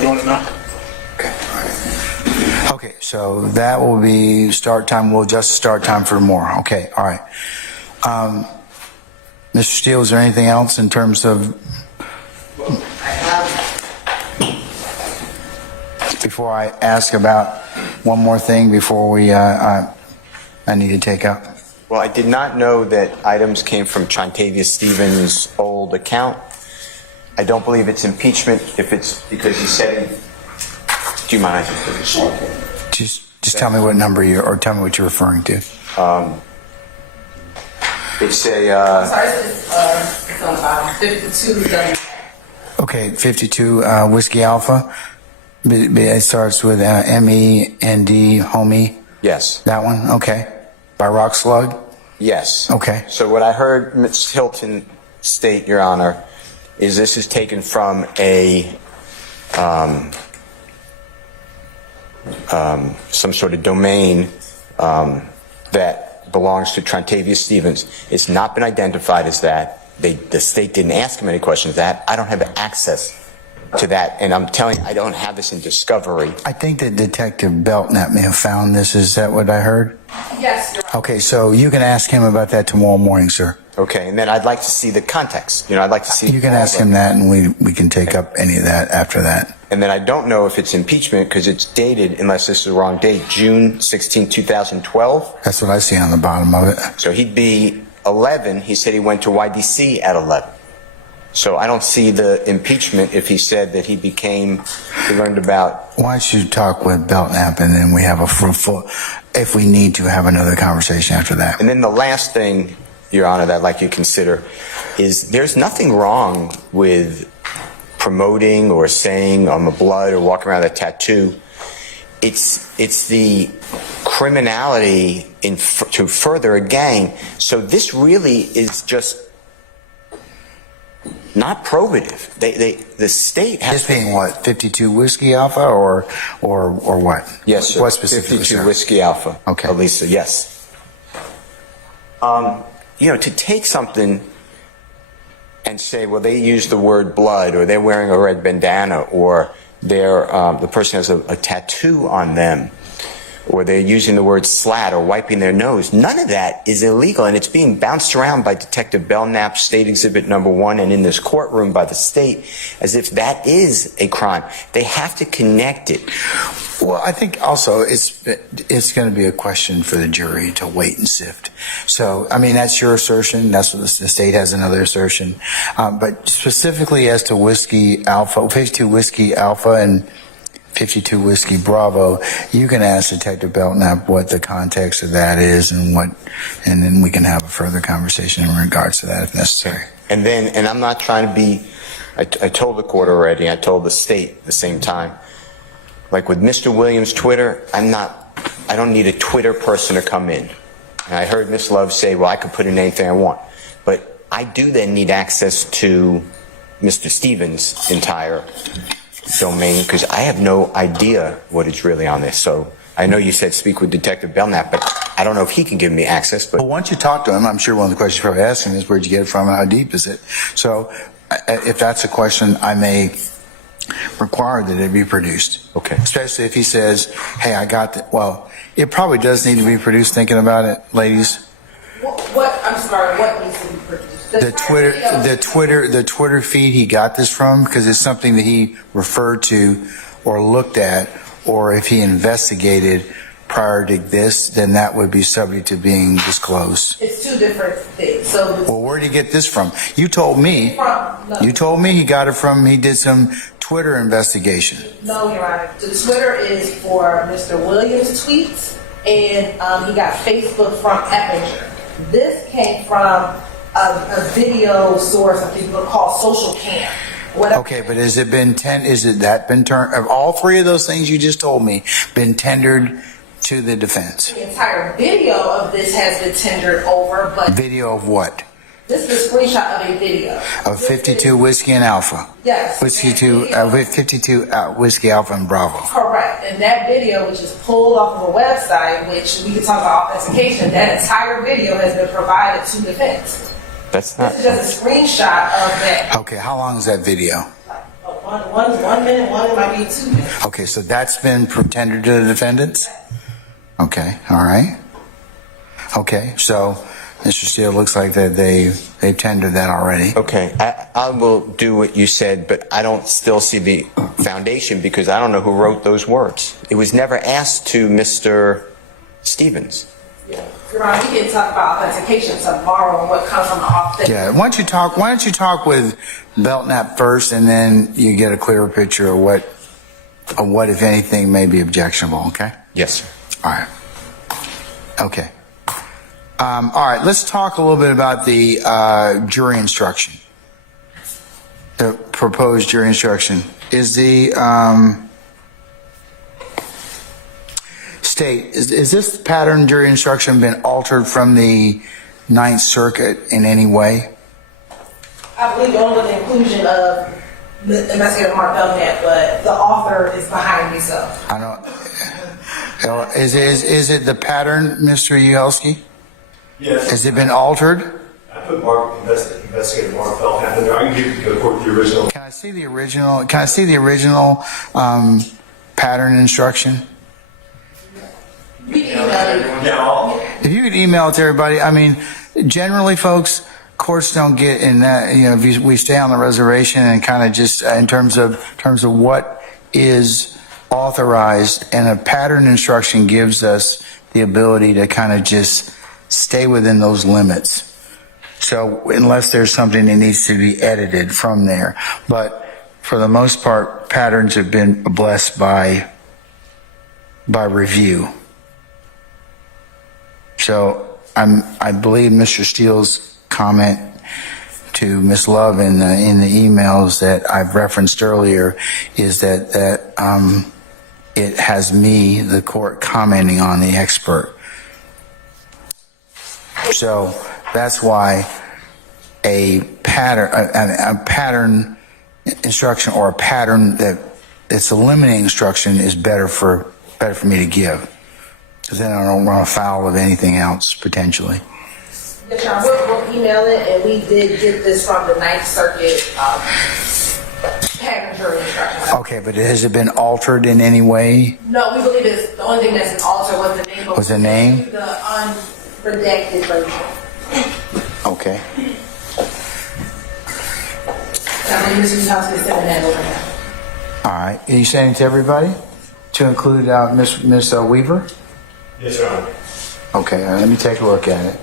Doing it now? Okay, so that will be start time. We'll adjust the start time for tomorrow. Okay, all right. Mr. Steele, is there anything else in terms of... Before I ask about one more thing before I need to take up. Well, I did not know that items came from Trontavia Stevens' old account. I don't believe it's impeachment if it's because he said do you mind? Just tell me what number or tell me what you're referring to. It's a... It's on 52. Okay, 52 Whiskey Alpha. It starts with M-E-N-D, homie. Yes. That one? Okay. By Rock Slug? Yes. Okay. So what I heard Ms. Hilton state, Your Honor, is this is taken from a some sort of domain that belongs to Trontavia Stevens. It's not been identified as that. The state didn't ask him any questions. That I don't have access to that. And I'm telling you, I don't have this in discovery. I think that Detective Belknap may have found this. Is that what I heard? Yes, Your Honor. Okay, so you can ask him about that tomorrow morning, sir. Okay, and then I'd like to see the context. I'd like to see. You can ask him that, and we can take up any of that after that. And then I don't know if it's impeachment because it's dated, unless this is the wrong date, June 16, 2012. That's what I see on the bottom of it. So he'd be 11. He said he went to YDC at 11. So I don't see the impeachment if he said that he learned about. Why don't you talk with Belknap, and then we have a fruitful, if we need to have another conversation after that. And then the last thing, Your Honor, that I'd like you to consider is there's nothing wrong with promoting or saying I'm a blood or walking around with a tattoo. It's the criminality to further a gang. So this really is just not probative. The state has. This being what, 52 Whiskey Alpha or what? Yes, sir. What specifically? 52 sir? Whiskey Alpha. Okay. Elisa, yes. To take something and say, well, they use the word blood, or they're wearing a red bandana, or the person has a tattoo on them, or they're using the word slat or wiping their nose. None of that is illegal, and it's being bounced around by Detective Belknap, State Exhibit Number 1, and in this courtroom by the state as if that is a crime. They have to connect it. Well, I think also it's going to be a question for the jury to wait and sift. So, I mean, that's your assertion. That's what the state has another assertion. But specifically as to Whiskey Alpha, 52 Whiskey Alpha and 52 Whiskey Bravo, you can ask Detective Belknap what the context of that is and then we can have a further conversation in regards to that if necessary. And I'm not trying to be, I told the court already, I told the state at the same time, like with Mr. Williams' Twitter, I don't need a Twitter person to come in. And I heard Ms. Love say, well, I could put in anything I want. But I do then need access to Mr. Stevens' entire domain because I have no idea what is really on this. So I know you said speak with Detective Belknap, but I don't know if he can give me access. But well, once you talk to him, I'm sure one of the questions you're probably asking is where'd you get it from and how deep is it? So if that's a question, I may require that it be produced. Okay. Especially if he says, hey, I got that. Well, it probably does need to be produced, thinking about it, ladies. I'm sorry, what needs to be produced? The Twitter feed he got this from, because it's something that he referred to or looked at, or if he investigated prior to this, then that would be subject to being disclosed. It's two different things. Well, where did he get this from? You told me he got it from, he did some Twitter investigation. No, Your Honor. The Twitter is for Mr. Williams' tweets, and he got Facebook from Eppinger. This came from a video source, I think called Social Cam. Okay, but has it been turned? Have all three of those things you just told me been tendered to the defense? The entire video of this has been tendered over, but video of what? this is a screenshot of a video Of 52 Whiskey and Alpha. Yes. 52 Whiskey Alpha and Bravo. Correct. And that video, which is pulled off of a website, which we can talk about authentication, that entire video has been provided to defense. That's not. This is just a screenshot of that. Okay, how long is that video? 1 minute, one, it might be 2 minutes. Okay, so that's been tendered to the defendants? Okay, all right. Okay, so Mr. Steele, looks like that they've tendered that already. Okay, I will do what you said, but I don't still see the foundation because I don't know who wrote those words. It was never asked to Mr. Stevens. Your Honor, we can talk about authentication tomorrow and what comes from the authentic. Yeah, why don't you talk with Belknap first, and then you get a clearer picture of what, if anything, may be objectionable, okay? Yes, sir. All right. Okay. All right, let's talk a little bit about the jury instruction. The proposed jury instruction. Is the state, is this pattern jury instruction been altered from the Ninth Circuit in any way? I believe only the inclusion of the investigator Mark Belknap, but the author is behind me, so. I don't. Is it the pattern, Mr. Uhelski? Yes. Has it been altered? I put investigator Mark Belknap in there. I can give the court the original. Can I I see the original? Can I see the original pattern instruction? If you could email it to everybody, I mean, generally, folks, courts don't get in that. You know, if we stay on the reservation and kind of just in terms of what is authorized, and a pattern instruction gives us the ability to kind of just stay within those limits. So unless there's something that needs to be edited from there, but for the most part, patterns have been blessed by review. So I believe Mr. Steele's comment to Ms. Love in the emails that I've referenced earlier is that it has me, the court, commenting on the expert. So that's why a pattern instruction or a pattern that's a limiting instruction is better for me to give, because then I don't run afoul of anything else potentially. Sean, we'll email it, and we did get this from the Ninth Circuit pattern jury instruction. Okay, but has it been altered in any way? No, we believe it's the only thing that's been altered was the name. Was the name? The unredacted version. Okay. I believe Mr. Thompson is sending that over now. All right. Are you sending it to everybody to include Miss Weaver? Yes, Your Honor. Okay. All right, let me take a look at it.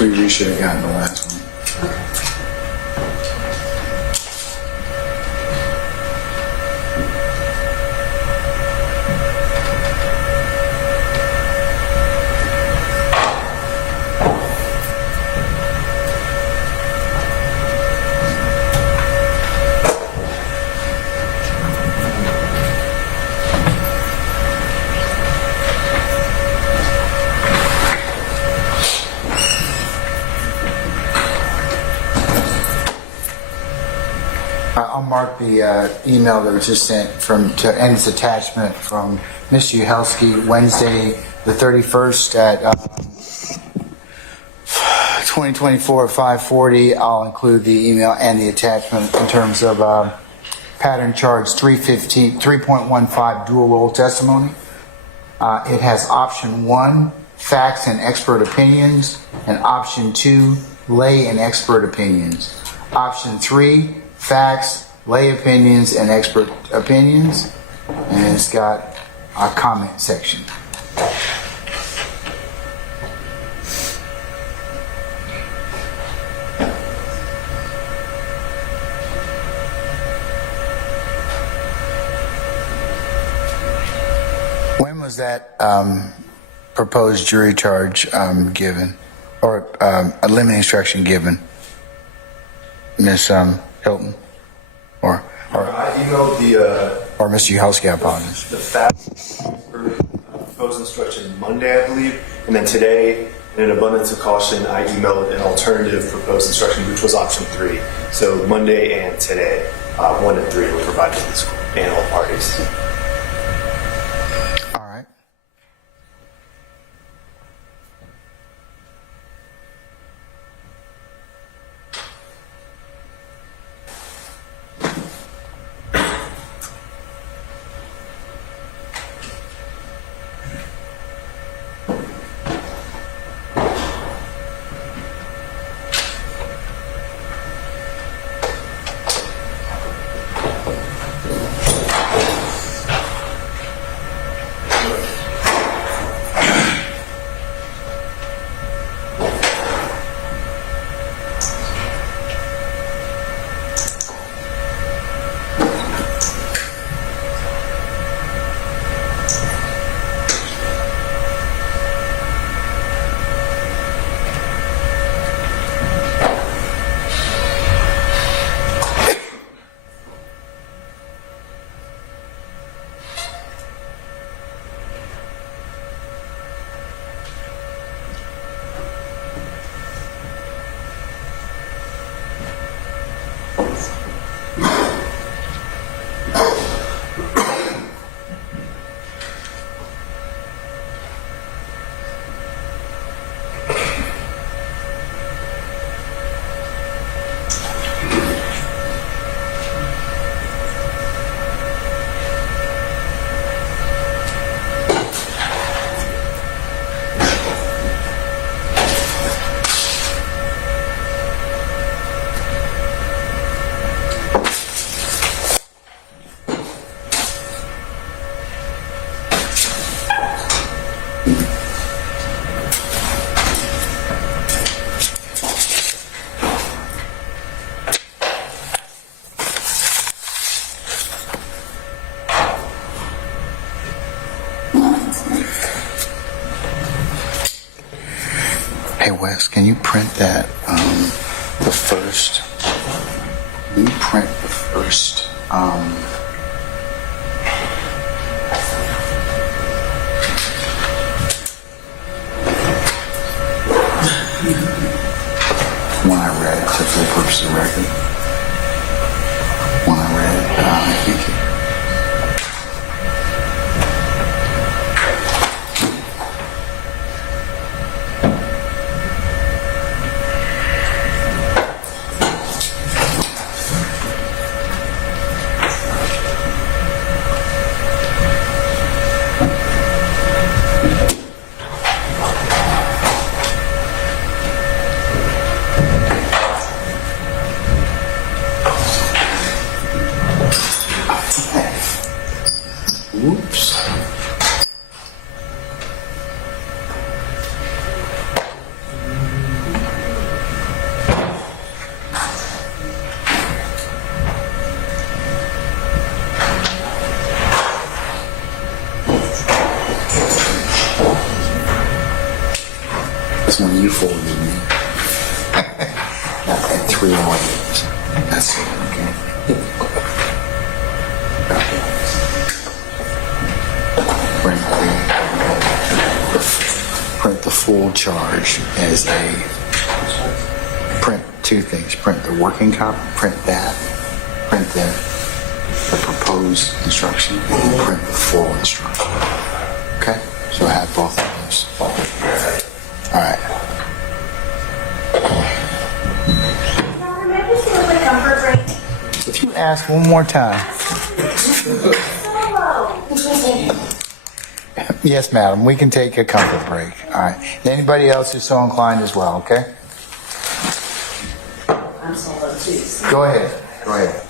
We should have gotten the last one. I'll mark the email that was just sent and its attachment from Mr. Uhelski, Wednesday the 31st at 2024 at 5:40. I'll include the email and the attachment in terms of pattern charge 3.15 dual role testimony. It has option 1, facts and expert opinions, and option 2, lay and expert opinions. Option 3, facts, lay opinions, and expert opinions. And it's got a comment section. When was that proposed jury charge given, or a limiting instruction given, Ms. Hilton, or I emailed Or Mr. Yahelski, I apologize. The proposed instruction Monday, I believe, and then today, in an abundance of caution, I emailed an alternative proposed instruction, which was option 3. So Monday and today, 1 and 3 were provided to the school and all parties. All right. Hey Wes, can you print that, the first, can you print the first, one I read to for the purpose of the record? One I read, thank you. Whoops. That's when you folded me. At 3 on. That's it, okay. Print the full charge as a print 2 things. Print the working copy, print that, print the proposed instruction, and print the full instruction. Okay? So I have both of those. All right. If you ask one more time. Yes, madam. We can take a comfort break. All right. Anybody else who's so inclined as well, okay? I'm solo too. Go ahead. Go ahead.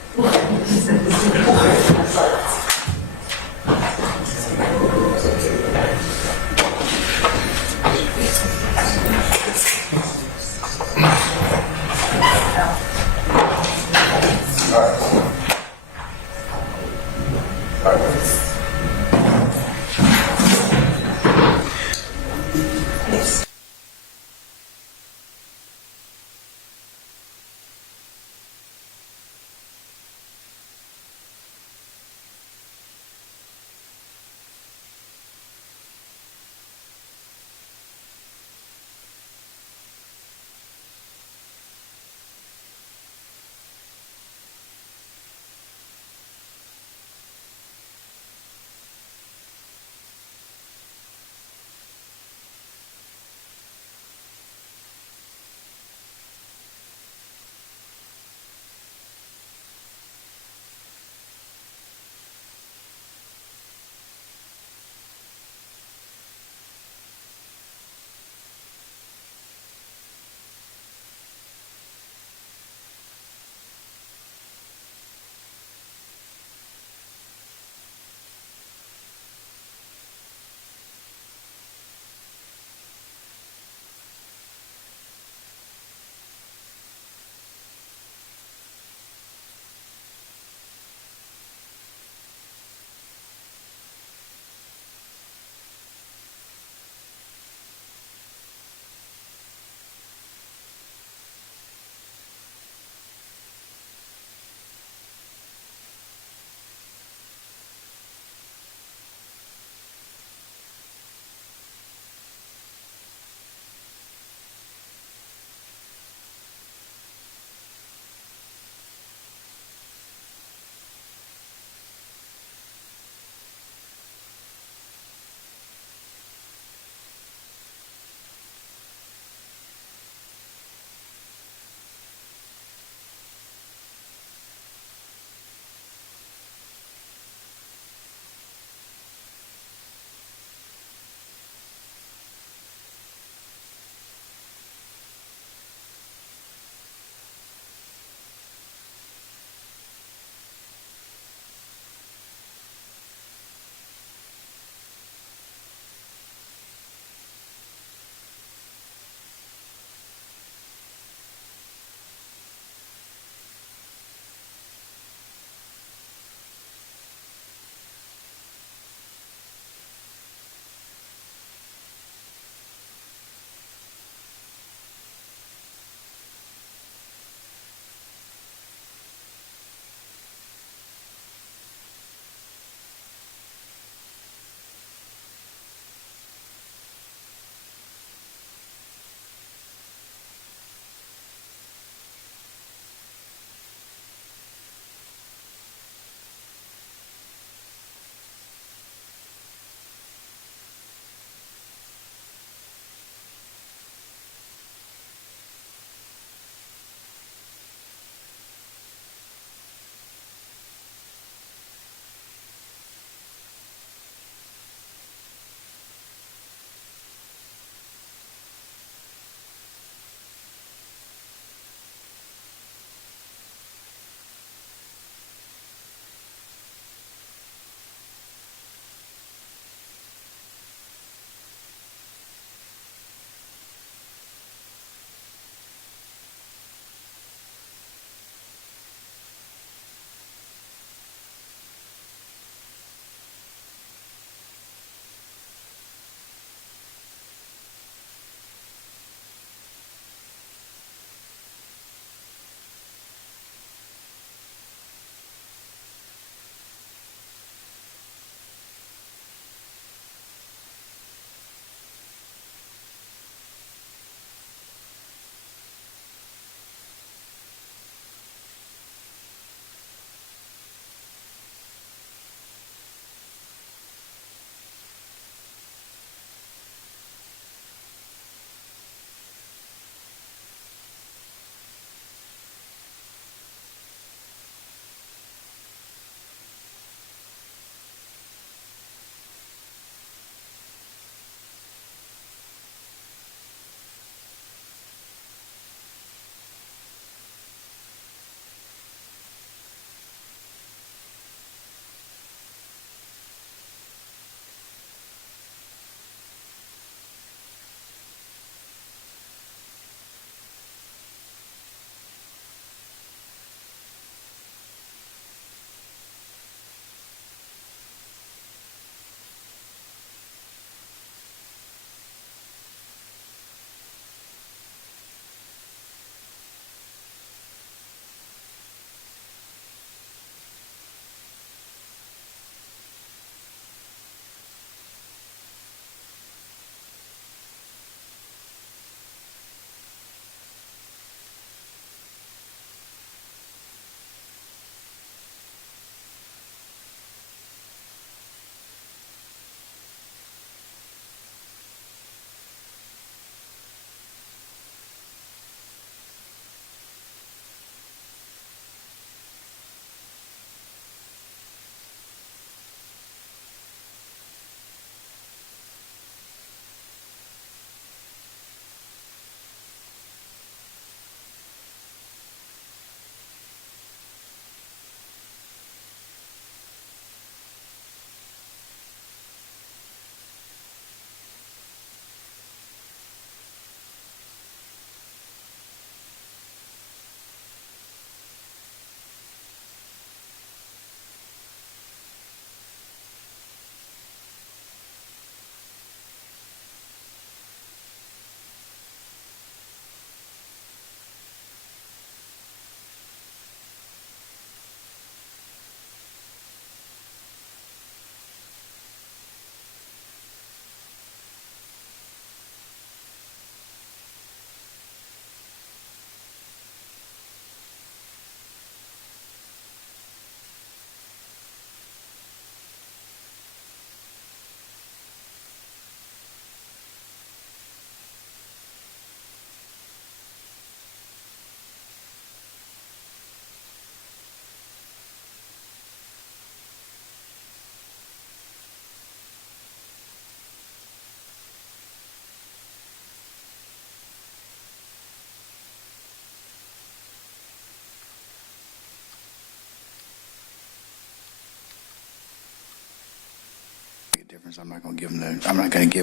is I'm not going to give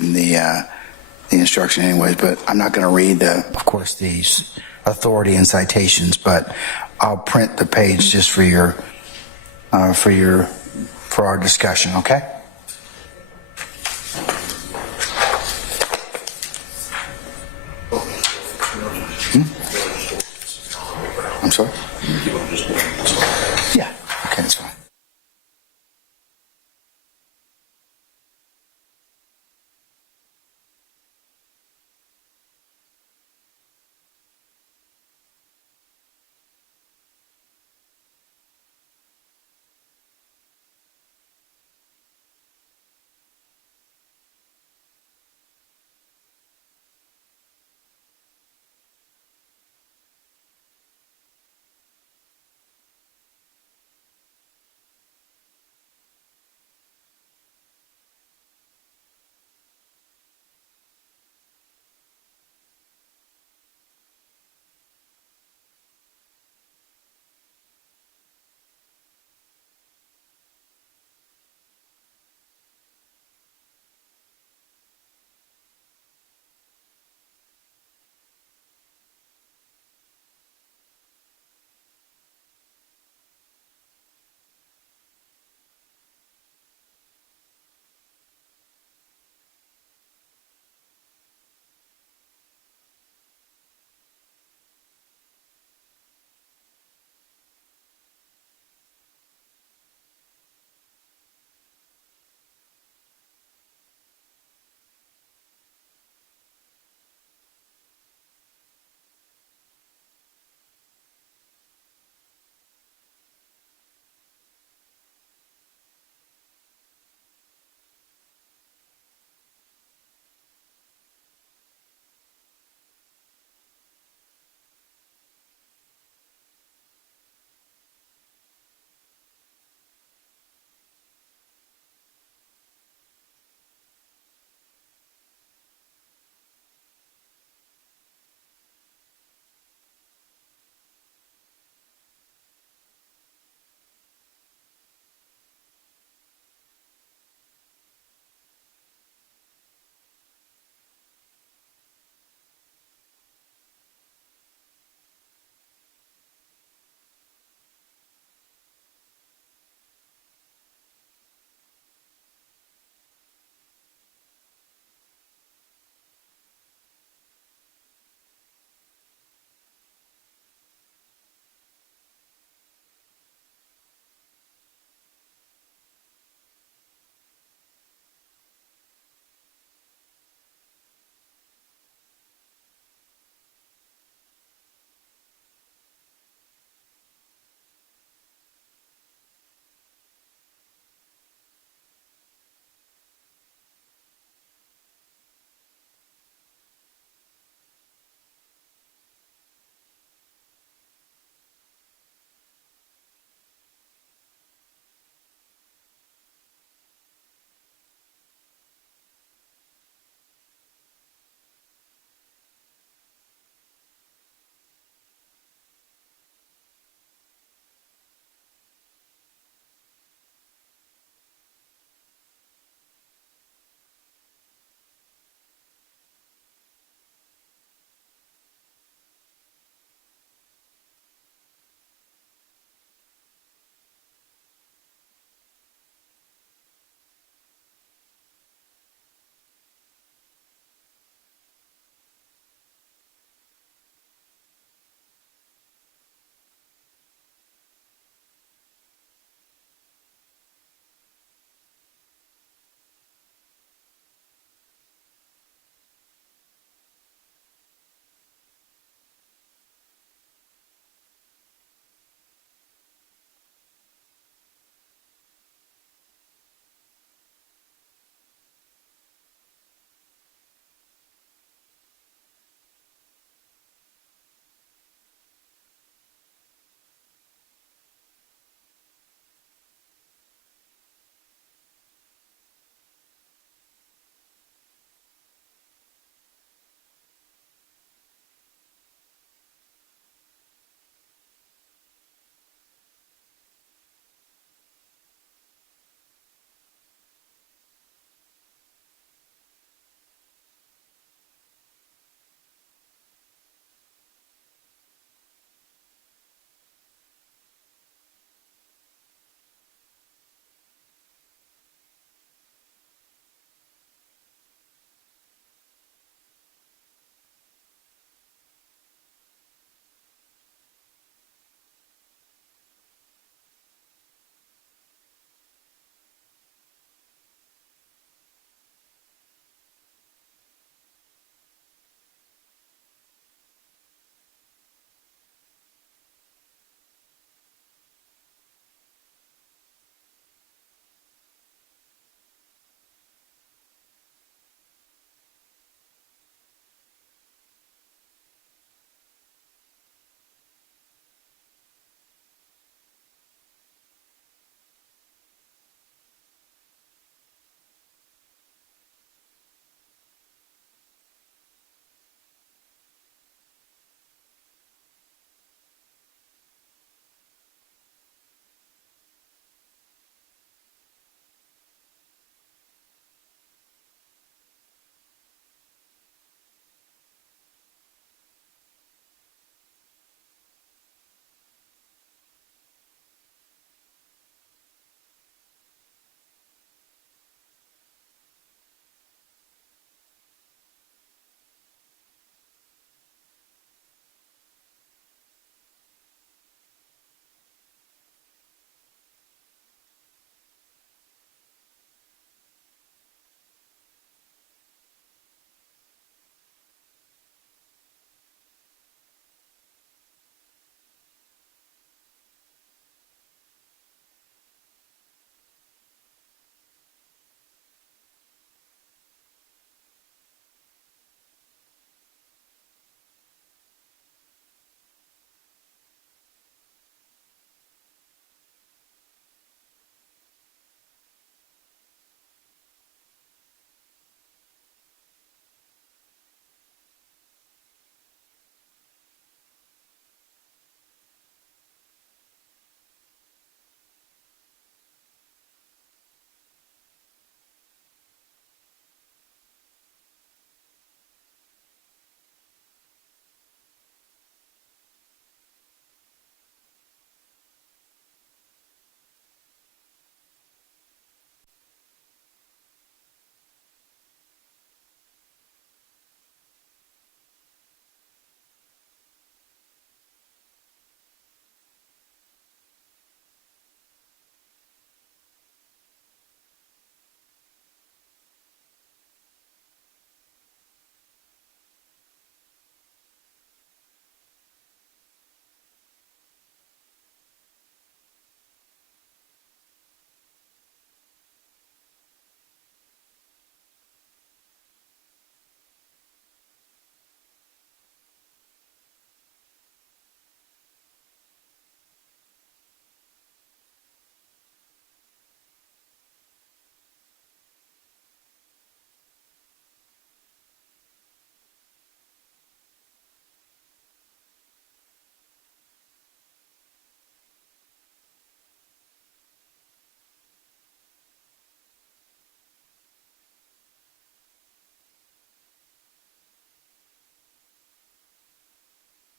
them the instruction anyways, but I'm not going to read of course, the authority and citations, but I'll print the page just for our discussion, okay? I'm sorry? Yeah, okay, that's fine.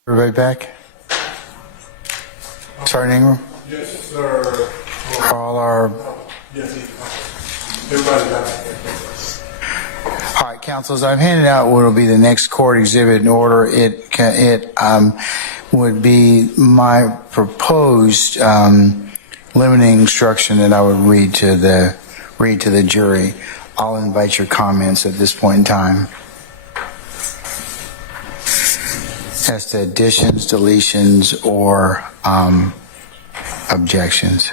Everybody back? Sergeant Ingram? Yes, sir. All our... Yes, everybody back. All right, councils, I've handed out what will be the next court exhibit in order. It would be my proposed limiting instruction that I would read to the jury. I'll invite your comments at this point in time. As to additions, deletions, or objections.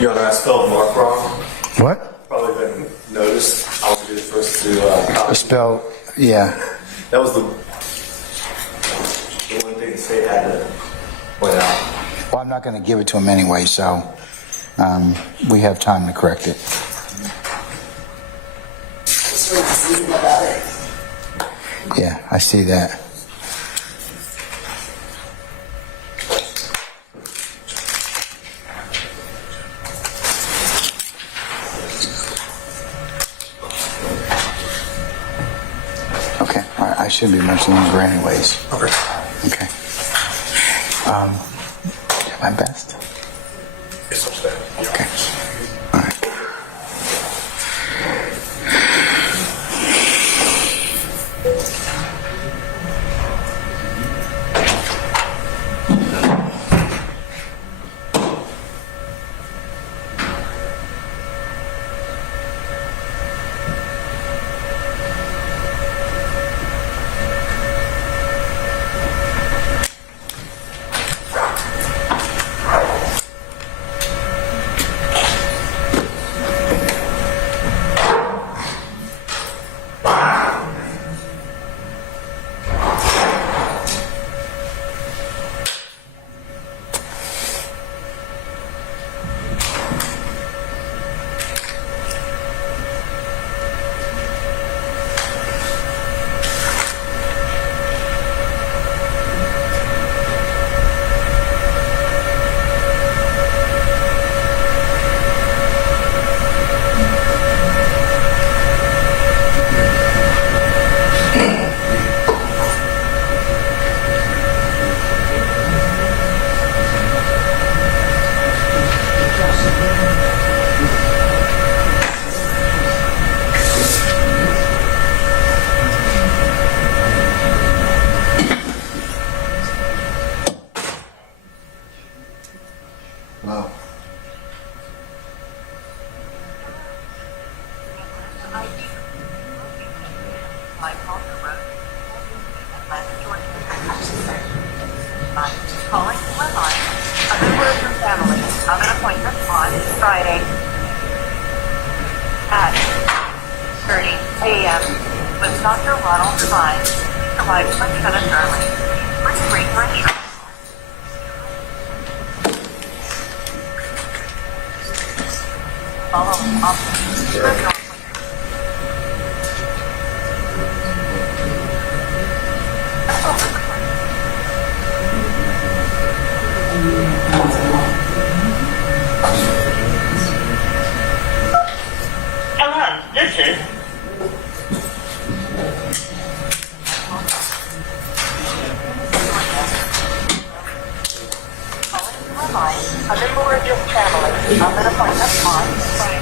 Your Honor, I spelled Mark wrong. What? Probably been noticed. I will be the first to copy. Spell, yeah. That was the one thing the state had to point out. Well, I'm not going to give it to him anyway, so we have time to correct it. Yeah, I see that. Okay, all right, I shouldn't be much longer anyways. Okay. Okay. My best? It's upstairs. Okay. All right. Wow. Calling to my line. A member of your family of an appointment on Friday at 6:30 a.m. with Dr. Ronald Devine. Provide for Lieutenant Darling. Please wait for insurance. Following options. Hello, this is A member of your family of an appointment on Friday.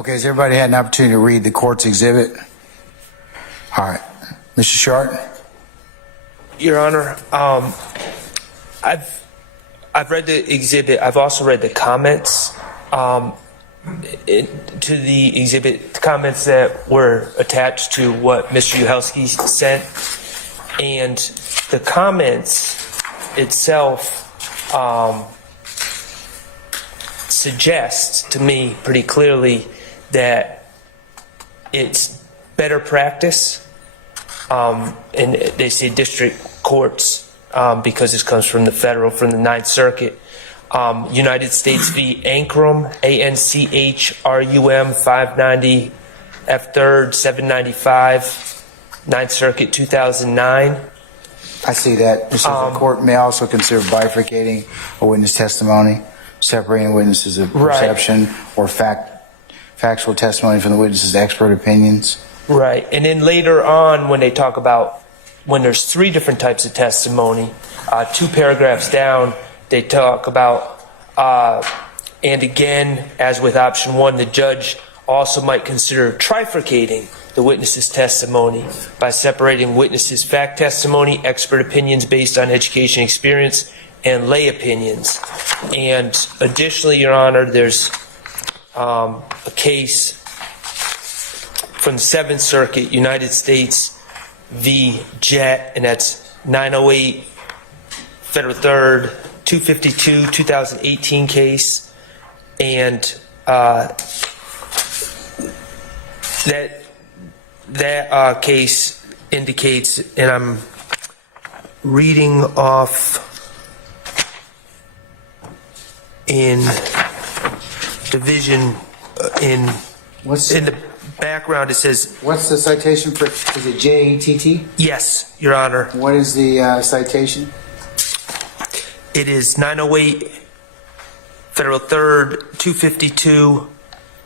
Okay, has everybody had an opportunity to read the court's exhibit? All right. Mr. Short? Your Honor, I've read the exhibit. I've also read the comments to the exhibit, the comments that were attached to what Mr. Uhelski sent, and the comments itself suggests to me pretty clearly that it's better practice, and they say district courts because this comes from the Ninth Circuit. United States v. Ankrum, ANCHRUM 590 F3rd 795, Ninth Circuit 2009. I see that. It says the court may also consider bifurcating a witness testimony, separating witnesses of perception or factual testimony from the witness's expert opinions. Right. And then later on, when they talk about when there's three different types of testimony, 2 paragraphs down, they talk about, and again, as with option 1, the judge also might consider trifurcating the witness's testimony by separating witnesses' fact testimony, expert opinions based on education experience, and lay opinions. And additionally, Your Honor, there's a case from the 7th Circuit, United States v. Jett, and that's 908 Federal 3rd 252 2018 case, and that case indicates, and I'm reading off in division in the background. It says, what's the citation for? Is it JETT? Yes, Your Honor. What is the citation? It is 908 Federal 3rd 252,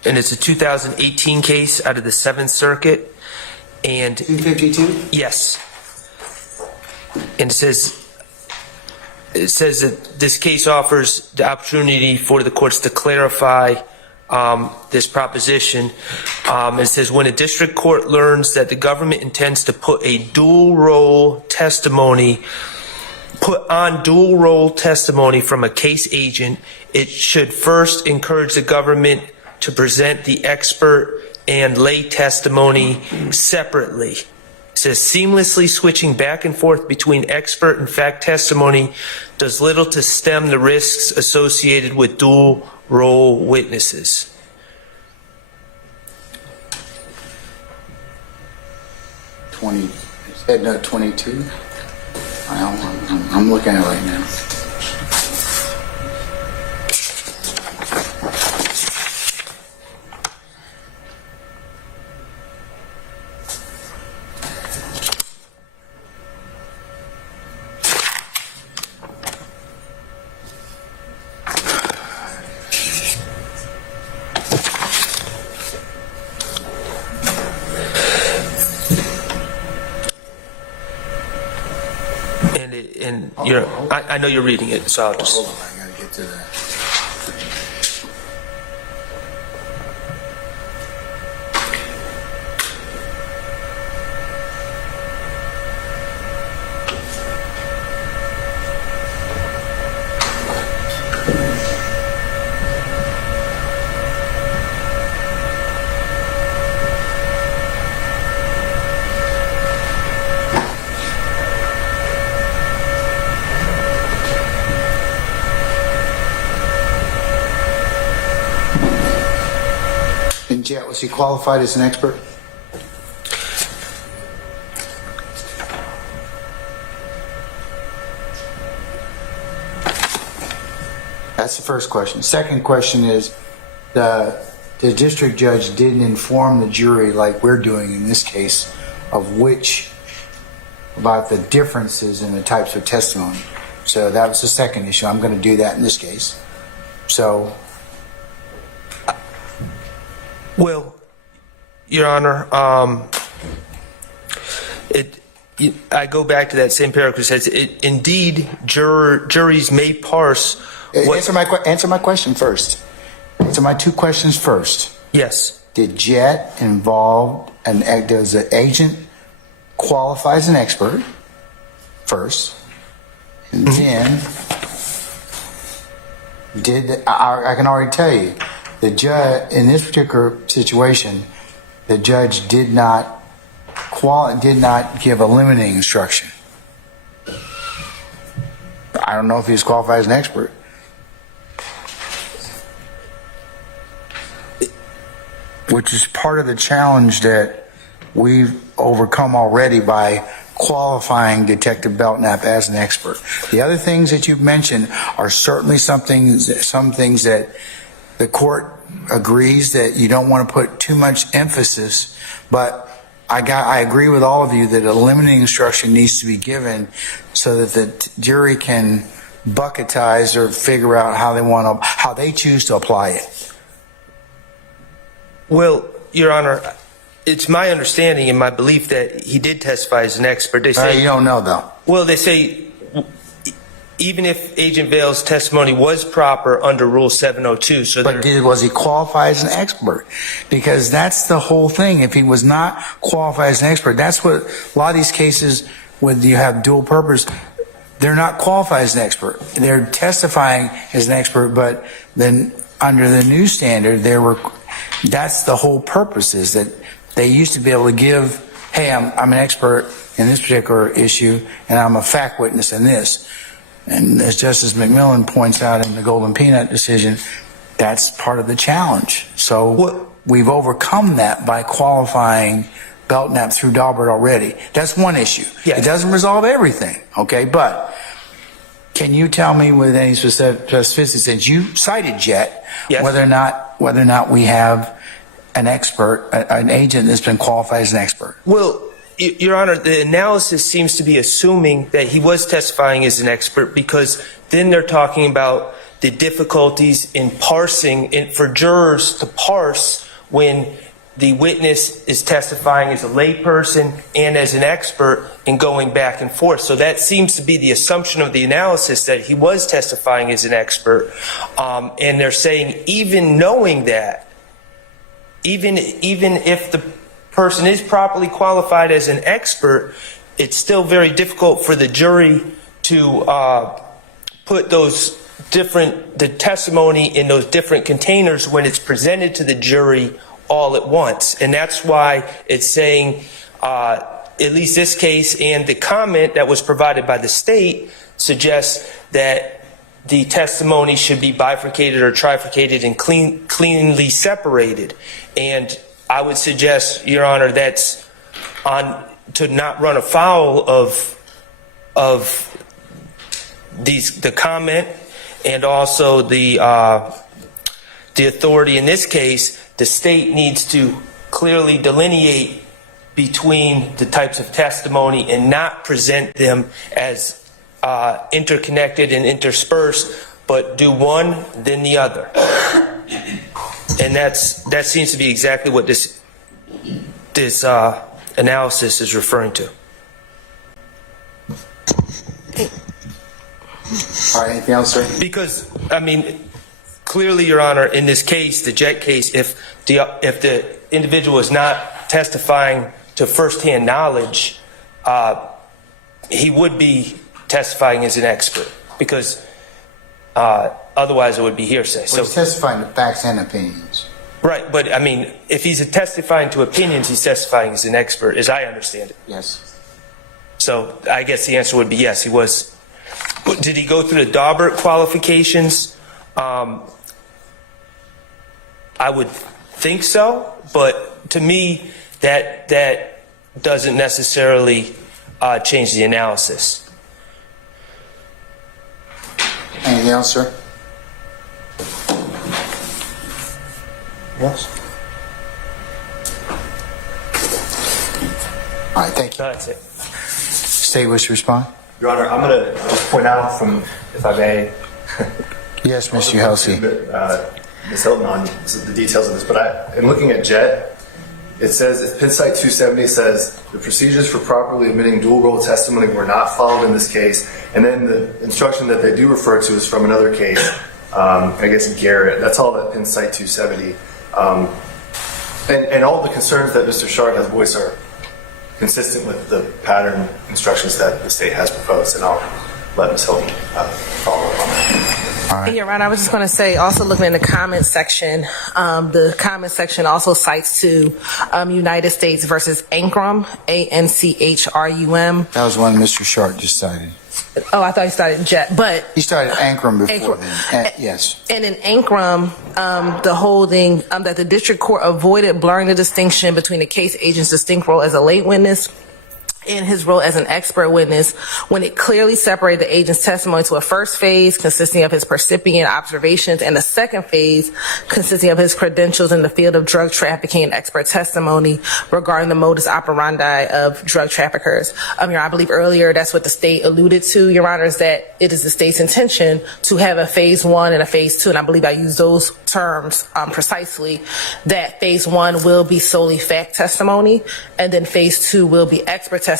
and it's a 2018 case out of the 7th Circuit. And 252? Yes. And it says that this case offers the opportunity for the courts to clarify this proposition. It says, when a district court learns that the government intends to put on dual role testimony from a case agent, it should first encourage the government to present the expert and lay testimony separately. It says, seamlessly switching back and forth between expert and fact testimony does little to stem the risks associated with dual role witnesses. Head note 22. I'm looking at it right now. And I know you're reading it, so I'll just. Hold on, I gotta get to that. Jet, was he qualified as an expert? That's the first question. Second question is, the district judge didn't inform the jury, like we're doing in this case, about the differences in the types of testimony. So that was the second issue. I'm going to do that in this case. So. Well, Your Honor, I go back to that same paragraph. It says, indeed, juries may parse. Answer my question first. Answer my two questions first. Yes. did Jet involve does the agent qualify as an expert first, and then I can already tell you the judge in this particular situation, the judge did not give a limiting instruction. I don't know if he was qualified as an expert. Which is part of the challenge that we've overcome already by qualifying Detective Belknap as an expert. The other things that you've mentioned are certainly some things that the court agrees that you don't want to put too much emphasis, but I agree with all of you that a limiting instruction needs to be given so that the jury can bucketize or figure out how they choose to apply it. Well, Your Honor, it's my understanding and my belief that he did testify as an expert. They say you don't know, though. Well, they say even if Agent Vale's testimony was proper under Rule 702, was he qualified as an expert? Because that's the whole thing. If he was not qualified as an expert, that's what a lot of these cases when you have dual purpose, they're not qualified as an expert. They're testifying as an expert, but then under the new standard, that's the whole purpose, is that they used to be able to give, hey, I'm an expert in this particular issue, and I'm a fact witness in this. And as Justice McMillan points out in the Golden Peanut decision, that's part of the challenge. So we've overcome that by qualifying Belknap through Daubert already. That's one issue. Yes. It doesn't resolve everything, okay? But can you tell me with any specificity, since you cited Jet, yes, whether or not we have an expert, an agent that's been qualified as an expert? Well, Your Honor, the analysis seems to be assuming that he was testifying as an expert, because then they're talking about the difficulties in parsing, for jurors to parse when the witness is testifying as a layperson and as an expert and going back and forth. So that seems to be the assumption of the analysis, that he was testifying as an expert. And they're saying even knowing that, even if the person is properly qualified as an expert, it's still very difficult for the jury to put the testimony in those different containers when it's presented to the jury all at once. And that's why it's saying, at least this case and the comment that was provided by the state suggests that the testimony should be bifurcated or trifurcated and cleanly separated. And I would suggest, Your Honor, that's to not run afoul of the comment and also the authority in this case. The state needs to clearly delineate between the types of testimony and not present them as interconnected and interspersed, but do one, then the other. And that seems to be exactly what this analysis is referring to. All right, anything else, sir? Because, I mean, clearly, Your Honor, in this case, the Jet case, if the individual is not testifying to firsthand knowledge, he would be testifying as an expert, because otherwise it would be hearsay. So he's testifying to facts and opinions. Right, but I mean, if he's testifying to opinions, he's testifying as an expert, as I understand it. Yes. So I guess the answer would be yes, he was. Did he go through the Daubert qualifications? I would think so, but to me, that doesn't necessarily change the analysis. Anything else, sir? Yes. All right, thank you. No, that's it. State wish to respond? Your Honor, I'm going to just point out if I may. Yes, Mr. Helsey. Ms. Hilton on the details of this, but in looking at JET, it says, if Penn Site 270 says the procedures for properly admitting dual role testimony were not followed in this case, and then the instruction that they do refer to is from another case, I guess Garrett. That's all that Penn Site 270 And all the concerns that Mr. Shard has voiced are consistent with the pattern instructions that the state has proposed, and I'll let Ms. Hilton follow up on that. Your Honor, I was just going to say, also looking in the comment section, the comment section also cites to United States versus Ankrum, ANCHRUM. That was one Mr. Sharp just cited. Oh, I thought he started Jet, but he started Ankrum before then. Yes. And in Ankrum, the holding that the district court avoided blurring the distinction between the case agent's distinct role as a late witness and his role as an expert witness when it clearly separated the agent's testimony to a first phase consisting of his percipient observations and a second phase consisting of his credentials in the field of drug trafficking and expert testimony regarding the modus operandi of drug traffickers. Your Honor, I believe earlier that's what the state alluded to, Your Honor, is that it is the state's intention to have a phase 1 and a phase 2, and I believe I use those terms precisely, that phase 1 will be solely fact testimony and then phase 2 will be expert testimony.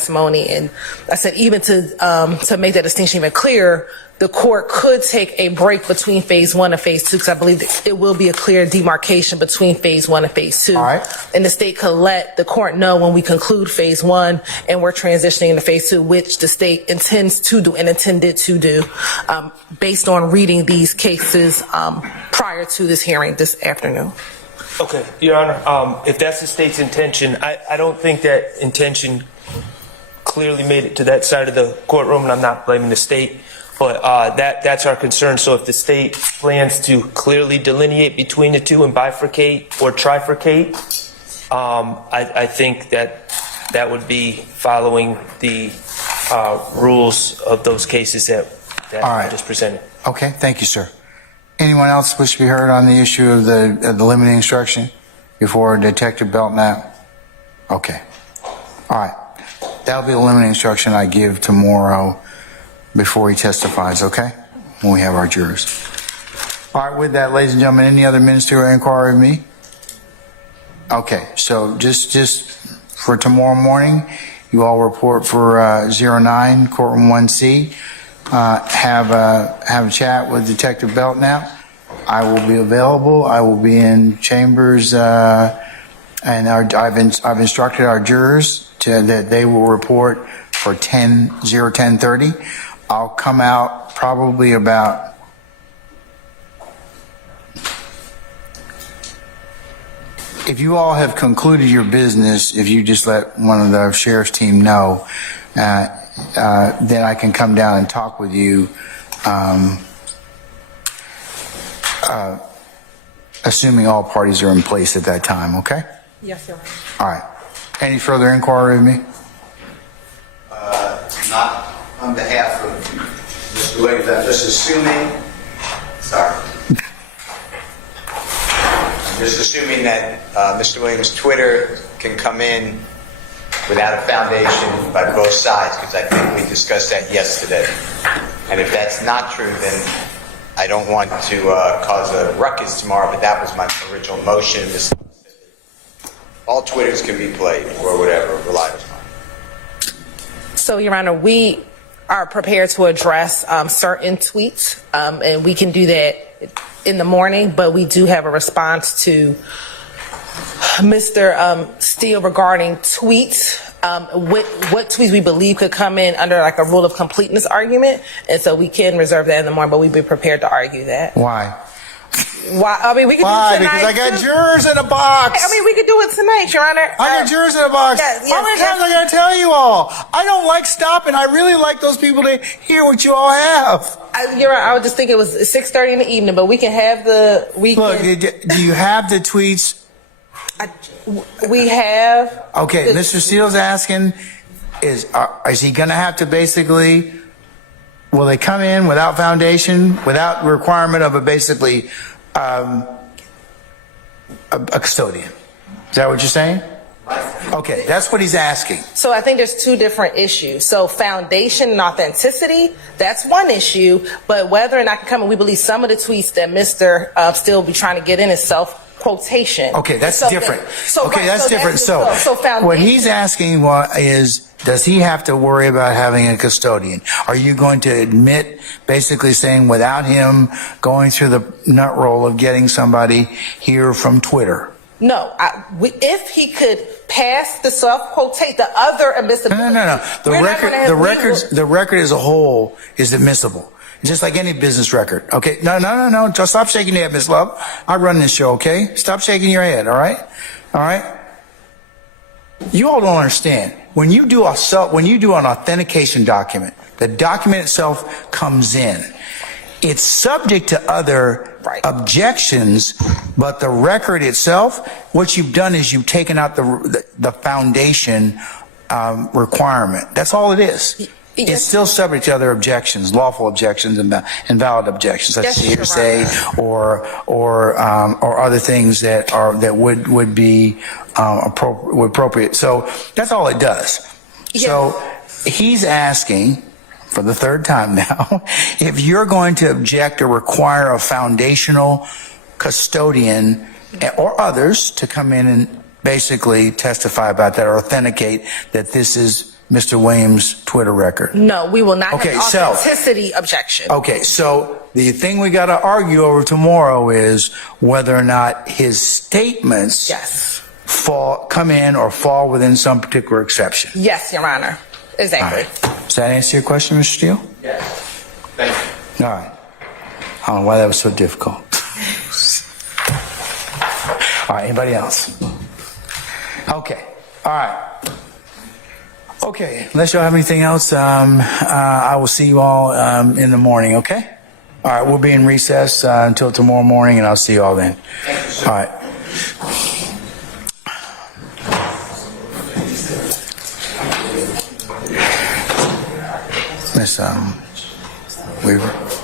And I said, even to make that distinction even clearer, the court could take a break between phase 1 and phase 2 because I believe that it will be a clear demarcation between phase 1 and phase 2. All right. And the state could let the court know when we conclude phase 1 and we're transitioning into phase 2, which the state intends to do and intended to do based on reading these cases prior to this hearing this afternoon. Okay, Your Honor, if that's the state's intention, I don't think that intention clearly made it to that side of the courtroom, and I'm not blaming the state, but that's our concern. So if the state plans to clearly delineate between the two and bifurcate or trifurcate, I think that would be following the rules of those cases that I just presented. Okay, thank you, sir. Anyone else wish to be heard on the issue of the limiting instruction before Detective Belknap? Okay. All right. That'll be the limiting instruction I give tomorrow before he testifies, okay? When we have our jurors. All right, with that, ladies and gentlemen, any other ministerial inquiry of me? Okay, so just for tomorrow morning, you all report for 09, courtroom 1C. Have a chat with Detective Belknap. I will be available. I will be in chambers, and I've instructed our jurors that they will report for 10:30. I'll come out probably about if you all have concluded your business, if you just let one of the sheriff's team know, then I can come down and talk with you, assuming all parties are in place at that time, okay? Yes, Your Honor. All right. Any further inquiry of me? Not on behalf of Mr. Williams. I'm just assuming, that Mr. Williams' Twitter can come in without a foundation by both sides, because I think we discussed that yesterday. And if that's not true, then I don't want to cause a ruckus tomorrow, but that was my original motion. All Twitters can be played or whatever, relied upon. So, Your Honor, we are prepared to address certain tweets, and we can do that in the morning, but we do have a response to Mr. Steele regarding tweets, what tweets we believe could come in under like a rule of completeness argument, and so we can reserve that in the morning, but we'd be prepared to argue that. Why? Why? I mean, we could do it tonight. Because I got jurors in a box. I mean, we could do it tonight, Your Honor. I got jurors in a box. How many times I got to tell you all? I don't like stopping. I really like those people to hear what you all have. You're right. I would just think it was 6:30 in the evening, but we can have the Look, do you have the tweets? We have. Okay, Mr. Steele's asking, is he going to have to basically, will they come in without foundation, without requirement of basically a custodian? Is that what you're saying? Okay, that's what he's asking. So I think there's two different issues. So foundation and authenticity, that's one issue, but whether or not can come in, we believe some of the tweets that Mr. Steele will be trying to get in is self-quotation. Okay, that's different. That's different. So what he's asking is, does he have to worry about having a custodian? Are you going to admit, basically saying without him going through the nut roll of getting somebody here from Twitter? No, if he could pass the self-quotate, the other admissibility. No. The record as a whole is admissible. Just like any business record. Okay? No. Just stop shaking your head, Miss Love. I run this show, okay? Stop shaking your head, all right? All right? You all don't understand. When you do an authentication document, the document itself comes in. It's subject to other objections, but the record itself, what you've done is you've taken out the foundation requirement. That's all it is. It's still subject to other objections, lawful objections and valid objections, such as hearsay or other things that would be appropriate. So that's all it does. Yes. So he's asking for the third time now if you're going to object or require a foundational custodian or others to come in and basically testify about that or authenticate that this is Mr. Williams' Twitter record. No, we will not have an authenticity objection. Okay, so the thing we got to argue over tomorrow is whether or not his statements come in or fall within some particular exception. Yes, Your Honor. Exactly. Right. Does that answer your question, Mr. Steele? Yes. Thank you. All right. I don't know why that was so difficult. All right, anybody else? Okay. All right. Okay, unless y'all have anything else, I will see you all in the morning, okay? All right, we'll be in recess until tomorrow morning, and I'll see you all then. All right. Miss Weaver.